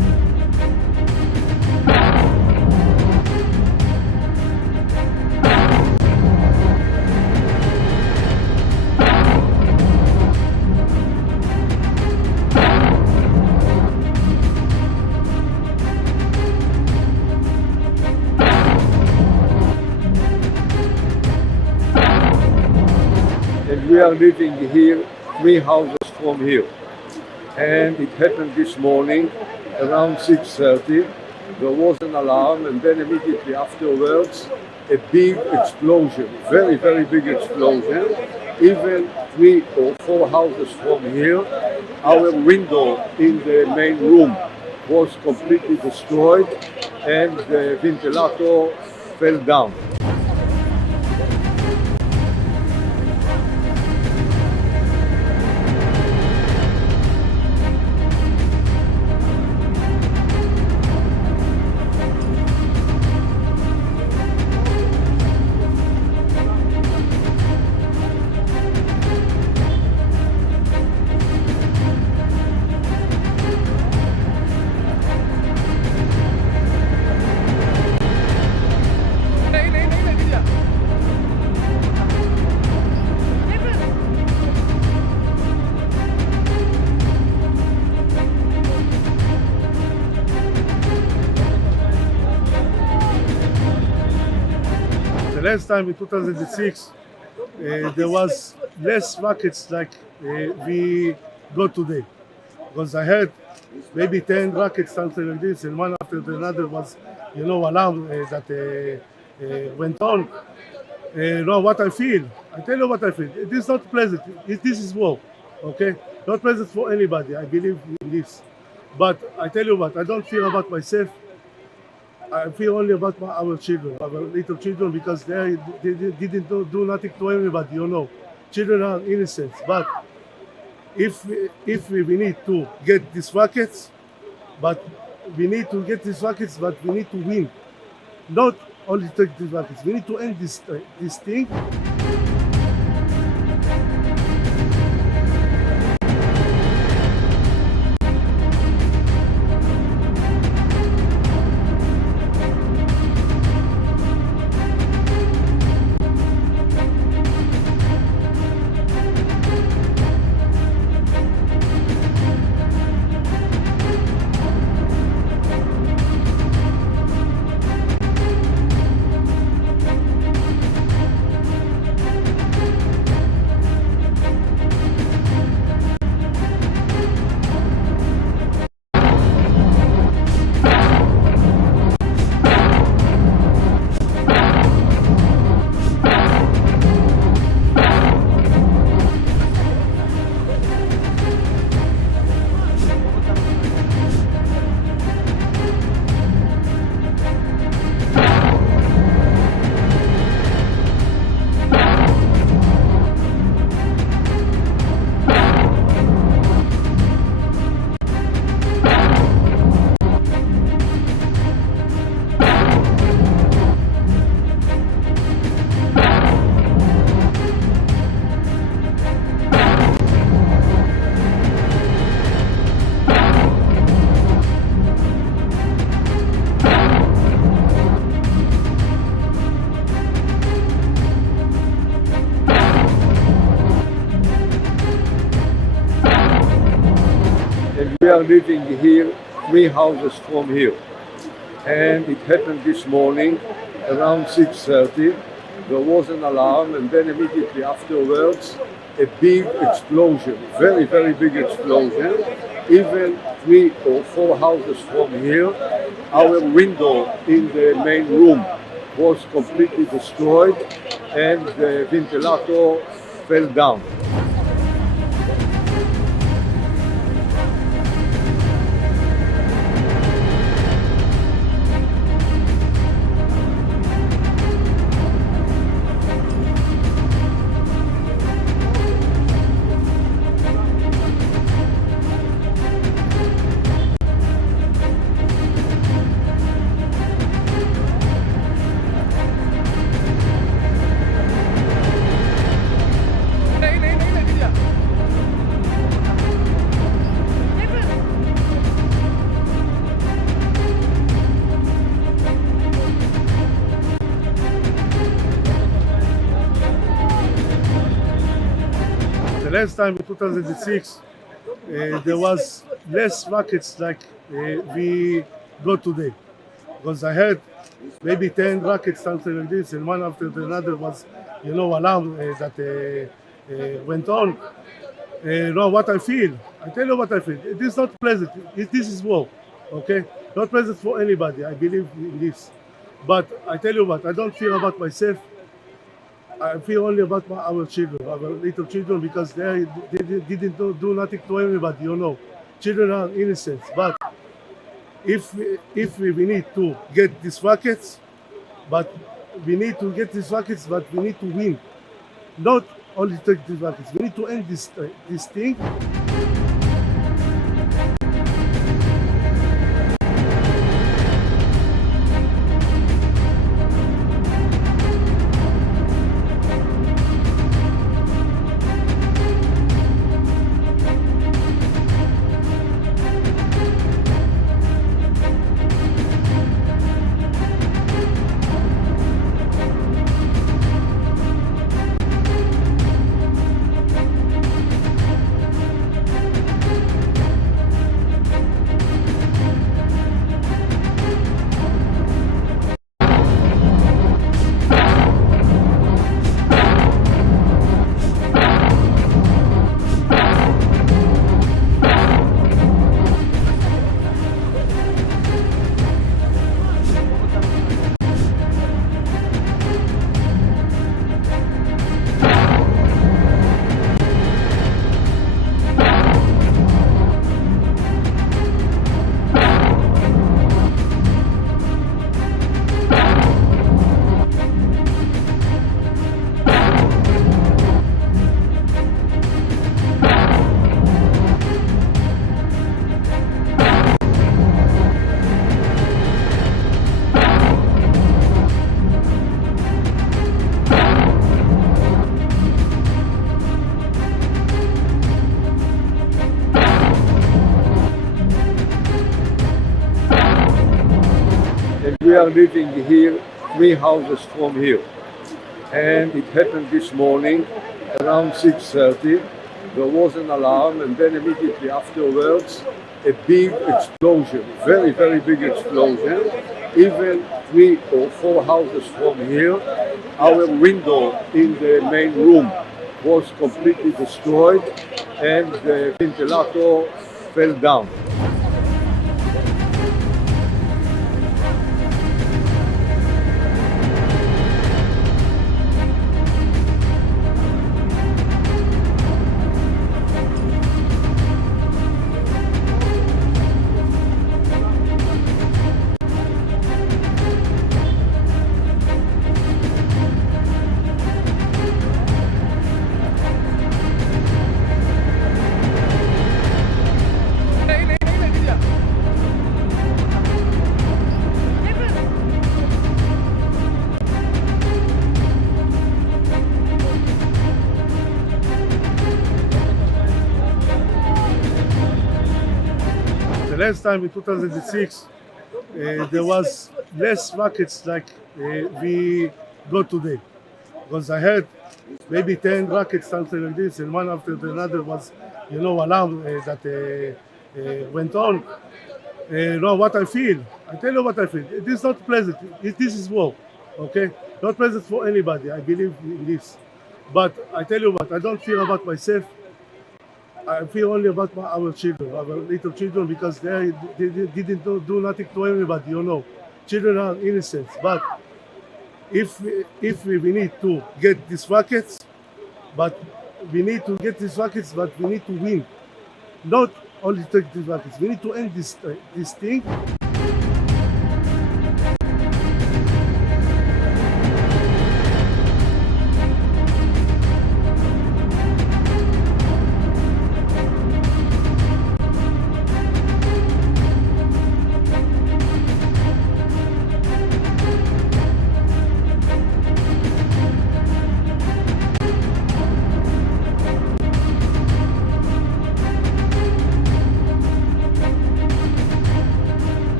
are living here 3 houses from here. And it happened this morning around 6:30. There was an alarm, and then immediately afterwards a big explosion, very, very big explosion. Even 3 or 4 houses from here, our window in the main room was completely destroyed and the ventilator fell down. The last time in 2006, there was less rockets like we got today. Because I heard maybe 10 rockets, something like this, and one after another was, alarm that went on. Now what I feel, I tell you what I feel. It is not pleasant. This is war, okay? Not pleasant for anybody. I believe in this. But I tell you what, I don't feel about myself. I feel only about our children, our little children, because they didn't do nothing to anybody, Children are innocent. But if we need to get these rockets, but we need to win. Not only take these rockets, we need to end this thing. We are living here 3 houses from here. And it happened this morning around 6:30. There was an alarm, and then immediately afterwards a big explosion, very, very big explosion. Even 3 or 4 houses from here, our window in the main room was completely destroyed and the ventilator fell down. The last time in 2006, there was less rockets like we got today. Because I heard maybe 10 rockets, something like this, and one after another was, alarm that went on. No, what I feel. I tell you what I feel. It is not pleasant. This is war. Okay, not pleasant for anybody. I believe in this. But I tell you what, I don't feel about myself. I feel only about our children, our little children, because they didn't do nothing to anybody. Children are innocent. But if we need to get these rockets, but we need to win. Not only take these rockets. We need to end this thing. We are living here 3 houses from here, and it happened this morning around 6:30. There was an alarm, and then immediately afterwards a big explosion, very, very big explosion. Even 3 or 4 houses from here, our window in the main room was completely destroyed, and the ventilator fell down. Last time in 2006, there was less rockets like we got today. Because I heard maybe 10 rockets, something like this, and one after another was, alarm that went on. No, what I feel. I tell you what I feel. It is not pleasant. This is war. Okay? Not pleasant for anybody. I believe in this. But I tell you what, I don't feel about myself. I feel only about our children, our little children, because they didn't do nothing to anybody. Children are innocent. But if we need to get these rockets, but we need to win. Not only take these rockets. We need to end this thing.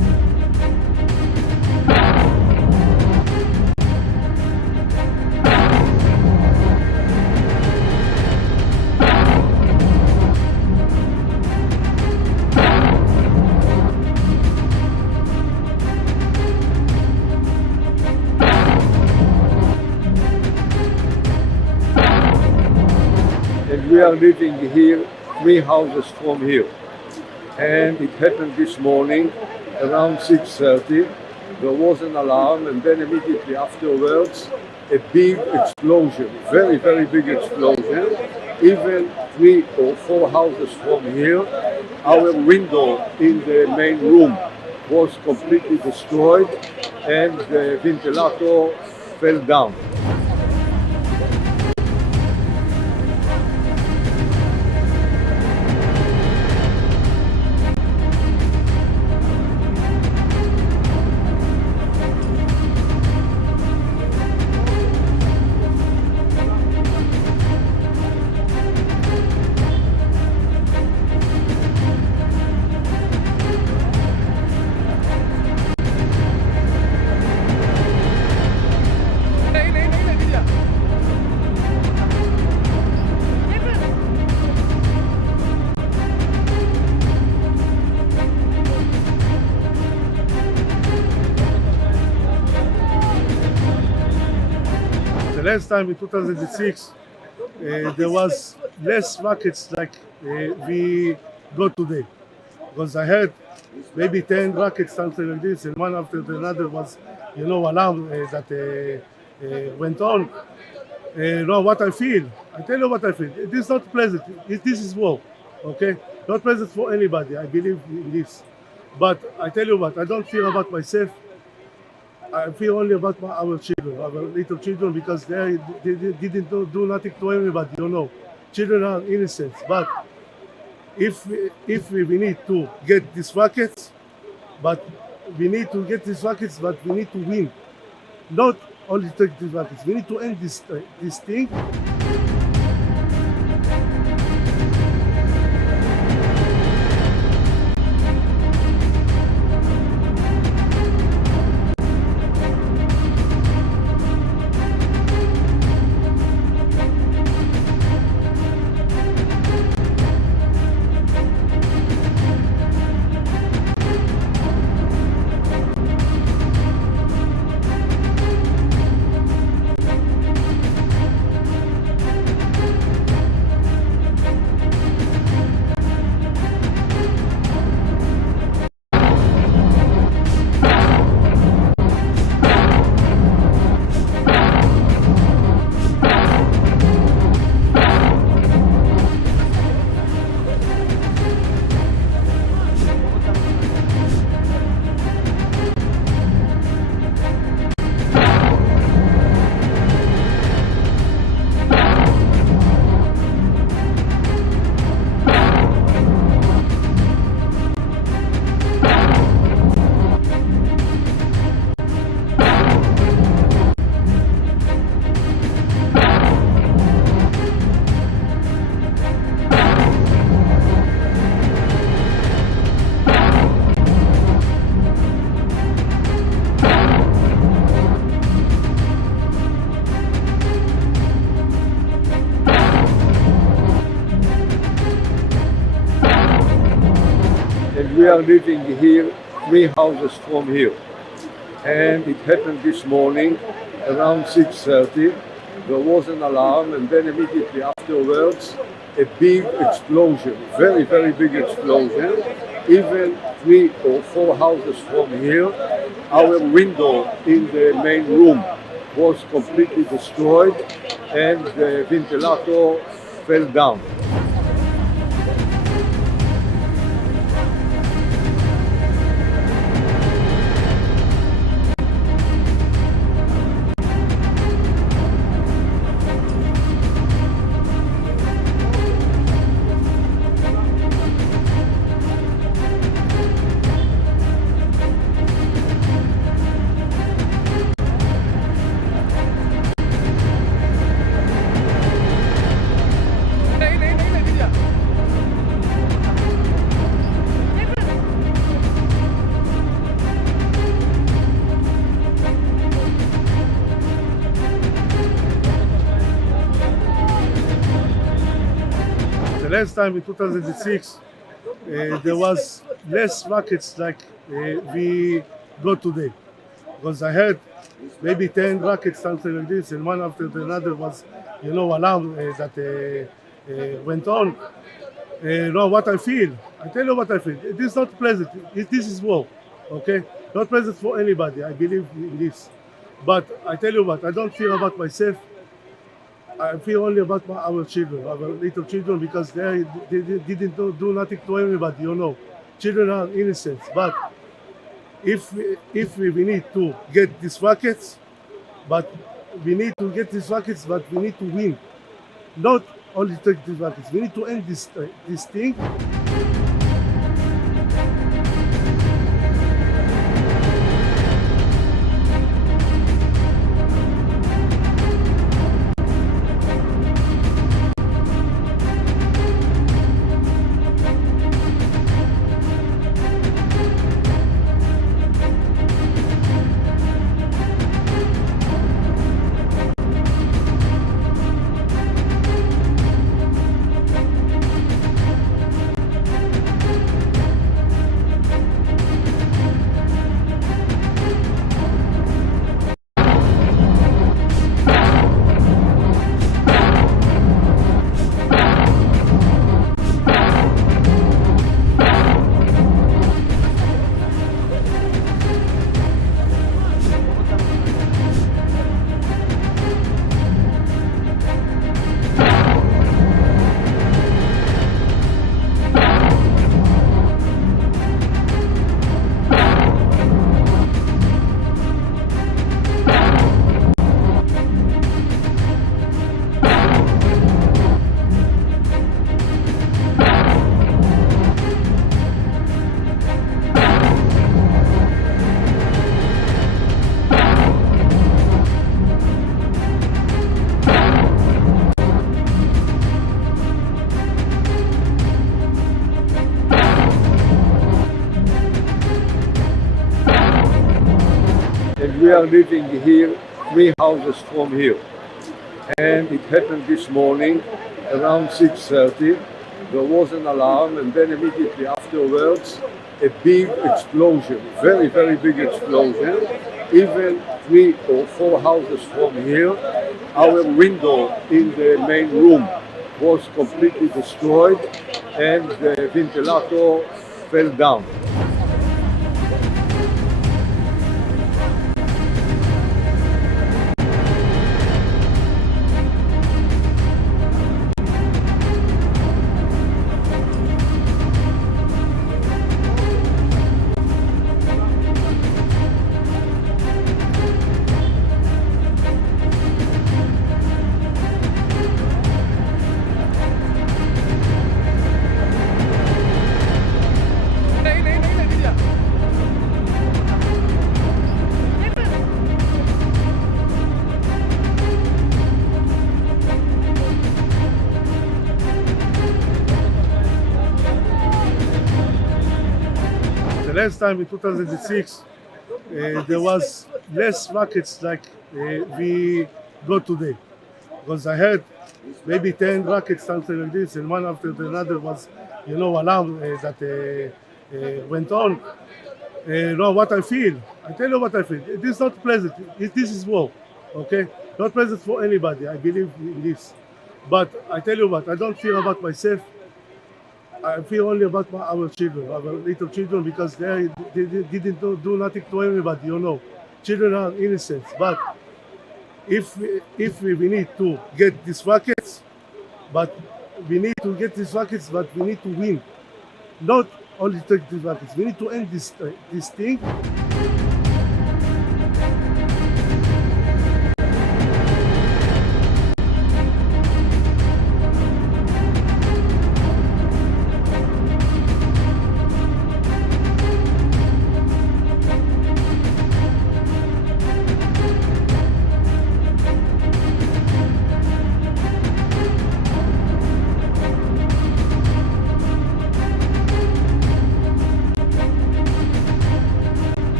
we are living here 3 houses from here. And it happened this morning around 6:30. There was an alarm, and then immediately afterwards a big explosion, very, very big explosion. Even 3 or 4 houses from here, our window in the main room was completely destroyed and the ventilator fell down. The last time in 2006, there was less rockets like we got today. Because I heard maybe 10 rockets, something like this, and one after another was, alarm that went on. Now what I feel, I tell you what I feel. It is not pleasant. This is war, okay? Not pleasant for anybody. I believe in this. But I tell you what, I don't fear about myself. I feel only about our children, our little children, because they didn't do nothing to anybody, Children are innocent. But if we need to get these rockets, but we need to win. Not only take these rockets, we need to end this thing. And we are living here 3 houses from here. And it happened this morning around 6:30. There was an alarm, and then immediately afterwards a big explosion, very, very big explosion. Even 3 or 4 houses from here, our window in the main room was completely destroyed and the ventilator fell down. The last time in 2006, there was less rockets like we got today. Because I heard maybe 10 rockets, something like this, and one after another was, alarm that went on. Now what I feel, I tell you what I feel. It is not pleasant. This is war, okay? Not pleasant for anybody. I believe in this. But I tell you what, I don't feel about myself. I feel only about our children, our little children, because they didn't do nothing to anybody, you know. Children are innocent. But if we need to get these rockets, but we need to win. Not only take these rockets. We need to end this thing. We are living here 3 houses from here, and it happened this morning around 6:30. There was an alarm, and then immediately afterwards a big explosion, very, very big explosion. Even 3 or 4 houses from here, our window in the main room was completely destroyed, and the ventilator fell down. Last time in 2006, there was less rockets like we got today. Because I heard maybe 10 rockets, something like this, and one after another was, alarm that went on. Now what I feel, I tell you what I feel. It is not pleasant. This is war, okay? Not pleasant for anybody. I believe in this. But I tell you what, I don't feel about myself. I feel only about our children, our little children, because they didn't do nothing to anybody, you know. Children are innocent. But if we need to get these rockets, but we need to win. Not only take these rockets. We need to end this thing.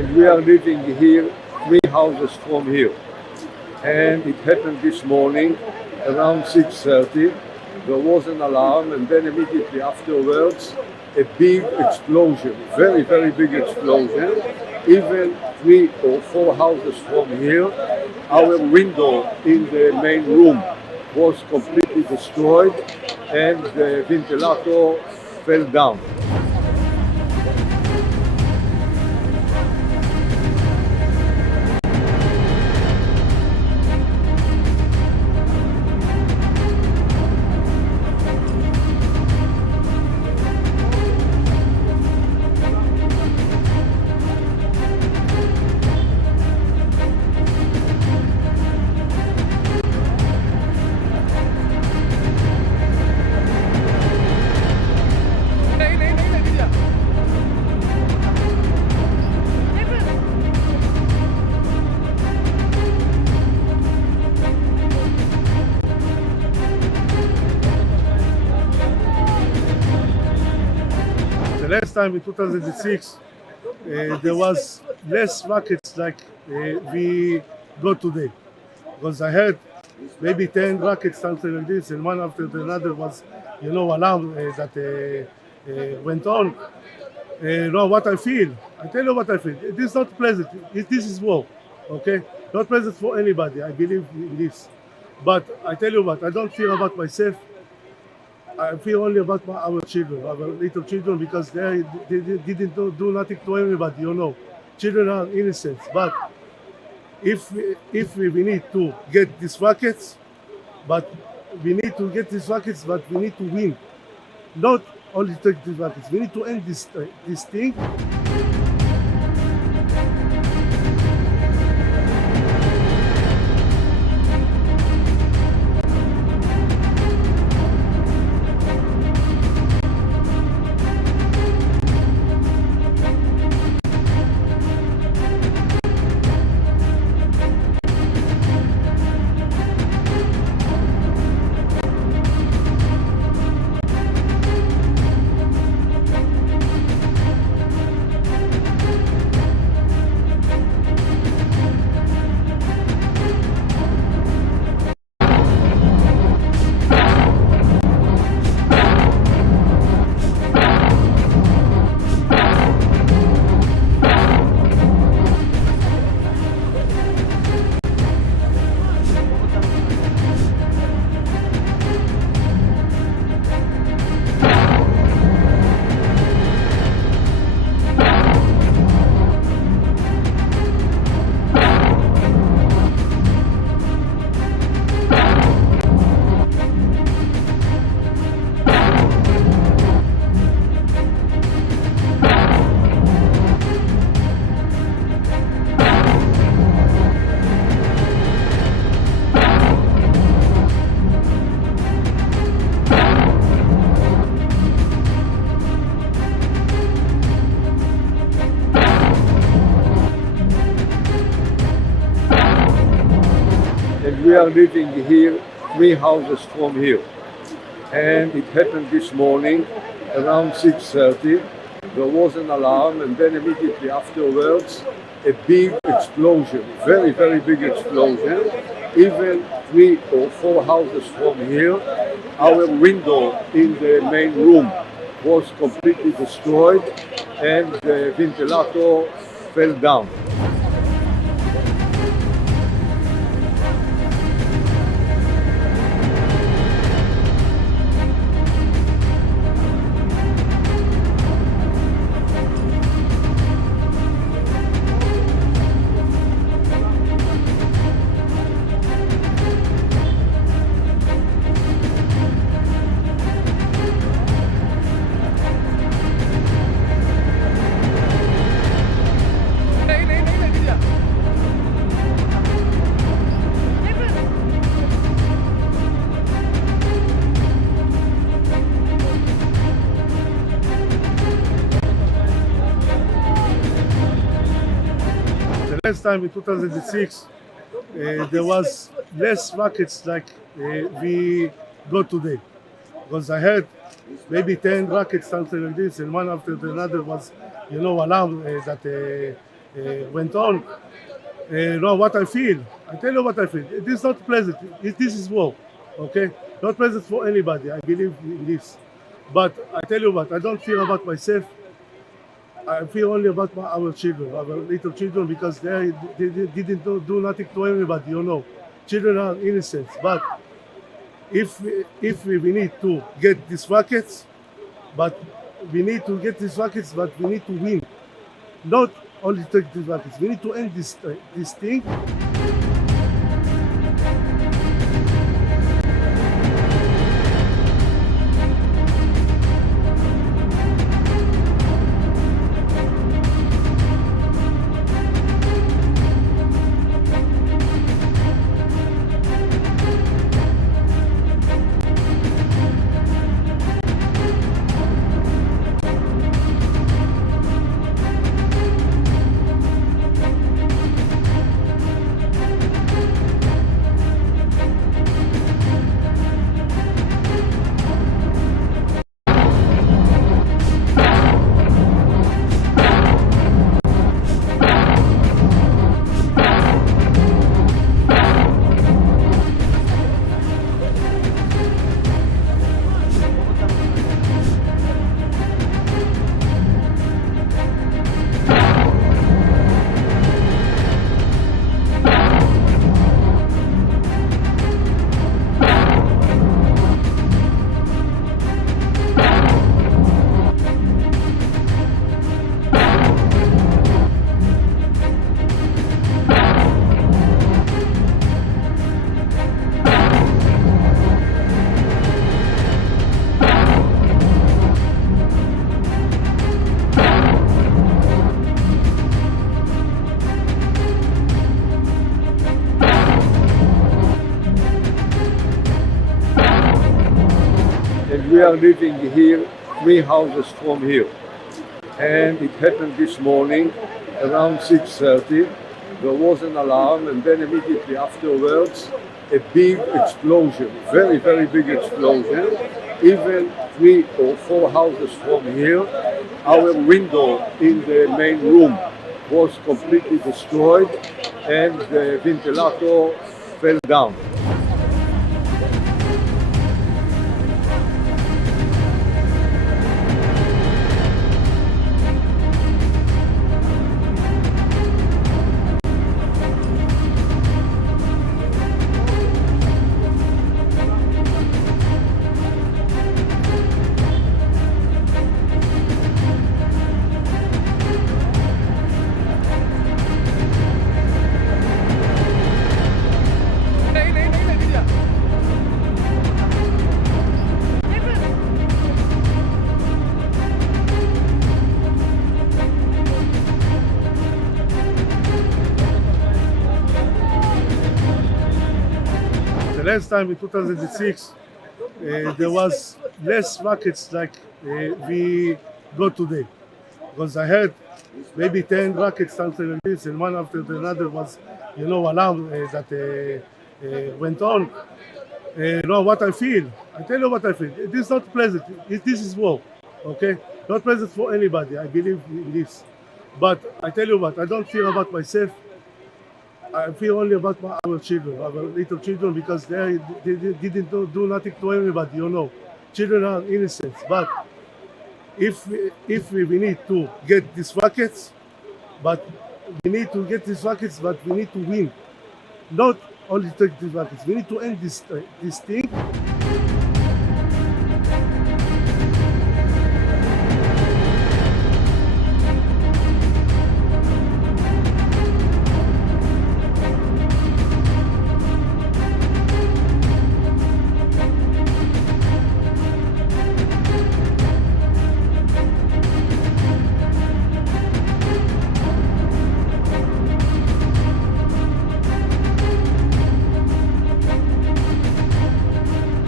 and we are living here 3 houses from here. And it happened this morning around 6:30. There was an alarm, and then immediately afterwards a big explosion, very, very big explosion. Even 3 or 4 houses from here, our window in the main room was completely destroyed and the ventilator fell down. The last time in 2006, there was less rockets like we got today. Because I heard maybe 10 rockets, something like this, and one after another was, alarm that went on. Now what I feel, I tell you what I feel. It is not pleasant. This is war, okay? Not pleasant for anybody. I believe in this. But I tell you what, I don't fear about myself. I feel only about our children, our little children, because they didn't do nothing to anybody, Children are innocent. But if we need to get these rockets, but we need to win. Not only take these rockets, we need to end this thing. And we are living here 3 houses from here. And it happened this morning around 6:30. There was an alarm, and then immediately afterwards a big explosion, very, very big explosion. Even 3 or 4 houses from here, our window in the main room was completely destroyed and the ventilator fell down. Last time in 2006, there was less rockets like we got today. Because I heard maybe 10 rockets, something like this, and one after another was, alarm that went on. Now what I feel, I tell you what I feel. It is not pleasant. This is war, okay? Not pleasant for anybody. I believe in this. But I tell you what, I don't fear about myself. I feel only about our children, our little children, because they didn't do nothing to anybody, you know. Children are innocent. But if we need to get these rockets, but we need to win. Not only take these rockets. We need to end this thing. We are living here 3 houses from here, and it happened this morning around 6:30. There was an alarm, and then immediately afterwards a big explosion, very, very big explosion. Even 3 or 4 houses from here, our window in the main room was completely destroyed, and the ventilator fell down. The last time in 2006, there was less rockets like we got today. Because I heard maybe 10 rockets something like this, and one after another was, alarm that went on. Now what I feel, I tell you what I feel. It is not pleasant. This is war, okay? Not pleasant for anybody. I believe in this. But I tell you what, I don't fear about myself. I feel only about our children, our little children, because they didn't do nothing to anybody, you know. Children are innocent. But if we need to get these rockets, but we need to win. Not only take these rockets. We need to end this thing.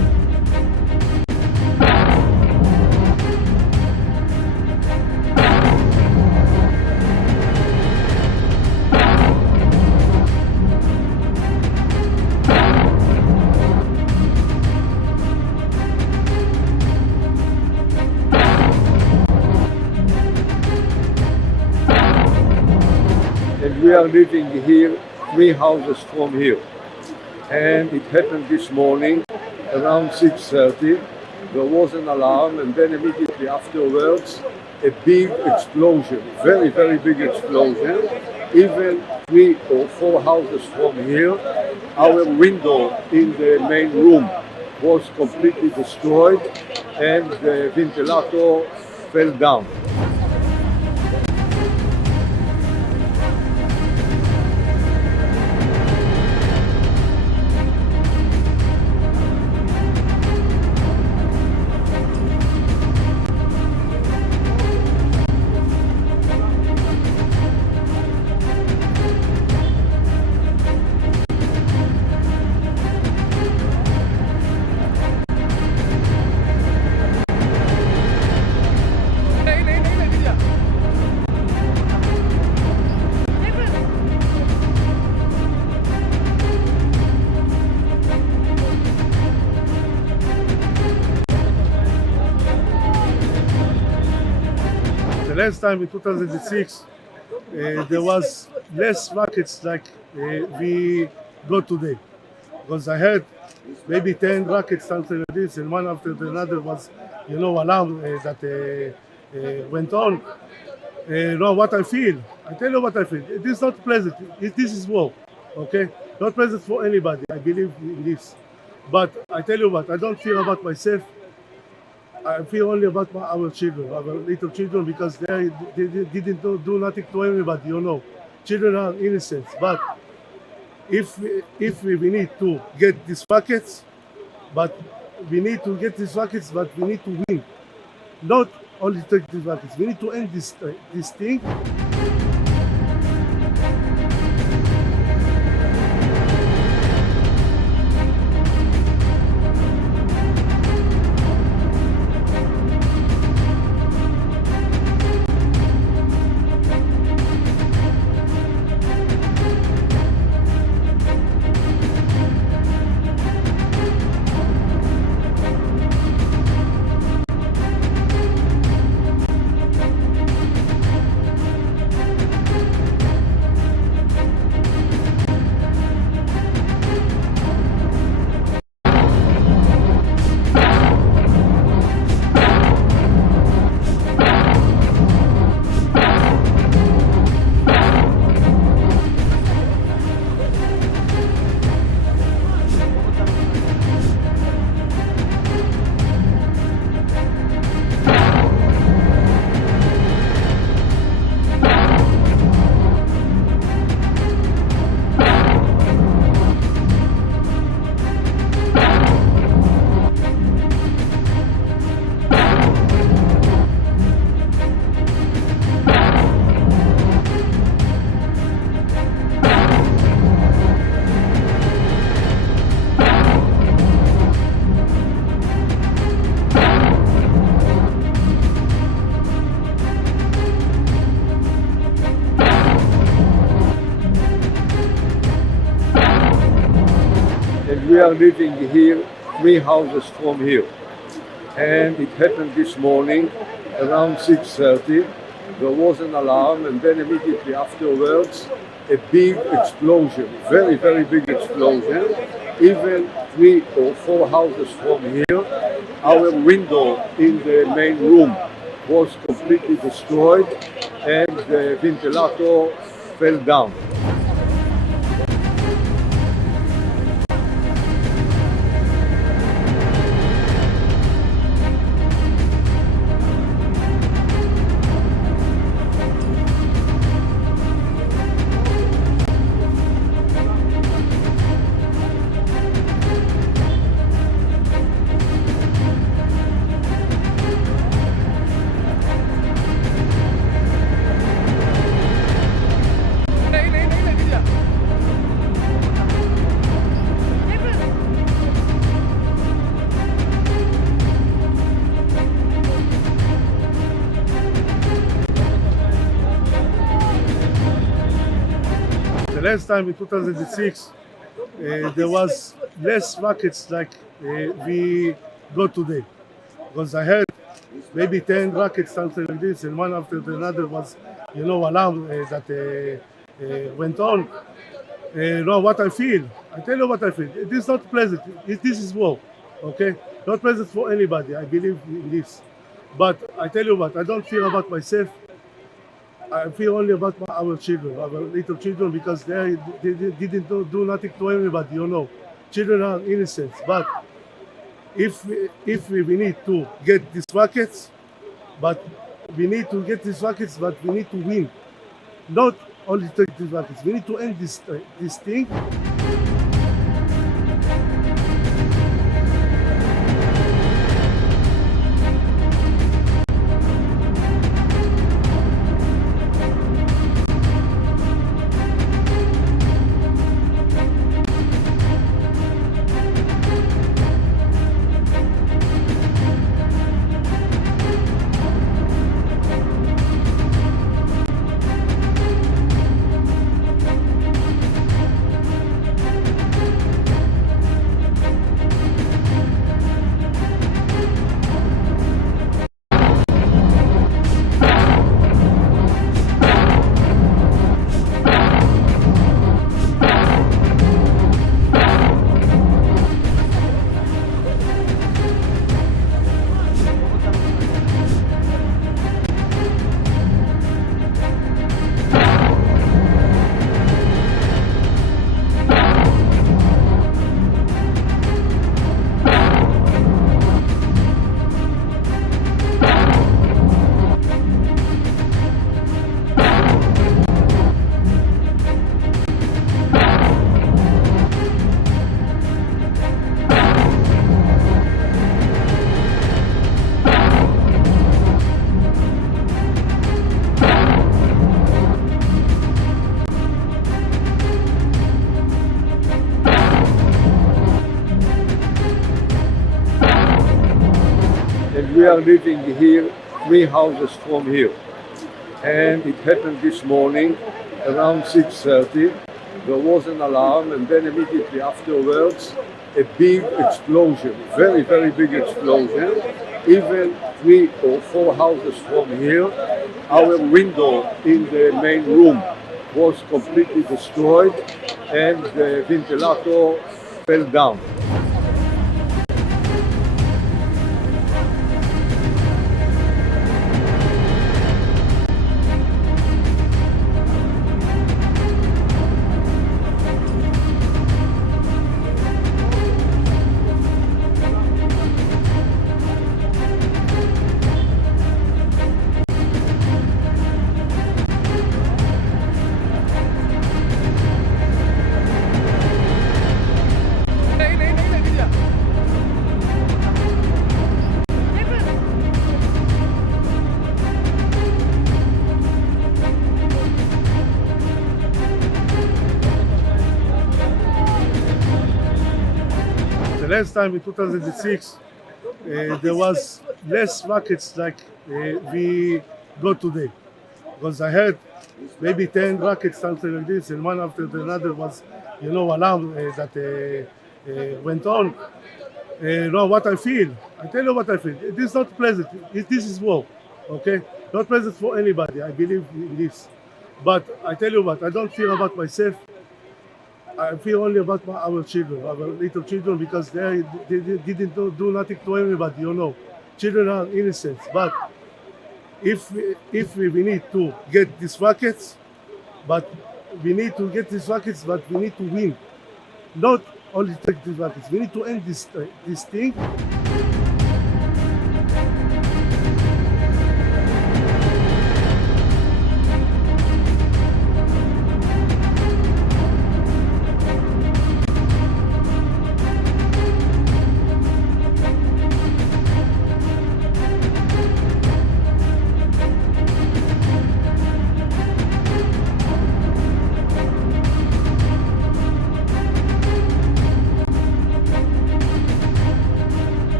and we are living here 3 houses from here. And it happened this morning around 6:30. There was an alarm, and then immediately afterwards a big explosion, very, very big explosion. Even 3 or 4 houses from here, our window in the main room was completely destroyed and the ventilator fell down. The last time in 2006, there was less rockets like we got today. Because I heard maybe 10 rockets, something like this, and one after another was, alarm that went on. What I feel, I tell you what I feel. It is not pleasant. This is war, okay? Not pleasant for anybody. I believe in this. But I tell you what, I don't fear about myself. I feel only about our children, our little children, because they didn't do nothing to anybody, Children are innocent. But if we need to get these rockets, but we need to win. Not only take these rockets. We need to end this thing. And we are living here 3 houses from here. And it happened this morning around 6:30. There was an alarm, and then immediately afterwards a big explosion, very, very big explosion. Even 3 or 4 houses from here, our window in the main room was completely destroyed and the ventilator fell down. The last time in 2006, there was less rockets like we got today. Because I heard maybe 10 rockets, something like this, and one after another was, alarm that went on. Now what I feel, I tell you what I feel. It is not pleasant. This is war, okay? Not pleasant for anybody. I believe in this. But I tell you what, I don't fear about myself. I feel only about our children, our little children, because they didn't do nothing to anybody, you know. Children are innocent. But if we need to get these rockets, but we need to win. Not only take these rockets. We need to end this thing. We are living here 3 houses from here, and it happened this morning around 6:30. There was an alarm, and then immediately afterwards a big explosion, very, very big explosion. Even 3 or 4 houses from here, our window in the main room was completely destroyed, and the ventilator fell down. The last time in 2006, there was less rockets like we got today. Because I heard maybe 10 rockets, something like this, and one after the another was, alarm that went on. Now what I feel, I tell you what I feel. It is not pleasant. This is war, okay? Not pleasant for anybody. I believe in this. But I tell you what, I don't fear about myself. I feel only about our children, our little children, because they didn't do nothing to anybody, you know. Children are innocent. But if we need to get these rockets, but we need to win. Not only take these rockets. We need to end this thing.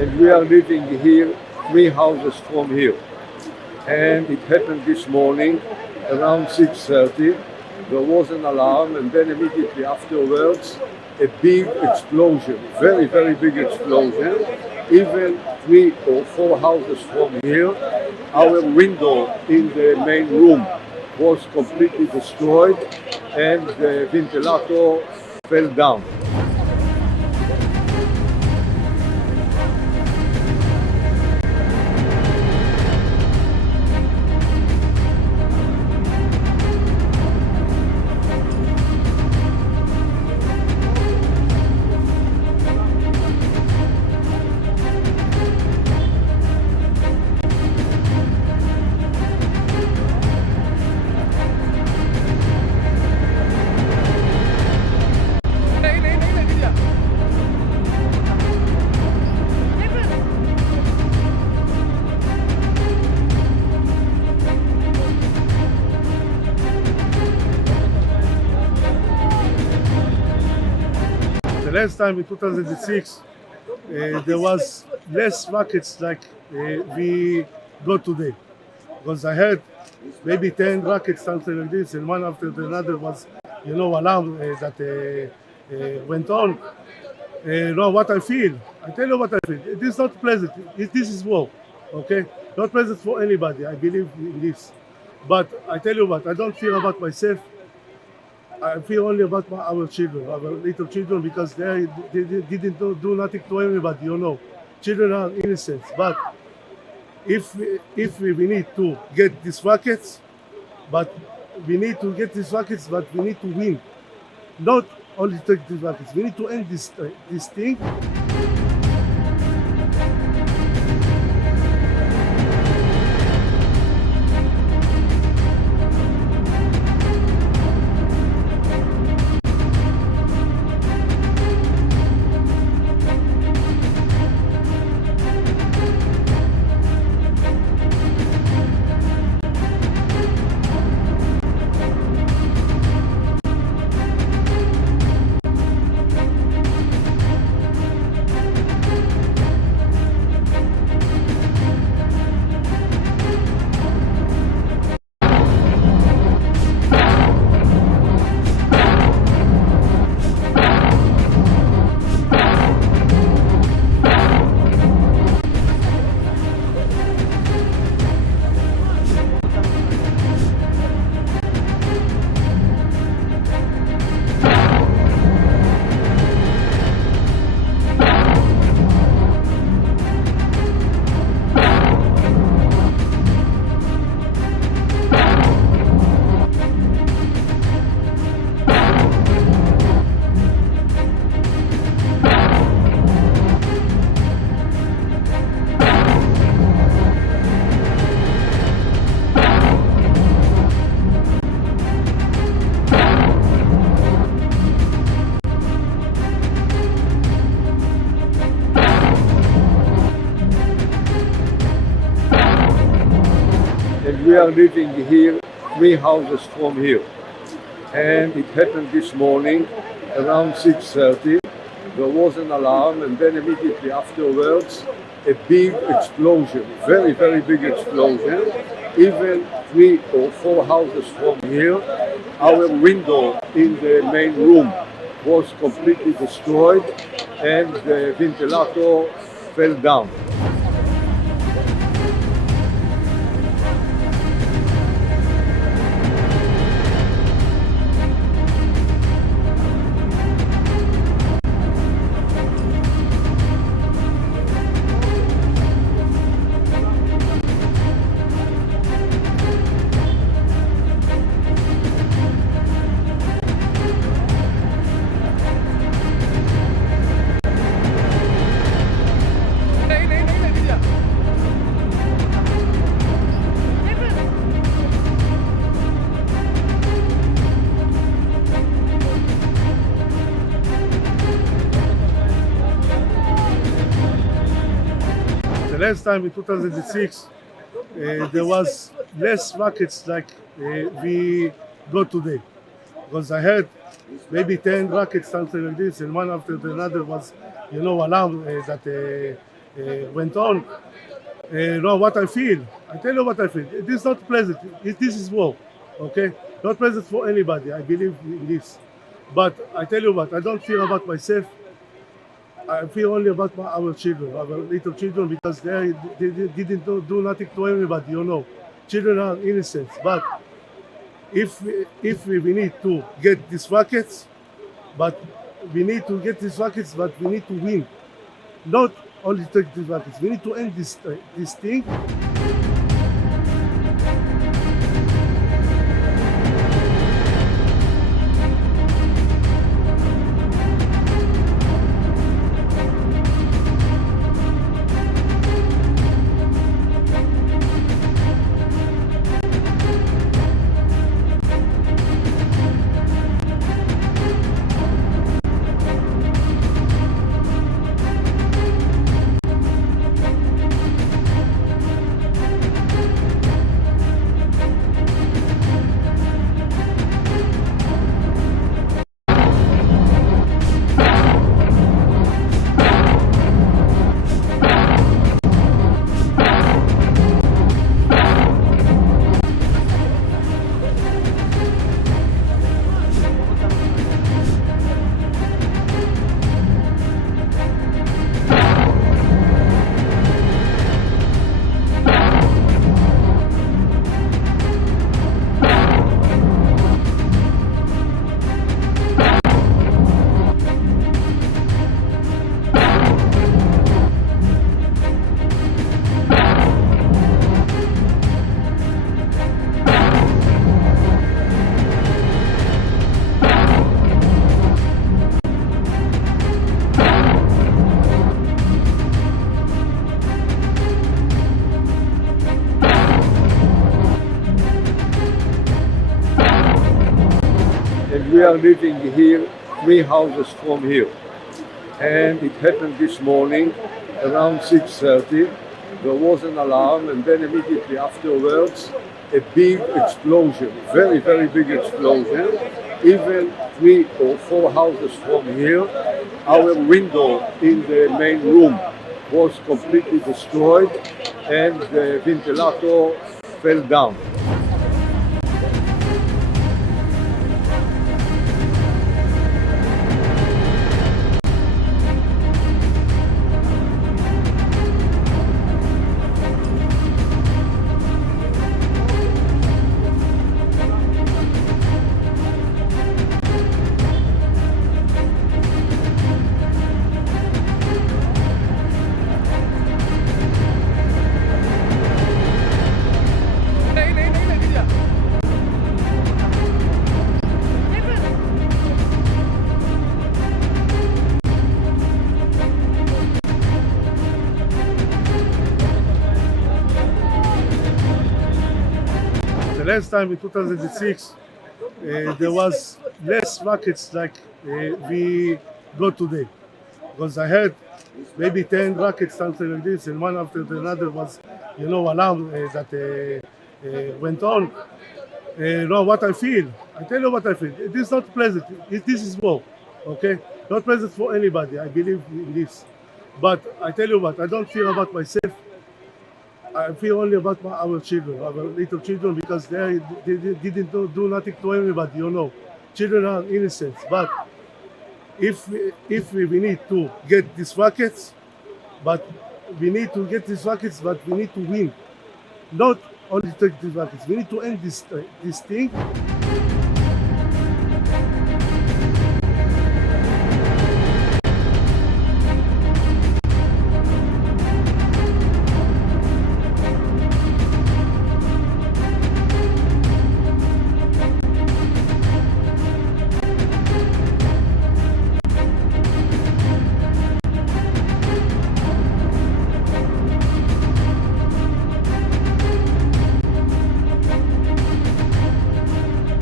and we are living here 3 houses from here. And it happened this morning around 6:30. There was an alarm, and then immediately afterwards a big explosion, very, very big explosion. Even 3 or 4 houses from here, our window in the main room was completely destroyed and the ventilator fell down. The last time in 2006, there was less rockets like we got today. Because I heard maybe 10 rockets, something like this, and one after another was, alarm that went on. What I feel, I tell you what I feel. It is not pleasant. This is war, okay? Not pleasant for anybody. I believe in this. But I tell you what, I don't fear about myself. I feel only about our children, our little children, because they didn't do nothing to anybody, Children are innocent. But if we need to get these rockets, but we need to win. Not only take these rockets, we need to end this thing. And we are living here 3 houses from here. And it happened this morning around 6:30. There was an alarm, and then immediately afterwards a big explosion, very, very big explosion. Even 3 or 4 houses from here, our window in the main room was completely destroyed and the ventilator fell down. Last time in 2006, there was less rockets like we got today. Because I heard maybe 10 rockets, something like this, and one after another was, alarm that went on. Now what I feel, I tell you what I feel. It is not pleasant. This is war, okay? Not pleasant for anybody. I believe in this. But I tell you what, I don't fear about myself. I feel only about our children, our little children, because they didn't do nothing to anybody, you know. Children are innocent. But if we need to get these rockets, but we need to win. Not only take these rockets. We need to end this thing. And we are living here 3 houses from here. And it happened this morning around 6:30. There was an alarm, and then immediately afterwards a big explosion, very, very big explosion. Even 3 or 4 houses from here, our window in the main room was completely destroyed, and the ventilator fell down. The last time in 2006, there was less rockets like we got today. Because I heard maybe 10 rockets, something like this, and one after another was, alarm that went on. Now what I feel, I tell you what I feel. It is not pleasant. This is war, okay? Not pleasant for anybody. I believe in this. But I tell you what, I don't fear about myself. I feel only about our children, our little children, because they didn't do nothing to anybody, you know. Children are innocent. But if we need to get these rockets, but we need to win. Not only take these rockets. We need to end this thing.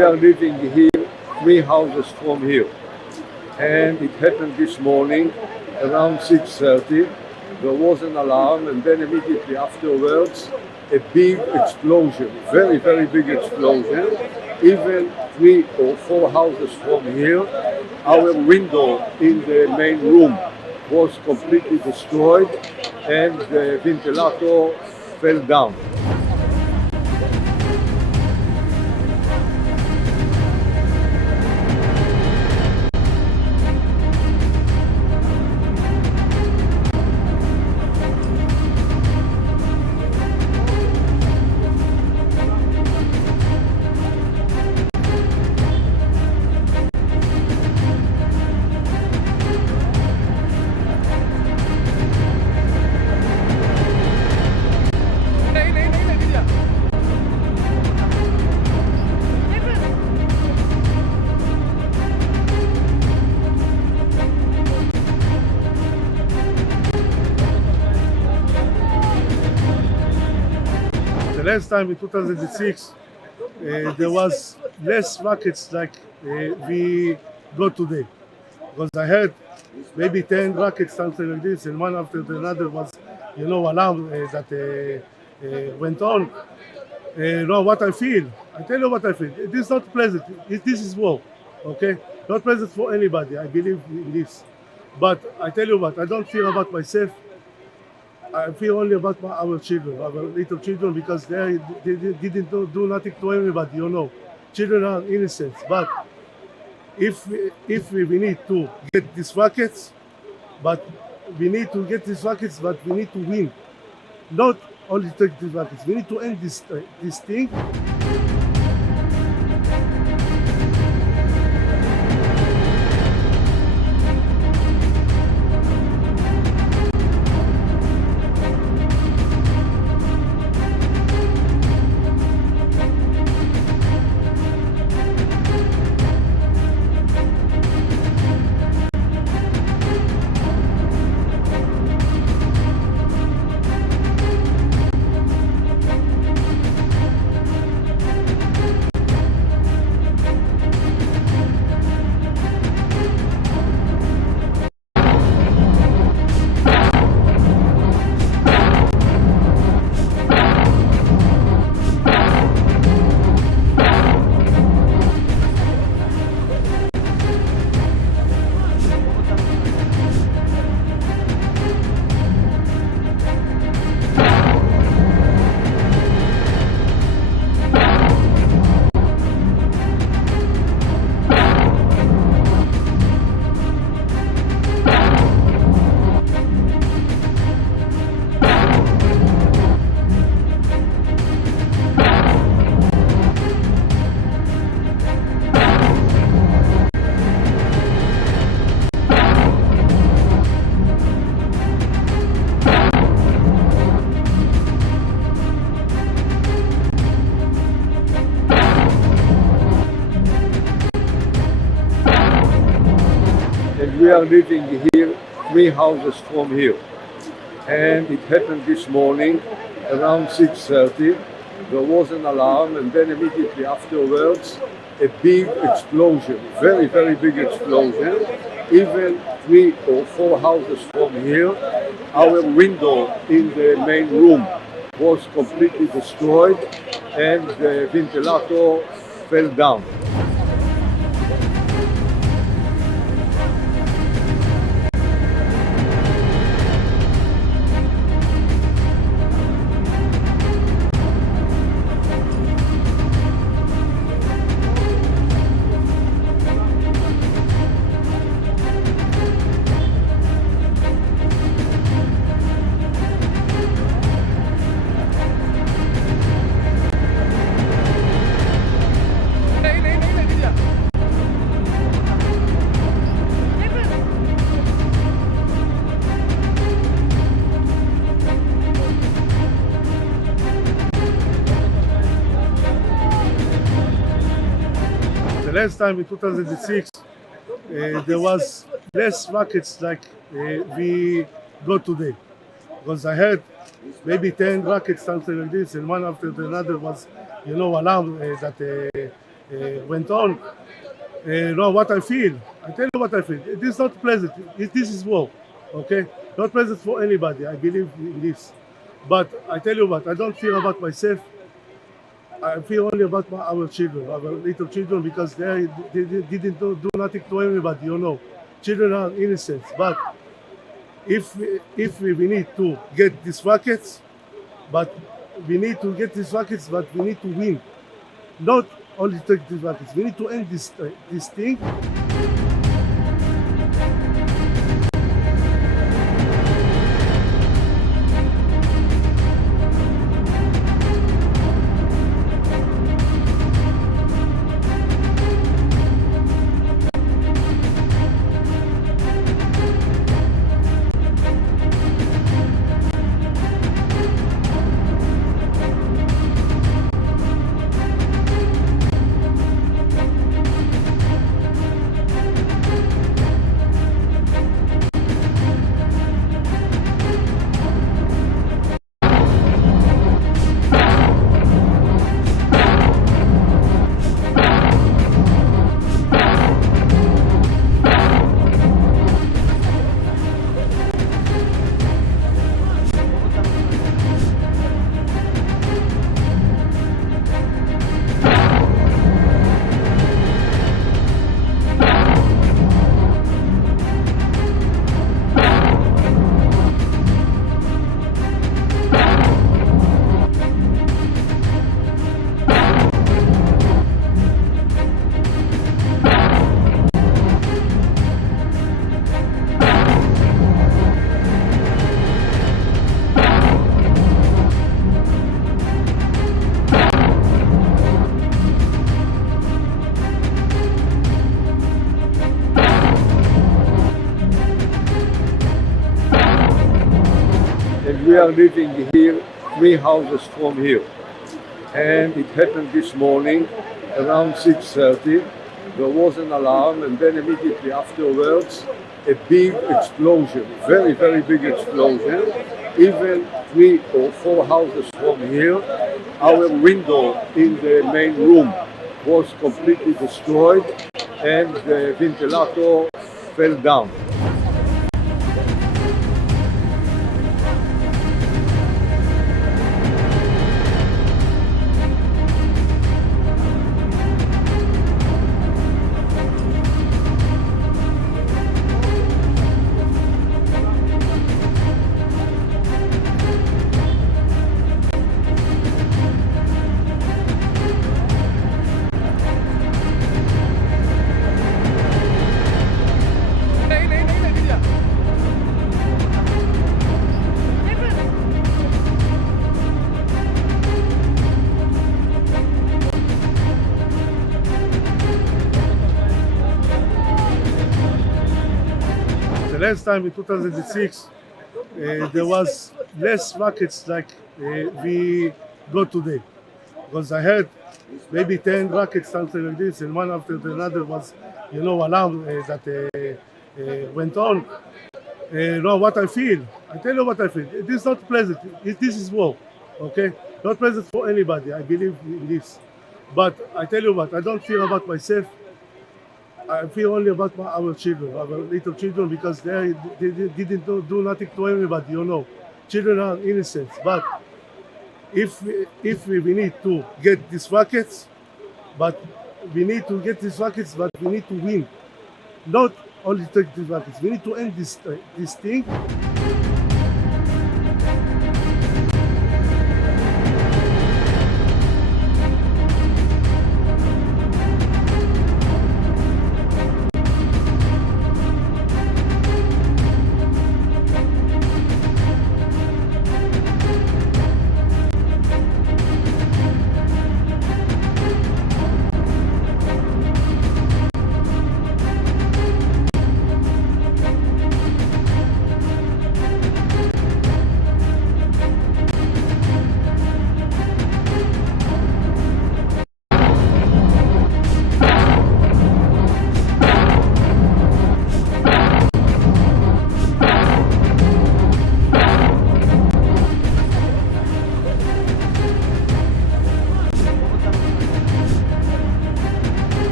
we are living here 3 houses from here. And it happened this morning around 6:30. There was an alarm, and then immediately afterwards a big explosion, very, very big explosion. Even 3 or 4 houses from here, our window in the main room was completely destroyed and the ventilator fell down. The last time in 2006, there was less rockets like we got today. Because I heard maybe 10 rockets, something like this, and one after another was, alarm that went on. What I feel, I tell you what I feel. It is not pleasant. This is war, okay? Not pleasant for anybody. I believe in this. But I tell you what, I don't feel about myself. I feel only about our children, our little children, because they didn't do nothing to anybody, Children are innocent. But if we need to get these rockets, but we need to win. Not only take these rockets, we need to end this thing. We are living here 3 houses from here. And it happened this morning around 6:30. There was an alarm, and then immediately afterwards a big explosion, very, very big explosion. Even 3 or 4 houses from here, our window in the main room was completely destroyed and the ventilator fell down. The last time in 2006, there was less rockets like we got today. Because I heard maybe 10 rockets, something like this, and one after another was, alarm that went on. No, what I feel. I tell you what I feel. It is not pleasant. This is war, okay? Not pleasant for anybody. I believe in this. But I tell you what, I don't feel about myself. I feel only about our children, our little children, because they didn't do nothing to anybody, you know. Children are innocent. But if we need to get these rockets, but we need to win. Not only take these rockets. We need to end this thing. We are living here 3 houses from here, and it happened this morning around 6:30. There was an alarm, and then immediately afterwards a big explosion, very, very big explosion. Even 3 or 4 houses from here, our window in the main room was completely destroyed, and the ventilator fell down. Last time in 2006, there was less rockets like we got today. Because I heard maybe 10 rockets, something like this, and one after another was, alarm that went on. No, what I feel. I tell you what I feel. It is not pleasant. This is war, okay? Not pleasant for anybody. I believe in this. But I tell you what, I don't feel about myself. I feel only about our children, our little children, because they didn't do nothing to anybody, you know. Children are innocent. But if we need to get these rockets, but we need to win. Not only take these rockets. We need to end this thing.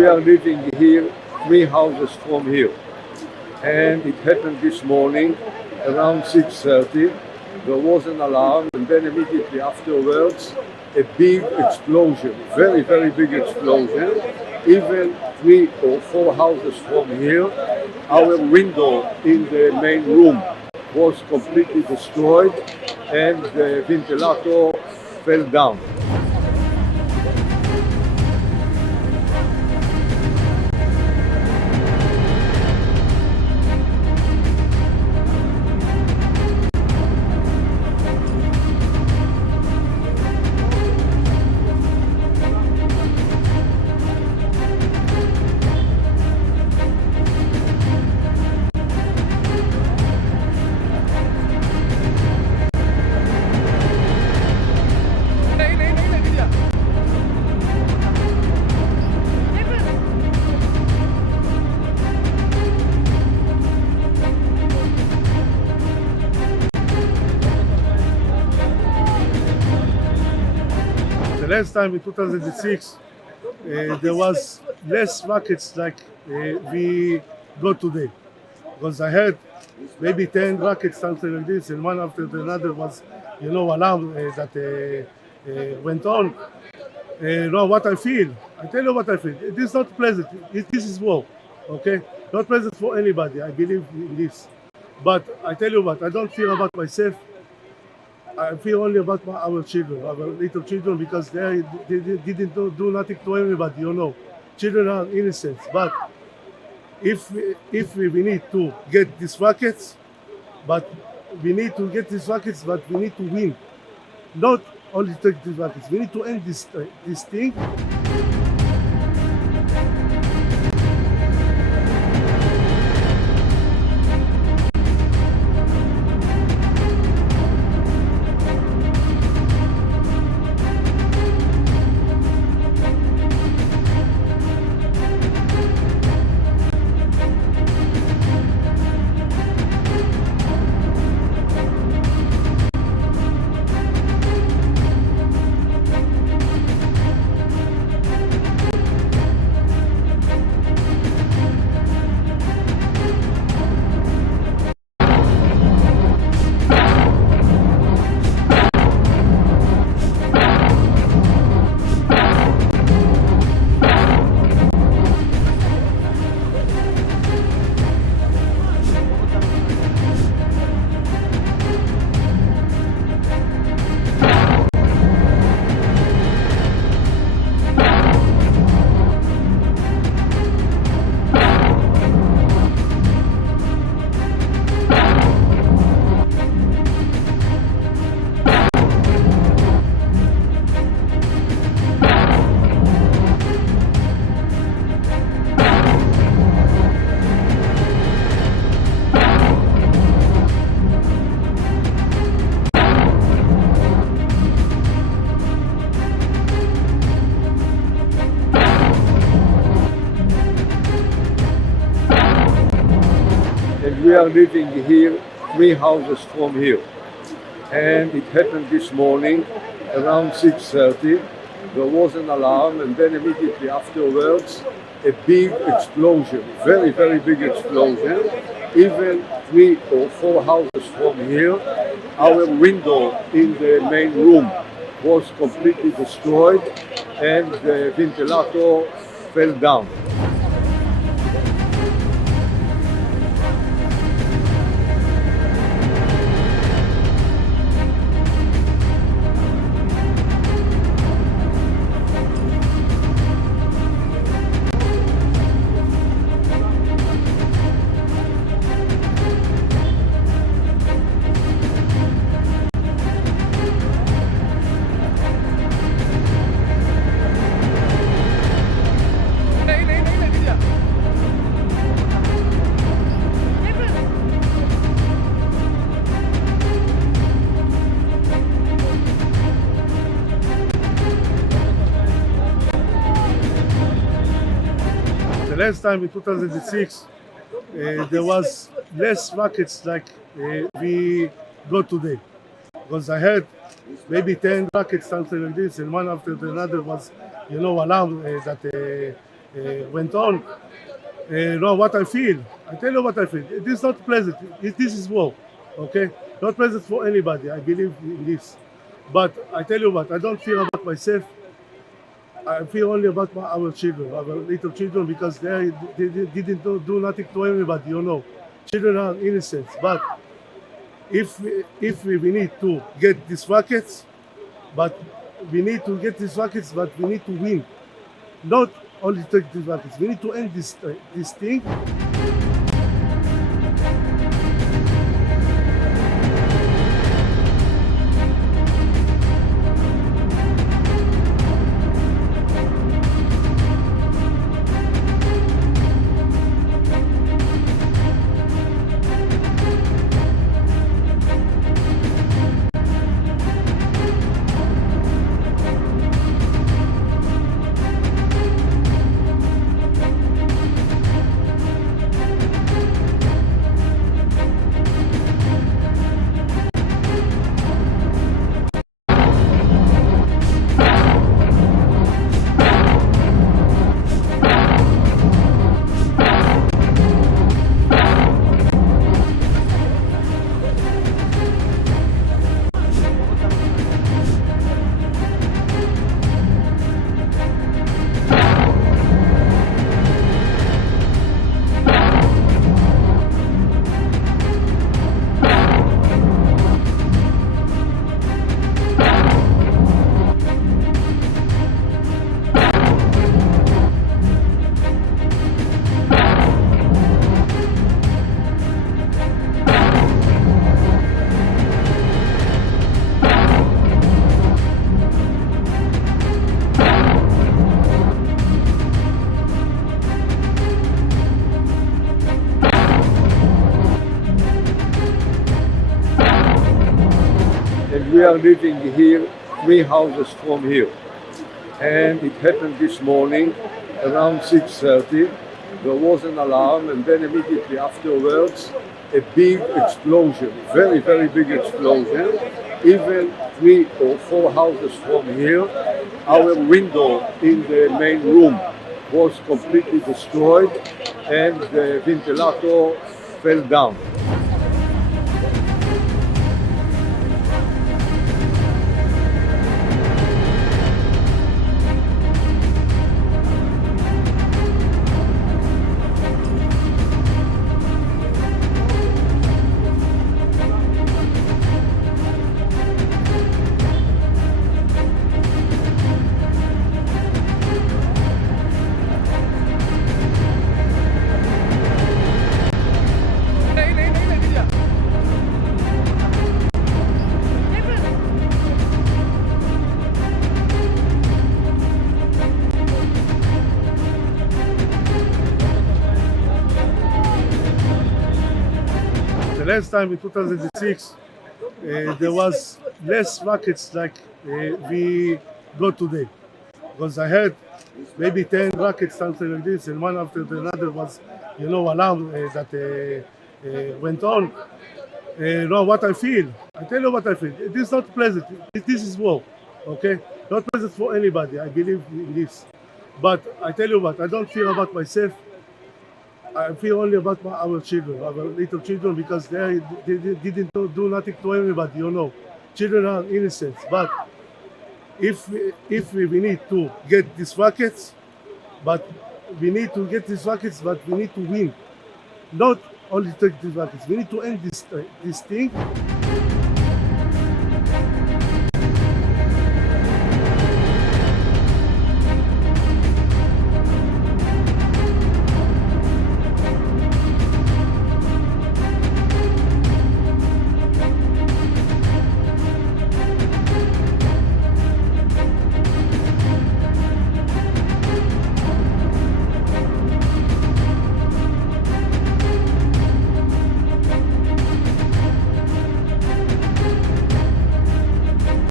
we are living here 3 houses from here. And it happened this morning around 6:30. There was an alarm, and then immediately afterwards a big explosion, very, very big explosion. Even 3 or 4 houses from here, our window in the main room was completely destroyed and the ventilator fell down. The last time in 2006, there was less rockets like we got today. Because I heard maybe 10 rockets, something like this, and one after another was, alarm that went on. Now what I feel, I tell you what I feel. It is not pleasant. This is war, okay? Not pleasant for anybody. I believe in this. But I tell you what, I don't fear about myself. I feel only about our children, our little children, because they didn't do nothing to anybody, Children are innocent. But if we need to get these rockets, but we need to win. Not only take these rockets, we need to end this thing. We are living here 3 houses from here. And it happened this morning around 6:30. There was an alarm, and then immediately afterwards a big explosion, very, very big explosion. Even 3 or 4 houses from here, our window in the main room was completely destroyed and the ventilator fell down. The last time in 2006, there was less rockets like we got today. Because I heard maybe 10 rockets, something like this, and one after another was, alarm that went on. Now what I feel, I tell you what I feel. It is not pleasant. This is war, okay? Not pleasant for anybody. I believe in this. But I tell you what, I don't fear about myself. I feel only about our children, our little children, because they didn't do nothing to anybody, you know. Children are innocent. But if we need to get these rockets, but we need to win. Not only take these rockets. We need to end this thing. And we are living here 3 houses from here. And it happened this morning around 6:30. There was an alarm, and then immediately afterwards a big explosion, very, very big explosion. Even 3 or 4 houses from here, our window in the main room was completely destroyed and the ventilator fell down. The last time in 2006, there was less rockets like we got today. Because I heard maybe 10 rockets, something like this, and one after another was, alarm that went on. Now what I feel, I tell you what I feel. It is not pleasant. This is war, okay? Not pleasant for anybody. I believe in this. But I tell you what, I don't fear about myself. I feel only about our children, our little children, because they didn't do nothing to anybody, you know. Children are innocent. But if we need to get these rockets, but we need to win. Not only take these rockets. We need to end this thing.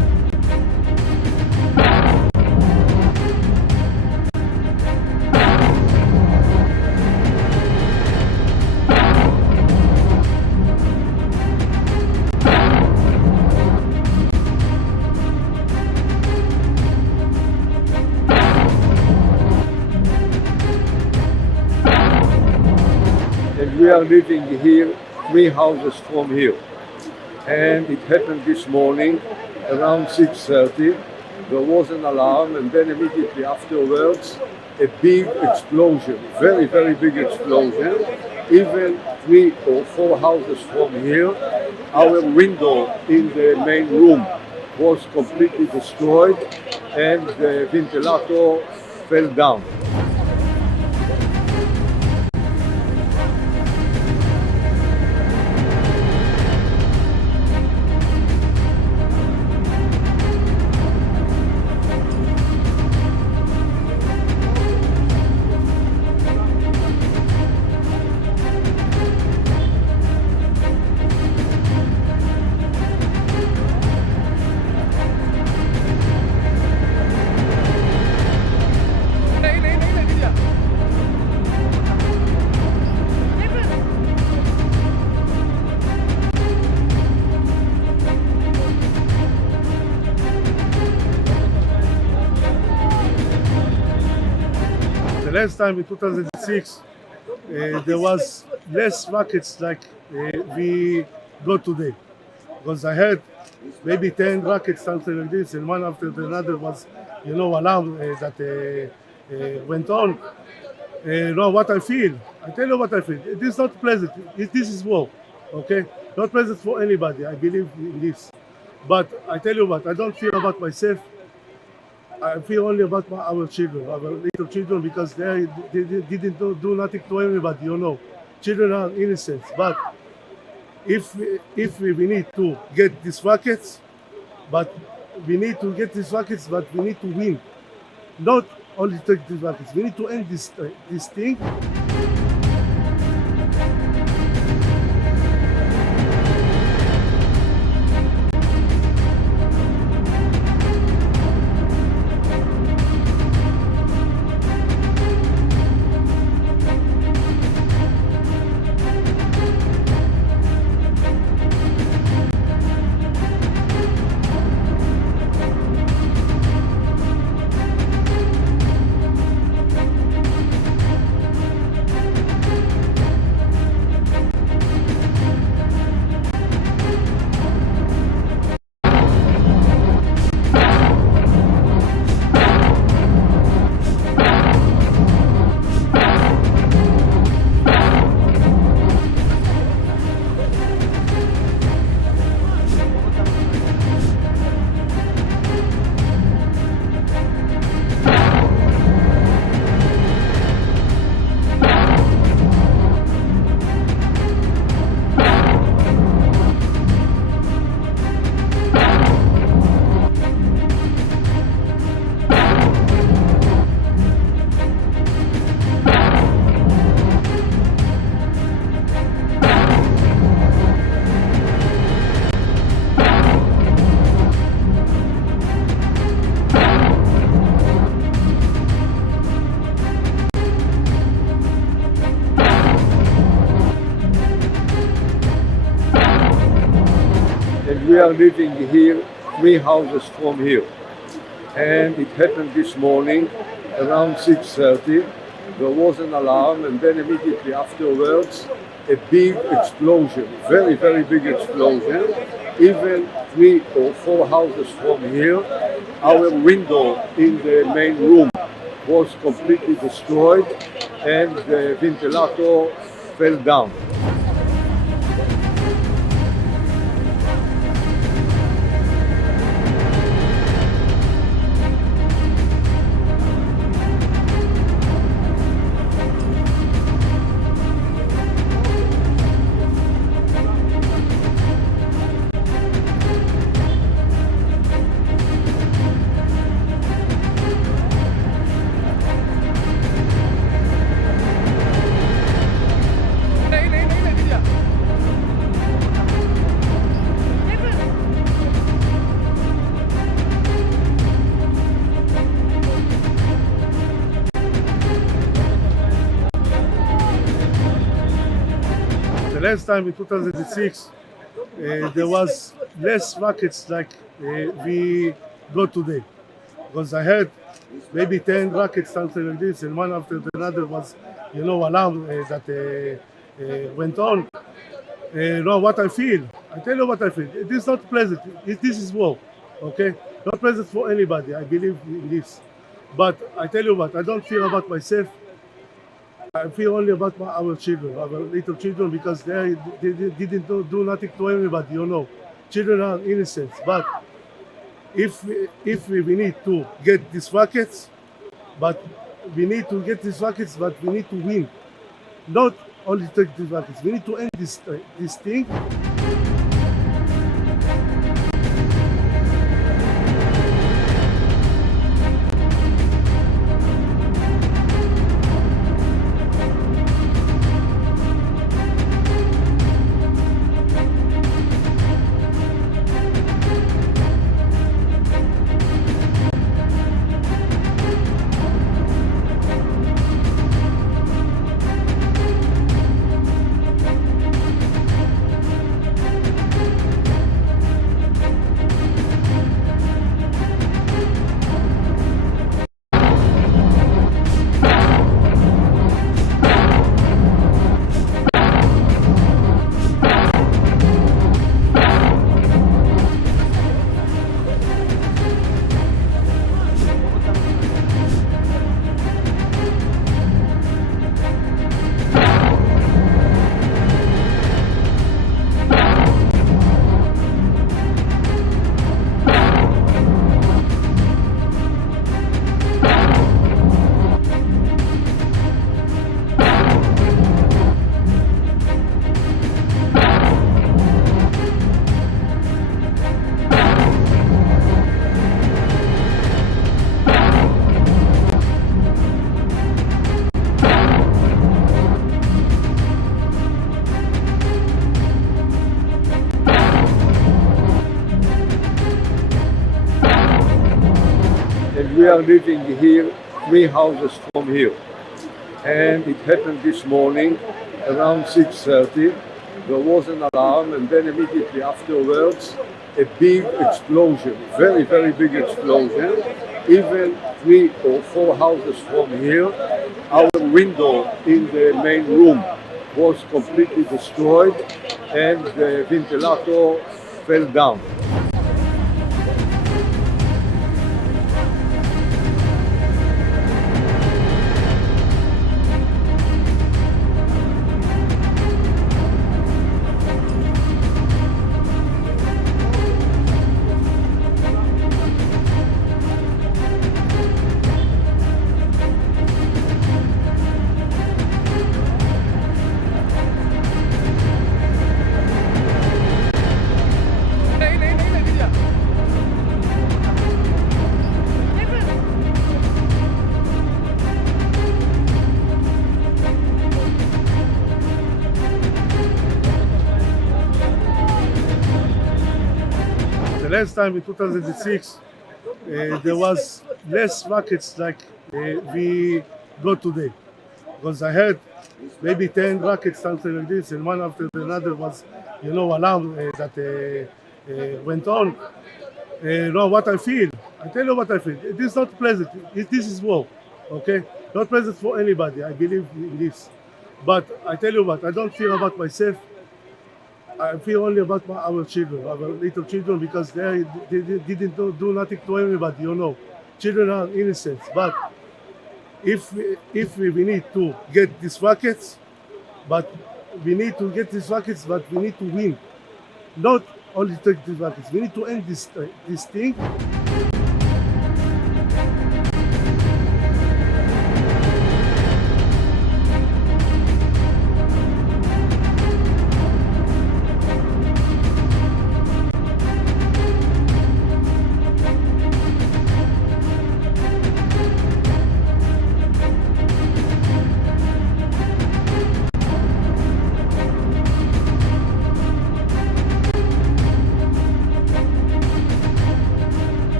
we are living here 3 houses from here. And it happened this morning around 6:30. There was an alarm, and then immediately afterwards a big explosion, very, very big explosion. Even 3 or 4 houses from here, our window in the main room was completely destroyed and the ventilator fell down. The last time in 2006, there was less rockets like we got today. Because I heard maybe 10 rockets, something like this, and one after another was, alarm that went on. What I feel, I tell you what I feel. It is not pleasant. This is war, okay? Not pleasant for anybody. I believe in this. But I tell you what, I don't feel about myself. I feel only about our children, our little children, because they didn't do nothing to anybody, Children are innocent. But if we need to get these rockets, but we need to win. Not only take these rockets, we need to end this thing. We are living here 3 houses from here. And it happened this morning around 6:30. There was an alarm, and then immediately afterwards a big explosion, very, very big explosion. Even 3 or 4 houses from here, our window in the main room was completely destroyed and the ventilator fell down. The last time in 2006, there was less rockets like we got today. Because I heard maybe 10 rockets, something like this, and one after another was, alarm that went on. No, what I feel. I tell you what I feel. It is not pleasant. This is war, okay? Not pleasant for anybody. I believe in this. But I tell you what, I don't feel about myself. I feel only about our children, our little children, because they didn't do nothing to anybody, you know. Children are innocent. But if we need to get these rockets, but we need to win. Not only take these rockets. We need to end this thing. We are living here 3 houses from here, and it happened this morning around 6:30. There was an alarm, and then immediately afterwards a big explosion, very, very big explosion. Even 3 or 4 houses from here, our window in the main room was completely destroyed, and the ventilator fell down. Last time in 2006, there was less rockets like we got today. Because I heard maybe 10 rockets, something like this, and one after another was, alarm that went on. No, what I feel. I tell you what I feel. It is not pleasant. This is war, okay? Not pleasant for anybody. I believe in this. But I tell you what, I don't feel about myself. I feel only about our children, our little children, because they didn't do nothing to anybody, you know. Children are innocent. But if we need to get these rockets, but we need to win. Not only take these rockets. We need to end this thing.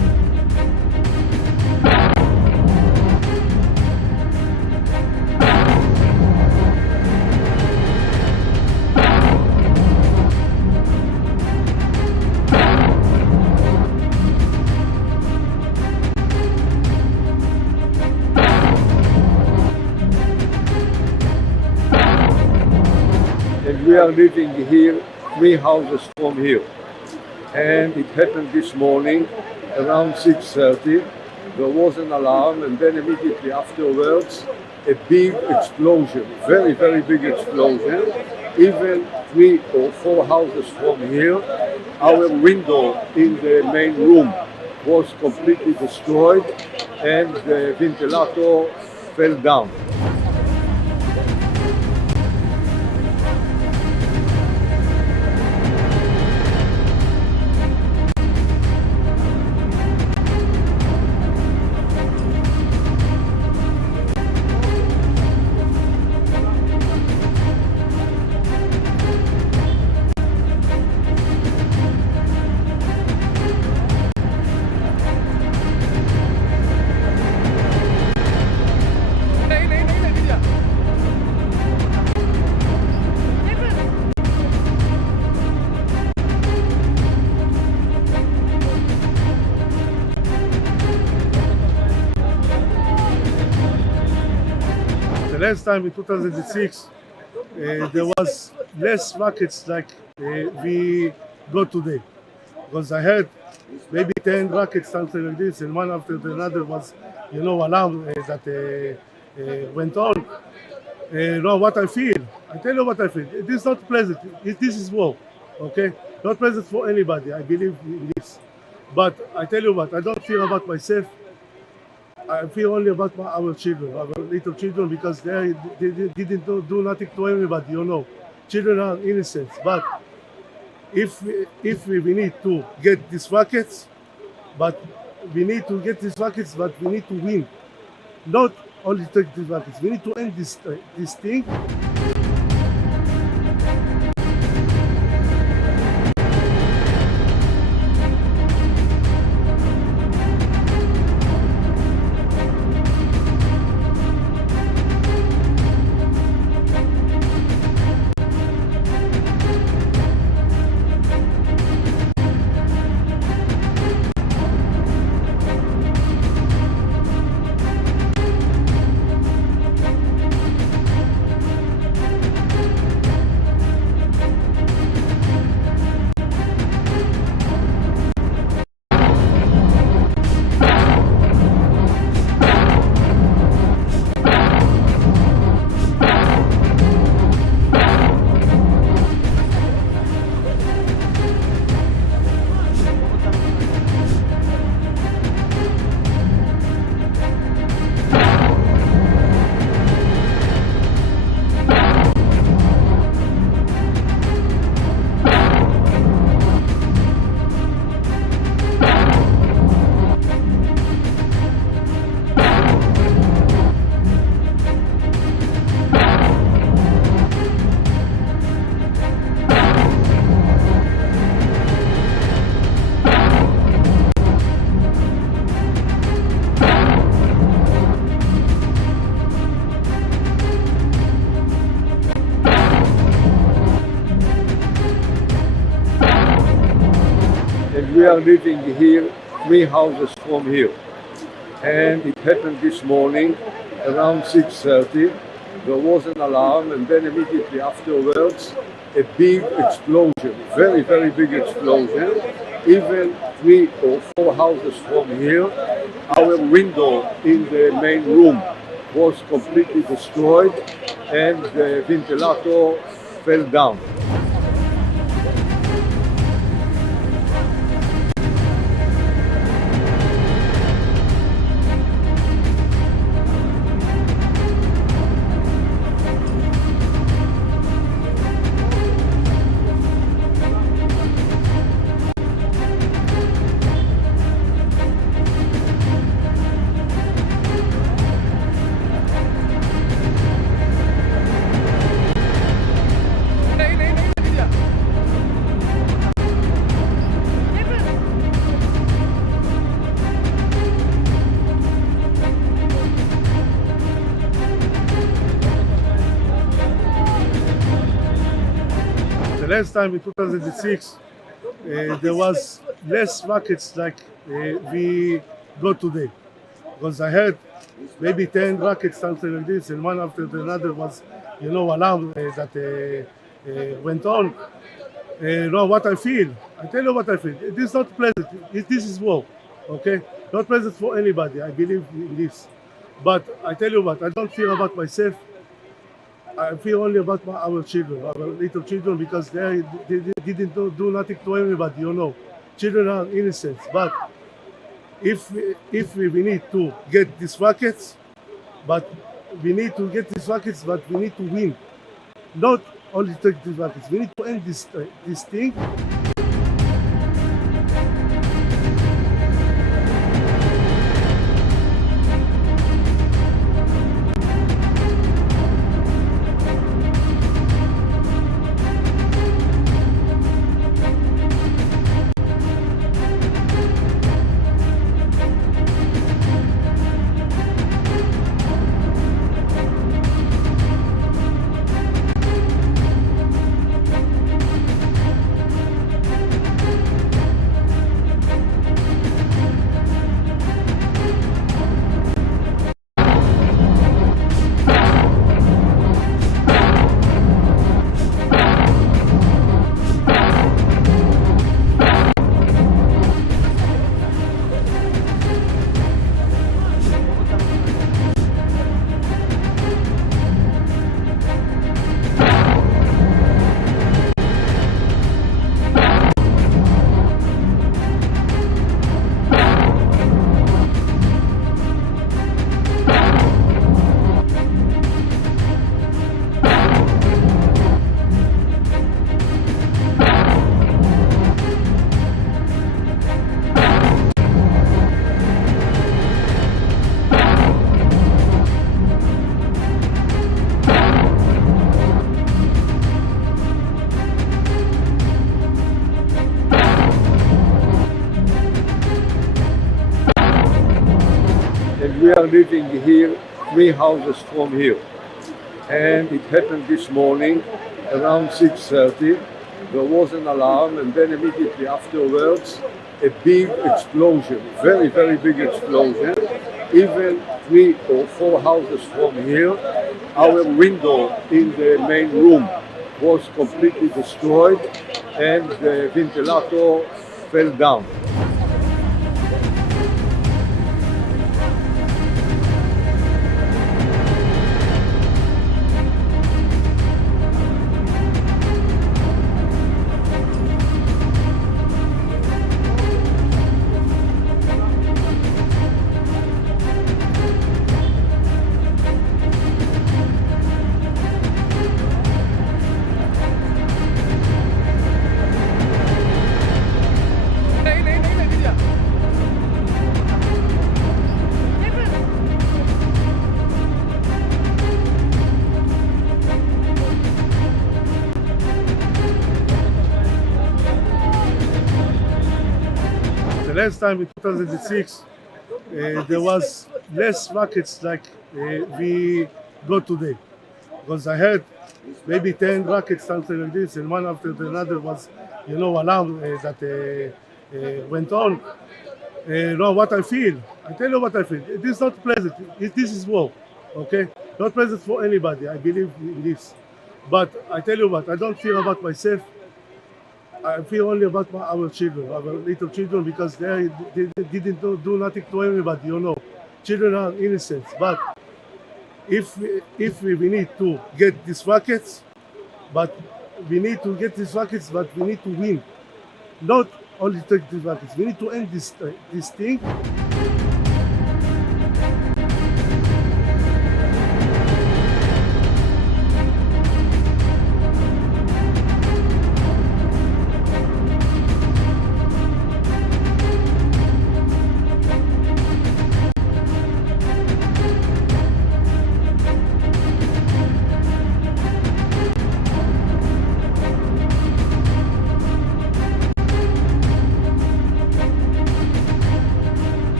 and we are living here 3 houses from here. And it happened this morning around 6:30. There was an alarm, and then immediately afterwards a big explosion, very, very big explosion. Even 3 or 4 houses from here, our window in the main room was completely destroyed and the ventilator fell down. The last time in 2006, there was less rockets like we got today. Because I heard maybe 10 rockets, something like this, and one after the another was, alarm that went on. Now what I feel, I tell you what I feel. It is not pleasant. This is war, okay? Not pleasant for anybody. I believe in this. But I tell you what, I don't fear about myself. I feel only about our children, our little children, because they didn't do nothing to anybody, Children are innocent. But if we need to get these rockets, but we need to win. Not only take these rockets, we need to end this thing. And we are living here 3 houses from here. And it happened this morning around 6:30. There was an alarm, and then immediately afterwards a big explosion, very, very big explosion. Even 3 or 4 houses from here, our window in the main room was completely destroyed and the ventilator fell down. The last time in 2006, there was less rockets like we got today. Because I heard maybe 10 rockets, something like this, and one after the another was, alarm that went on. Now what I feel, I tell you what I feel. It is not pleasant. This is war, okay? Not pleasant for anybody. I believe in this. But I tell you what, I don't feel about myself. I feel only about our children, our little children, because they didn't do nothing to anybody, you know. Children are innocent. But if we need to get these rockets, but we need to win. Not only take these rockets. We need to end this thing. We are living here 3 houses from here, and it happened this morning around 6:30. There was an alarm, and then immediately afterwards a big explosion, very, very big explosion. Even 3 or 4 houses from here, our window in the main room was completely destroyed, and the ventilator fell down. The last time in 2006, there was less rockets like we got today. Because I heard maybe 10 rockets, something like this, and one after another was, alarm that went on. Now what I feel, I tell you what I feel. It is not pleasant. This is war, okay? Not pleasant for anybody. I believe in this. But I tell you what, I don't feel about myself. I feel only about our children, our little children, because they didn't do nothing to anybody, you know. Children are innocent. But if we need to get these rockets, but we need to win. Not only take these rockets. We need to end this thing.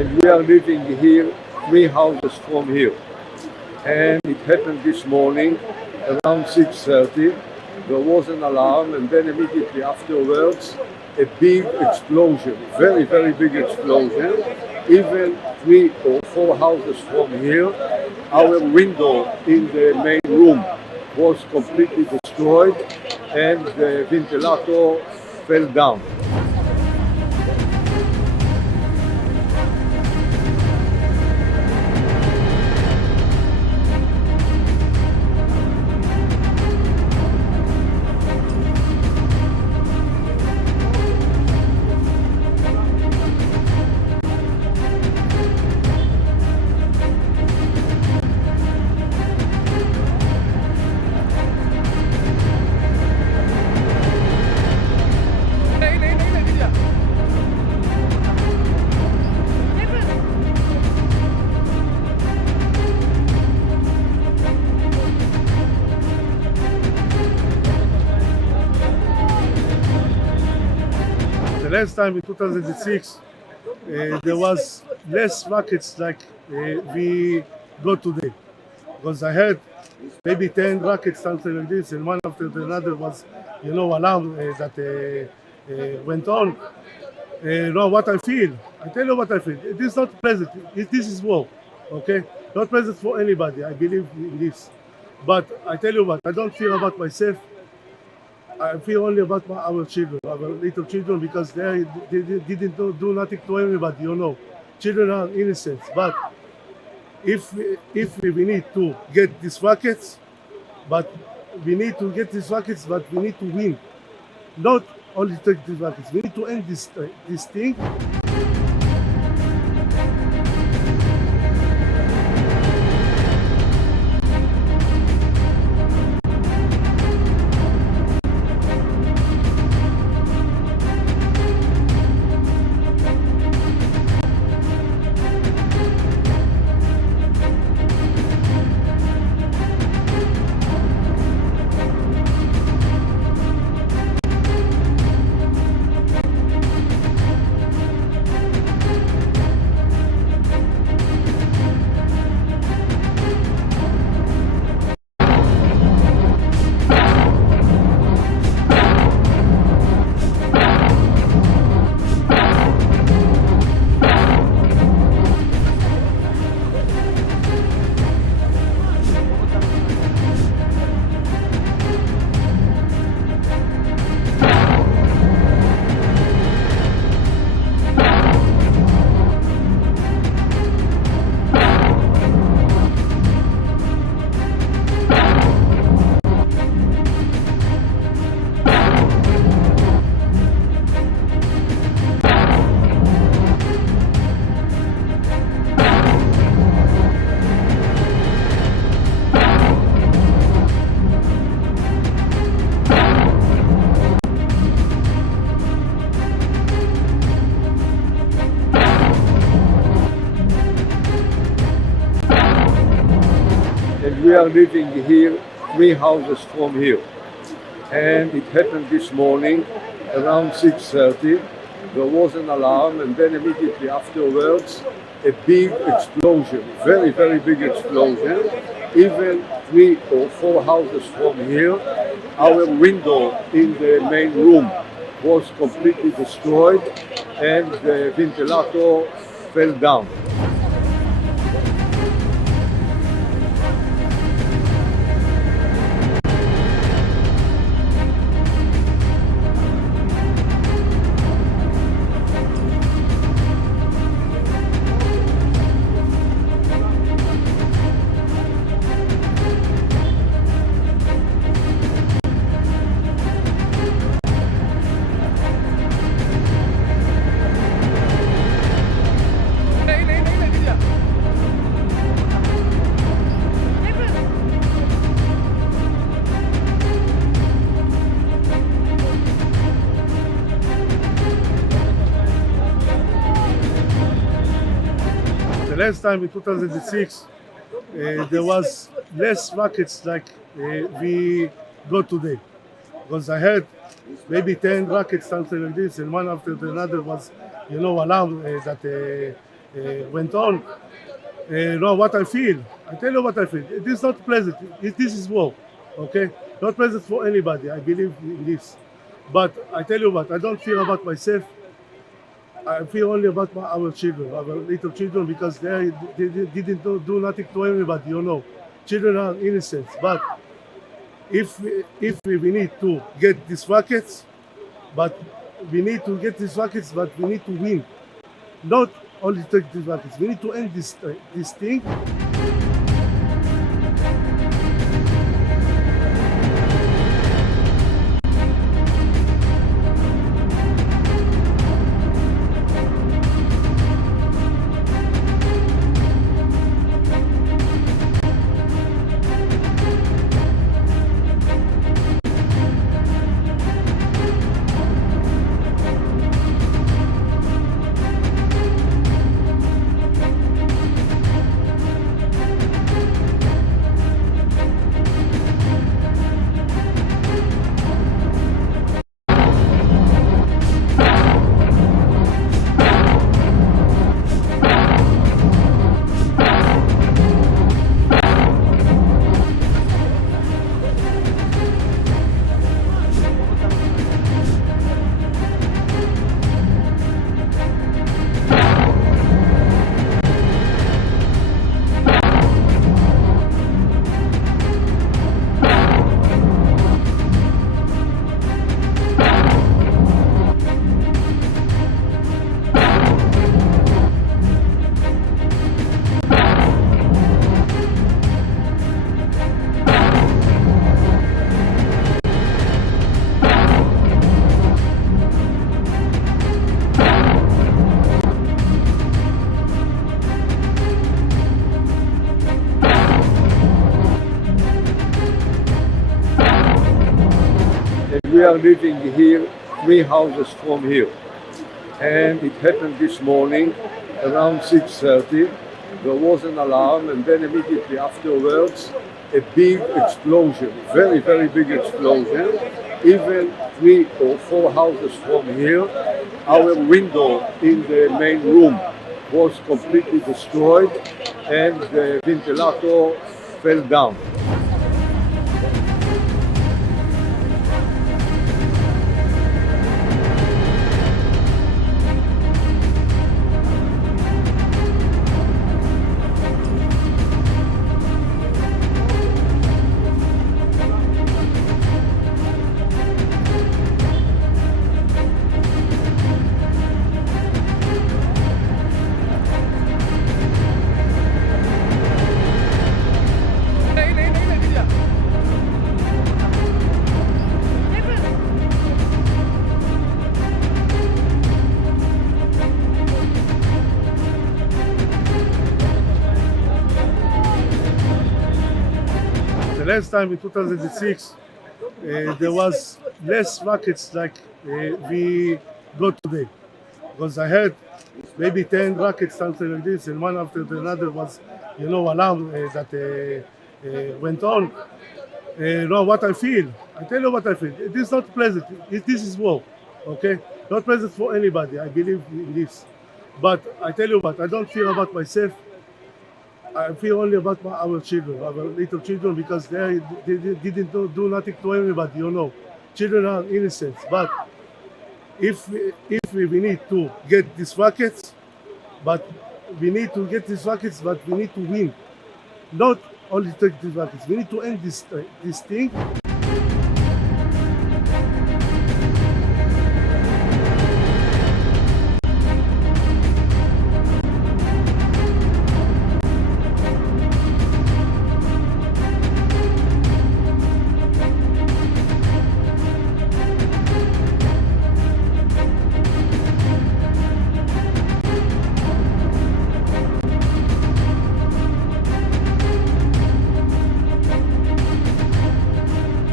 and we are living here 3 houses from here. And it happened this morning around 6:30. There was an alarm, and then immediately afterwards a big explosion, very, very big explosion. Even 3 or 4 houses from here, our window in the main room was completely destroyed and the ventilator fell down. The last time in 2006, there was less rockets like we got today. Because I heard maybe 10 rockets, something like this, and one after another was, alarm that went on. What I feel, I tell you what I feel. It is not pleasant. This is war, okay? Not pleasant for anybody. I believe in this. But I tell you what, I don't fear about myself. I feel only about our children, our little children, because they didn't do nothing to anybody, Children are innocent. But if we need to get these rockets, but we need to win. Not only take these rockets, we need to end this thing. And we are living here 3 houses from here. And it happened this morning around 6:30. There was an alarm, and then immediately afterwards a big explosion, very, very big explosion. Even 3 or 4 houses from here, our window in the main room was completely destroyed and the ventilator fell down. The last time in 2006, there was less rockets like we got today. Because I heard maybe 10 rockets, something like this, and one after another was, alarm that went on. Now what I feel, I tell you what I feel. It is not pleasant. This is war, okay? Not pleasant for anybody. I believe in this. But I tell you what, I don't fear about myself. I feel only about our children, our little children, because they didn't do nothing to anybody, you know. Children are innocent. But if we need to get these rockets, but we need to win. Not only take these rockets. We need to end this thing. We are living here 3 houses from here, and it happened this morning around 6:30. There was an alarm, and then immediately afterwards a big explosion, very, very big explosion. Even 3 or 4 houses from here, our window in the main room was completely destroyed, and the ventilator fell down. The last time in 2006, there was less rockets like we got today. Because I heard maybe 10 rockets, something like this, and one after the another was, alarm that went on. Now what I feel, I tell you what I feel. It is not pleasant. This is war, okay? Not pleasant for anybody. I believe in this. But I tell you what, I don't fear about myself. I feel only about our children, our little children, because they didn't do nothing to anybody, you know. Children are innocent. But if we need to get these rockets, but we need to win. Not only take these rockets. We need to end this thing.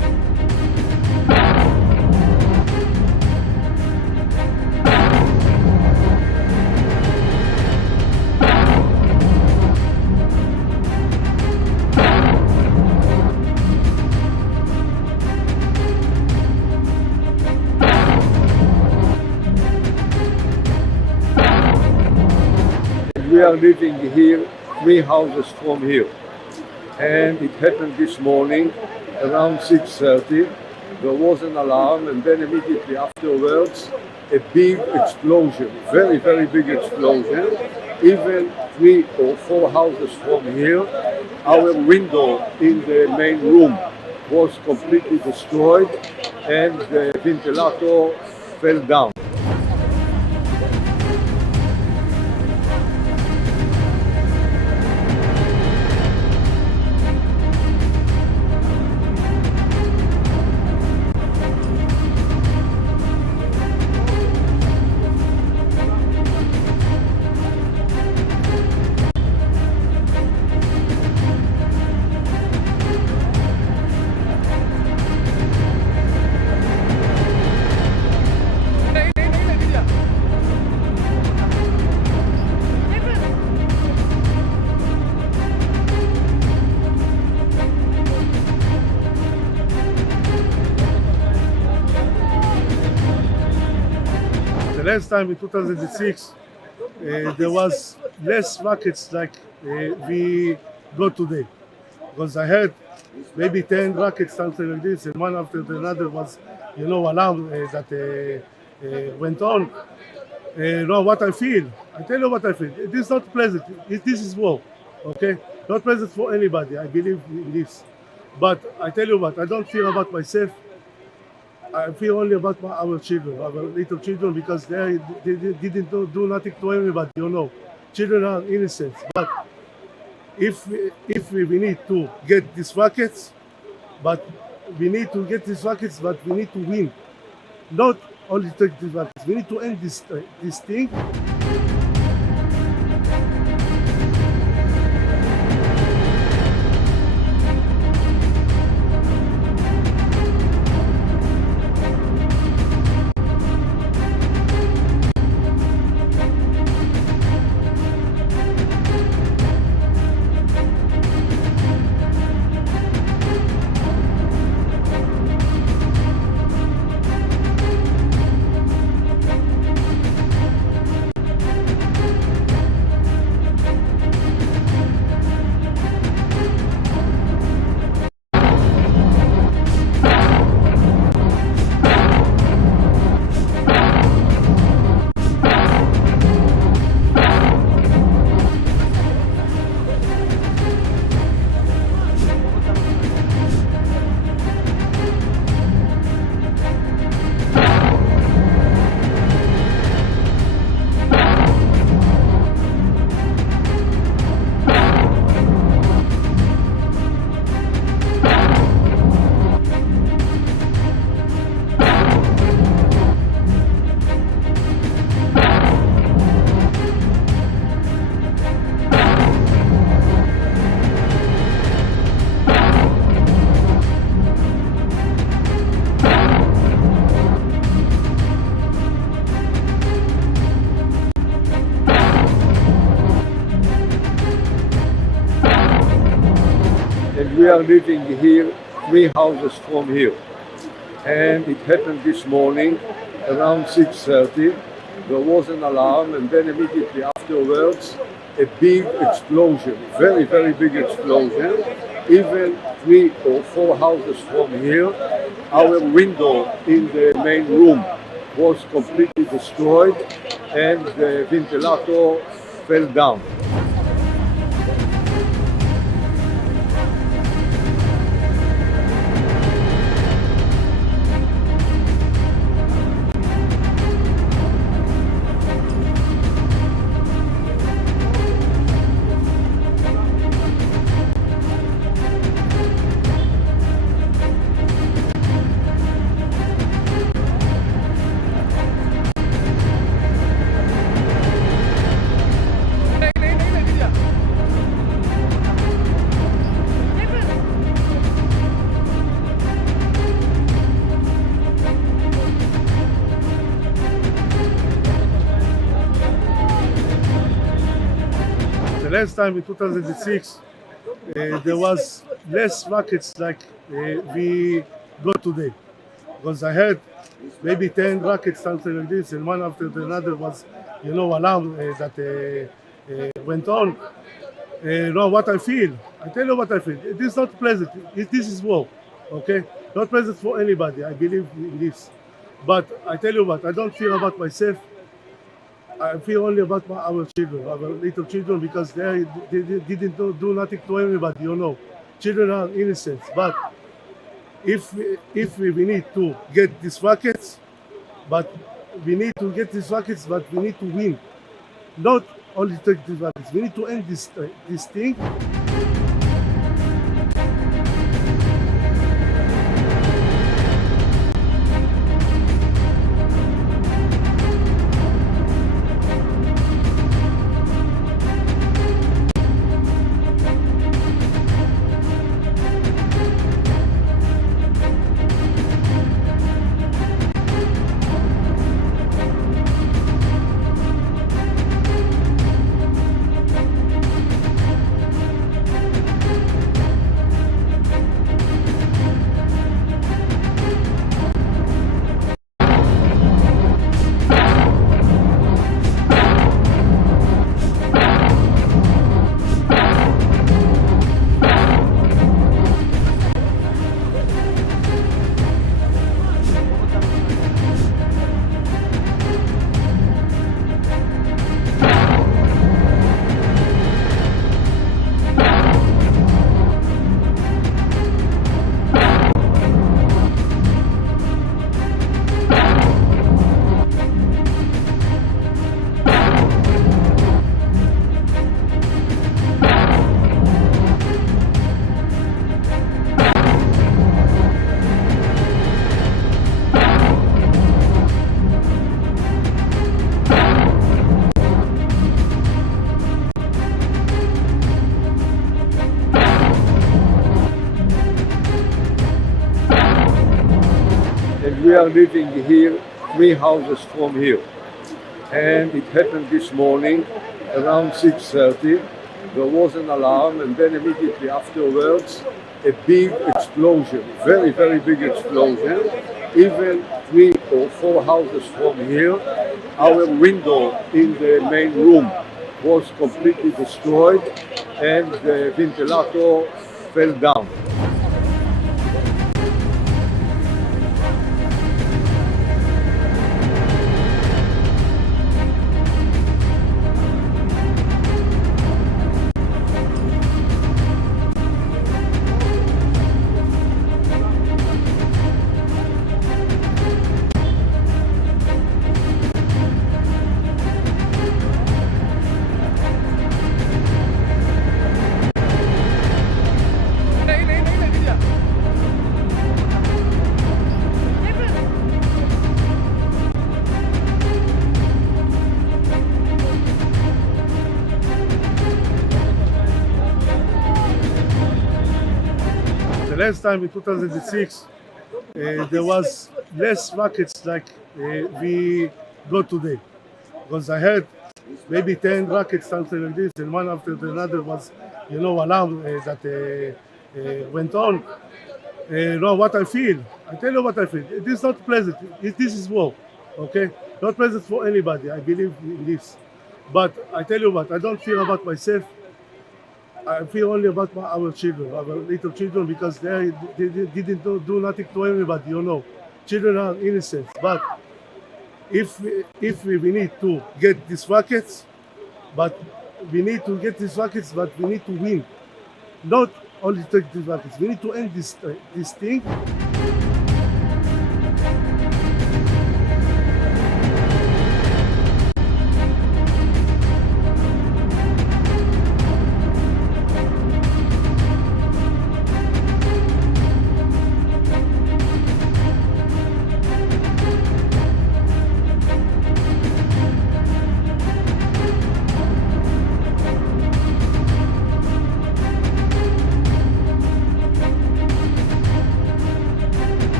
are living here 3 houses from here. And it happened this morning around 6:30. There was an alarm, and then immediately afterwards a big explosion, very, very big explosion. Even 3 or 4 houses from here, our window in the main room was completely destroyed and the ventilator fell down. The last time in 2006, there was less rockets like we got today. Because I heard maybe 10 rockets, something like this, and one after another was, alarm that went on. What I feel, I tell you what I feel. It is not pleasant. This is war, okay? Not pleasant for anybody. I believe in this. But I tell you what, I don't fear about myself. I feel only about our children, our little children, because they didn't do nothing to anybody, Children are innocent. But if we need to get these rockets, but we need to win. Not only take these rockets, we need to end this thing. And we are living here 3 houses from here. And it happened this morning around 6:30. There was an alarm, and then immediately afterwards a big explosion, very, very big explosion. Even 3 or 4 houses from here, our window in the main room was completely destroyed and the ventilator fell down. Last time in 2006, there was less rockets like we got today. Because I heard maybe 10 rockets, something like this, and one after another was, alarm that went on. Now what I feel, I tell you what I feel. It is not pleasant. This is war, okay? Not pleasant for anybody. I believe in this. But I tell you what, I don't fear about myself. I feel only about our children, our little children, because they didn't do nothing to anybody, you know. Children are innocent. But if we need to get these rockets, but we need to win. Not only take these rockets. We need to end this thing. We are living here 3 houses from here, and it happened this morning around 6:30. There was an alarm, and then immediately afterwards a big explosion, very, very big explosion. Even 3 or 4 houses from here, our window in the main room was completely destroyed, and the ventilator fell down. The last time in 2006, there was less rockets like we got today. Because I heard maybe 10 rockets, something like this, and one after another was, alarm that went on. Now what I feel, I tell you what I feel. It is not pleasant. This is war, okay? Not pleasant for anybody. I believe in this. But I tell you what, I don't fear about myself. I feel only about our children, our little children, because they didn't do nothing to anybody, you know. Children are innocent. But if we need to get these rockets, but we need to win. Not only take these rockets. We need to end this thing.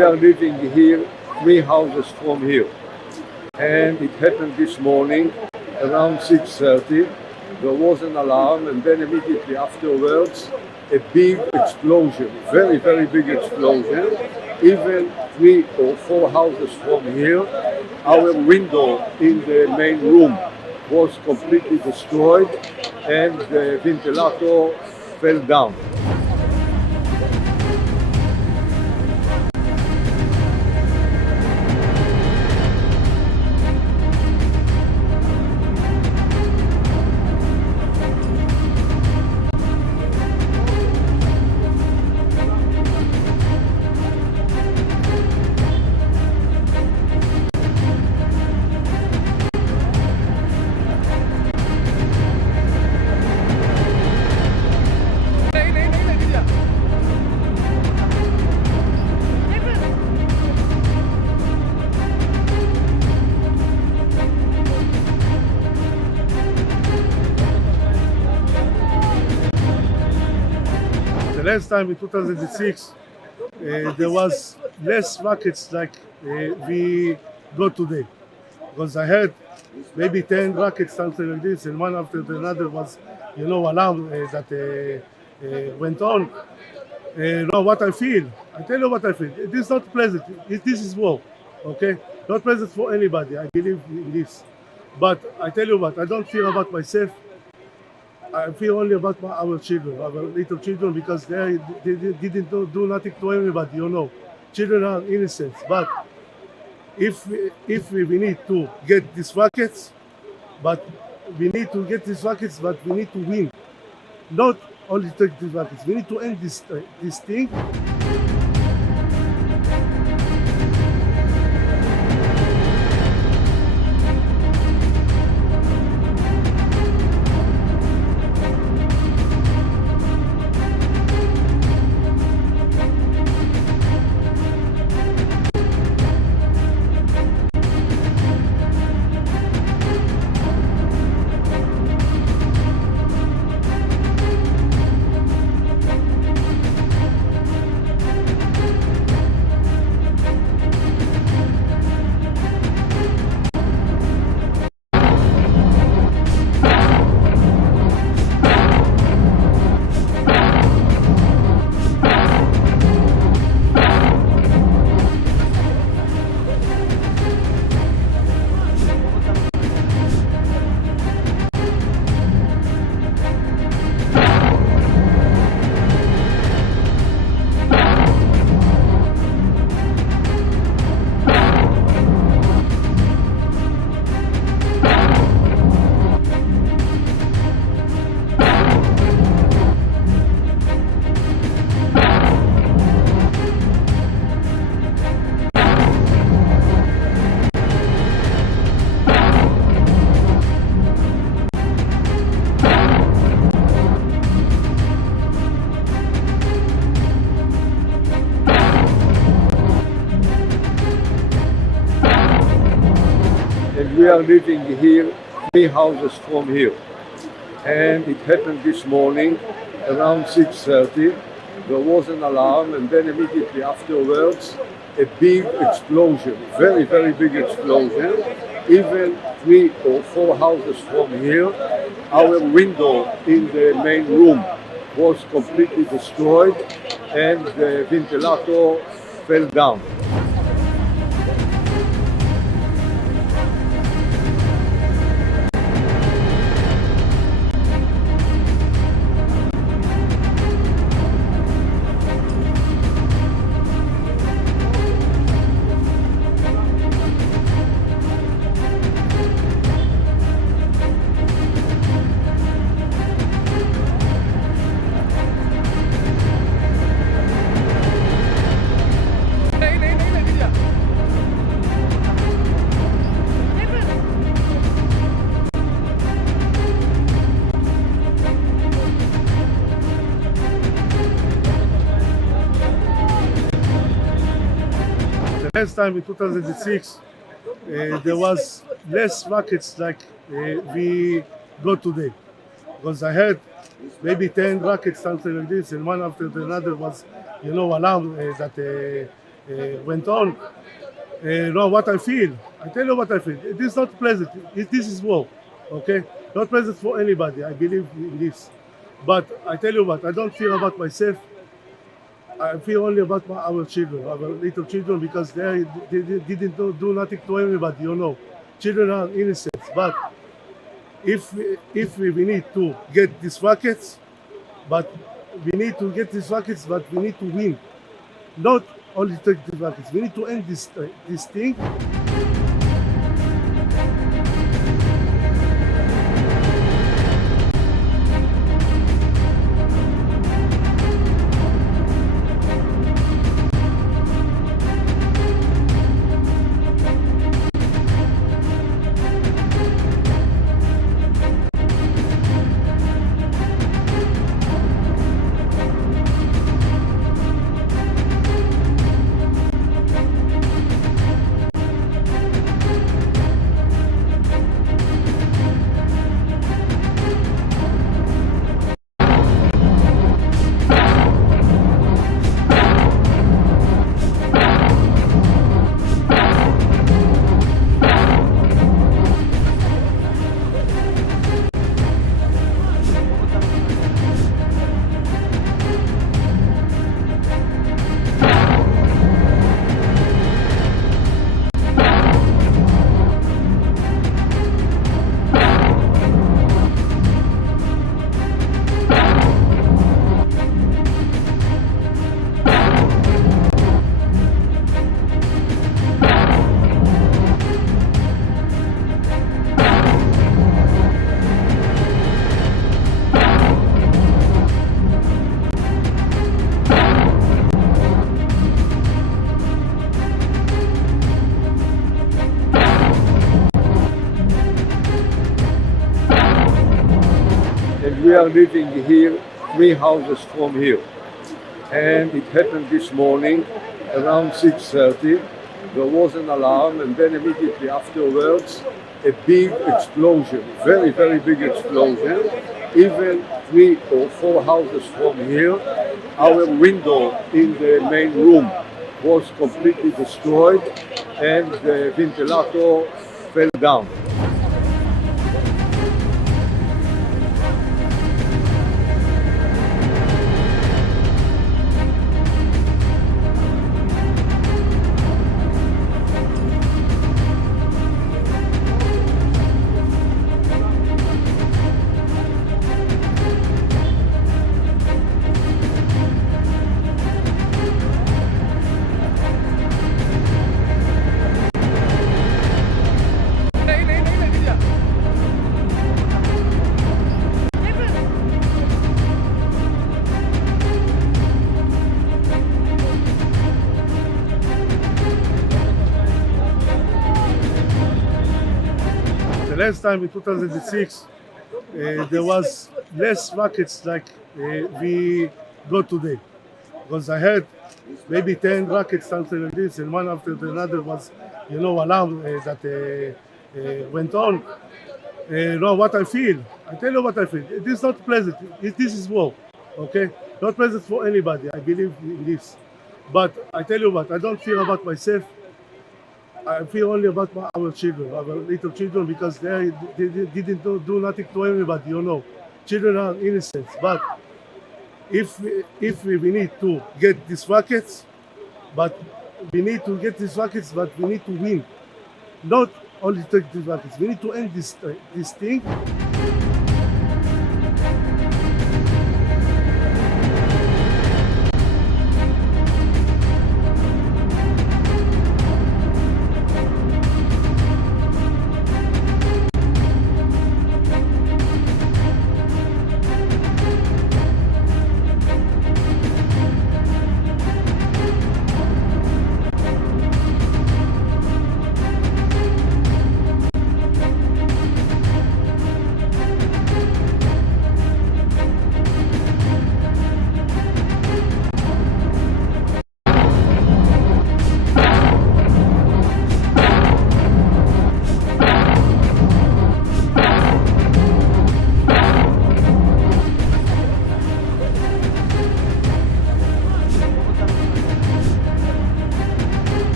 we are living here 3 houses from here. And it happened this morning around 6:30. There was an alarm, and then immediately afterwards a big explosion, very, very big explosion. Even 3 or 4 houses from here, our window in the main room was completely destroyed and the ventilator fell down. The last time in 2006, there was less rockets like we got today. Because I heard maybe 10 rockets, something like this, and one after another was, alarm that went on. Now what I feel, I tell you what I feel. It is not pleasant. This is war, okay? Not pleasant for anybody. I believe in this. But I tell you what, I don't feel about myself. I feel only about our children, our little children, because they didn't do nothing to anybody, Children are innocent. But if we need to get these rockets, but we need to win. Not only take these rockets, we need to end this thing. We are living here 3 houses from here. And it happened this morning around 6:30. There was an alarm, and then immediately afterwards a big explosion, very, very big explosion. Even 3 or 4 houses from here, our window in the main room was completely destroyed and the ventilator fell down. Last time in 2006, there was less rockets like we got today. Because I heard maybe 10 rockets, something like this, and one after another was, alarm that went on. Now what I feel, I tell you what I feel. It is not pleasant. This is war, okay? Not pleasant for anybody. I believe in this. But I tell you what, I don't fear about myself. I feel only about our children, our little children, because they didn't do nothing to anybody, you know. Children are innocent. But if we need to get these rockets, but we need to win. Not only take the rockets. We need to end this thing. We are living here 3 houses from here, and it happened this morning around 6:30. There was an alarm, and then immediately afterwards a big explosion, very big explosion. Even 3 or 4 houses from here, our window in the main room was completely destroyed, and the ventilator fell down. The last time in 2006, there was less rockets like we got today. Because I heard maybe 10 rockets, something like this, and one after another was, alarm that went on. Now what I feel, I tell you what I feel. It is not pleasant. This is war, okay? Not pleasant for anybody. I believe in this. But I tell you what, I don't fear about myself. I feel only about our children, our little children, because they didn't do nothing to anybody, you know. Children are innocent. But if we need to get these rockets, but we need to win. Not only take these rockets. We need to end this thing.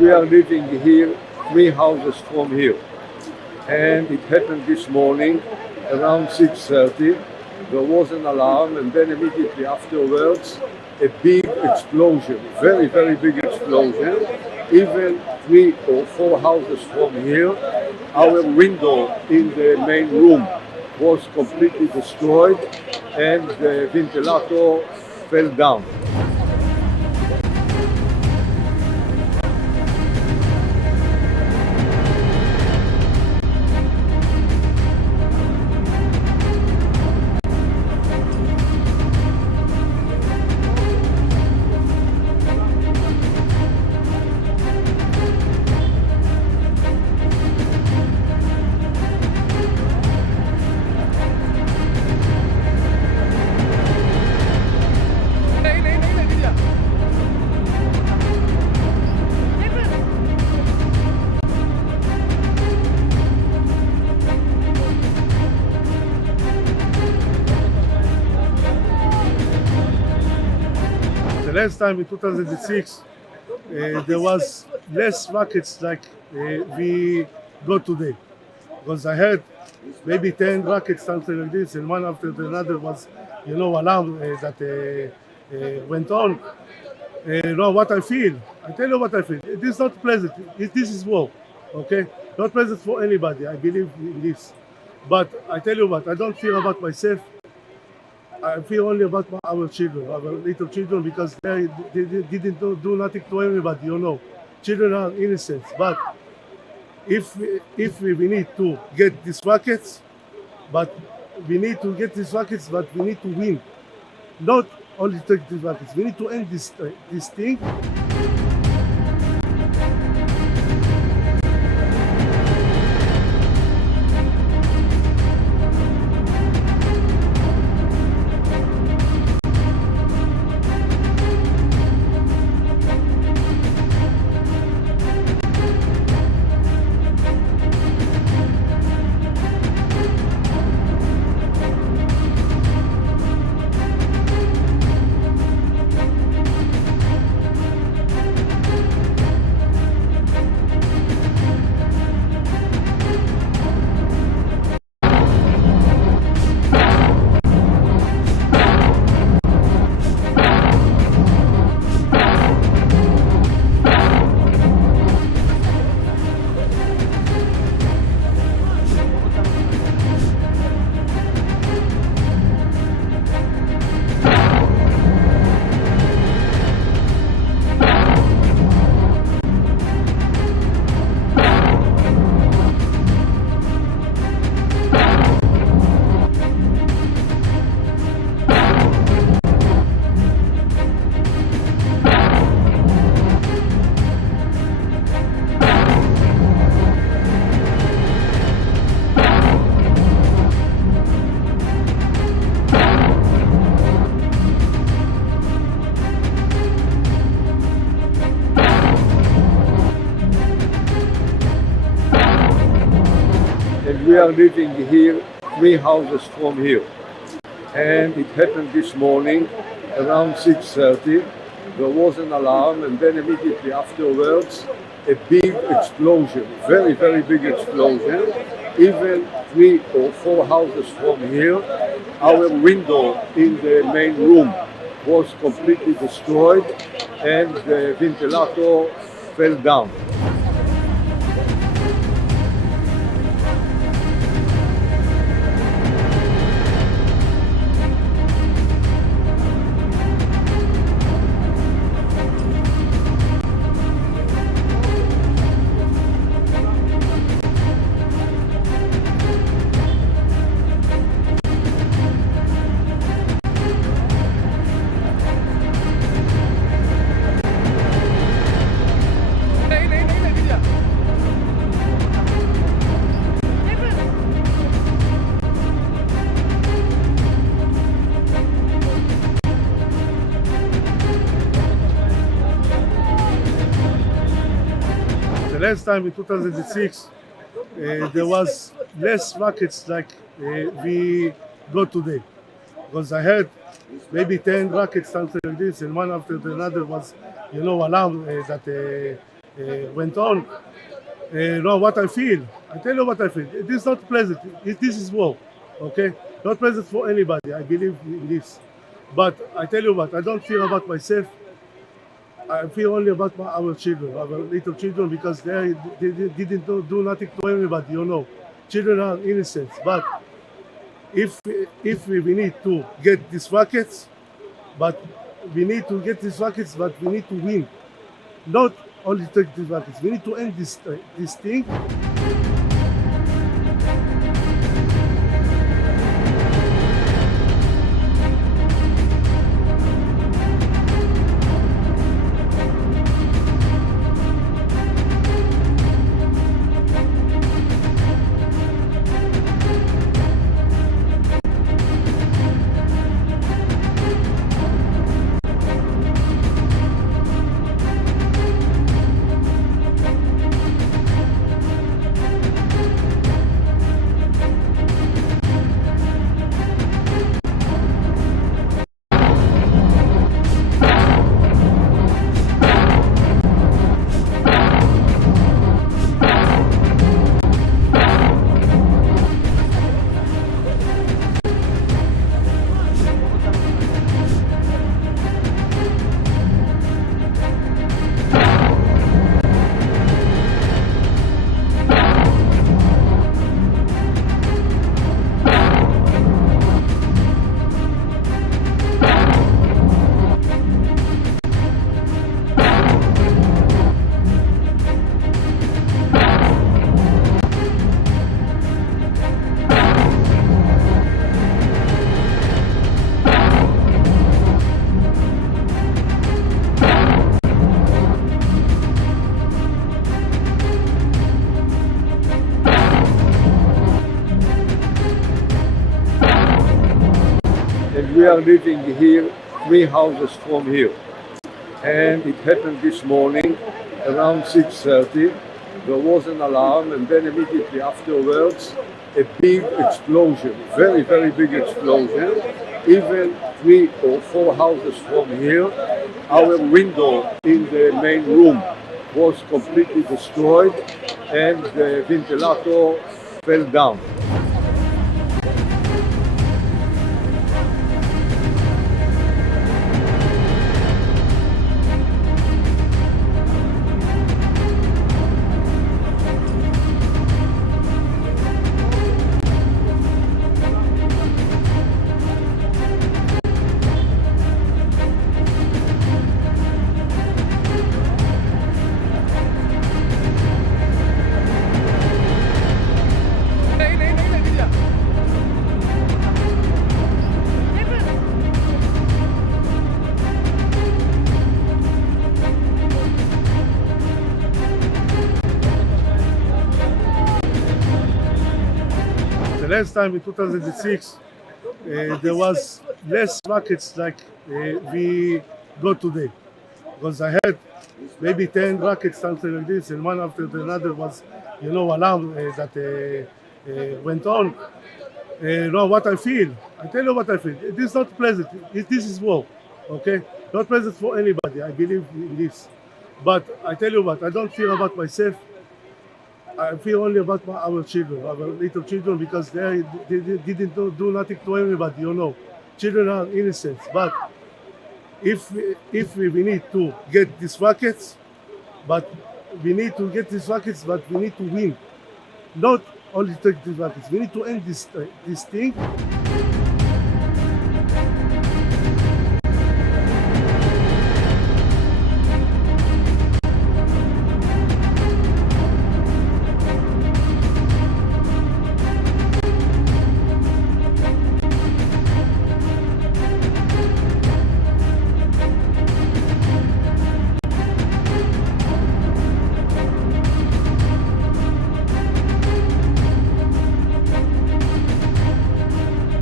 we are living here 3 houses from here. And it happened this morning around 6:30. There was an alarm, and then immediately afterwards a big explosion, very, very big explosion. Even 3 or 4 houses from here, our window in the main room was completely destroyed and the ventilator fell down. The last time in 2006, there was less rockets like we got today. Because I heard maybe 10 rockets, something like this, and one after another was, alarm that went on. What I feel, I tell you what I feel. It is not pleasant. This is war, okay? Not pleasant for anybody. I believe in this. But I tell you what, I don't fear about myself. I feel only about our children, our little children, because they didn't do nothing to anybody, Children are innocent. But if we need to get these rockets, but we need to win. Not only take these rockets, we need to end this thing. We are living here 3 houses from here. And it happened this morning around 6:30. There was an alarm, and then immediately afterwards a big explosion, very, very big explosion. Even 3 or 4 houses from here, our window in the main room was completely destroyed and the ventilator fell down. Last time in 2006, there was less rockets like we got today. Because I heard maybe 10 rockets, something like this, and one after another was, alarm that went on. Now what I feel, I tell you what I feel. It is not pleasant. This is war, okay? Not pleasant for anybody. I believe in this. But I tell you what, I don't feel about myself. I feel only about our children, our little children, because they didn't do nothing to anybody, you know. Children are innocent. But if we need to get these rockets, but we need to win. Not only take these rockets. We need to end this thing. And we are living here 3 houses from here. And it happened this morning around 6:30. There was an alarm, and then immediately afterwards a big explosion, very, very big explosion. Even 3 or 4 houses from here, our window in the main room was completely destroyed and the ventilator fell down. Last time in 2006, there was less rockets like we got today. Because I had maybe 10 rockets, something like this, and one after another was, alarm that went on. Now what I feel, I tell you what I feel. It is not pleasant. This is war, okay? Not pleasant for anybody. I believe in this. But I tell you what, I don't feel about myself. I feel only about our children, our little children, because they didn't do nothing to anybody, you know. Children are innocent. But if we need to get these rockets, but we need to win. Not only take these rockets. We need to end this thing.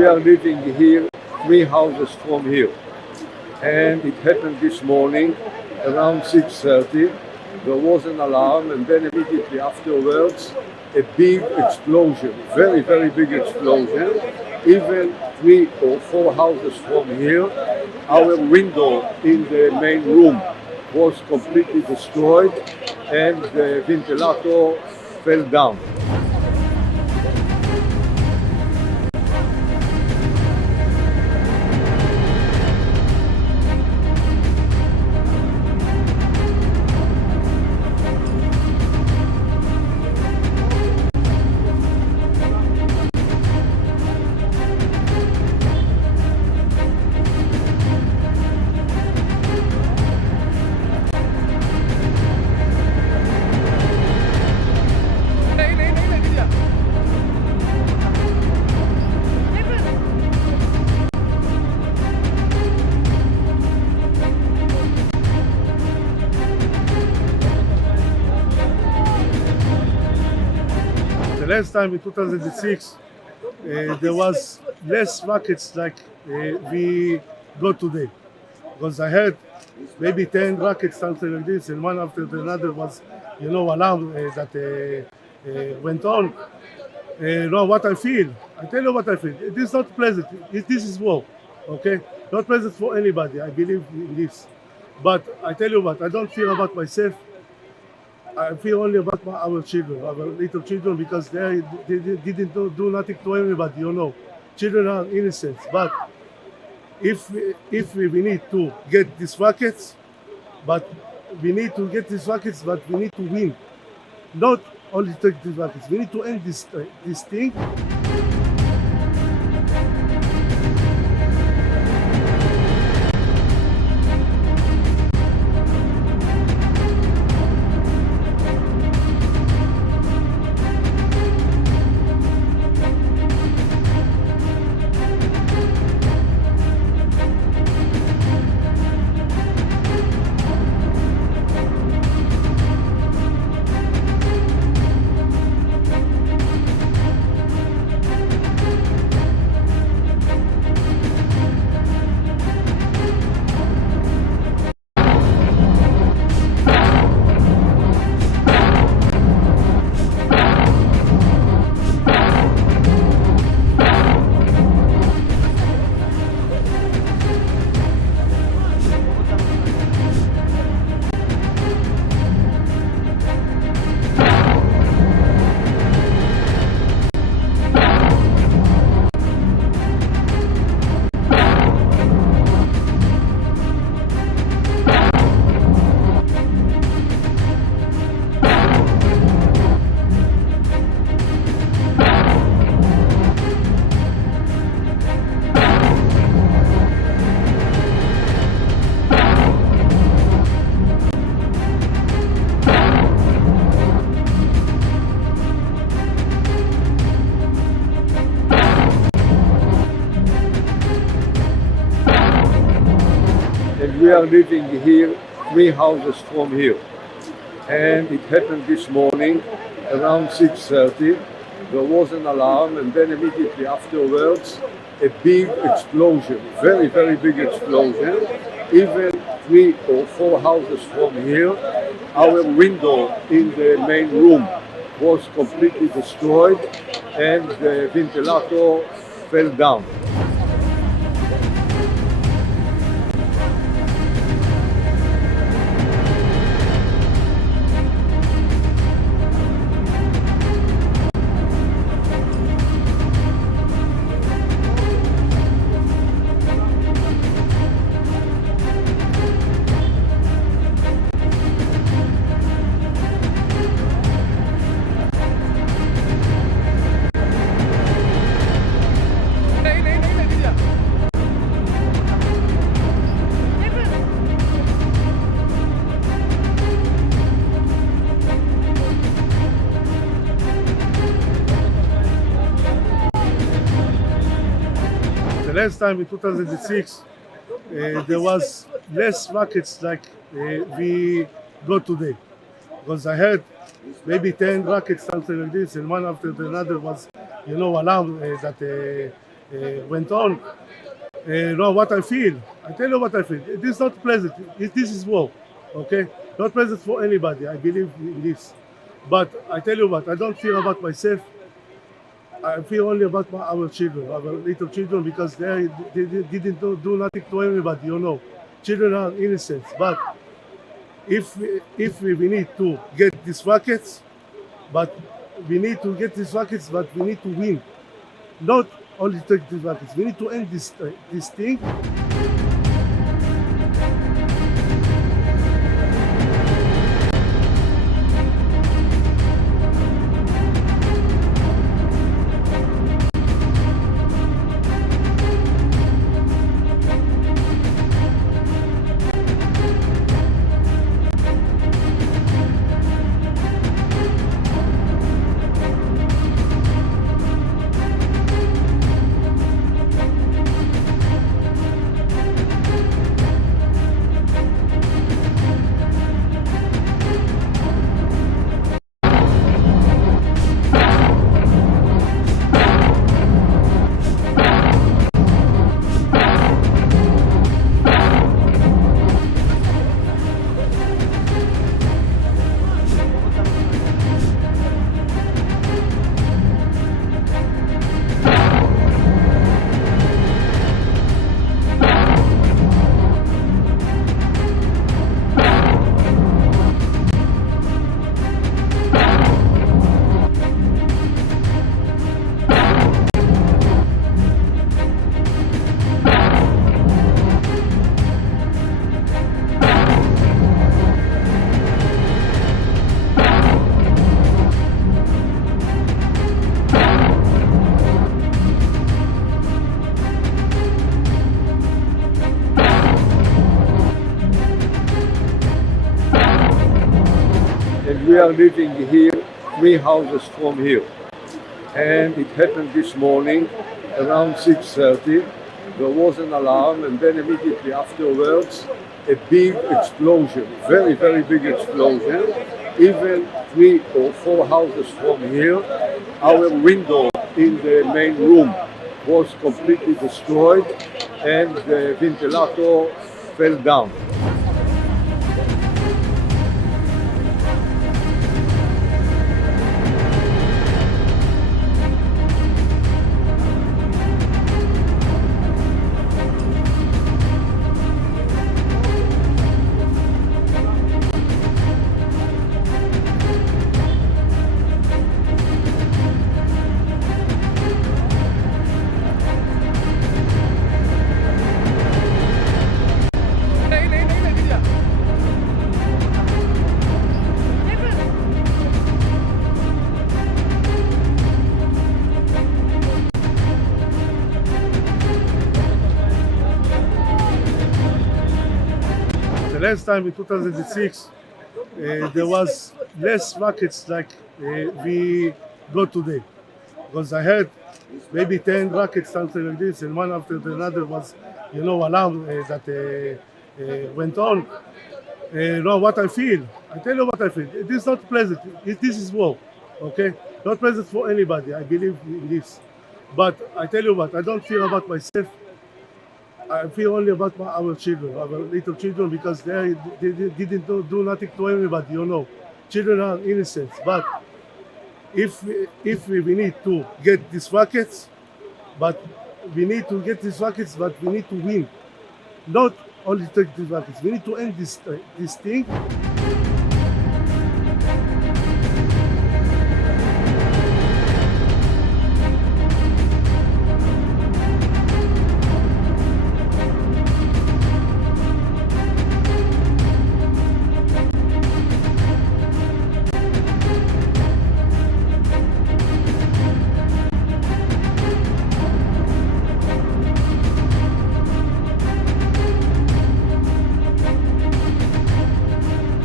we are living here 3 houses from here. And it happened this morning around 6:30. There was an alarm, and then immediately afterwards a big explosion, very, very big explosion. Even 3 or 4 houses from here, our window in the main room was completely destroyed and the ventilator fell down. The last time in 2006, there was less rockets like we got today. Because I heard maybe 10 rockets, something like this, and one after another was, alarm that went on. Now what I feel, I tell you what I feel. It is not pleasant. This is war, okay? Not pleasant for anybody. I believe in this. But I tell you what, I don't fear about myself. I feel only about our children, our little children, because they didn't do nothing to anybody, Children are innocent. But if we need to get these rockets, but we need to win. Not only take these rockets, we need to end this thing. We are living here 3 houses from here. And it happened this morning around 6:30. There was an alarm, and then immediately afterwards a big explosion, very, very big explosion. Even 3 or 4 houses from here, our window in the main room was completely destroyed and the ventilator fell down. The last time in 2006, there was less rockets like we got today. Because I heard maybe 10 rockets, something like this, and one after another was, alarm that went on. No, what I feel. I tell you what I feel. It is not pleasant. This is war. Okay, not pleasant for anybody. I believe in this. But I tell you what, I don't feel about myself. I feel only about our children, our little children, because they didn't do nothing to anybody. Children are innocent. But if we need to get these rockets, but we need to win. Not only take these rockets. We need to end this thing. We are living here 3 houses from here, and it happened this morning around 6:30. There was an alarm, and then immediately afterwards a big explosion, very, very big explosion. Even 3 or 4 houses from here, our window in the main room was completely destroyed, and the ventilator fell down. Last time in 2006, there was less rockets like we got today. Because I heard maybe 10 rockets, something like this, and one after another was, alarm that went on. No, what I feel. I tell you what I feel. It is not pleasant. This is war. Okay? Not pleasant for anybody. I believe in this. But I tell you what, I don't feel about myself. I feel only about our children, our little children, because they didn't do nothing to anybody. Children are innocent. But if we need to get these rockets, but we need to win. Not only take these rockets. We need to end this thing.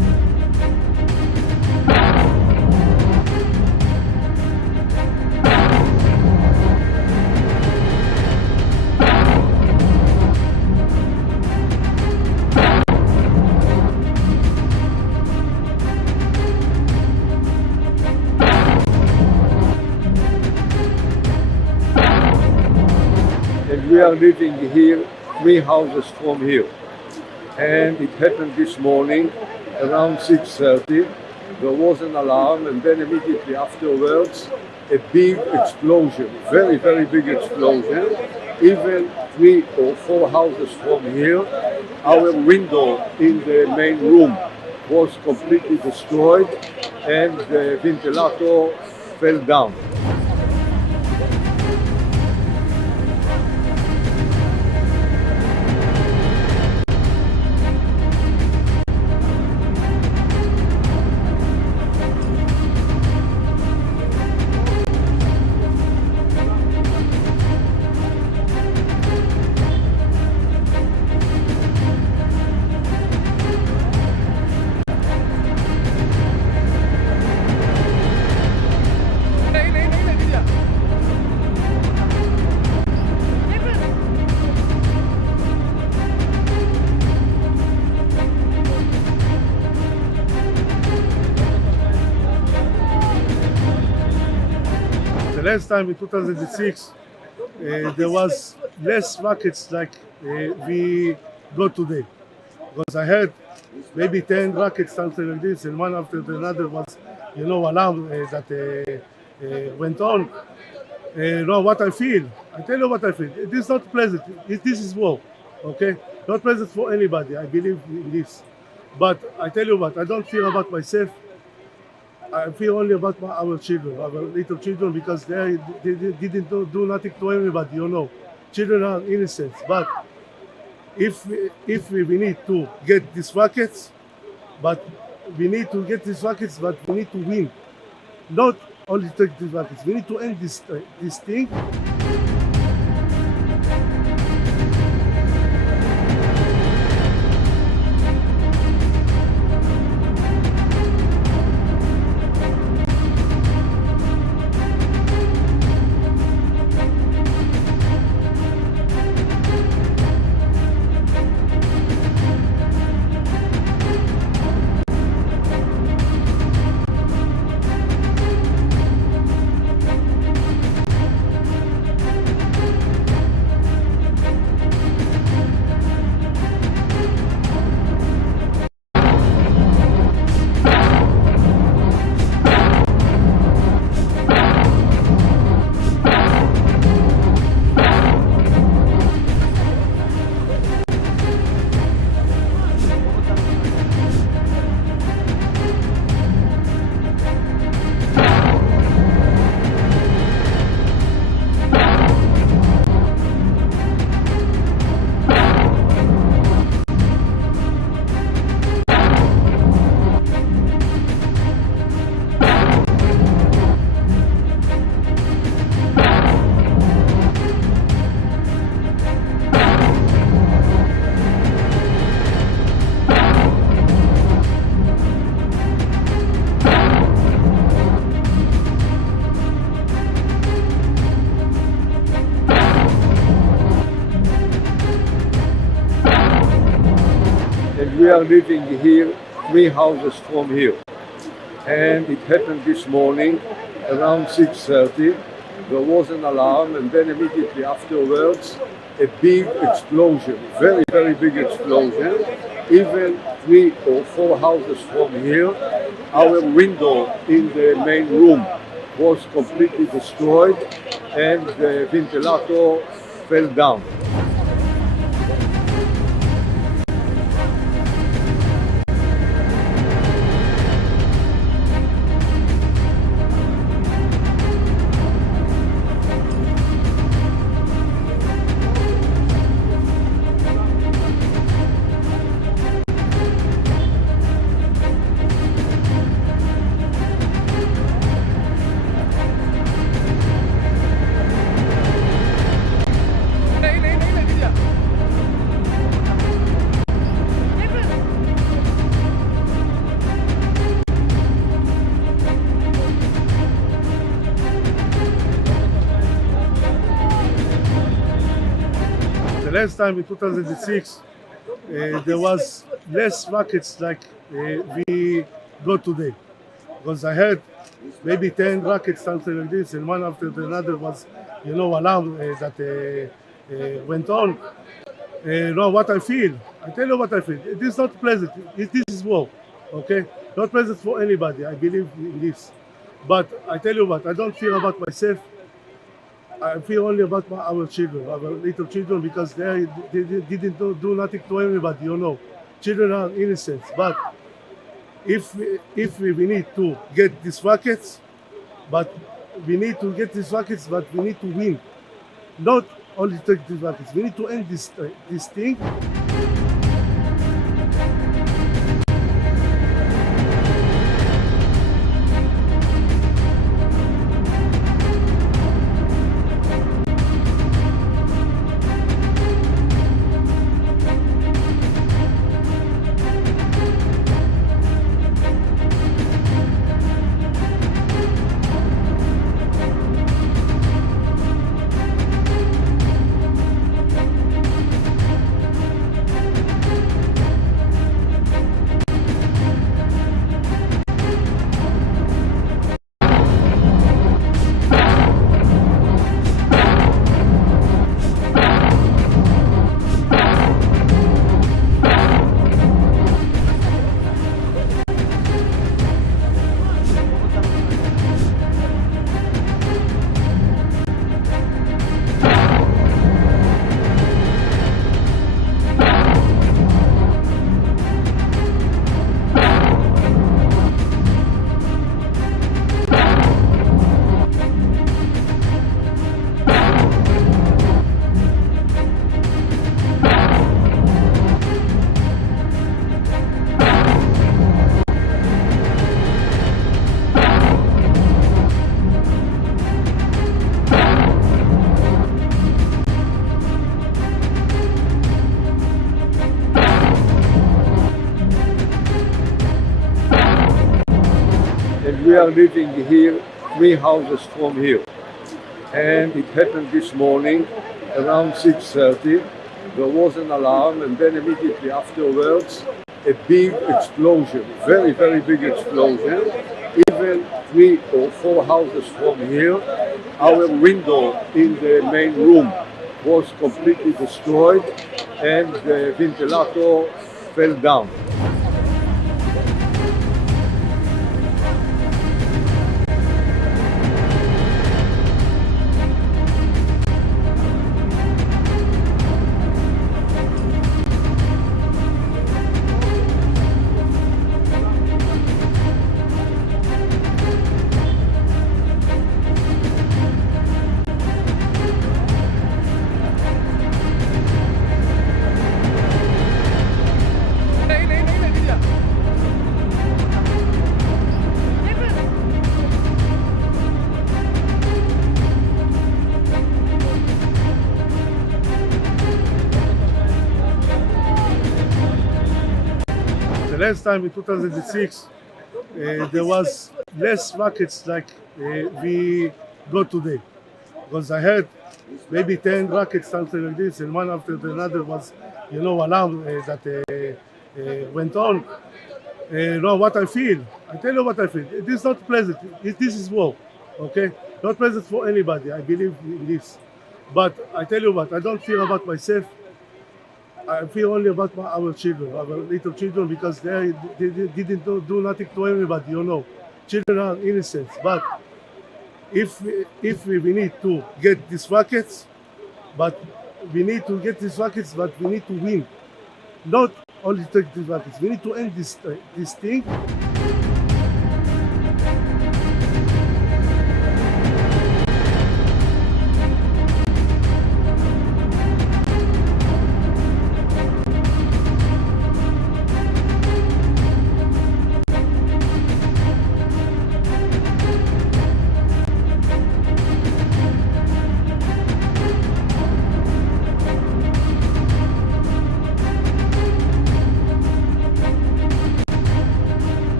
and we are living here 3 houses from here. And it happened this morning around 6:30. There was an alarm, and then immediately afterwards a big explosion, very, very big explosion. Even 3 or 4 houses from here, our window in the main room was completely destroyed and the ventilator fell down. The last time in 2006, there was less rockets like we got today. Because I heard maybe 10 rockets, something like this, and one after another was, alarm that went on. What I feel, I tell you what I feel. It is not pleasant. This is war, okay? Not pleasant for anybody. I believe in this. But I tell you what, I don't fear about myself. I feel only about our children, our little children, because they didn't do nothing to anybody, Children are innocent. But if we need to get these rockets, but we need to win. Not only take these rockets, we need to end this thing. We are living here 3 houses from here. And it happened this morning around 6:30. There was an alarm, and then immediately afterwards a big explosion, very, very big explosion. Even 3 or 4 houses from here, our window in the main room was completely destroyed and the ventilator fell down. Last time in 2006, there was less rockets like we got today. Because I heard maybe 10 rockets, something like this, and one after another was, alarm that went on. Now what I feel, I tell you what I feel. It is not pleasant. This is war, okay? Not pleasant for anybody. I believe in this. But I tell you what, I don't fear about myself. I feel only about our children, our little children, because they didn't do nothing to anybody, you know. Children are innocent. But if we need to get these rockets, but we need to win. Not only take these rockets. We need to end this thing. We are living here 3 houses from here, and it happened this morning around 6:30. There was an alarm, and then immediately afterwards a big explosion, very, very big explosion. Even 3 or 4 houses from here, our window in the main room was completely destroyed, and the ventilator fell down. The last time in 2006, there was less rockets like we got today. Because I heard maybe 10 rockets, something like this, and one after the another was, alarm that went on. Now what I feel, I tell you what I feel. It is not pleasant. This is war, okay? Not pleasant for anybody. I believe in this. But I tell you what, I don't fear about myself. I feel only about our children, our little children, because they didn't do nothing to anybody, you know. Children are innocent. But if we need to get these rockets, but we need to win. Not only take these rockets. We need to end this thing.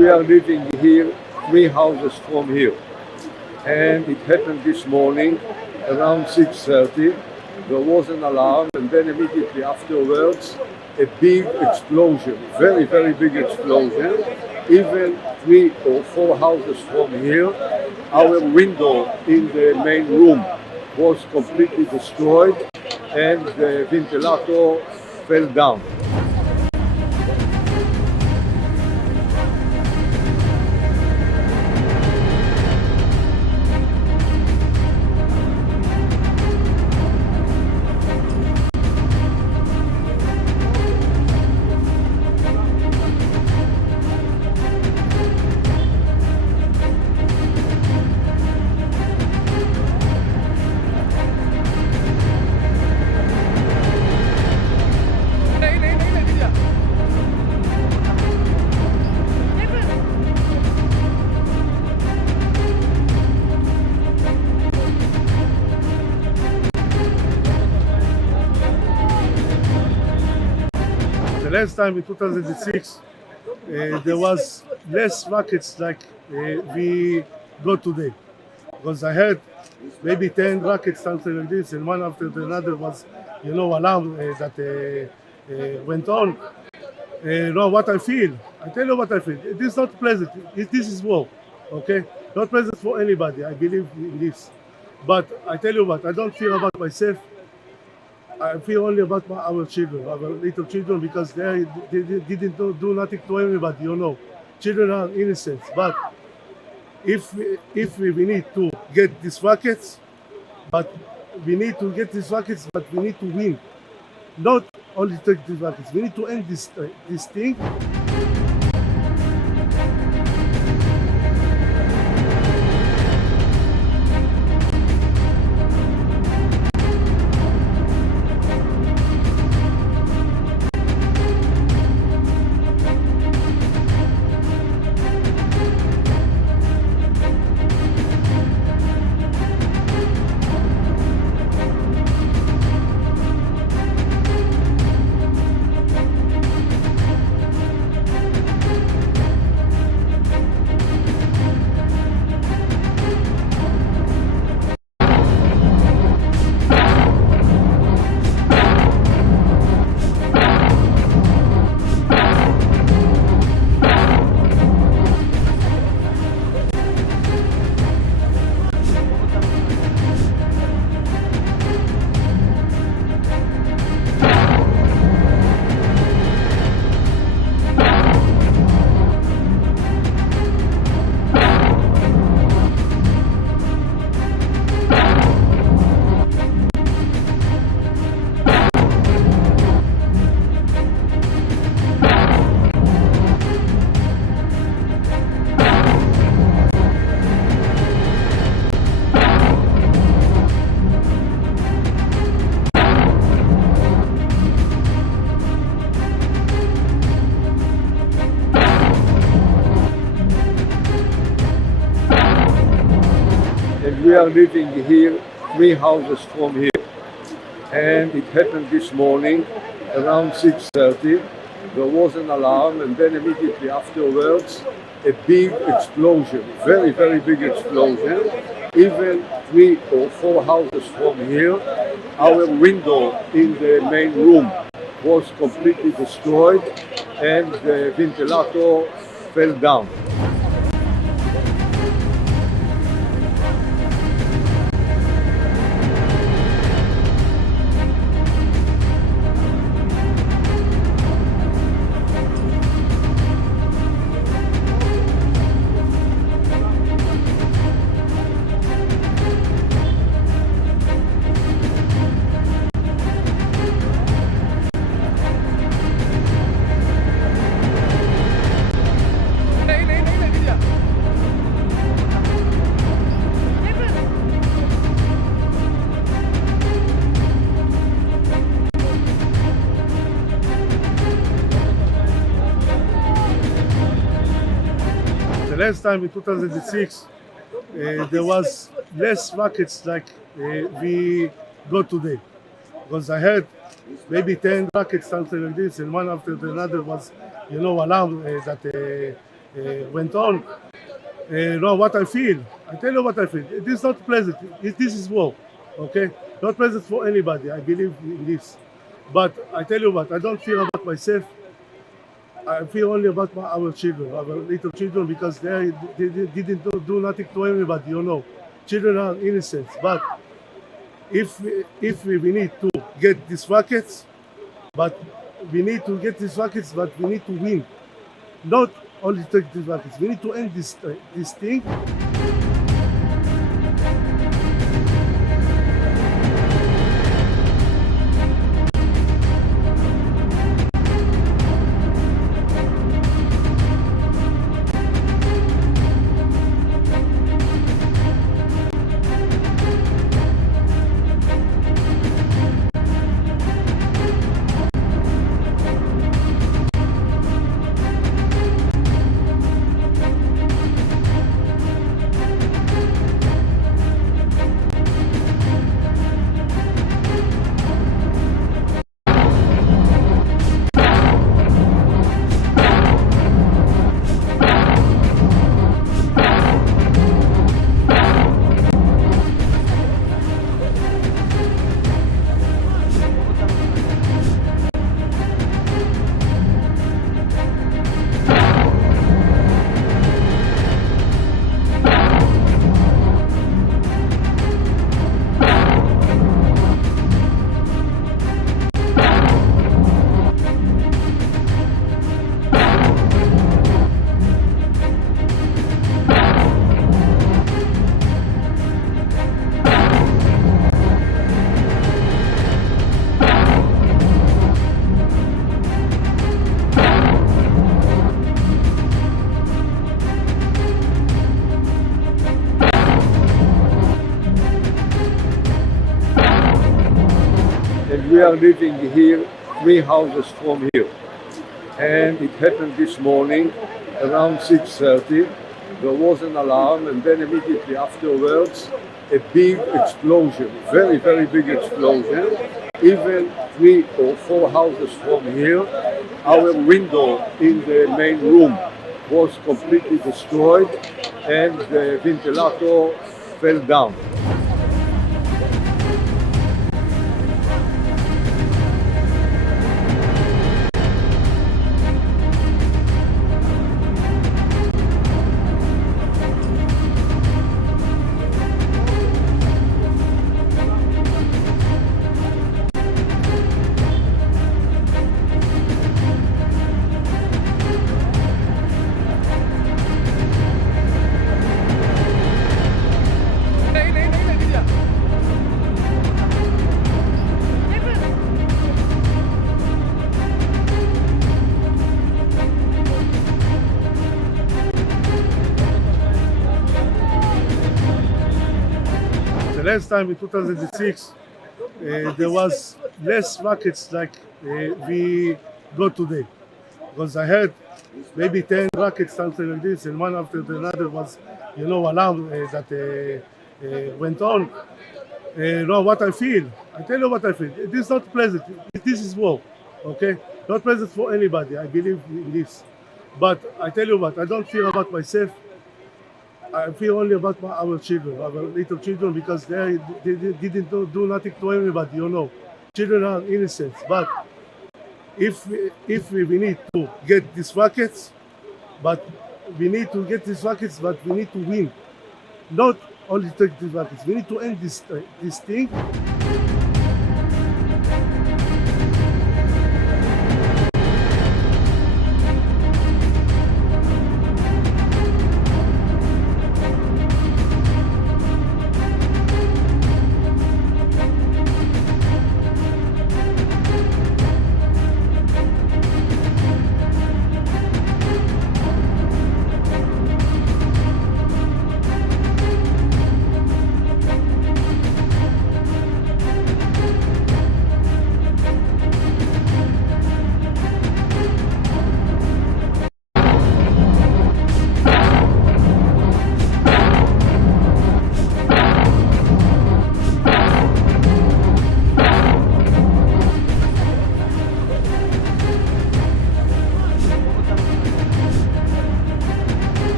we are living here 3 houses from here. And it happened this morning around 6:30. There was an alarm, and then immediately afterwards a big explosion, very, very big explosion. Even 3 or 4 houses from here, our window in the main room was completely destroyed and the ventilator fell down. The last time in 2006, there was less rockets like we got today. Because I heard maybe 10 rockets, something like this, and one after another was, alarm that went on. What I feel, I tell you what I feel. It is not pleasant. This is war, okay? Not pleasant for anybody. I believe in this. But I tell you what, I don't fear about myself. I feel only about our children, our little children, because they didn't do nothing to anybody, Children are innocent. But if we need to get these rockets, but we need to win. Not only take these rockets. We need to end this thing. We are living here 3 houses from here. And it happened this morning around 6:30. There was an alarm, and then immediately afterwards a big explosion, very, very big explosion. Even 3 or 4 houses from here, our window in the main room was completely destroyed and the ventilator fell down. The last time in 2006, there was less rockets like we got today. Because I heard maybe 10 rockets, something like this, and one after another was, alarm that went on. Now what I feel, I tell you what I feel. It is not pleasant. This is war, okay? Not pleasant for anybody. I believe in this. But I tell you what, I don't fear about myself. I feel only about our children, our little children, because they didn't do nothing to anybody, you know. Children are innocent. But if we need to get these rockets, but we need to win. Not only take these rockets. We need to end this thing. We are living here 3 houses from here, and it happened this morning around 6:30. There was an alarm, and then immediately afterwards a big explosion, very, very big explosion. Even 3 or 4 houses from here, our window in the main room was completely destroyed, and the ventilator fell down. The last time in 2006, there was less rockets like we got today. Because I heard maybe 10 rockets, something like this, and one after another was, alarm that went on. Now what I feel, I tell you what I feel. It is not pleasant. This is war, okay? Not pleasant for anybody. I believe in this. But I tell you what, I don't fear about myself. I feel only about our children, our little children, because they didn't do nothing to anybody, you know. Children are innocent. But if we need to get these rockets, but we need to win. Not only take these rockets. We need to end this thing.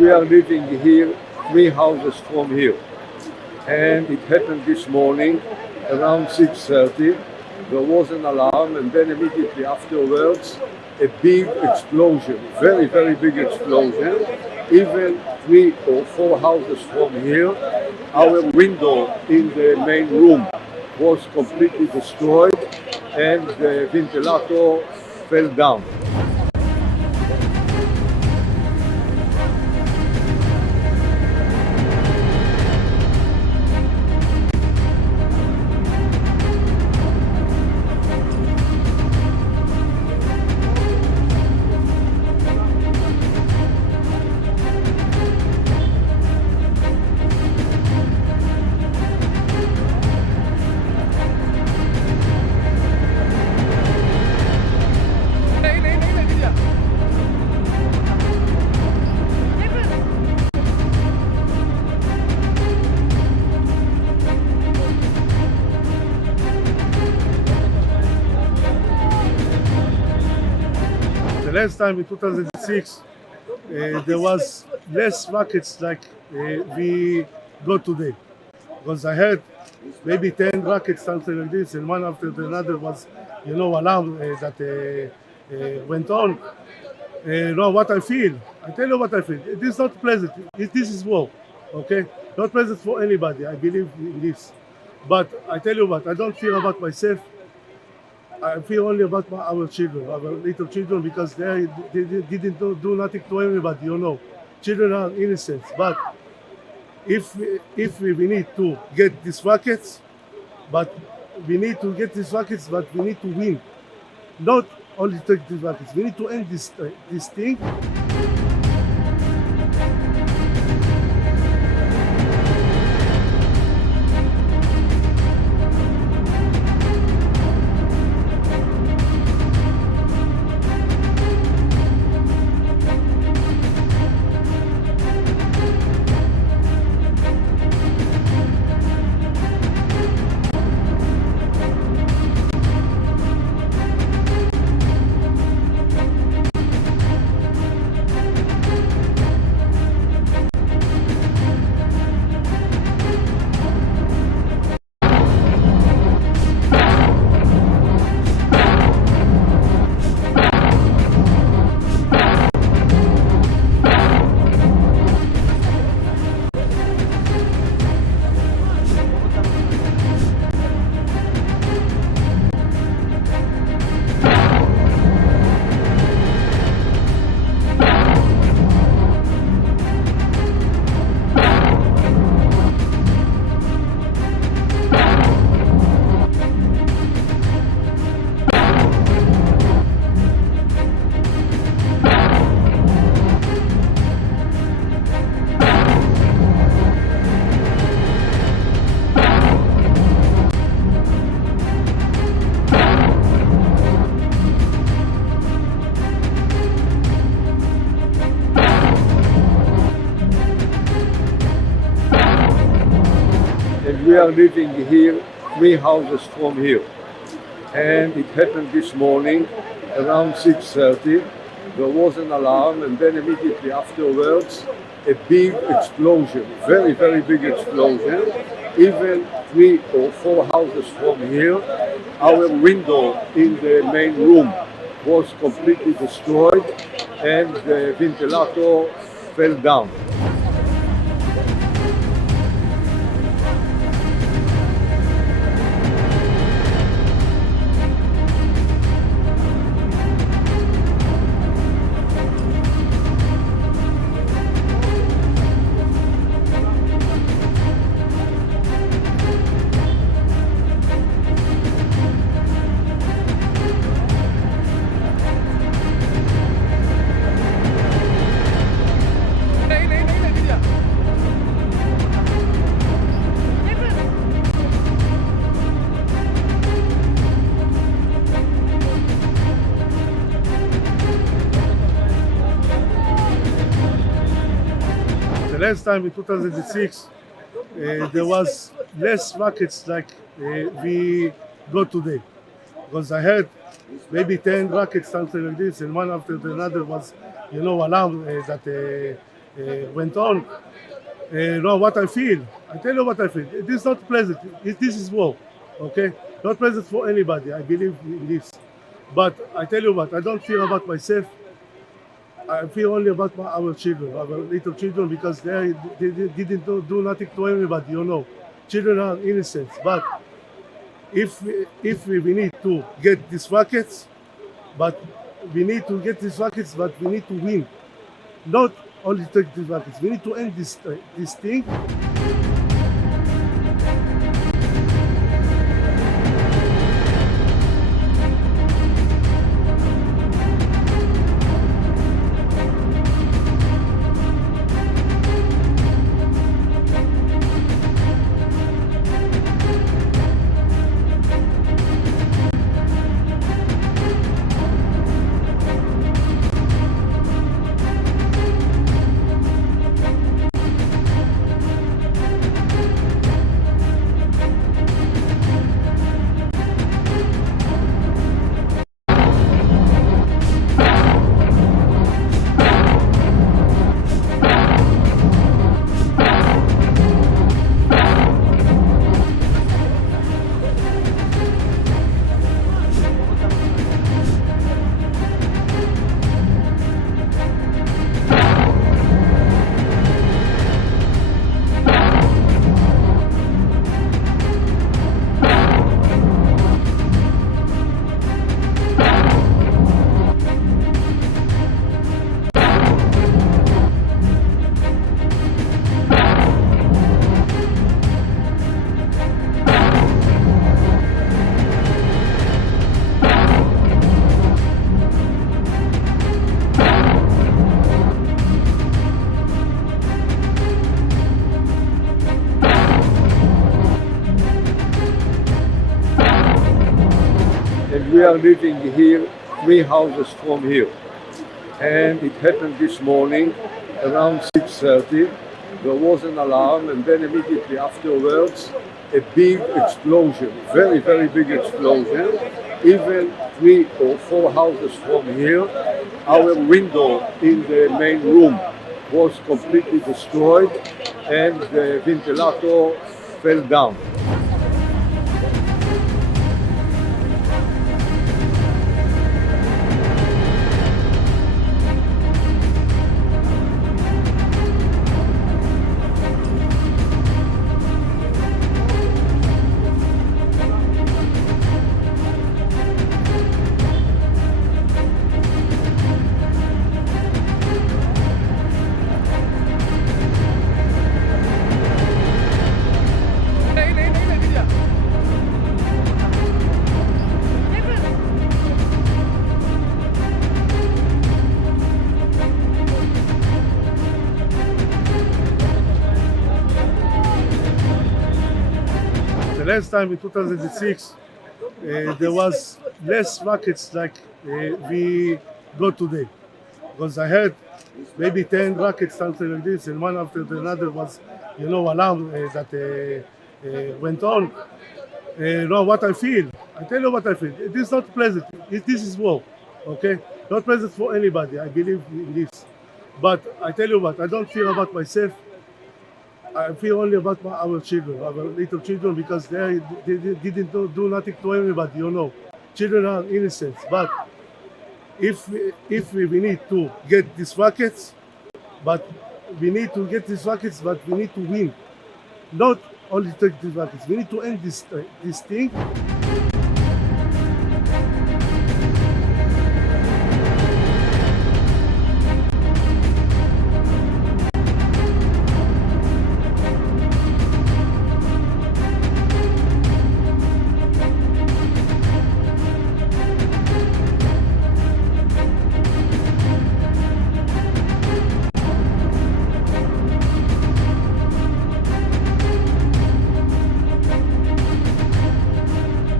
we are living here 3 houses from here. And it happened this morning around 6:30. There was an alarm, and then immediately afterwards a big explosion, very, very big explosion. Even 3 or 4 houses from here, our window in the main room was completely destroyed and the ventilator fell down. The last time in 2006, there was less rockets like we got today. Because I heard maybe 10 rockets, something like this, and one after the another was, alarm that went on. What I feel, I tell you what I feel. It is not pleasant. This is war, okay? Not pleasant for anybody. I believe in this. But I tell you what, I don't fear about myself. I feel only about our children, our little children, because they didn't do nothing to anybody, Children are innocent. But if we need to get these rockets, but we need to win. Not only take these rockets. We need to end this thing. We are living here 3 houses from here. And it happened this morning around 6:30. There was an alarm, and then immediately afterwards a big explosion, very, very big explosion. Even 3 or 4 houses from here, our window in the main room was completely destroyed and the ventilator fell down. Last time in 2006, there was less rockets like we got today. Because I heard maybe 10 rockets, something like this, and one after the another was, alarm that went on. Now what I feel, I tell you what I feel. It is not pleasant. This is war, okay? Not pleasant for anybody. I believe in this. But I tell you what, I don't fear about myself. I feel only about our children, our little children, because they didn't do nothing to anybody, you know. Children are innocent. But if we need to get these rockets, but we need to win. Not only take these rockets. We need to end this thing. And we are living here 3 houses from here. And it happened this morning around 6:30. There was an alarm, and then immediately afterwards a big explosion, very, very big explosion. Even 3 or 4 houses from here, our window in the main room was completely destroyed and the ventilator fell down. The last time in 2006, there was less rockets like we got today. Because I heard maybe 10 rockets, something like this, and one after the another was, alarm that went on. Now what I feel, I tell you what I feel. It is not pleasant. This is war, okay? Not pleasant for anybody. I believe in this. But I tell you what, I don't fear about myself. I feel only about our children, our little children, because they didn't do nothing to anybody, you know. Children are innocent. But if we need to get these rockets, but we need to win. Not only take these rockets. We need to end this thing.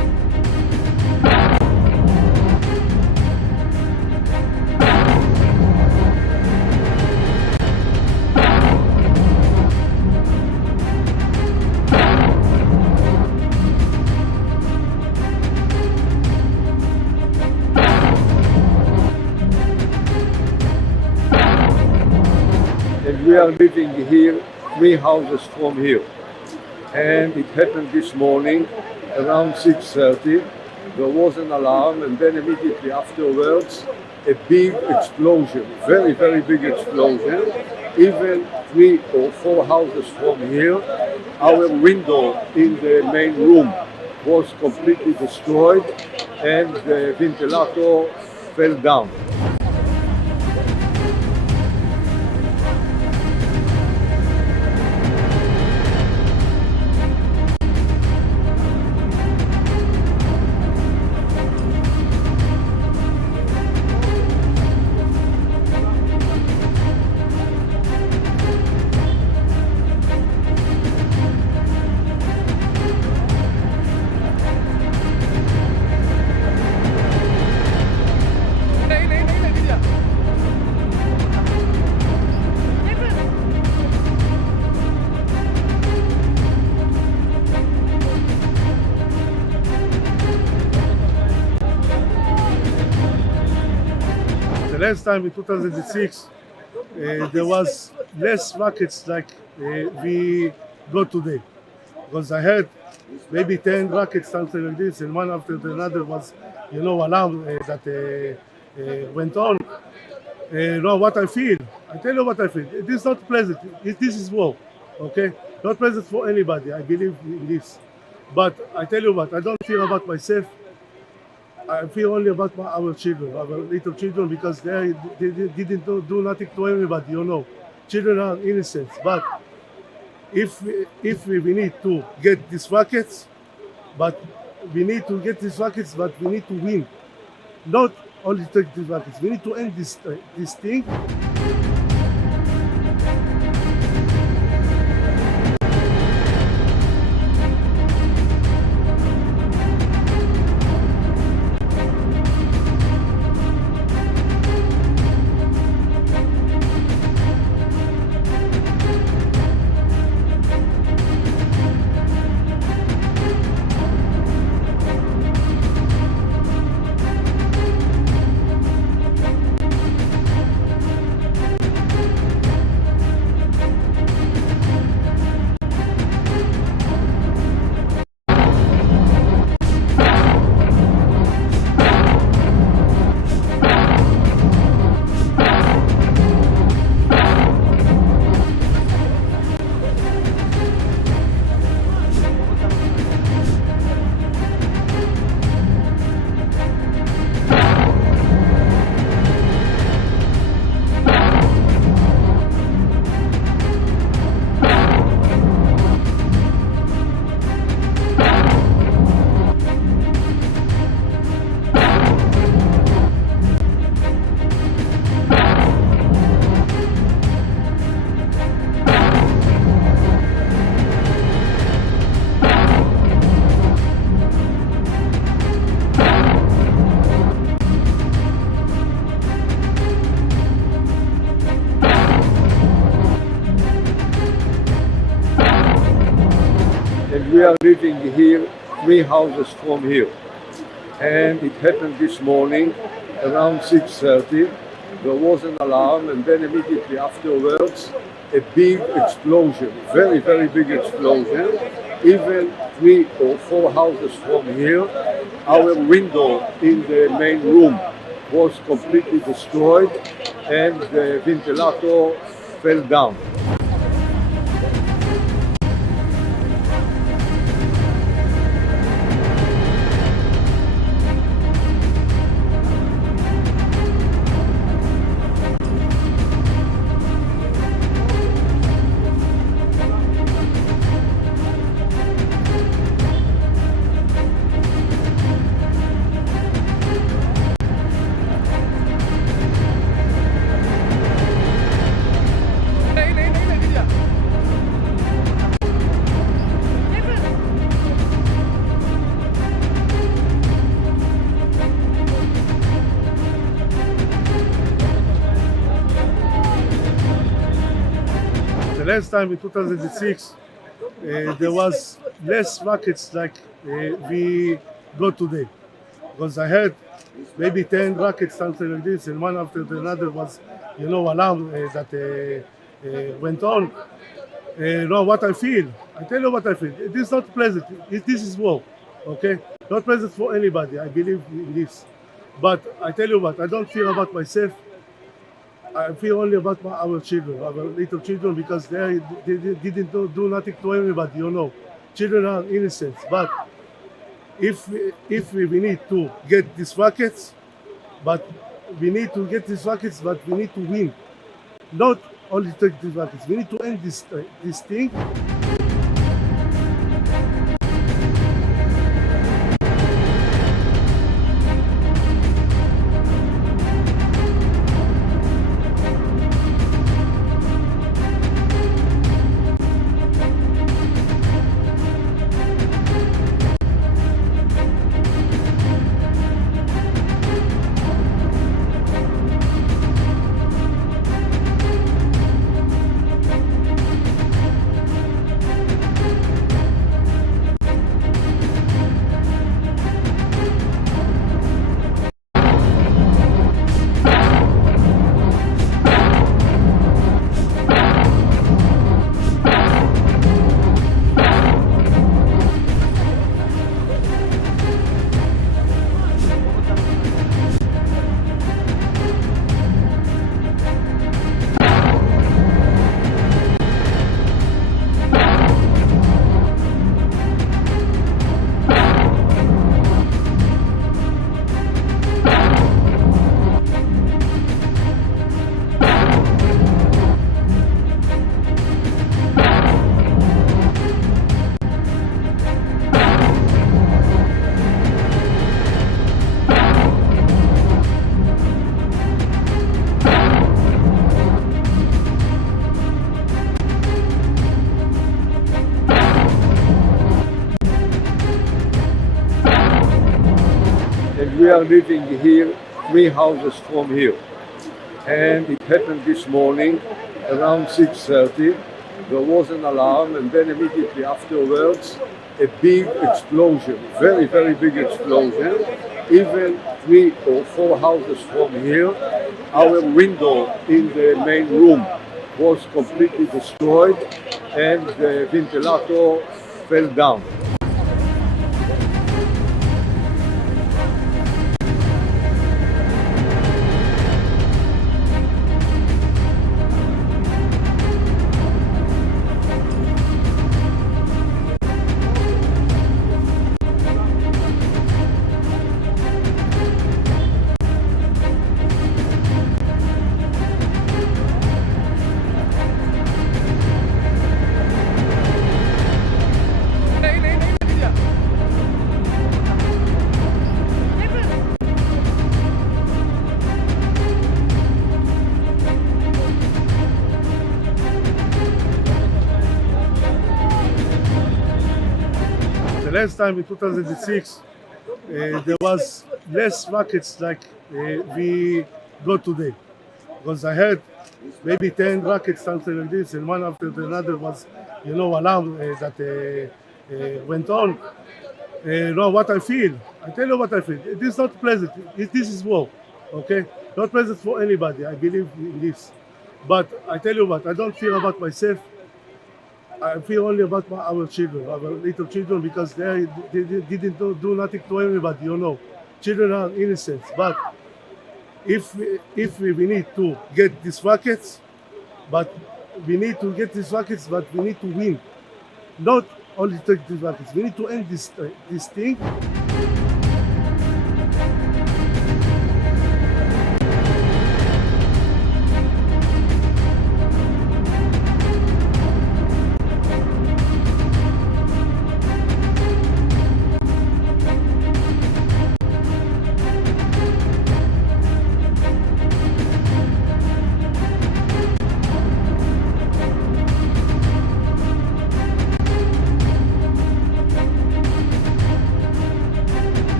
we are living here 3 houses from here. And it happened this morning around 6:30. There was an alarm, and then immediately afterwards a big explosion, very, very big explosion. Even 3 or 4 houses from here, our window in the main room was completely destroyed and the ventilator fell down. The last time in 2006, there was less rockets like we got today. Because I heard maybe 10 rockets, something like this, and one after another was, alarm that went on. What I feel, I tell you what I feel. It is not pleasant. This is war, okay? Not pleasant for anybody. I believe in this. But I tell you what, I don't feel about myself. I feel only about our children, our little children, because they didn't do nothing to anybody, Children are innocent. But if we need to get these rockets, but we need to win. Not only take these rockets, we need to end this thing. And we are living here 3 houses from here. And it happened this morning around 6:30. There was an alarm, and then immediately afterwards a big explosion, very, very big explosion. Even 3 or 4 houses from here, our window in the main room was completely destroyed and the ventilator fell down. Last time in 2006, there was less rockets like we got today. Because I heard maybe 10 rockets, something like this, and one after another was, alarm that went on. Now what I feel, I tell you what I feel. It is not pleasant. This is war, okay? Not pleasant for anybody. I believe in this. But I tell you what, I don't feel about myself. I feel only about our children, our little children, because they didn't do nothing to anybody, you know. Children are innocent. But if we need to get these rockets, but we need to win. Not only take these rockets. We need to end this thing. We are living here 3 houses from here, and it happened this morning around 6:30. There was an alarm, and then immediately afterwards a big explosion, very, very big explosion. Even 3 or 4 houses from here, our window in the main room was completely destroyed, and the ventilator fell down. The last time in 2006, there was less rockets like we got today. Because I heard maybe 10 rockets, something like this, and one after the another was, alarm that went on. Now what I feel, I tell you what I feel. It is not pleasant. This is war, okay? Not pleasant for anybody. I believe in this. But I tell you what, I don't feel about myself. I feel only about our children, our little children, because they didn't do nothing to anybody, you know. Children are innocent. But if we need to get these rockets, but we need to win. Not only take these rockets. We need to end this thing.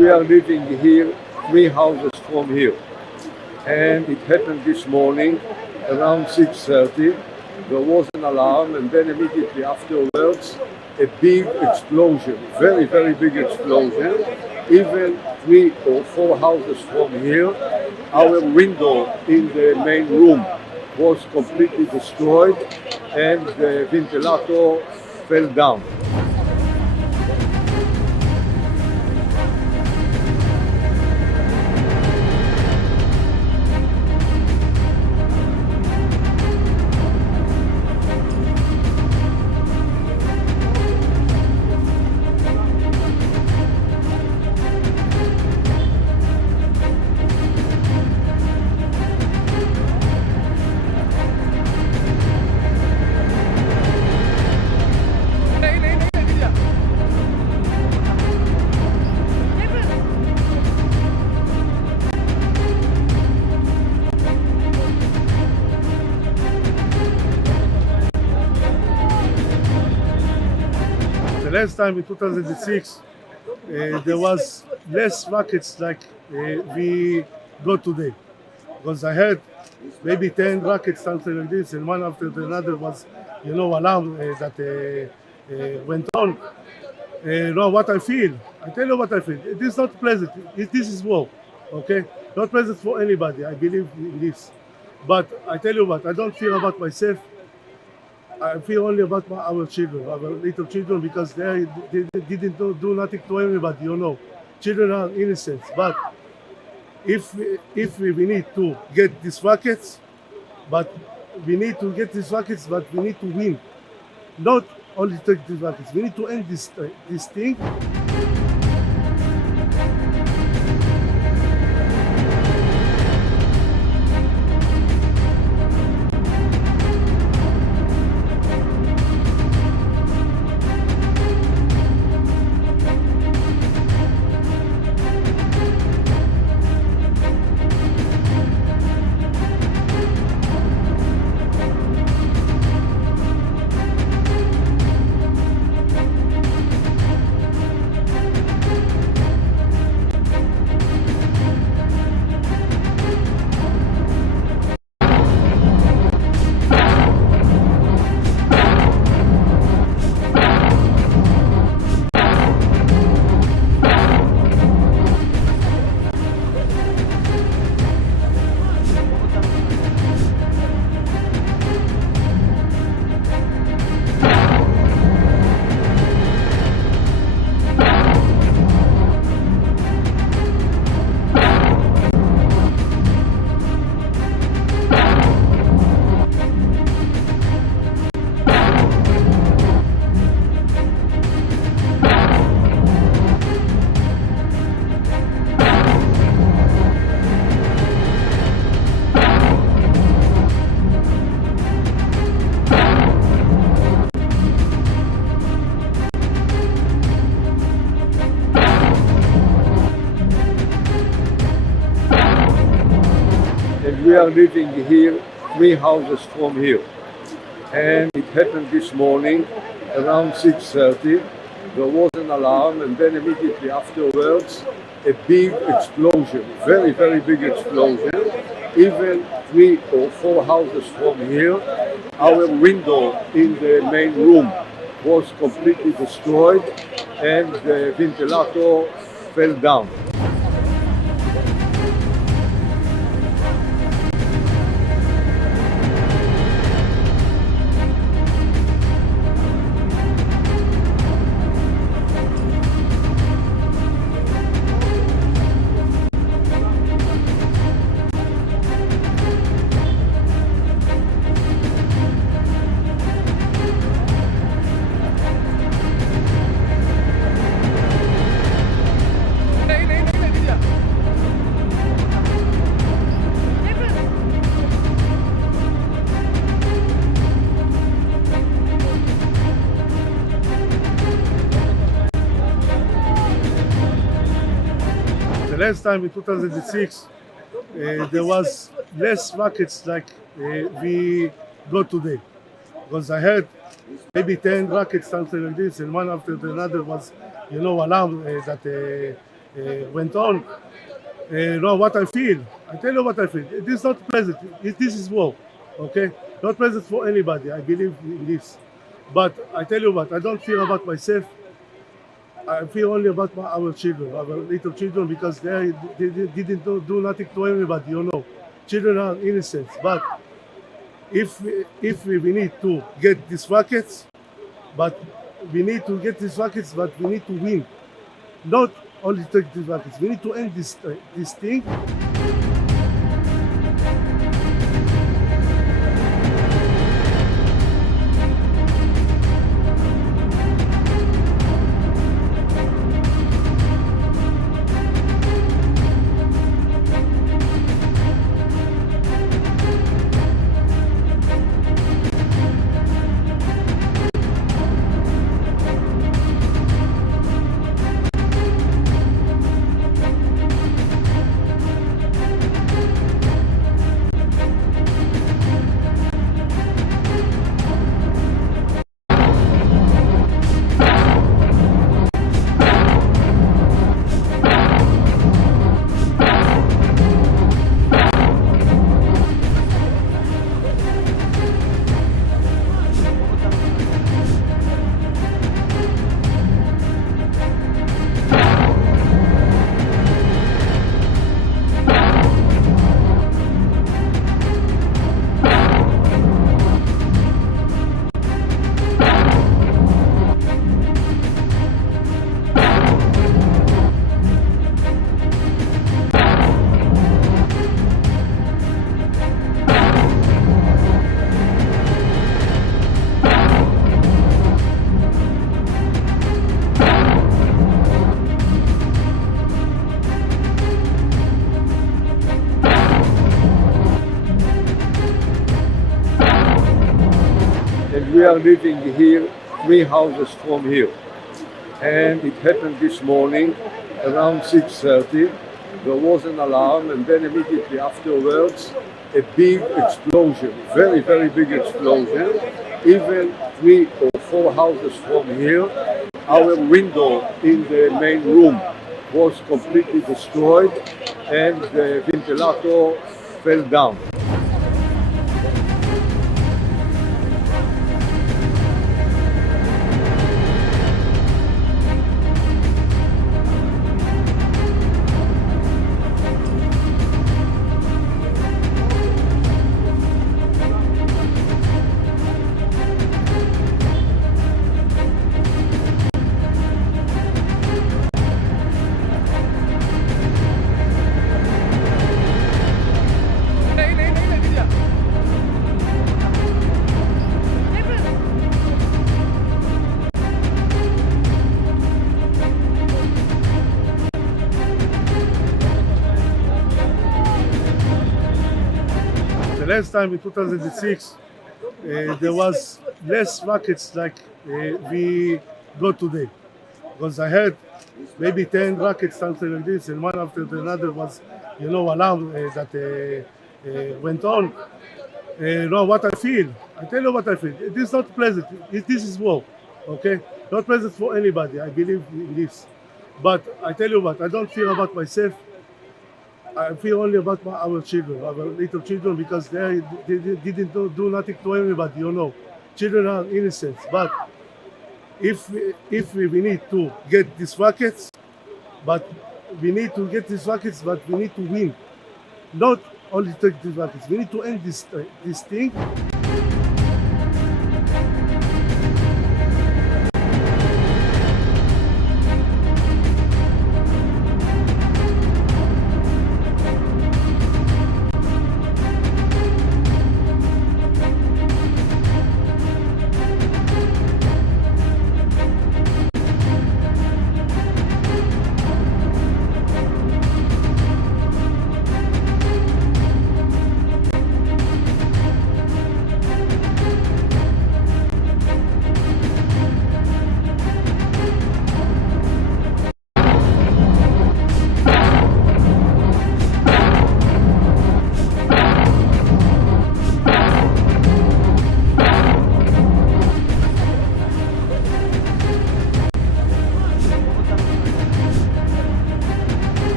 we are living here 3 houses from here. And it happened this morning around 6:30. There was an alarm, and then immediately afterwards a big explosion, very, very big explosion. Even 3 or 4 houses from here, our window in the main room was completely destroyed and the ventilator fell down. The last time in 2006, there was less rockets like we got today. Because I heard maybe 10 rockets, something like this, and one after another was, alarm that went on. What I feel, I tell you what I feel. It is not pleasant. This is war, okay? Not pleasant for anybody. I believe in this. But I tell you what, I don't fear about myself. I feel only about our children, our little children, because they didn't do nothing to anybody, Children are innocent. But if we need to get these rockets, but we need to win. Not only take these rockets. We need to end this thing. We are living here 3 houses from here. And it happened this morning around 6:30. There was an alarm, and then immediately afterwards a big explosion, very, very big explosion. Even 3 or 4 houses from here, our window in the main room was completely destroyed and the ventilator fell down. Last time in 2006, there was less rockets like we got today. Because I heard maybe 10 rockets, something like this, and one after another was, alarm that went on. Now what I feel, I tell you what I feel. It is not pleasant. This is war, okay? Not pleasant for anybody. I believe in this. But I tell you what, I don't fear about myself. I feel only about our children, our little children, because they didn't do nothing to anybody, you know. Children are innocent. But if we need to get these rockets, but we need to win. Not only take these rockets. We need to end this thing. And we are living here 3 houses from here. And it happened this morning around 6:30. There was an alarm, and then immediately afterwards a big explosion, very, very big explosion. Even 3 or 4 houses from here, our window in the main room was completely destroyed and the ventilator fell down. The last time in 2006, there was less rockets like we got today. Because I heard maybe 10 rockets, something like this, and one after another was, alarm that went on. Now what I feel, I tell you what I feel. It is not pleasant. This is war, okay? Not pleasant for anybody. I believe in this. But I tell you what, I don't fear about myself. I feel only about our children, our little children, because they didn't do nothing to anybody, you know. Children are innocent. But if we need to get these rockets, but we need to win. Not only take these rockets. We need to end this thing.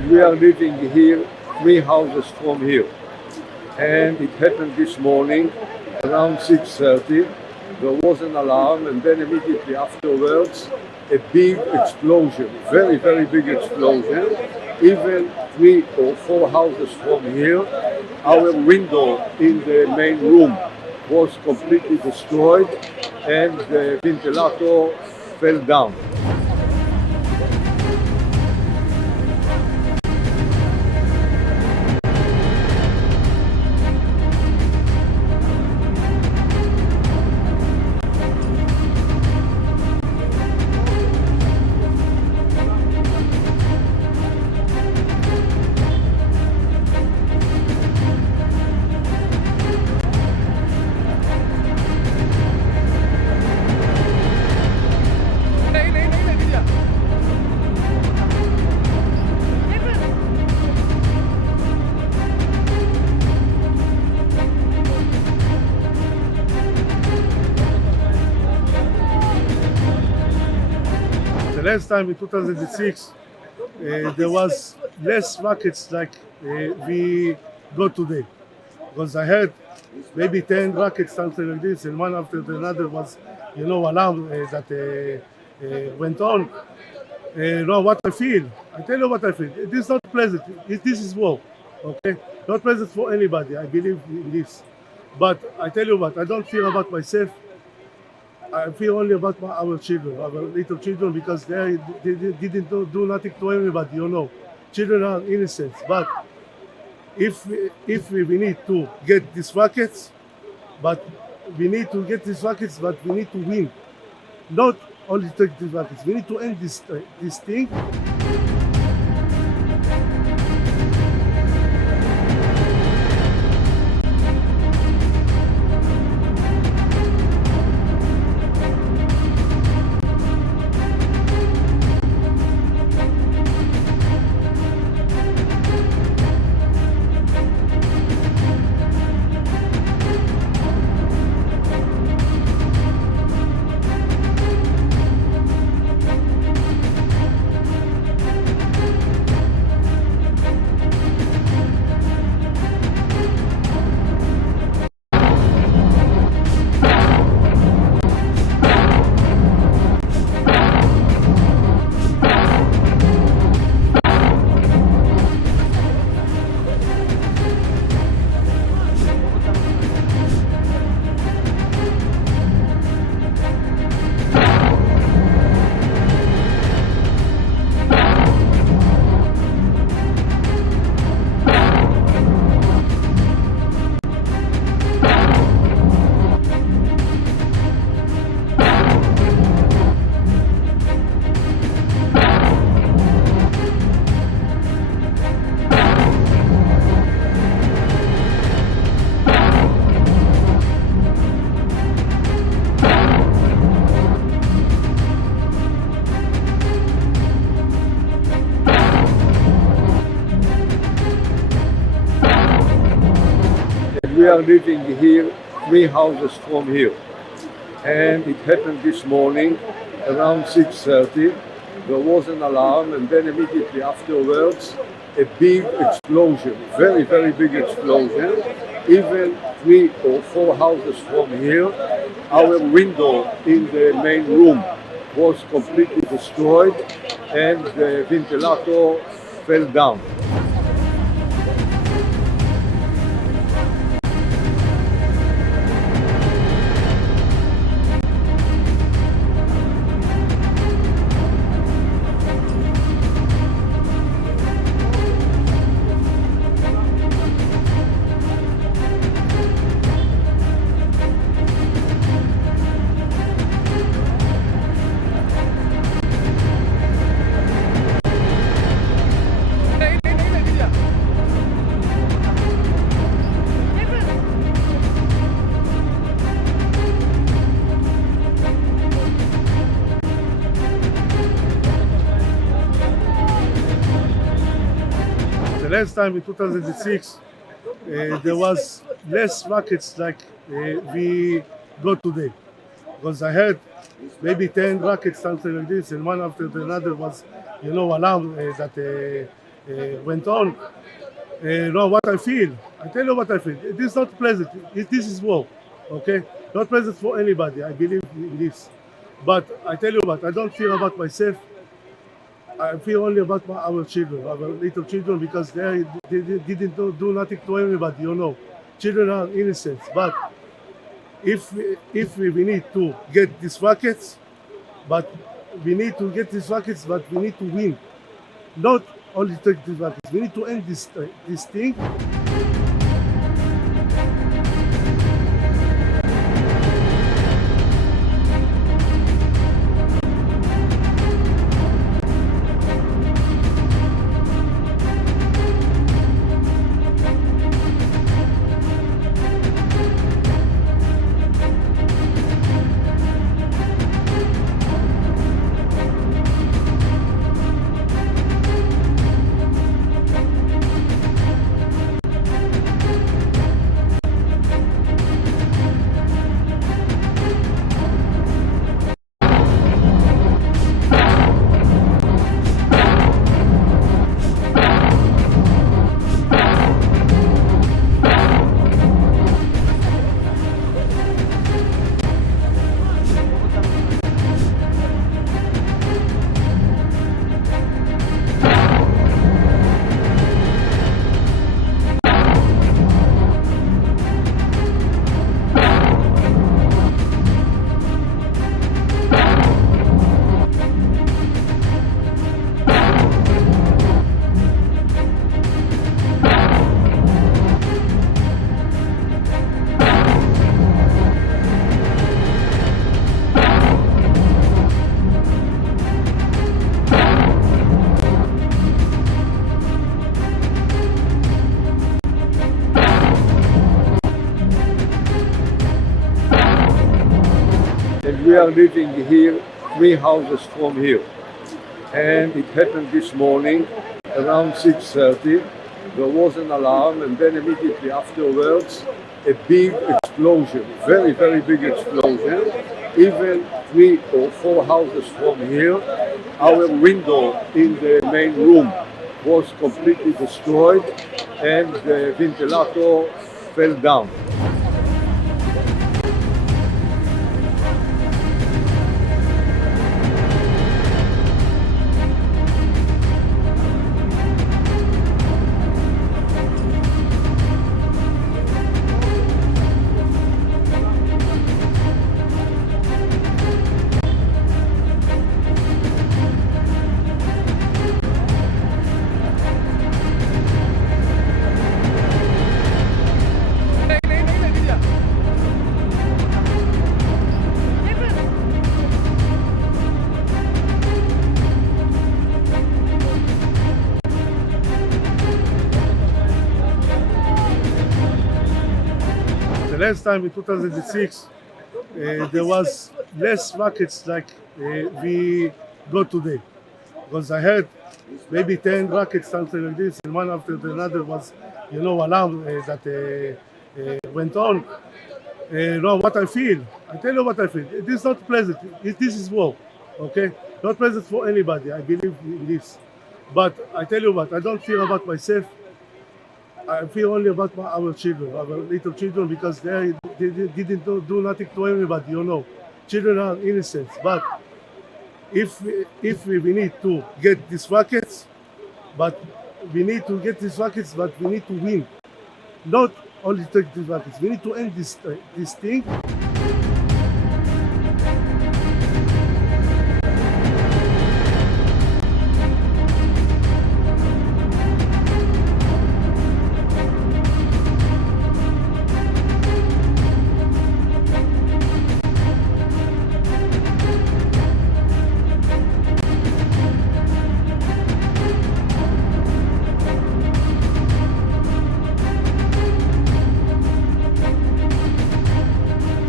And we are living here 3 houses from here. And it happened this morning around 6:30. There was an alarm, and then immediately afterwards a big explosion, very, very big explosion. Even 3 or 4 houses from here, our window in the main room was completely destroyed and the ventilator fell down. The last time in 2006, there was less rockets like we got today. Because I heard maybe 10 rockets, something like this, and one after another was, alarm that went on. What I feel, I tell you what I feel. It is not pleasant. This is war, okay? Not pleasant for anybody. I believe in this. But I tell you what, I don't feel about myself. I feel only about our children, our little children, because they didn't do nothing to anybody, Children are innocent. But if we need to get these rockets, but we need to win. Not only take these rockets, we need to end this thing. We are living here 3 houses from here. And it happened this morning around 6:30. There was an alarm, and then immediately afterwards a big explosion, very, very big explosion. Even 3 or 4 houses from here, our window in the main room was completely destroyed and the ventilator fell down. Last time in 2006, there was less rockets like we got today. Because I heard maybe 10 rockets, something like this, and one after another was, alarm that went on. Now what I feel, I tell you what I feel. It is not pleasant. This is war, okay? Not pleasant for anybody. I believe in this. But I tell you what, I don't fear about myself. I feel only about our children, our little children, because they didn't do nothing to anybody, you know. Children are innocent. But if we need to get these rockets, but we need to win. Not only take these rockets. We need to end this thing. And we are living here 3 houses from here. And it happened this morning around 6:30. There was an alarm, and then immediately afterwards a big explosion, very, very big explosion. Even 3 or 4 houses from here, our window in the main room was completely destroyed and the ventilator fell down. Last time in 2006, there was less rockets like we got today. Because I heard maybe 10 rockets, something like this, and one after another was, alarm that went on. Now what I feel, I tell you what I feel. It is not pleasant. This is war, okay? Not pleasant for anybody. I believe in this. But I tell you what, I don't fear about myself. I feel only about our children, our little children, because they didn't do nothing to anybody, you know. Children are innocent. But if we need to get these rockets, but we need to win. Not only take these rockets. We need to end this thing.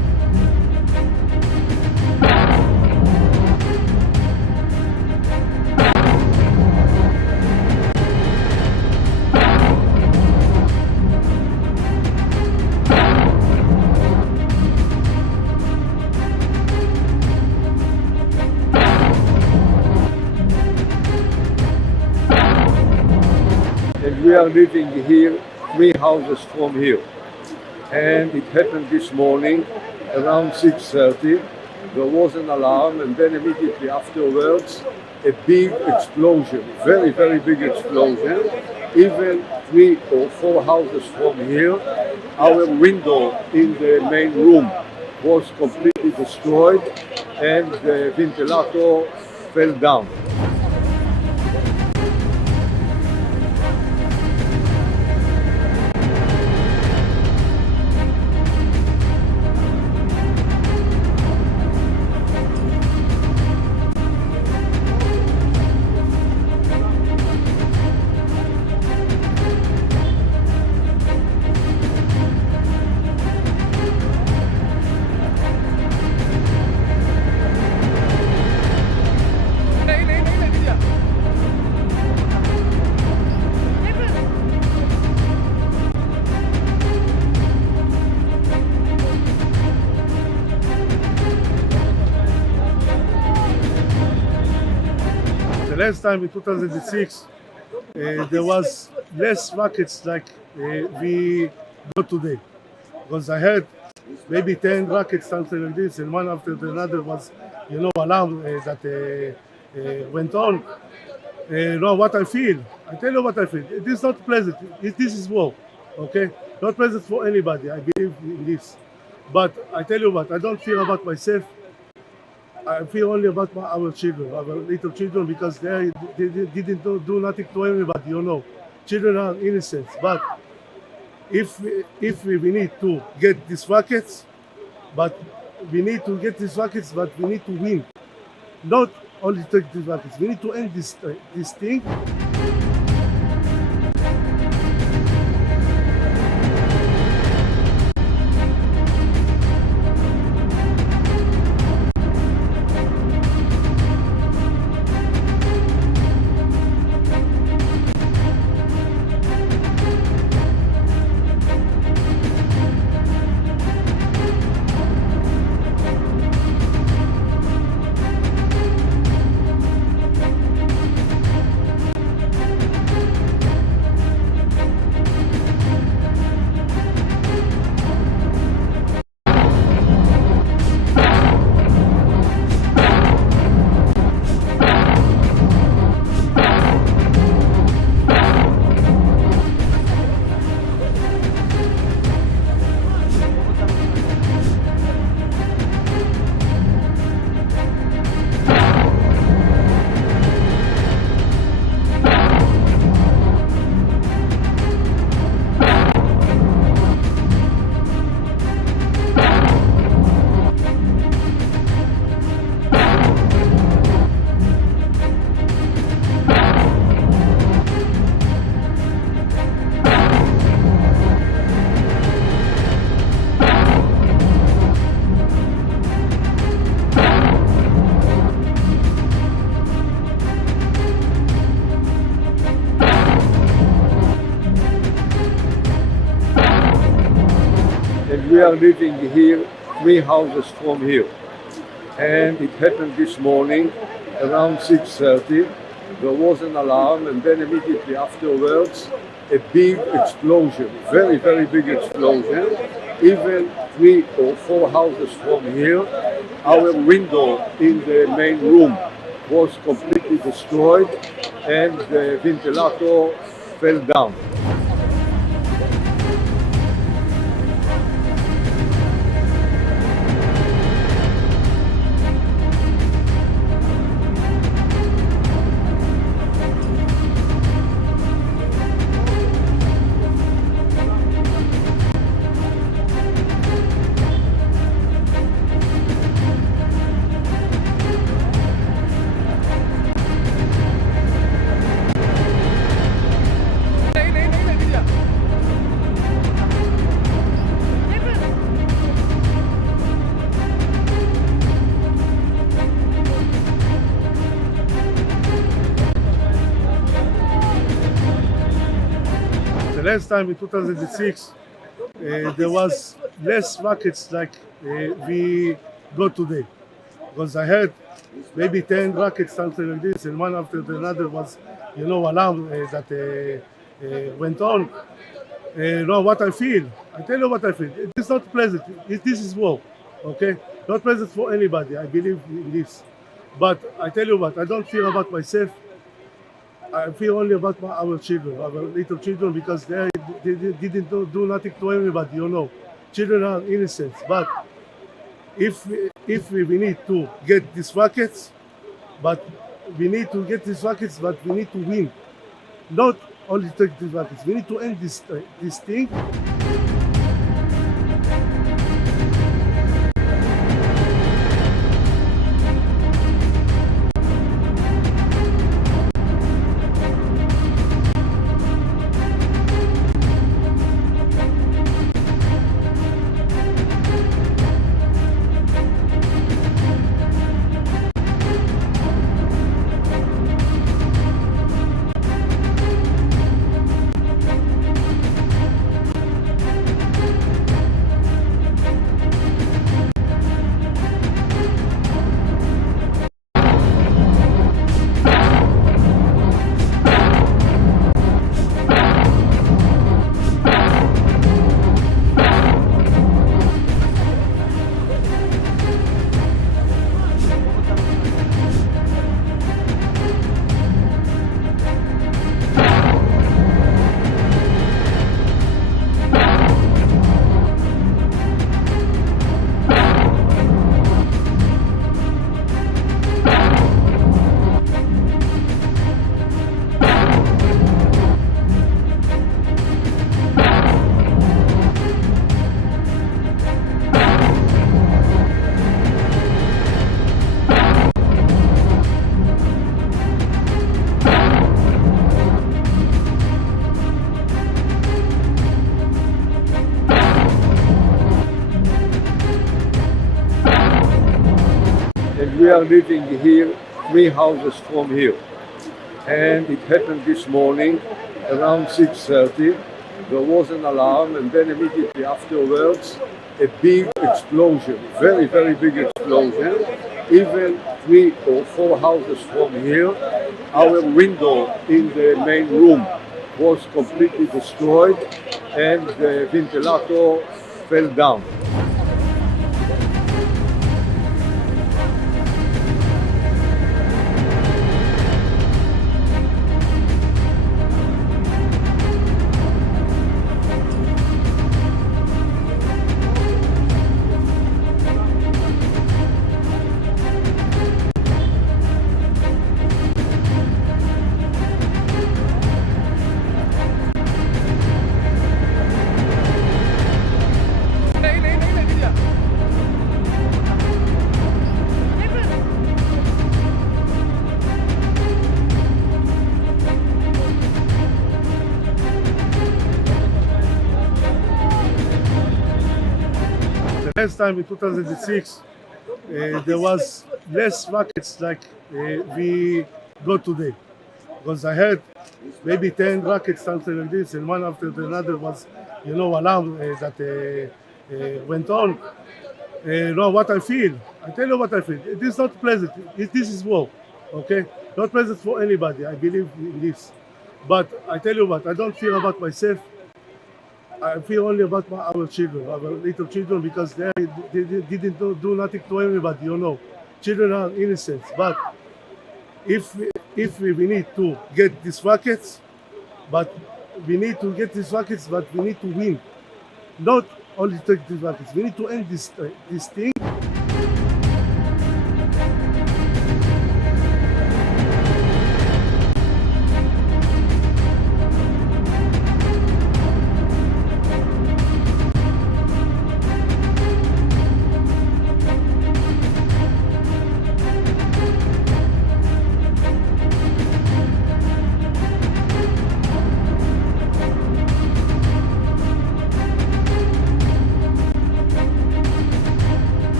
and we are living here 3 houses from here. And it happened this morning around 6:30. There was an alarm, and then immediately afterwards a big explosion, very, very big explosion. Even 3 or 4 houses from here, our window in the main room was completely destroyed, and the ventilator fell down. The last time in 2006, there was less rockets like we got today. Because I heard maybe 10 rockets, something like this, and one after another was, alarm that went on. Now what I feel, I tell you what I feel. It is not pleasant. This is war, okay? Not pleasant for anybody. I believe in this. But I tell you what, I don't feel about myself. I feel only about our children, our little children, because they didn't do nothing to anybody, Children are innocent. But if we need to get these rockets, but we need to win. Not only take these rockets, we need to end this thing. And we are living here 3 houses from here. And it happened this morning around 6:30. There was an alarm, and then immediately afterwards a big explosion, very, very big explosion. Even 3 or 4 houses from here, our window in the main room was completely destroyed, and the ventilator fell down. The last time in 2006, there was less rockets like we got today. Because I heard maybe 10 rockets, something like this, and one after another was, alarm that went on. No, what I feel. I tell you what I feel. It is not pleasant. This is war, okay? Not pleasant for anybody. I believe in this. But I tell you what, I don't fear about myself. I fear only about our children, our little children, because they didn't do nothing to anybody, you know. Children are innocent. But if we need to get these rockets, but we need to win. Not only take these rockets. We need to end this thing. We are living here 3 houses from here, and it happened this morning around 6:30. There was an alarm, and then immediately afterwards a big explosion, very, very big explosion. Even 3 or 4 houses from here, our window in the main room was completely destroyed, and the ventilator fell down. Last time in 2006, there was less rockets like we got today. Because I heard maybe 10 rockets, something like this, and one after another was, alarm that went on. No, what I feel. I tell you what I feel. It is not pleasant. This is war, okay? Not pleasant for anybody. I believe in this. But I tell you what, I don't fear about myself. I feel only about our children, our little children, because they didn't do nothing to anybody, you know. Children are innocent. But if we need to get these rockets, but we need to win. Not only take these rockets. We need to end this thing.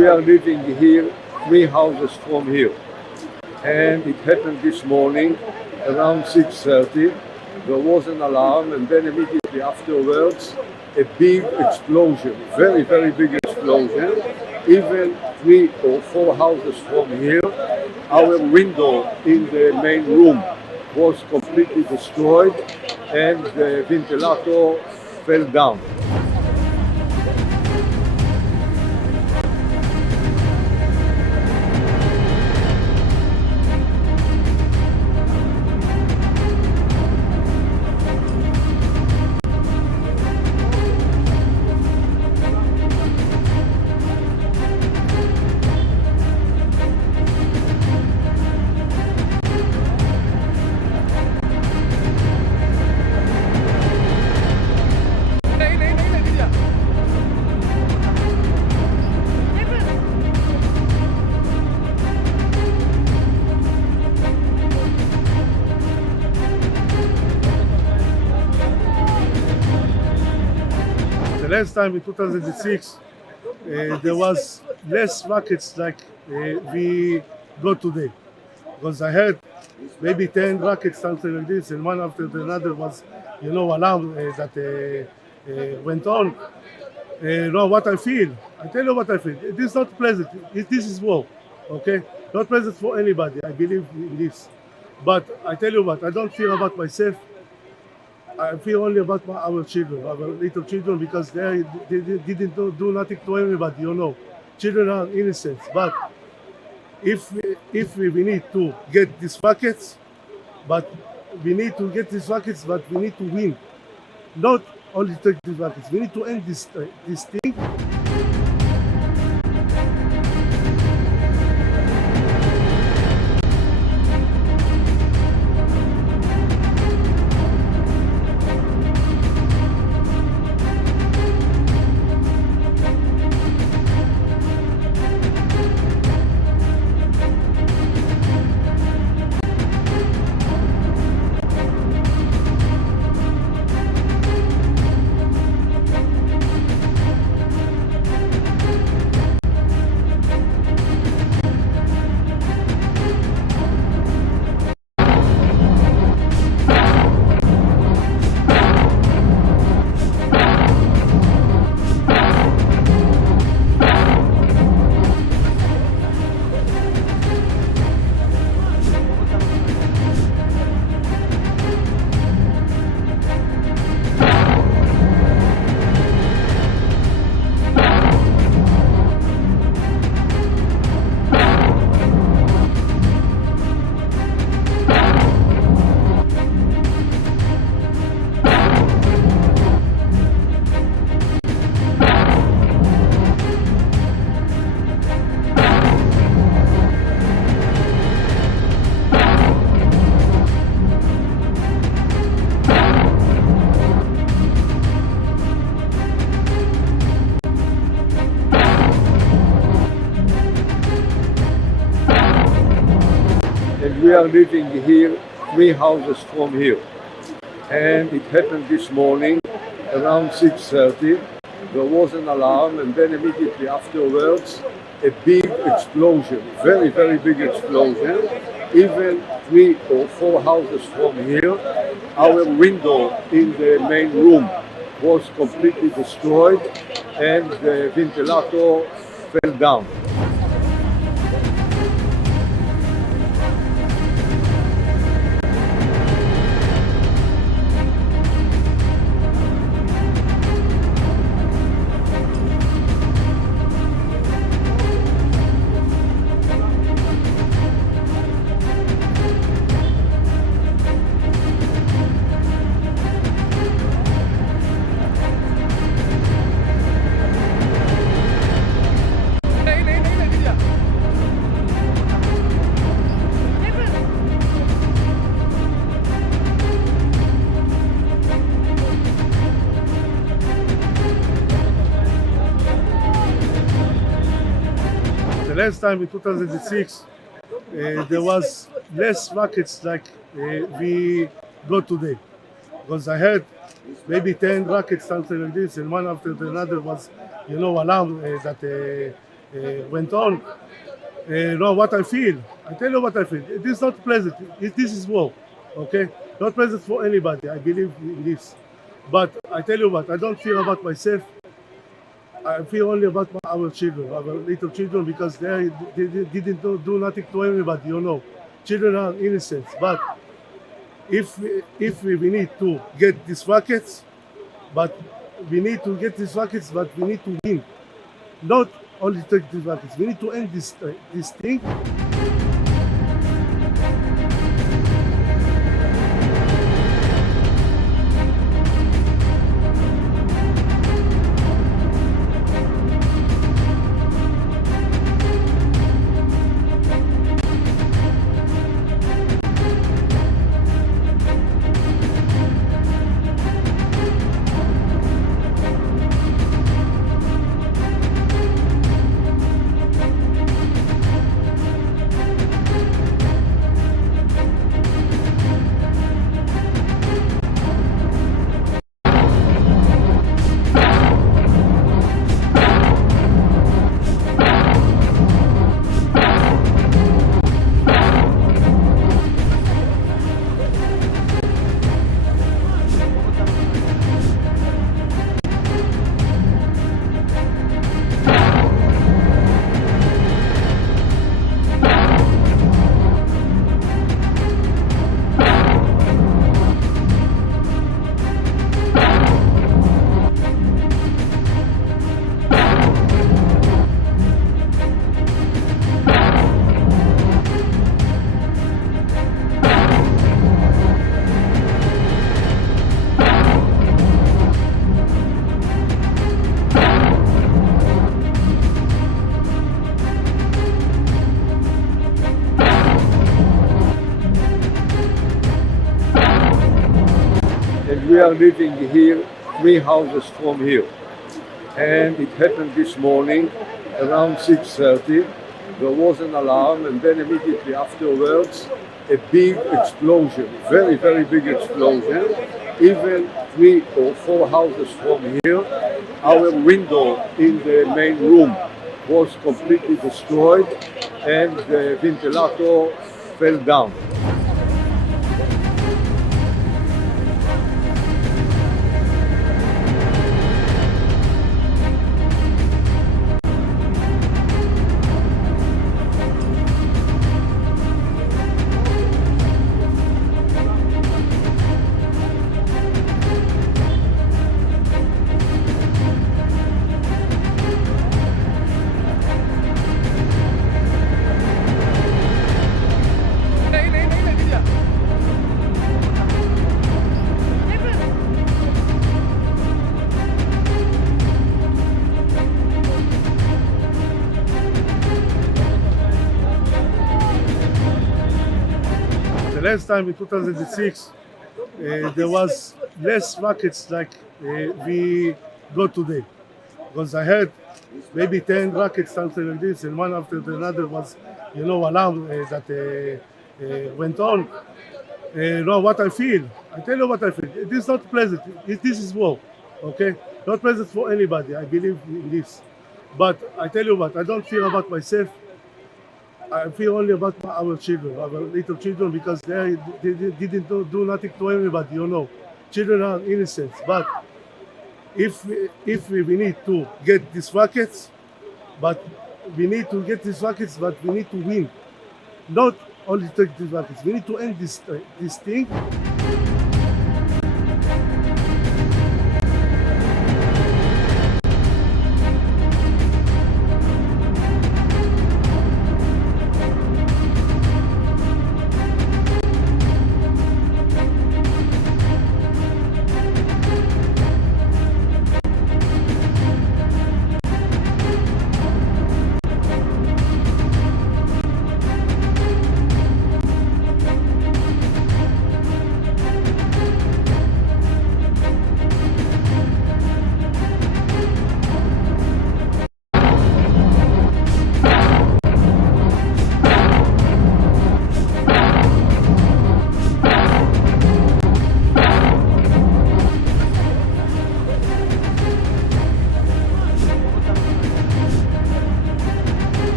we are living here 3 houses from here. And it happened this morning around 6:30. There was an alarm, and then immediately afterwards a big explosion, very, very big explosion. Even 3 or 4 houses from here, our window in the main room was completely destroyed and the ventilator fell down. The last time in 2006, there was less rockets like we got today. Because I heard maybe 10 rockets, something like this, and one after another was, alarm that went on. Now what I feel, I tell you what I feel. It is not pleasant. This is war, okay? Not pleasant for anybody. I believe in this. But I tell you what, I don't fear about myself. I feel only about our children, our little children, because they didn't do nothing to anybody, Children are innocent. But if we need to get these rockets, but we need to win. Not only take these rockets, we need to end this thing. We are living here 3 houses from here. And it happened this morning around 6:30. There was an alarm, and then immediately afterwards a big explosion, very, very big explosion. Even 3 or 4 houses from here, our window in the main room was completely destroyed and the ventilator fell down. The last time in 2006, there was less rockets like we got today. Because I heard maybe 10 rockets, something like this, and one after another was, alarm that went on. Now what I feel, I tell you what I feel. It is not pleasant. This is war, okay? Not pleasant for anybody. I believe in this. But I tell you what, I don't feel about myself. I feel only about our children, our little children, because they didn't do nothing to anybody, you know. Children are innocent. But if we need to get these rockets, but we need to win. Not only take these rockets. We need to end this thing. And we are living here 3 houses from here. And it happened this morning around 6:30. There was an alarm, and then immediately afterwards a big explosion, very, very big explosion. Even 3 or 4 houses from here, our window in the main room was completely destroyed, and the ventilator fell down. The last time in 2006, there was less rockets like we got today. Because I heard maybe 10 rockets, something like this, and one after another was, alarm that went on. Now what I feel, I tell you what I feel. It is not pleasant. This is war, okay? Not pleasant for anybody. I believe in this. But I tell you what, I don't feel about myself. I feel only about our children, our little children, because they didn't do nothing to anybody, you know. Children are innocent. But if we need to get these rockets, but we need to win. Not only take these rockets. We need to end this thing.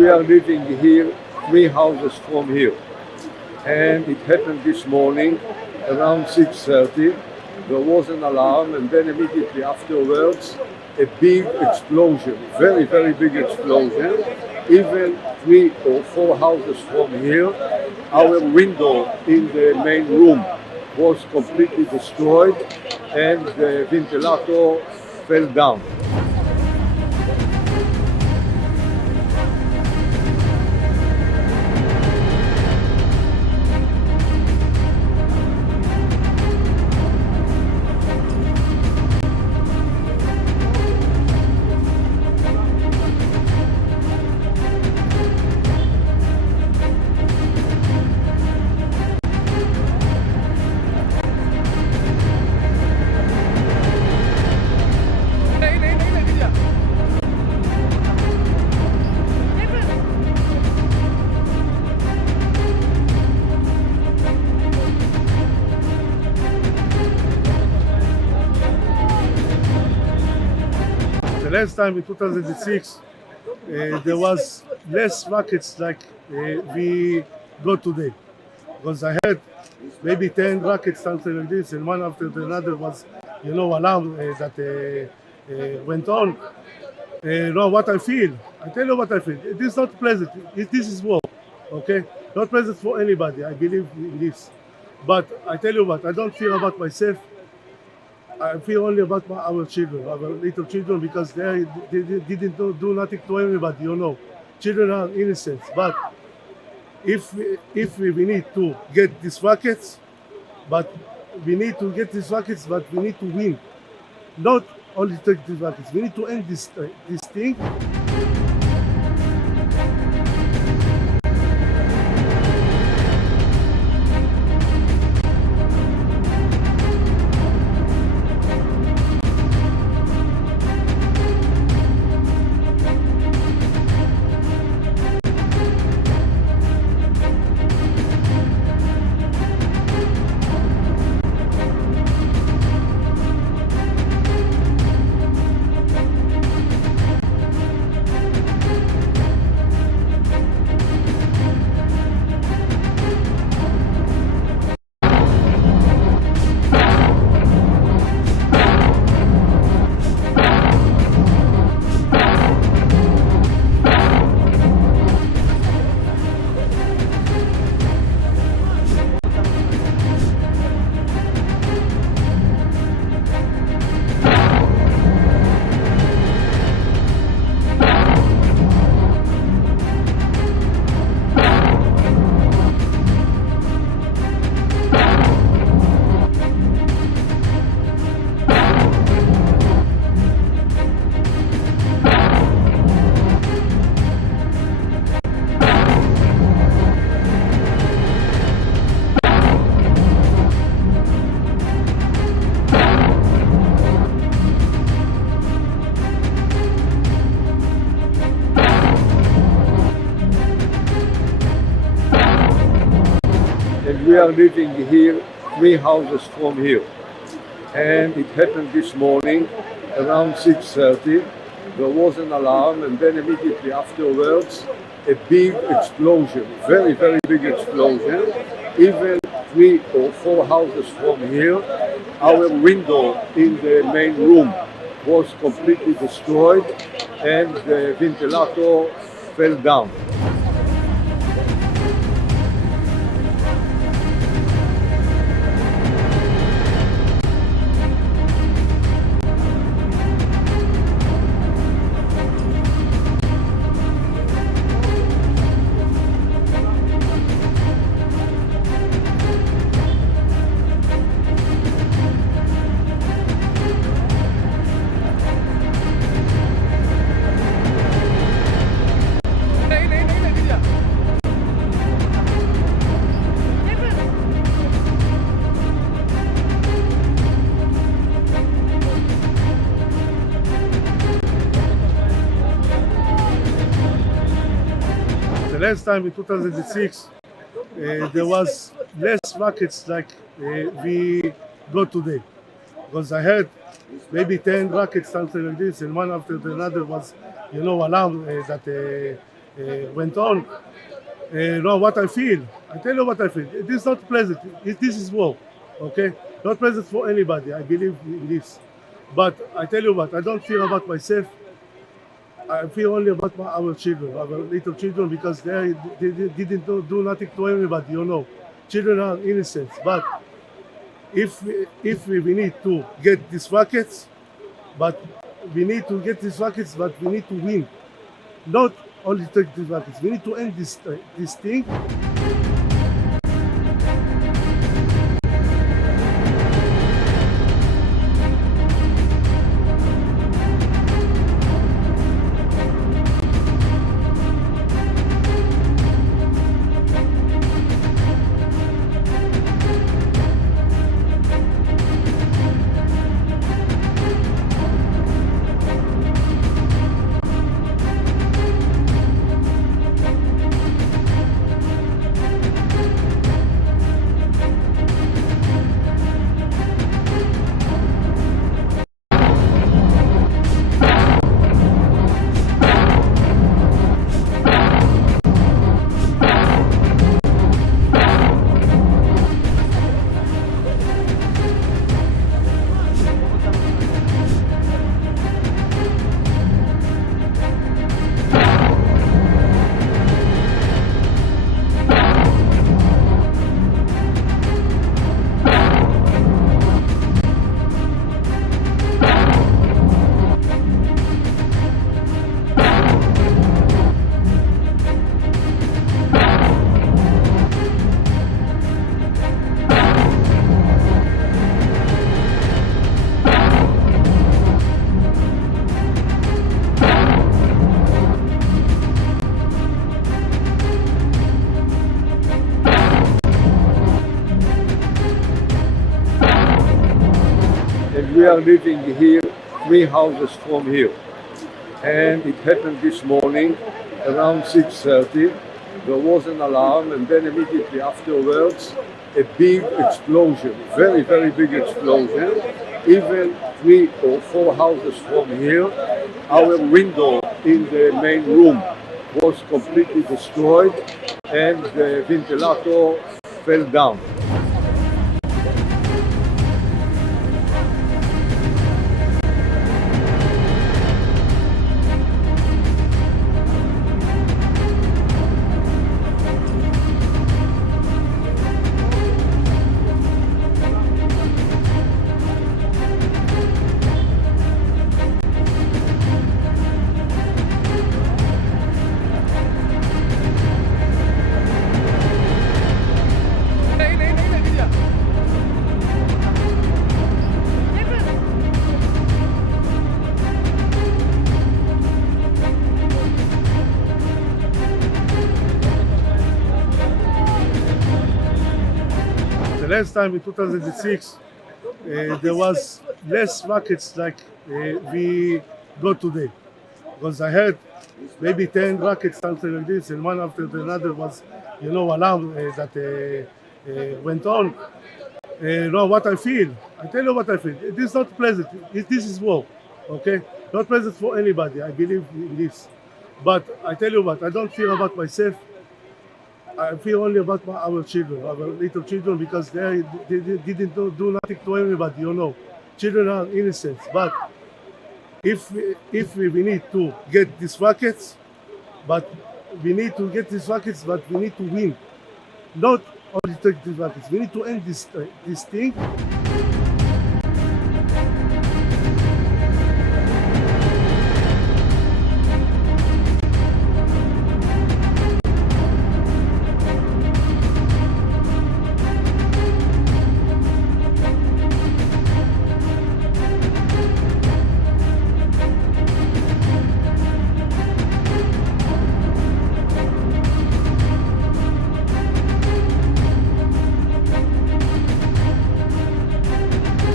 we are living here 3 houses from here. And it happened this morning around 6:30. There was an alarm, and then immediately afterwards a big explosion, very, very big explosion. Even 3 or 4 houses from here, our window in the main room was completely destroyed and the ventilator fell down. The last time in 2006, there was less rockets like we got today. Because I heard maybe 10 rockets, something like this, and one after another was, alarm that went on. Know what I feel. I tell you what I feel. It is not pleasant. This is war, okay? Not pleasant for anybody. I believe in this. But I tell you what, I don't fear about myself. I feel only about our children, our little children, because they didn't do nothing to anybody, Children are innocent. But if we need to get these rockets, but we need to win. Not only take these rockets. We need to end this thing. We are living here 3 houses from here. And it happened this morning around 6:30. There was an alarm, and then immediately afterwards a big explosion, very, very big explosion. Even 3 or 4 houses from here, our window in the main room was completely destroyed and the ventilator fell down. Last time in 2006, there was less rockets like we got today. Because I heard maybe 10 rockets, something like this, and one after another was, alarm that went on. Now what I feel, I tell you what I feel. It is not pleasant. This is war, okay? Not pleasant for anybody. I believe in this. But I tell you what, I don't fear about myself. I feel only about our children, our little children, because they didn't do nothing to anybody, you know. Children are innocent. But if we need to get these rockets, but we need to win. Not only take these rockets. We need to end this thing. We are living here 3 houses from here, and it happened this morning around 6:30. There was an alarm, and then immediately afterwards a big explosion, very, very big explosion. Even 3 or 4 houses from here, our window in the main room was completely destroyed, and the ventilator fell down. Last time in 2006, there was less rockets like we got today. Because I heard maybe 10 rockets, something like this, and one after another was, alarm that went on. Now what I feel, I tell you what I feel. It is not pleasant. This is war, okay? Not pleasant for anybody. I believe in this. But I tell you what, I don't fear about myself. I feel only about our children, our little children, because they didn't do nothing to anybody, you know. Children are innocent. But if we need to get these rockets, but we need to win. Not only take these rockets. We need to end this thing.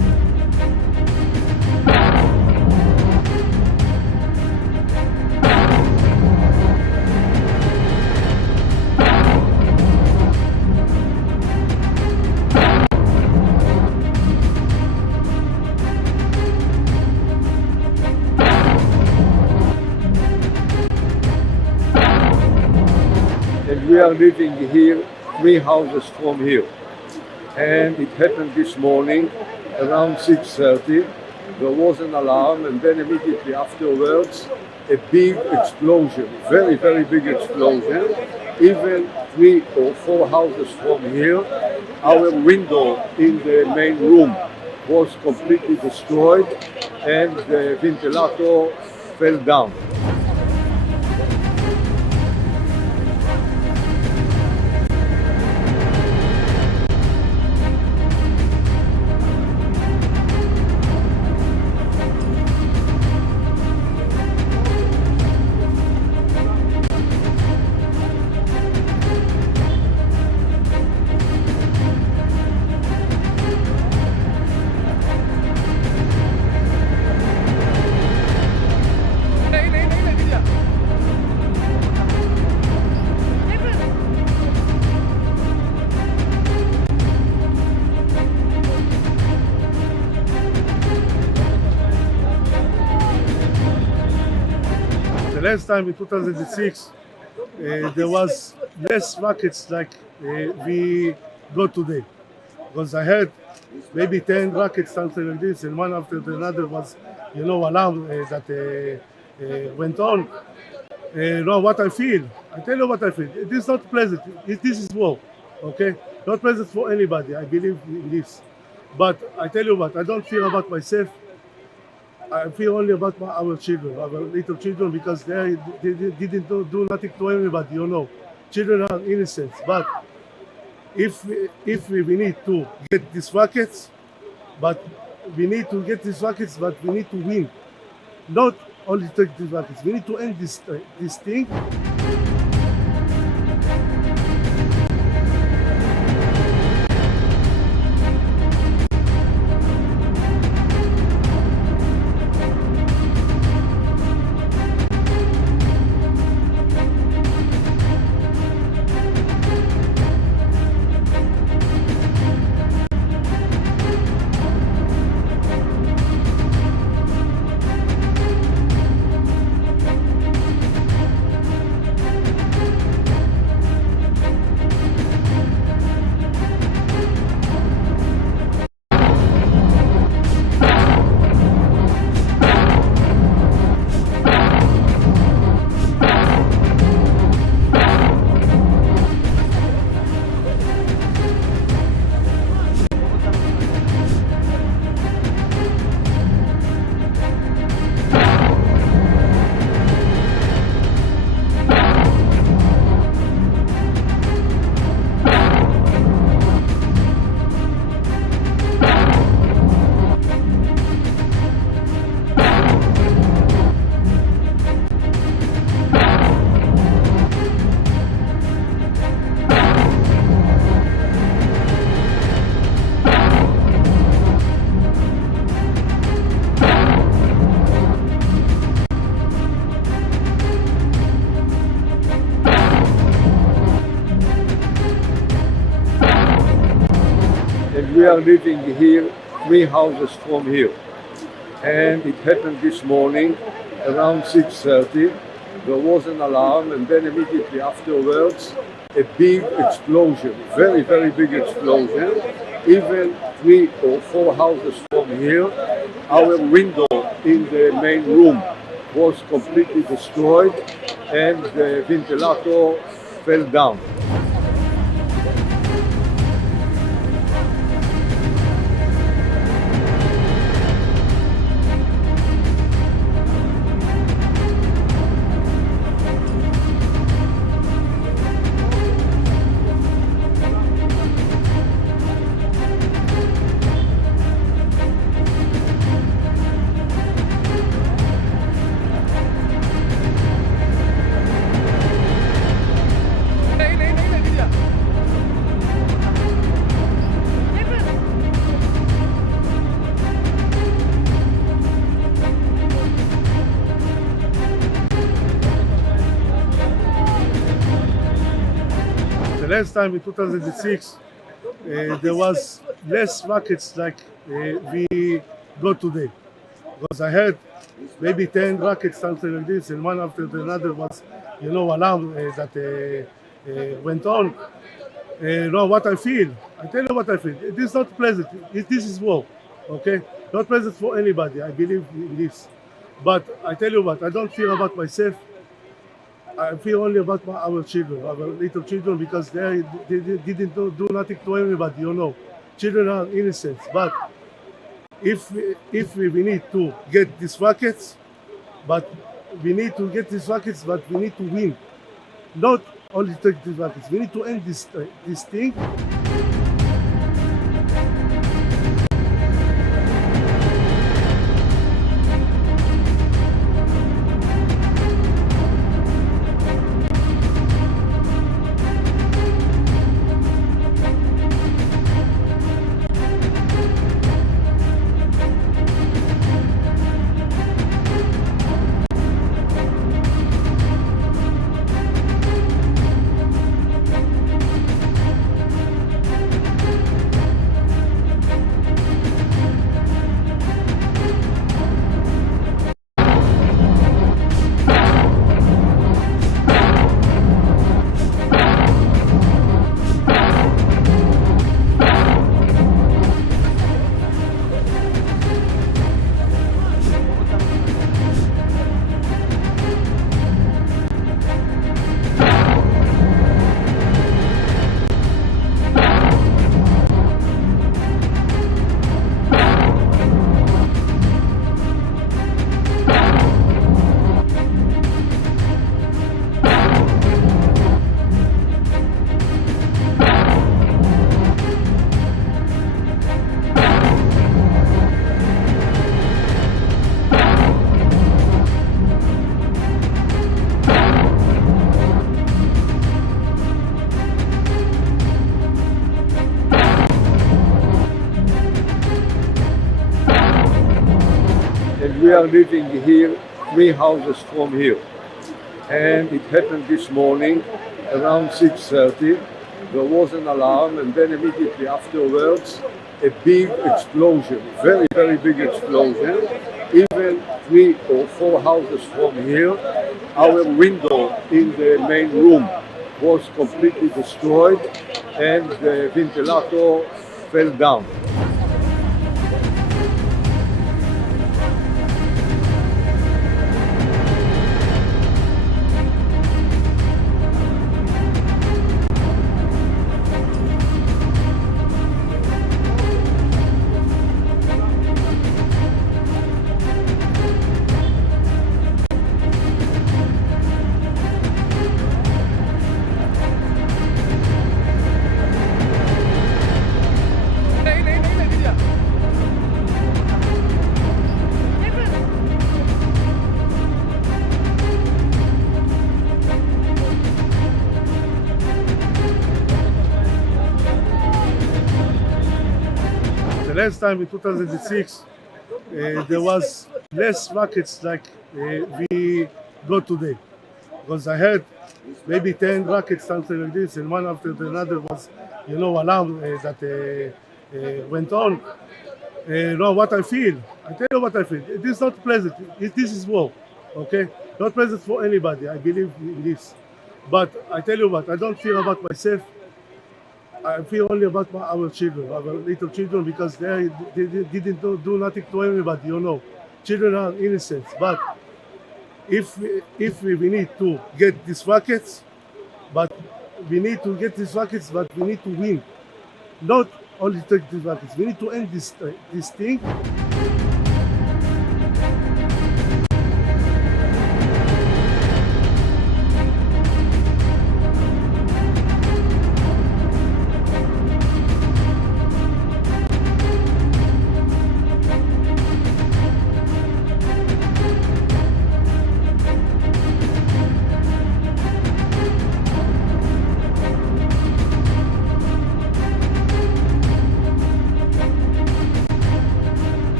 we are living here 3 houses from here. And it happened this morning around 6:30. There was an alarm, and then immediately afterwards a big explosion, very, very big explosion. Even 3 or 4 houses from here, our window in the main room was completely destroyed and the ventilator fell down. The last time in 2006, there was less rockets like we got today. Because I heard maybe 10 rockets, something like this, and one after the another was, alarm that went on. What I feel, I tell you what I feel. It is not pleasant. This is war, okay? Not pleasant for anybody. I believe in this. But I tell you what, I don't feel about myself. I feel only about our children, our little children, because they didn't do nothing to anybody, Children are innocent. But if we need to get these rockets, but we need to win. Not only take these rockets. We need to end this thing. And we are living here 3 houses from here. And it happened this morning around 6:30. There was an alarm, and then immediately afterwards a big explosion, very, very big explosion. Even 3 or 4 houses from here, our window in the main room was completely destroyed and the ventilator fell down. The last time in 2006, there was less rockets like we got today. Because I heard maybe 10 rockets, something like this, and one after the another was, alarm that went on. No, what I feel. I tell you what I feel. It is not pleasant. This is war, okay? Not pleasant for anybody. I believe in this. But I tell you what, I don't feel about myself. I feel only about our children, our little children, because they didn't do nothing to anybody, you know. Children are innocent. But if we need to get these rockets, but we need to win. Not only take these rockets. We need to end this thing. We are living here 3 houses from here, and it happened this morning around 6:30. There was an alarm, and then immediately afterwards a big explosion, very big explosion. Even 3 or 4 houses from here, our window in the main room was completely destroyed, and the ventilator fell down. Last time in 2006, there was less rockets like we got today. Because I heard maybe 10 rockets, something like this, and one after another was, alarm that went on. No, what I feel. I tell you what I feel. It is not pleasant. This is war, okay? Not pleasant for anybody. I believe in this. But I tell you what, I don't feel about myself. I feel only about our children, our little children, because they didn't do nothing to anybody, you know. Children are innocent. But if we need to get these rockets, but we need to win. Not only take these rockets. We need to end this thing.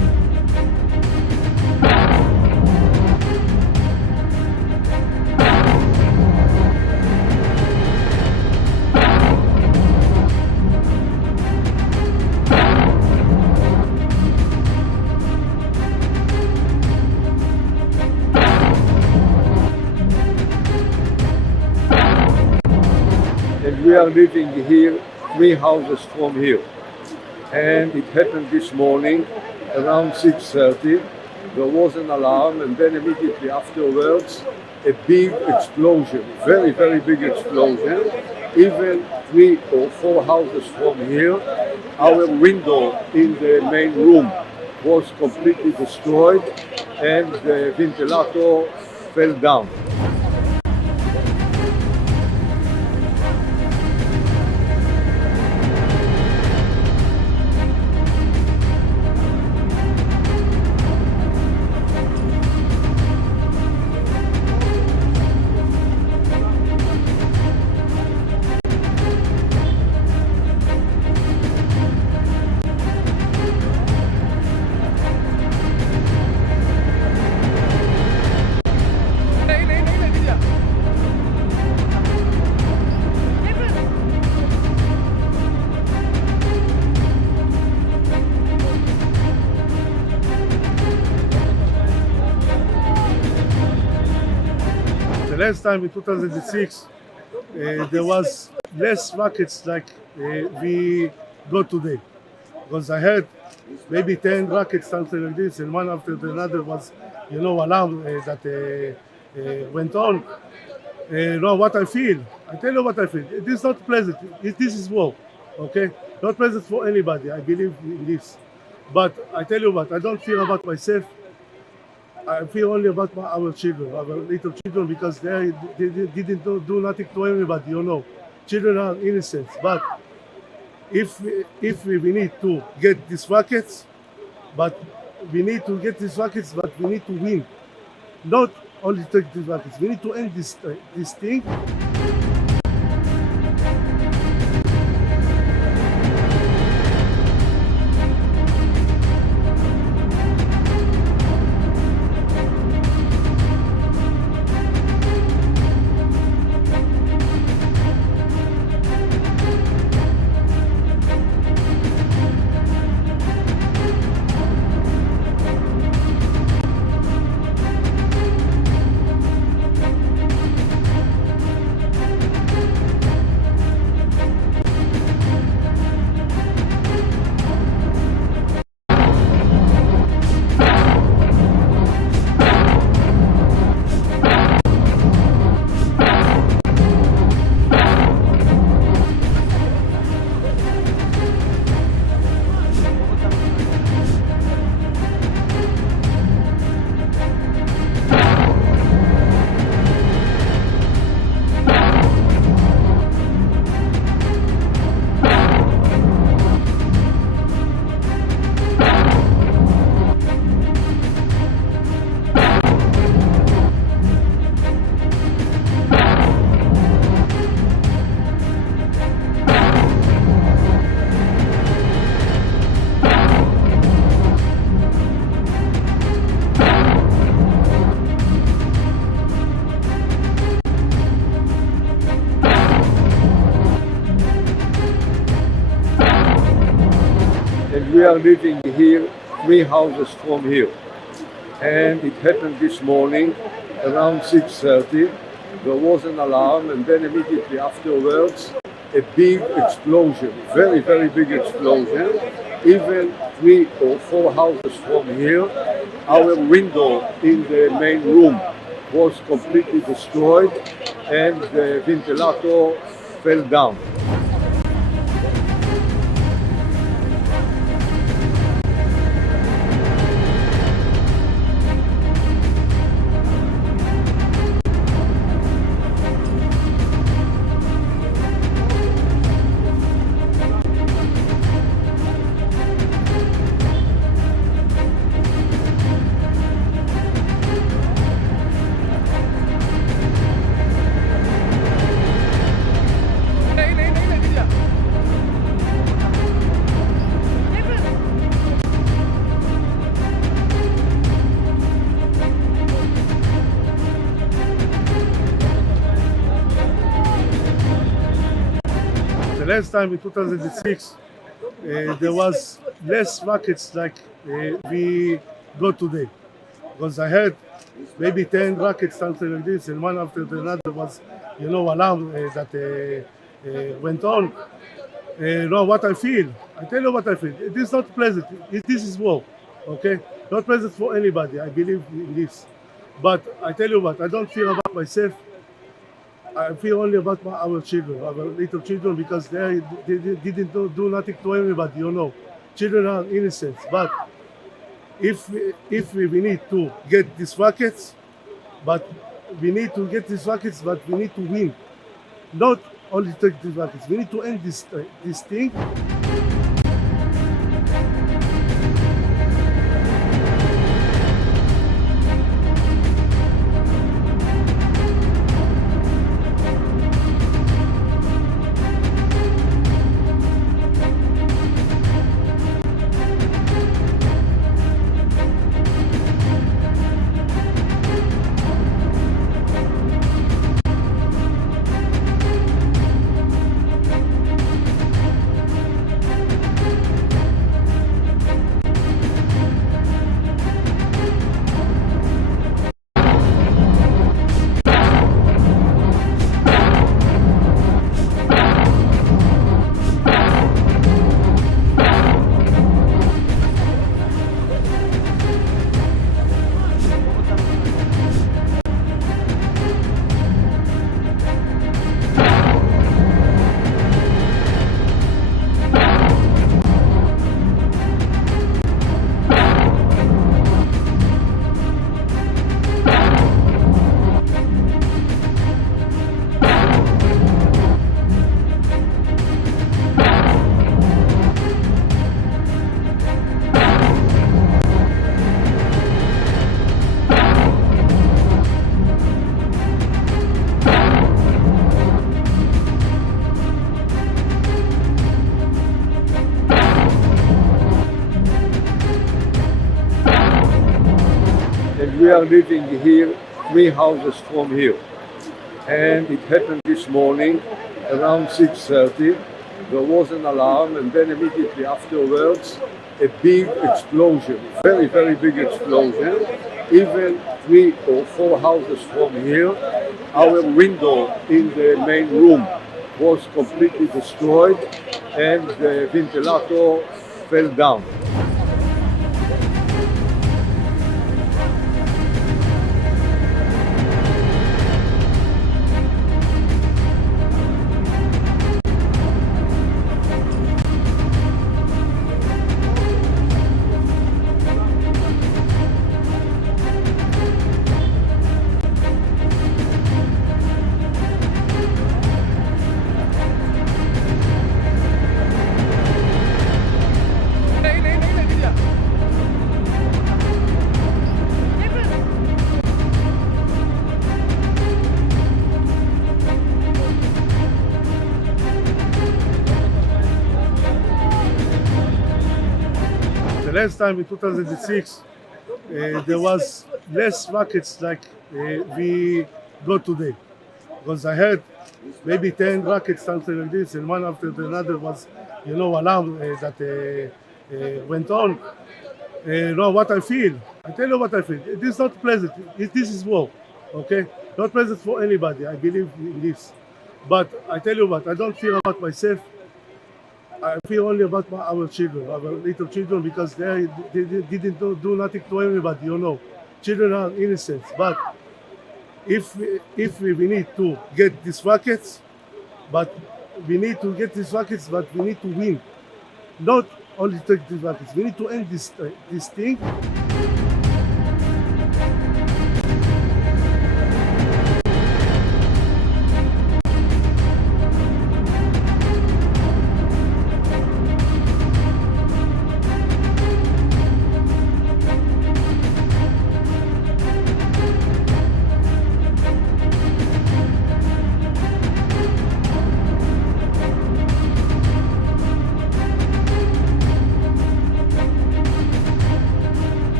and we are living here 3 houses from here. And it happened this morning around 6:30. There was an alarm, and then immediately afterwards a big explosion, very, very big explosion. Even 3 or 4 houses from here, our window in the main room was completely destroyed, and the ventilator fell down. The last time in 2006, there was less rockets like we got today. Because I heard maybe 10 rockets, something like this, and one after the another was, alarm that went on. Now what I feel, I tell you what I feel. It is not pleasant. This is war, okay? Not pleasant for anybody. I believe in this. But I tell you what, I don't fear about myself. I feel only about our children, our little children, because they didn't do nothing to anybody, Children are innocent. But if we need to get these rockets, but we need to win. Not only take these rockets, we need to end this thing. And we are living here 3 houses from here. And it happened this morning around 6:30. There was an alarm, and then immediately afterwards a big explosion, very, very big explosion. Even 3 or 4 houses from here, our window in the main room was completely destroyed, and the ventilator fell down. The last time in 2006, there was less rockets like we got today. Because I heard maybe 10 rockets, something like this, and one after the another was, alarm that went on. No, what I feel. I tell you what I feel. It is not pleasant. This is war, okay? Not pleasant for anybody. I believe in this. But I tell you what, I don't feel about myself. I feel only about our children, our little children, because they didn't do nothing to anybody, you know. Children are innocent. But if we need to get these rockets, but we need to win. Not only take these rockets. We need to end this thing. And we are living here 3 houses from here. And it happened this morning around 6:30. There was an alarm, and then immediately afterwards a big explosion, very, very big explosion. Even 3 or 4 houses from here, our window in the main room was completely destroyed, and the ventilator fell down. The last time in 2006, there was less rockets like we got today. Because I heard maybe 10 rockets, something like this, and one after another was, alarm that went on. No, what I feel. I tell you what I feel. It is not pleasant. This is war, okay? Not pleasant for anybody. I believe in this. But I tell you what, I don't feel about myself. I feel only about our children, our little children, because they didn't do nothing to anybody, you know. Children are innocent. But if we need to get these rockets, but we need to win. Not only take these rockets. We need to end this thing.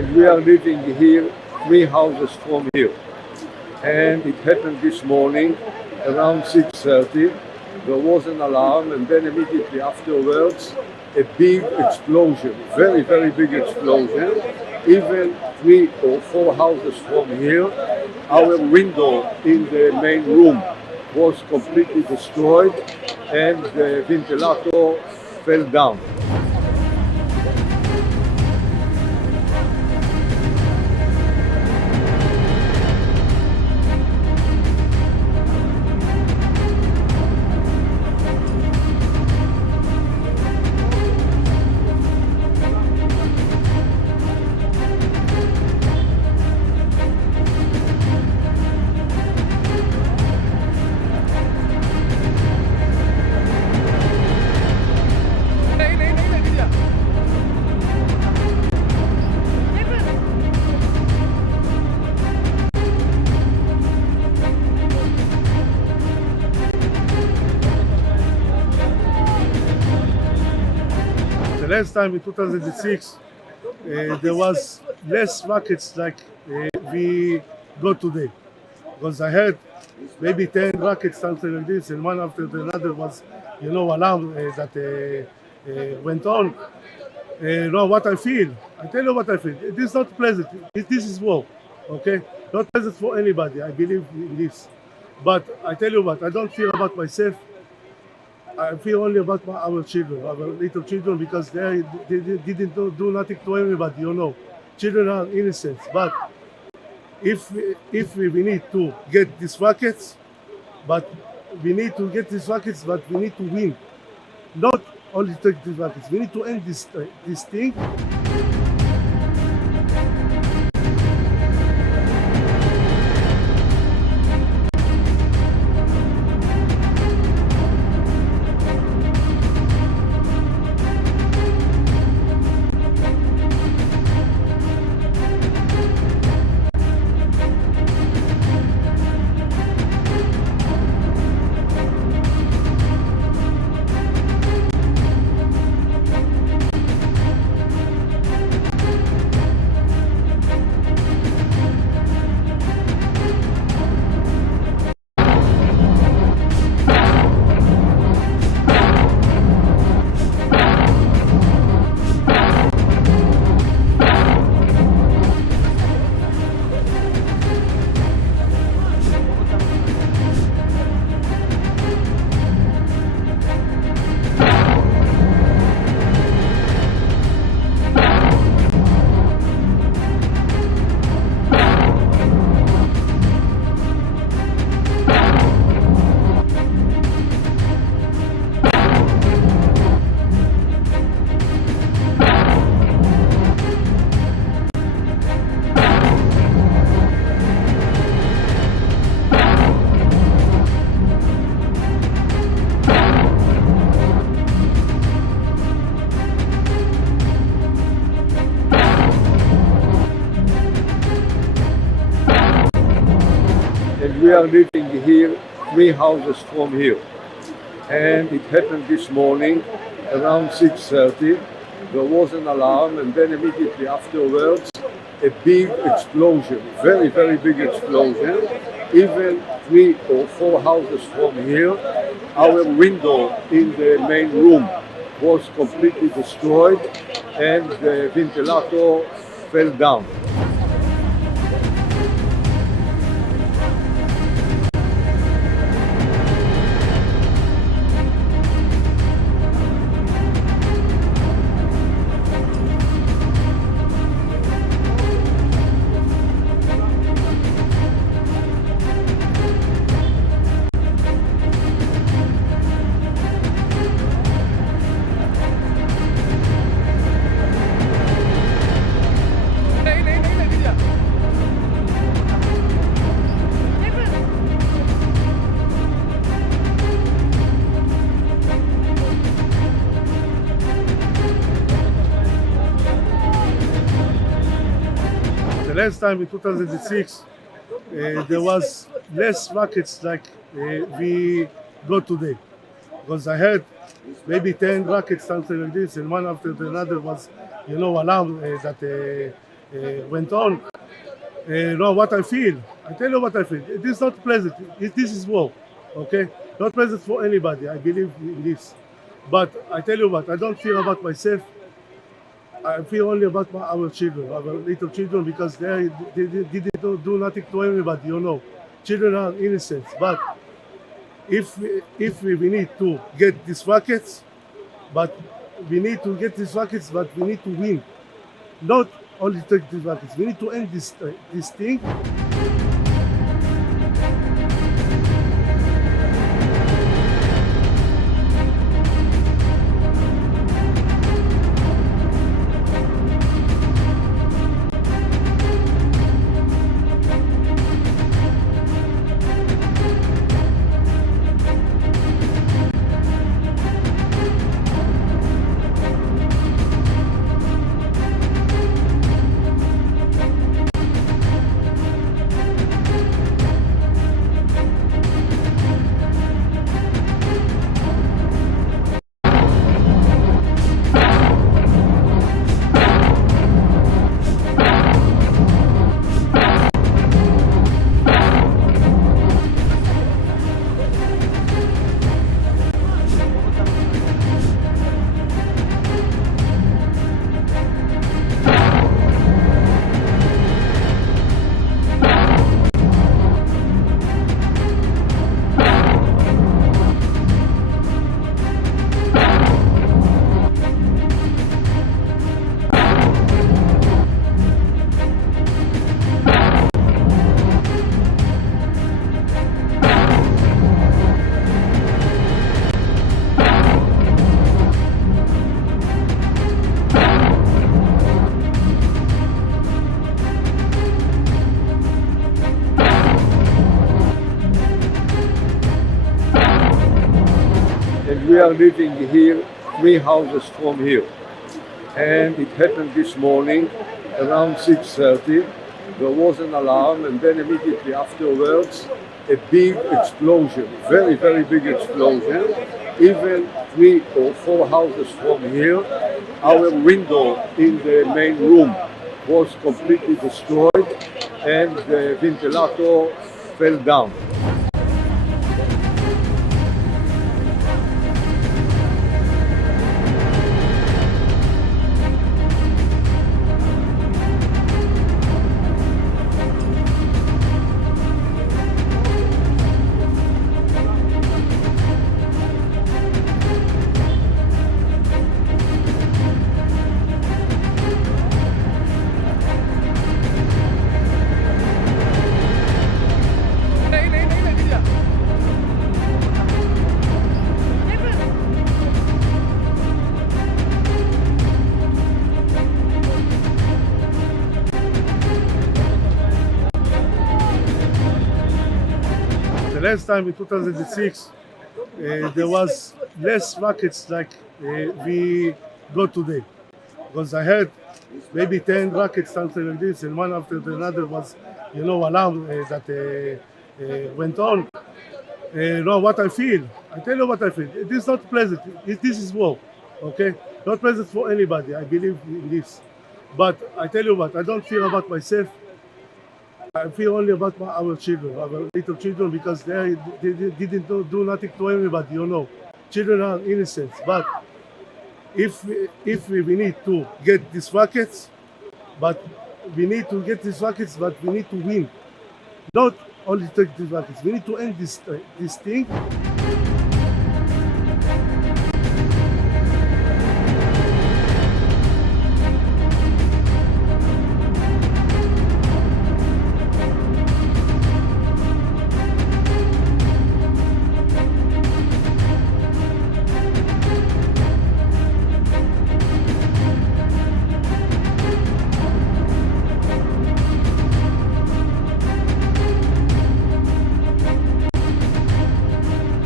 and we are living here 3 houses from here. And it happened this morning around 6:30. There was an alarm, and then immediately afterwards a big explosion, very, very big explosion. Even 3 or 4 houses from here, our window in the main room was completely destroyed and the ventilator fell down. The last time in 2006, there was less rockets like we got today. Because I heard maybe 10 rockets, something like this, and one after another was, alarm that went on. Now what I feel, I tell you what I feel. It is not pleasant. This is war, okay? Not pleasant for anybody. I believe in this. But I tell you what, I don't feel about myself. I feel only about our children, our little children, because they didn't do nothing to anybody, Children are innocent. But if we need to get these rockets, but we need to win. Not only take these rockets. We need to end this thing. And we are living here 3 houses from here. And it happened this morning around 6:30. There was an alarm, and then immediately afterwards a big explosion, very, very big explosion. Even 3 or 4 houses from here, our window in the main room was completely destroyed and the ventilator fell down. The last time in 2006, there was less rockets like we got today. Because I heard maybe 10 rockets, something like this, and one after another was, alarm that went on. No, what I feel. I tell you what I feel. It is not pleasant. This is war. Okay, not pleasant for anybody. I believe in this. But I tell you what, I don't feel about myself. I feel only about our children, our little children, because they didn't do nothing to anybody, you know. Children are innocent. But if we need to get these rockets, but we need to win. Not only take these rockets. We need to end this thing. And we are living here 3 houses from here. And it happened this morning around 6:30. There was an alarm, and then immediately afterwards a big explosion, very, very big explosion. Even 3 or 4 houses from here, our window in the main room was completely destroyed, and the ventilator fell down. The last time in 2006, there was less rockets like we got today. Because I heard maybe 10 rockets, something like this, and one after another was, alarm that went on. No, what I feel. I tell you what I feel. It is not pleasant. This is war. Okay? Not pleasant for anybody. I believe in this. But I tell you what, I don't feel about myself. I feel only about our children, our little children, because they didn't do nothing to anybody, you know. Children are innocent. But if we need to get these rockets, but we need to win. Not only take these rockets. We need to end this thing.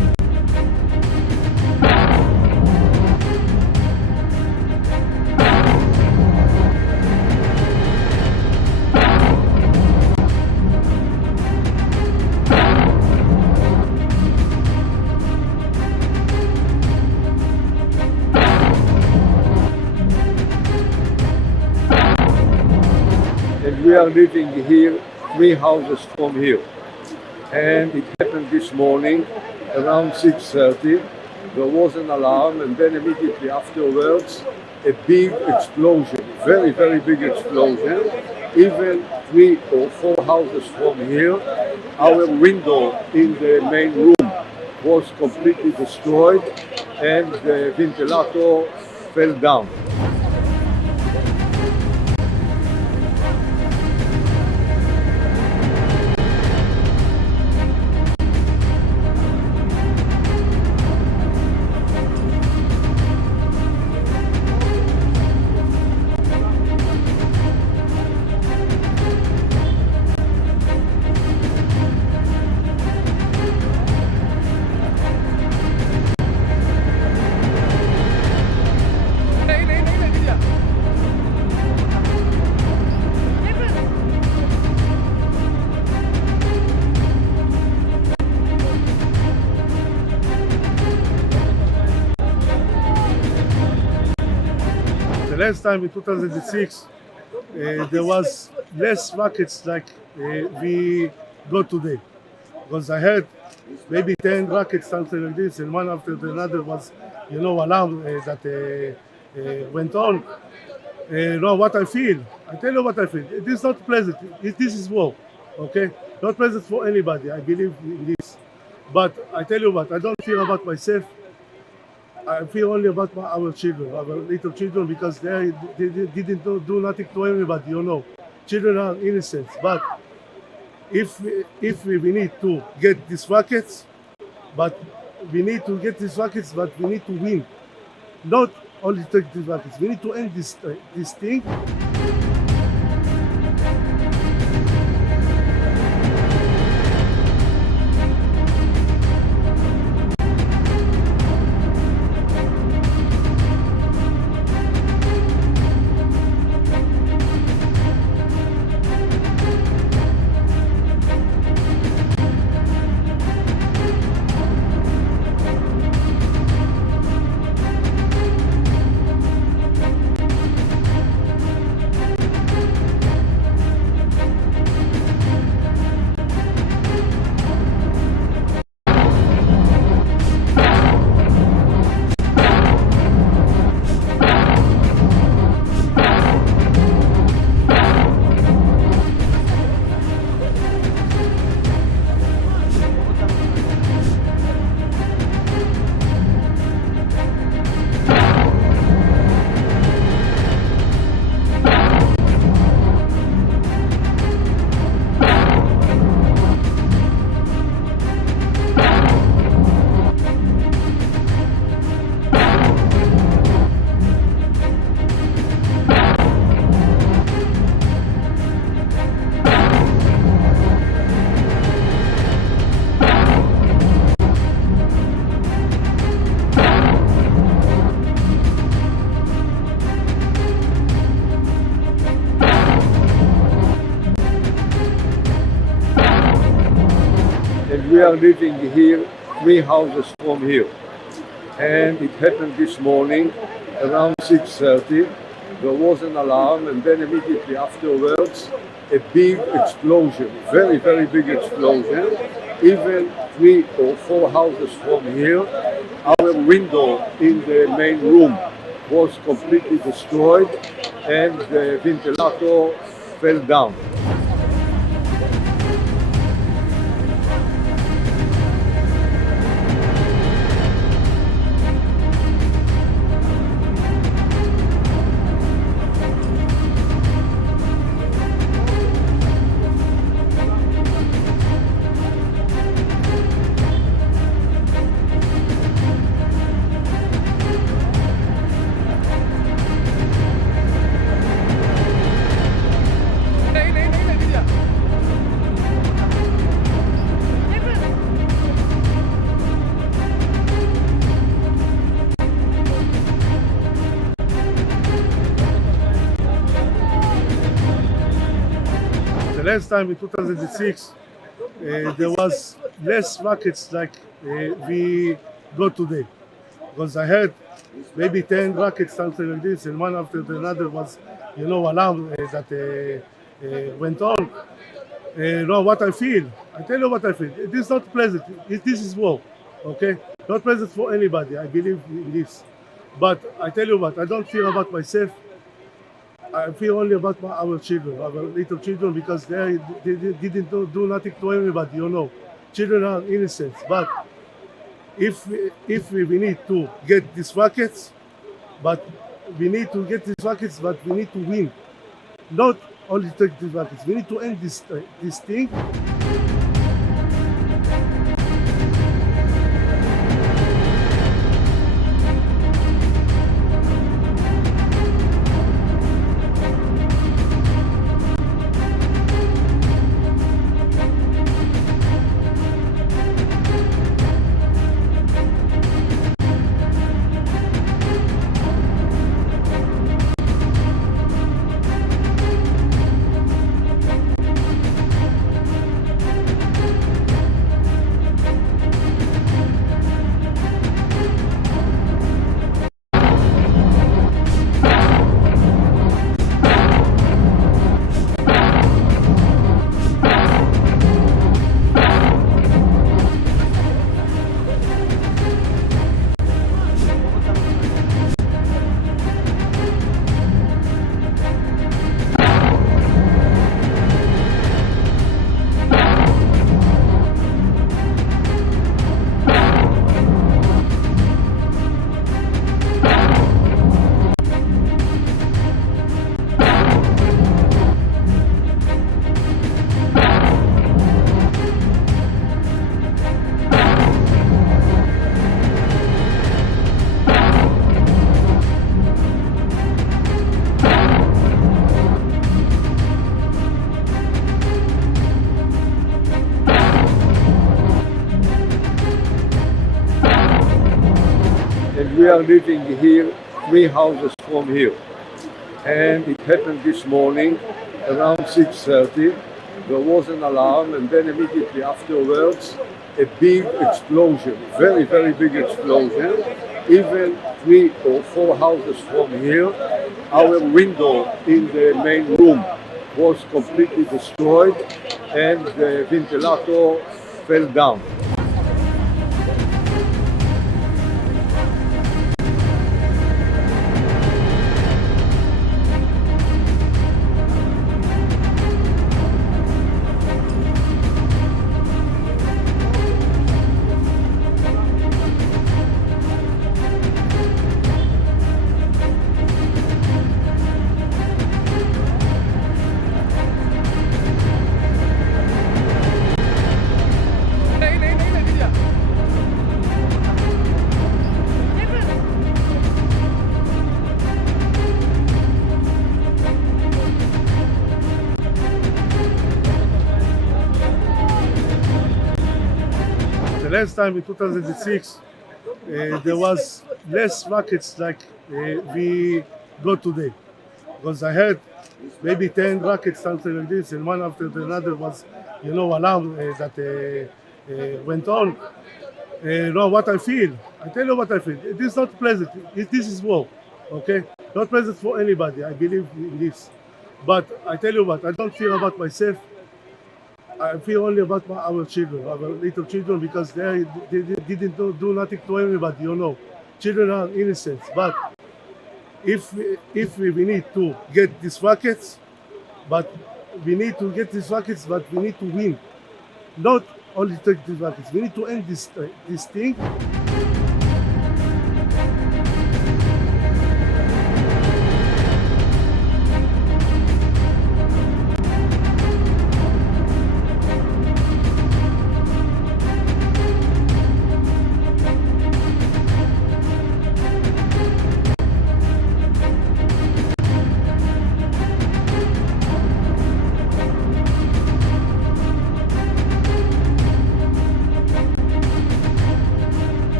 we are living here 3 houses from here. And it happened this morning around 6:30. There was an alarm, and then immediately afterwards a big explosion, very, very big explosion. Even 3 or 4 houses from here, our window in the main room was completely destroyed and the ventilator fell down. The last time in 2006, there was less rockets like we got today. Because I heard maybe 10 rockets, something like this, and one after another was, alarm that went on. What I feel, I tell you what I feel. It is not pleasant. This is war, okay? Not pleasant for anybody. I believe in this. But I tell you what, I don't feel about myself. I feel only about our children, our little children, because they didn't do nothing to anybody, Children are innocent. But if we need to get these rockets, but we need to win. Not only take these rockets. We need to end this thing. We are living here 3 houses from here. And it happened this morning around 6:30. There was an alarm, and then immediately afterwards a big explosion, very, very big explosion. Even 3 or 4 houses from here, our window in the main room was completely destroyed and the ventilator fell down. Last time in 2006, there was less rockets like we got today. Because I heard maybe 10 rockets, something like this, and one after another was, alarm that went on. Know what I feel. I tell you what I feel. It is not pleasant. This is war, okay? Not pleasant for anybody. I believe in this. But I tell you what, I don't feel about myself. I feel only about our children, our little children, because they didn't do nothing to anybody, you know. Children are innocent. But if we need to get these rockets, but we need to win. Not only take these rockets. We need to end this thing. And we are living here 3 houses from here. And it happened this morning around 6:30. There was an alarm, and then immediately afterwards a big explosion, very, very big explosion. Even 3 or 4 houses from here, our window in the main room was completely destroyed, and the ventilator fell down. The last time in 2006, there was less rockets like we got today. Because I heard maybe 10 rockets, something like this, and one after the another was, alarm that went on. Know what I feel. I tell you what I feel. It is not pleasant. This is war, okay? Not pleasant for anybody. I believe in this. But I tell you what, I don't feel about myself. I feel only about our children, our little children, because they didn't do nothing to anybody, you know. Children are innocent. But if we need to get these rockets, but we need to win. Not only take these rockets. We need to end this thing.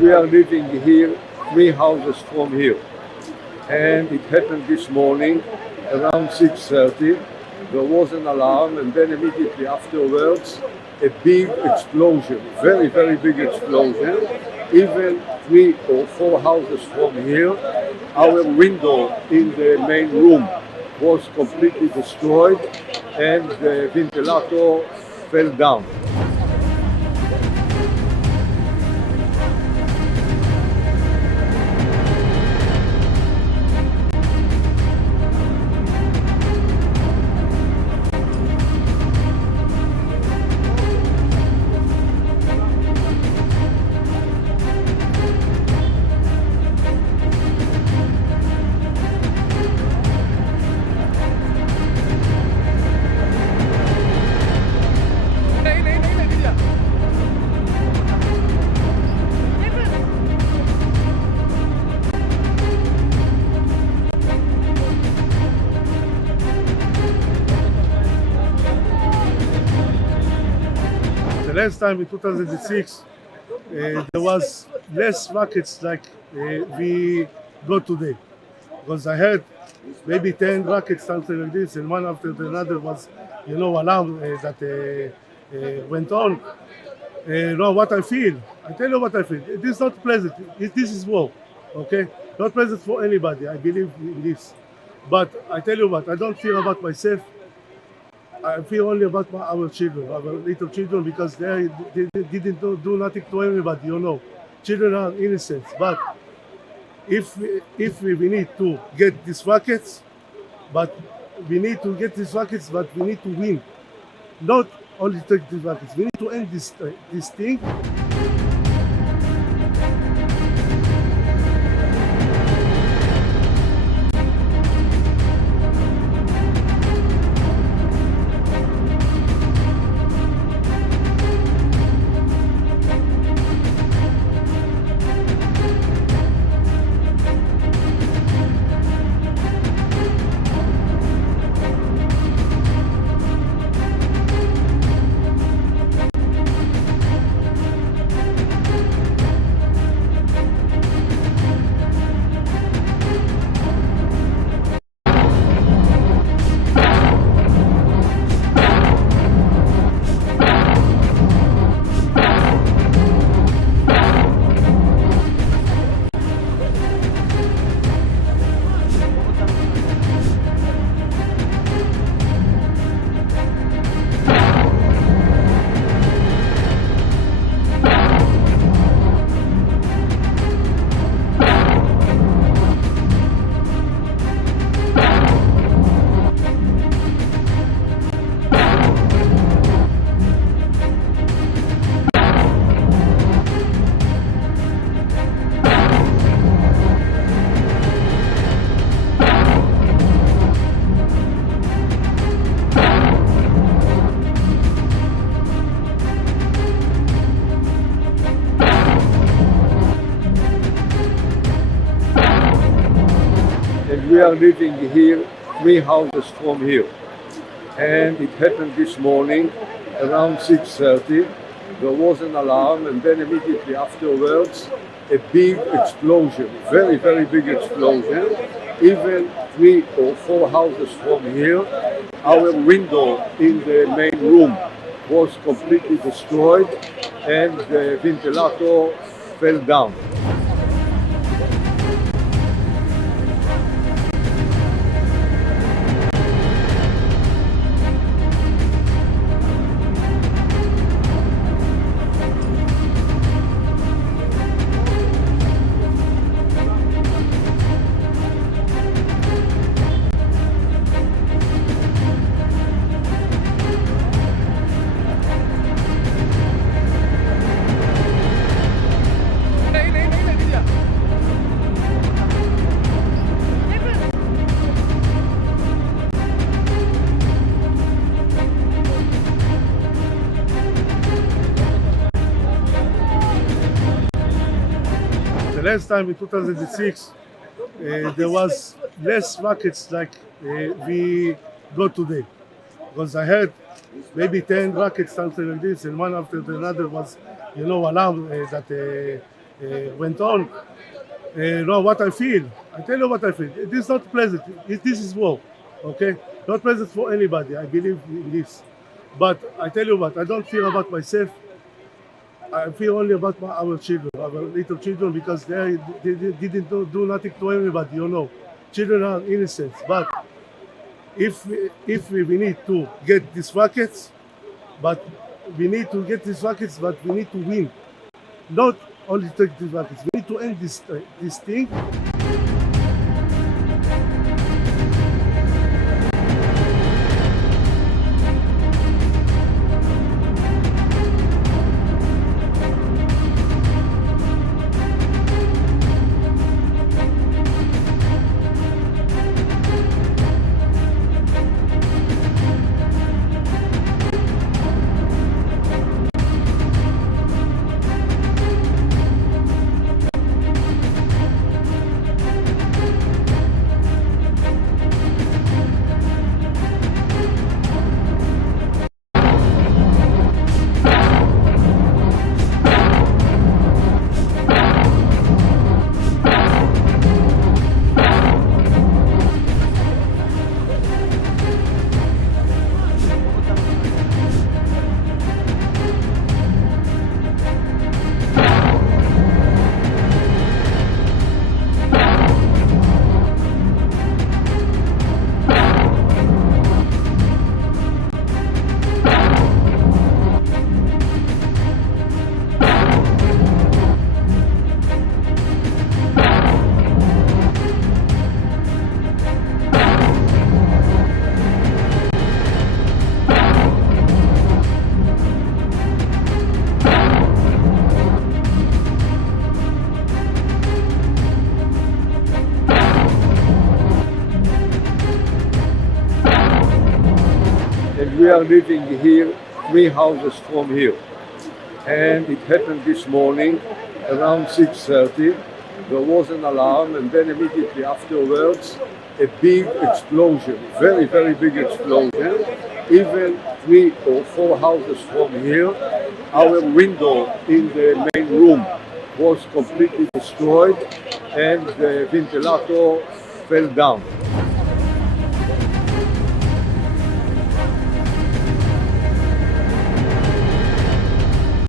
we are living here 3 houses from here. And it happened this morning around 6:30. There was an alarm, and then immediately afterwards a big explosion, very, very big explosion. Even 3 or 4 houses from here, our window in the main room was completely destroyed and the ventilator fell down. The last time in 2006, there was less rockets like we got today. Because I heard maybe 10 rockets, something like this, and one after another was, alarm that went on. Now what I feel, I tell you what I feel. It is not pleasant. This is war, okay? Not pleasant for anybody. I believe in this. But I tell you what, I don't feel about myself. I feel only about our children, our little children, because they didn't do nothing to anybody, Children are innocent. But if we need to get these rockets, but we need to win. Not only take these rockets, we need to end this thing. We are living here 3 houses from here. And it happened this morning around 6:30. There was an alarm, and then immediately afterwards a big explosion, very, very big explosion. Even 3 or 4 houses from here, our window in the main room was completely destroyed and the ventilator fell down. The last time in 2006, there was less rockets like we got today. Because I heard maybe 10 rockets, something like this, and one after another was, alarm that went on. What I feel. I tell you what I feel. It is not pleasant. This is war, okay? Not pleasant for anybody. I believe in this. But I tell you what, I don't feel about myself. I feel only about our children, our little children, because they didn't do nothing to anybody, you know. Children are innocent. But if we need to get these rockets, but we need to win. Not only take these rockets. We need to end this thing. And we are living here 3 houses from here. And it happened this morning around 6:30. There was an alarm, and then immediately afterwards a big explosion, very, very big explosion. Even 3 or 4 houses from here, our window in the main room was completely destroyed, and the ventilator fell down.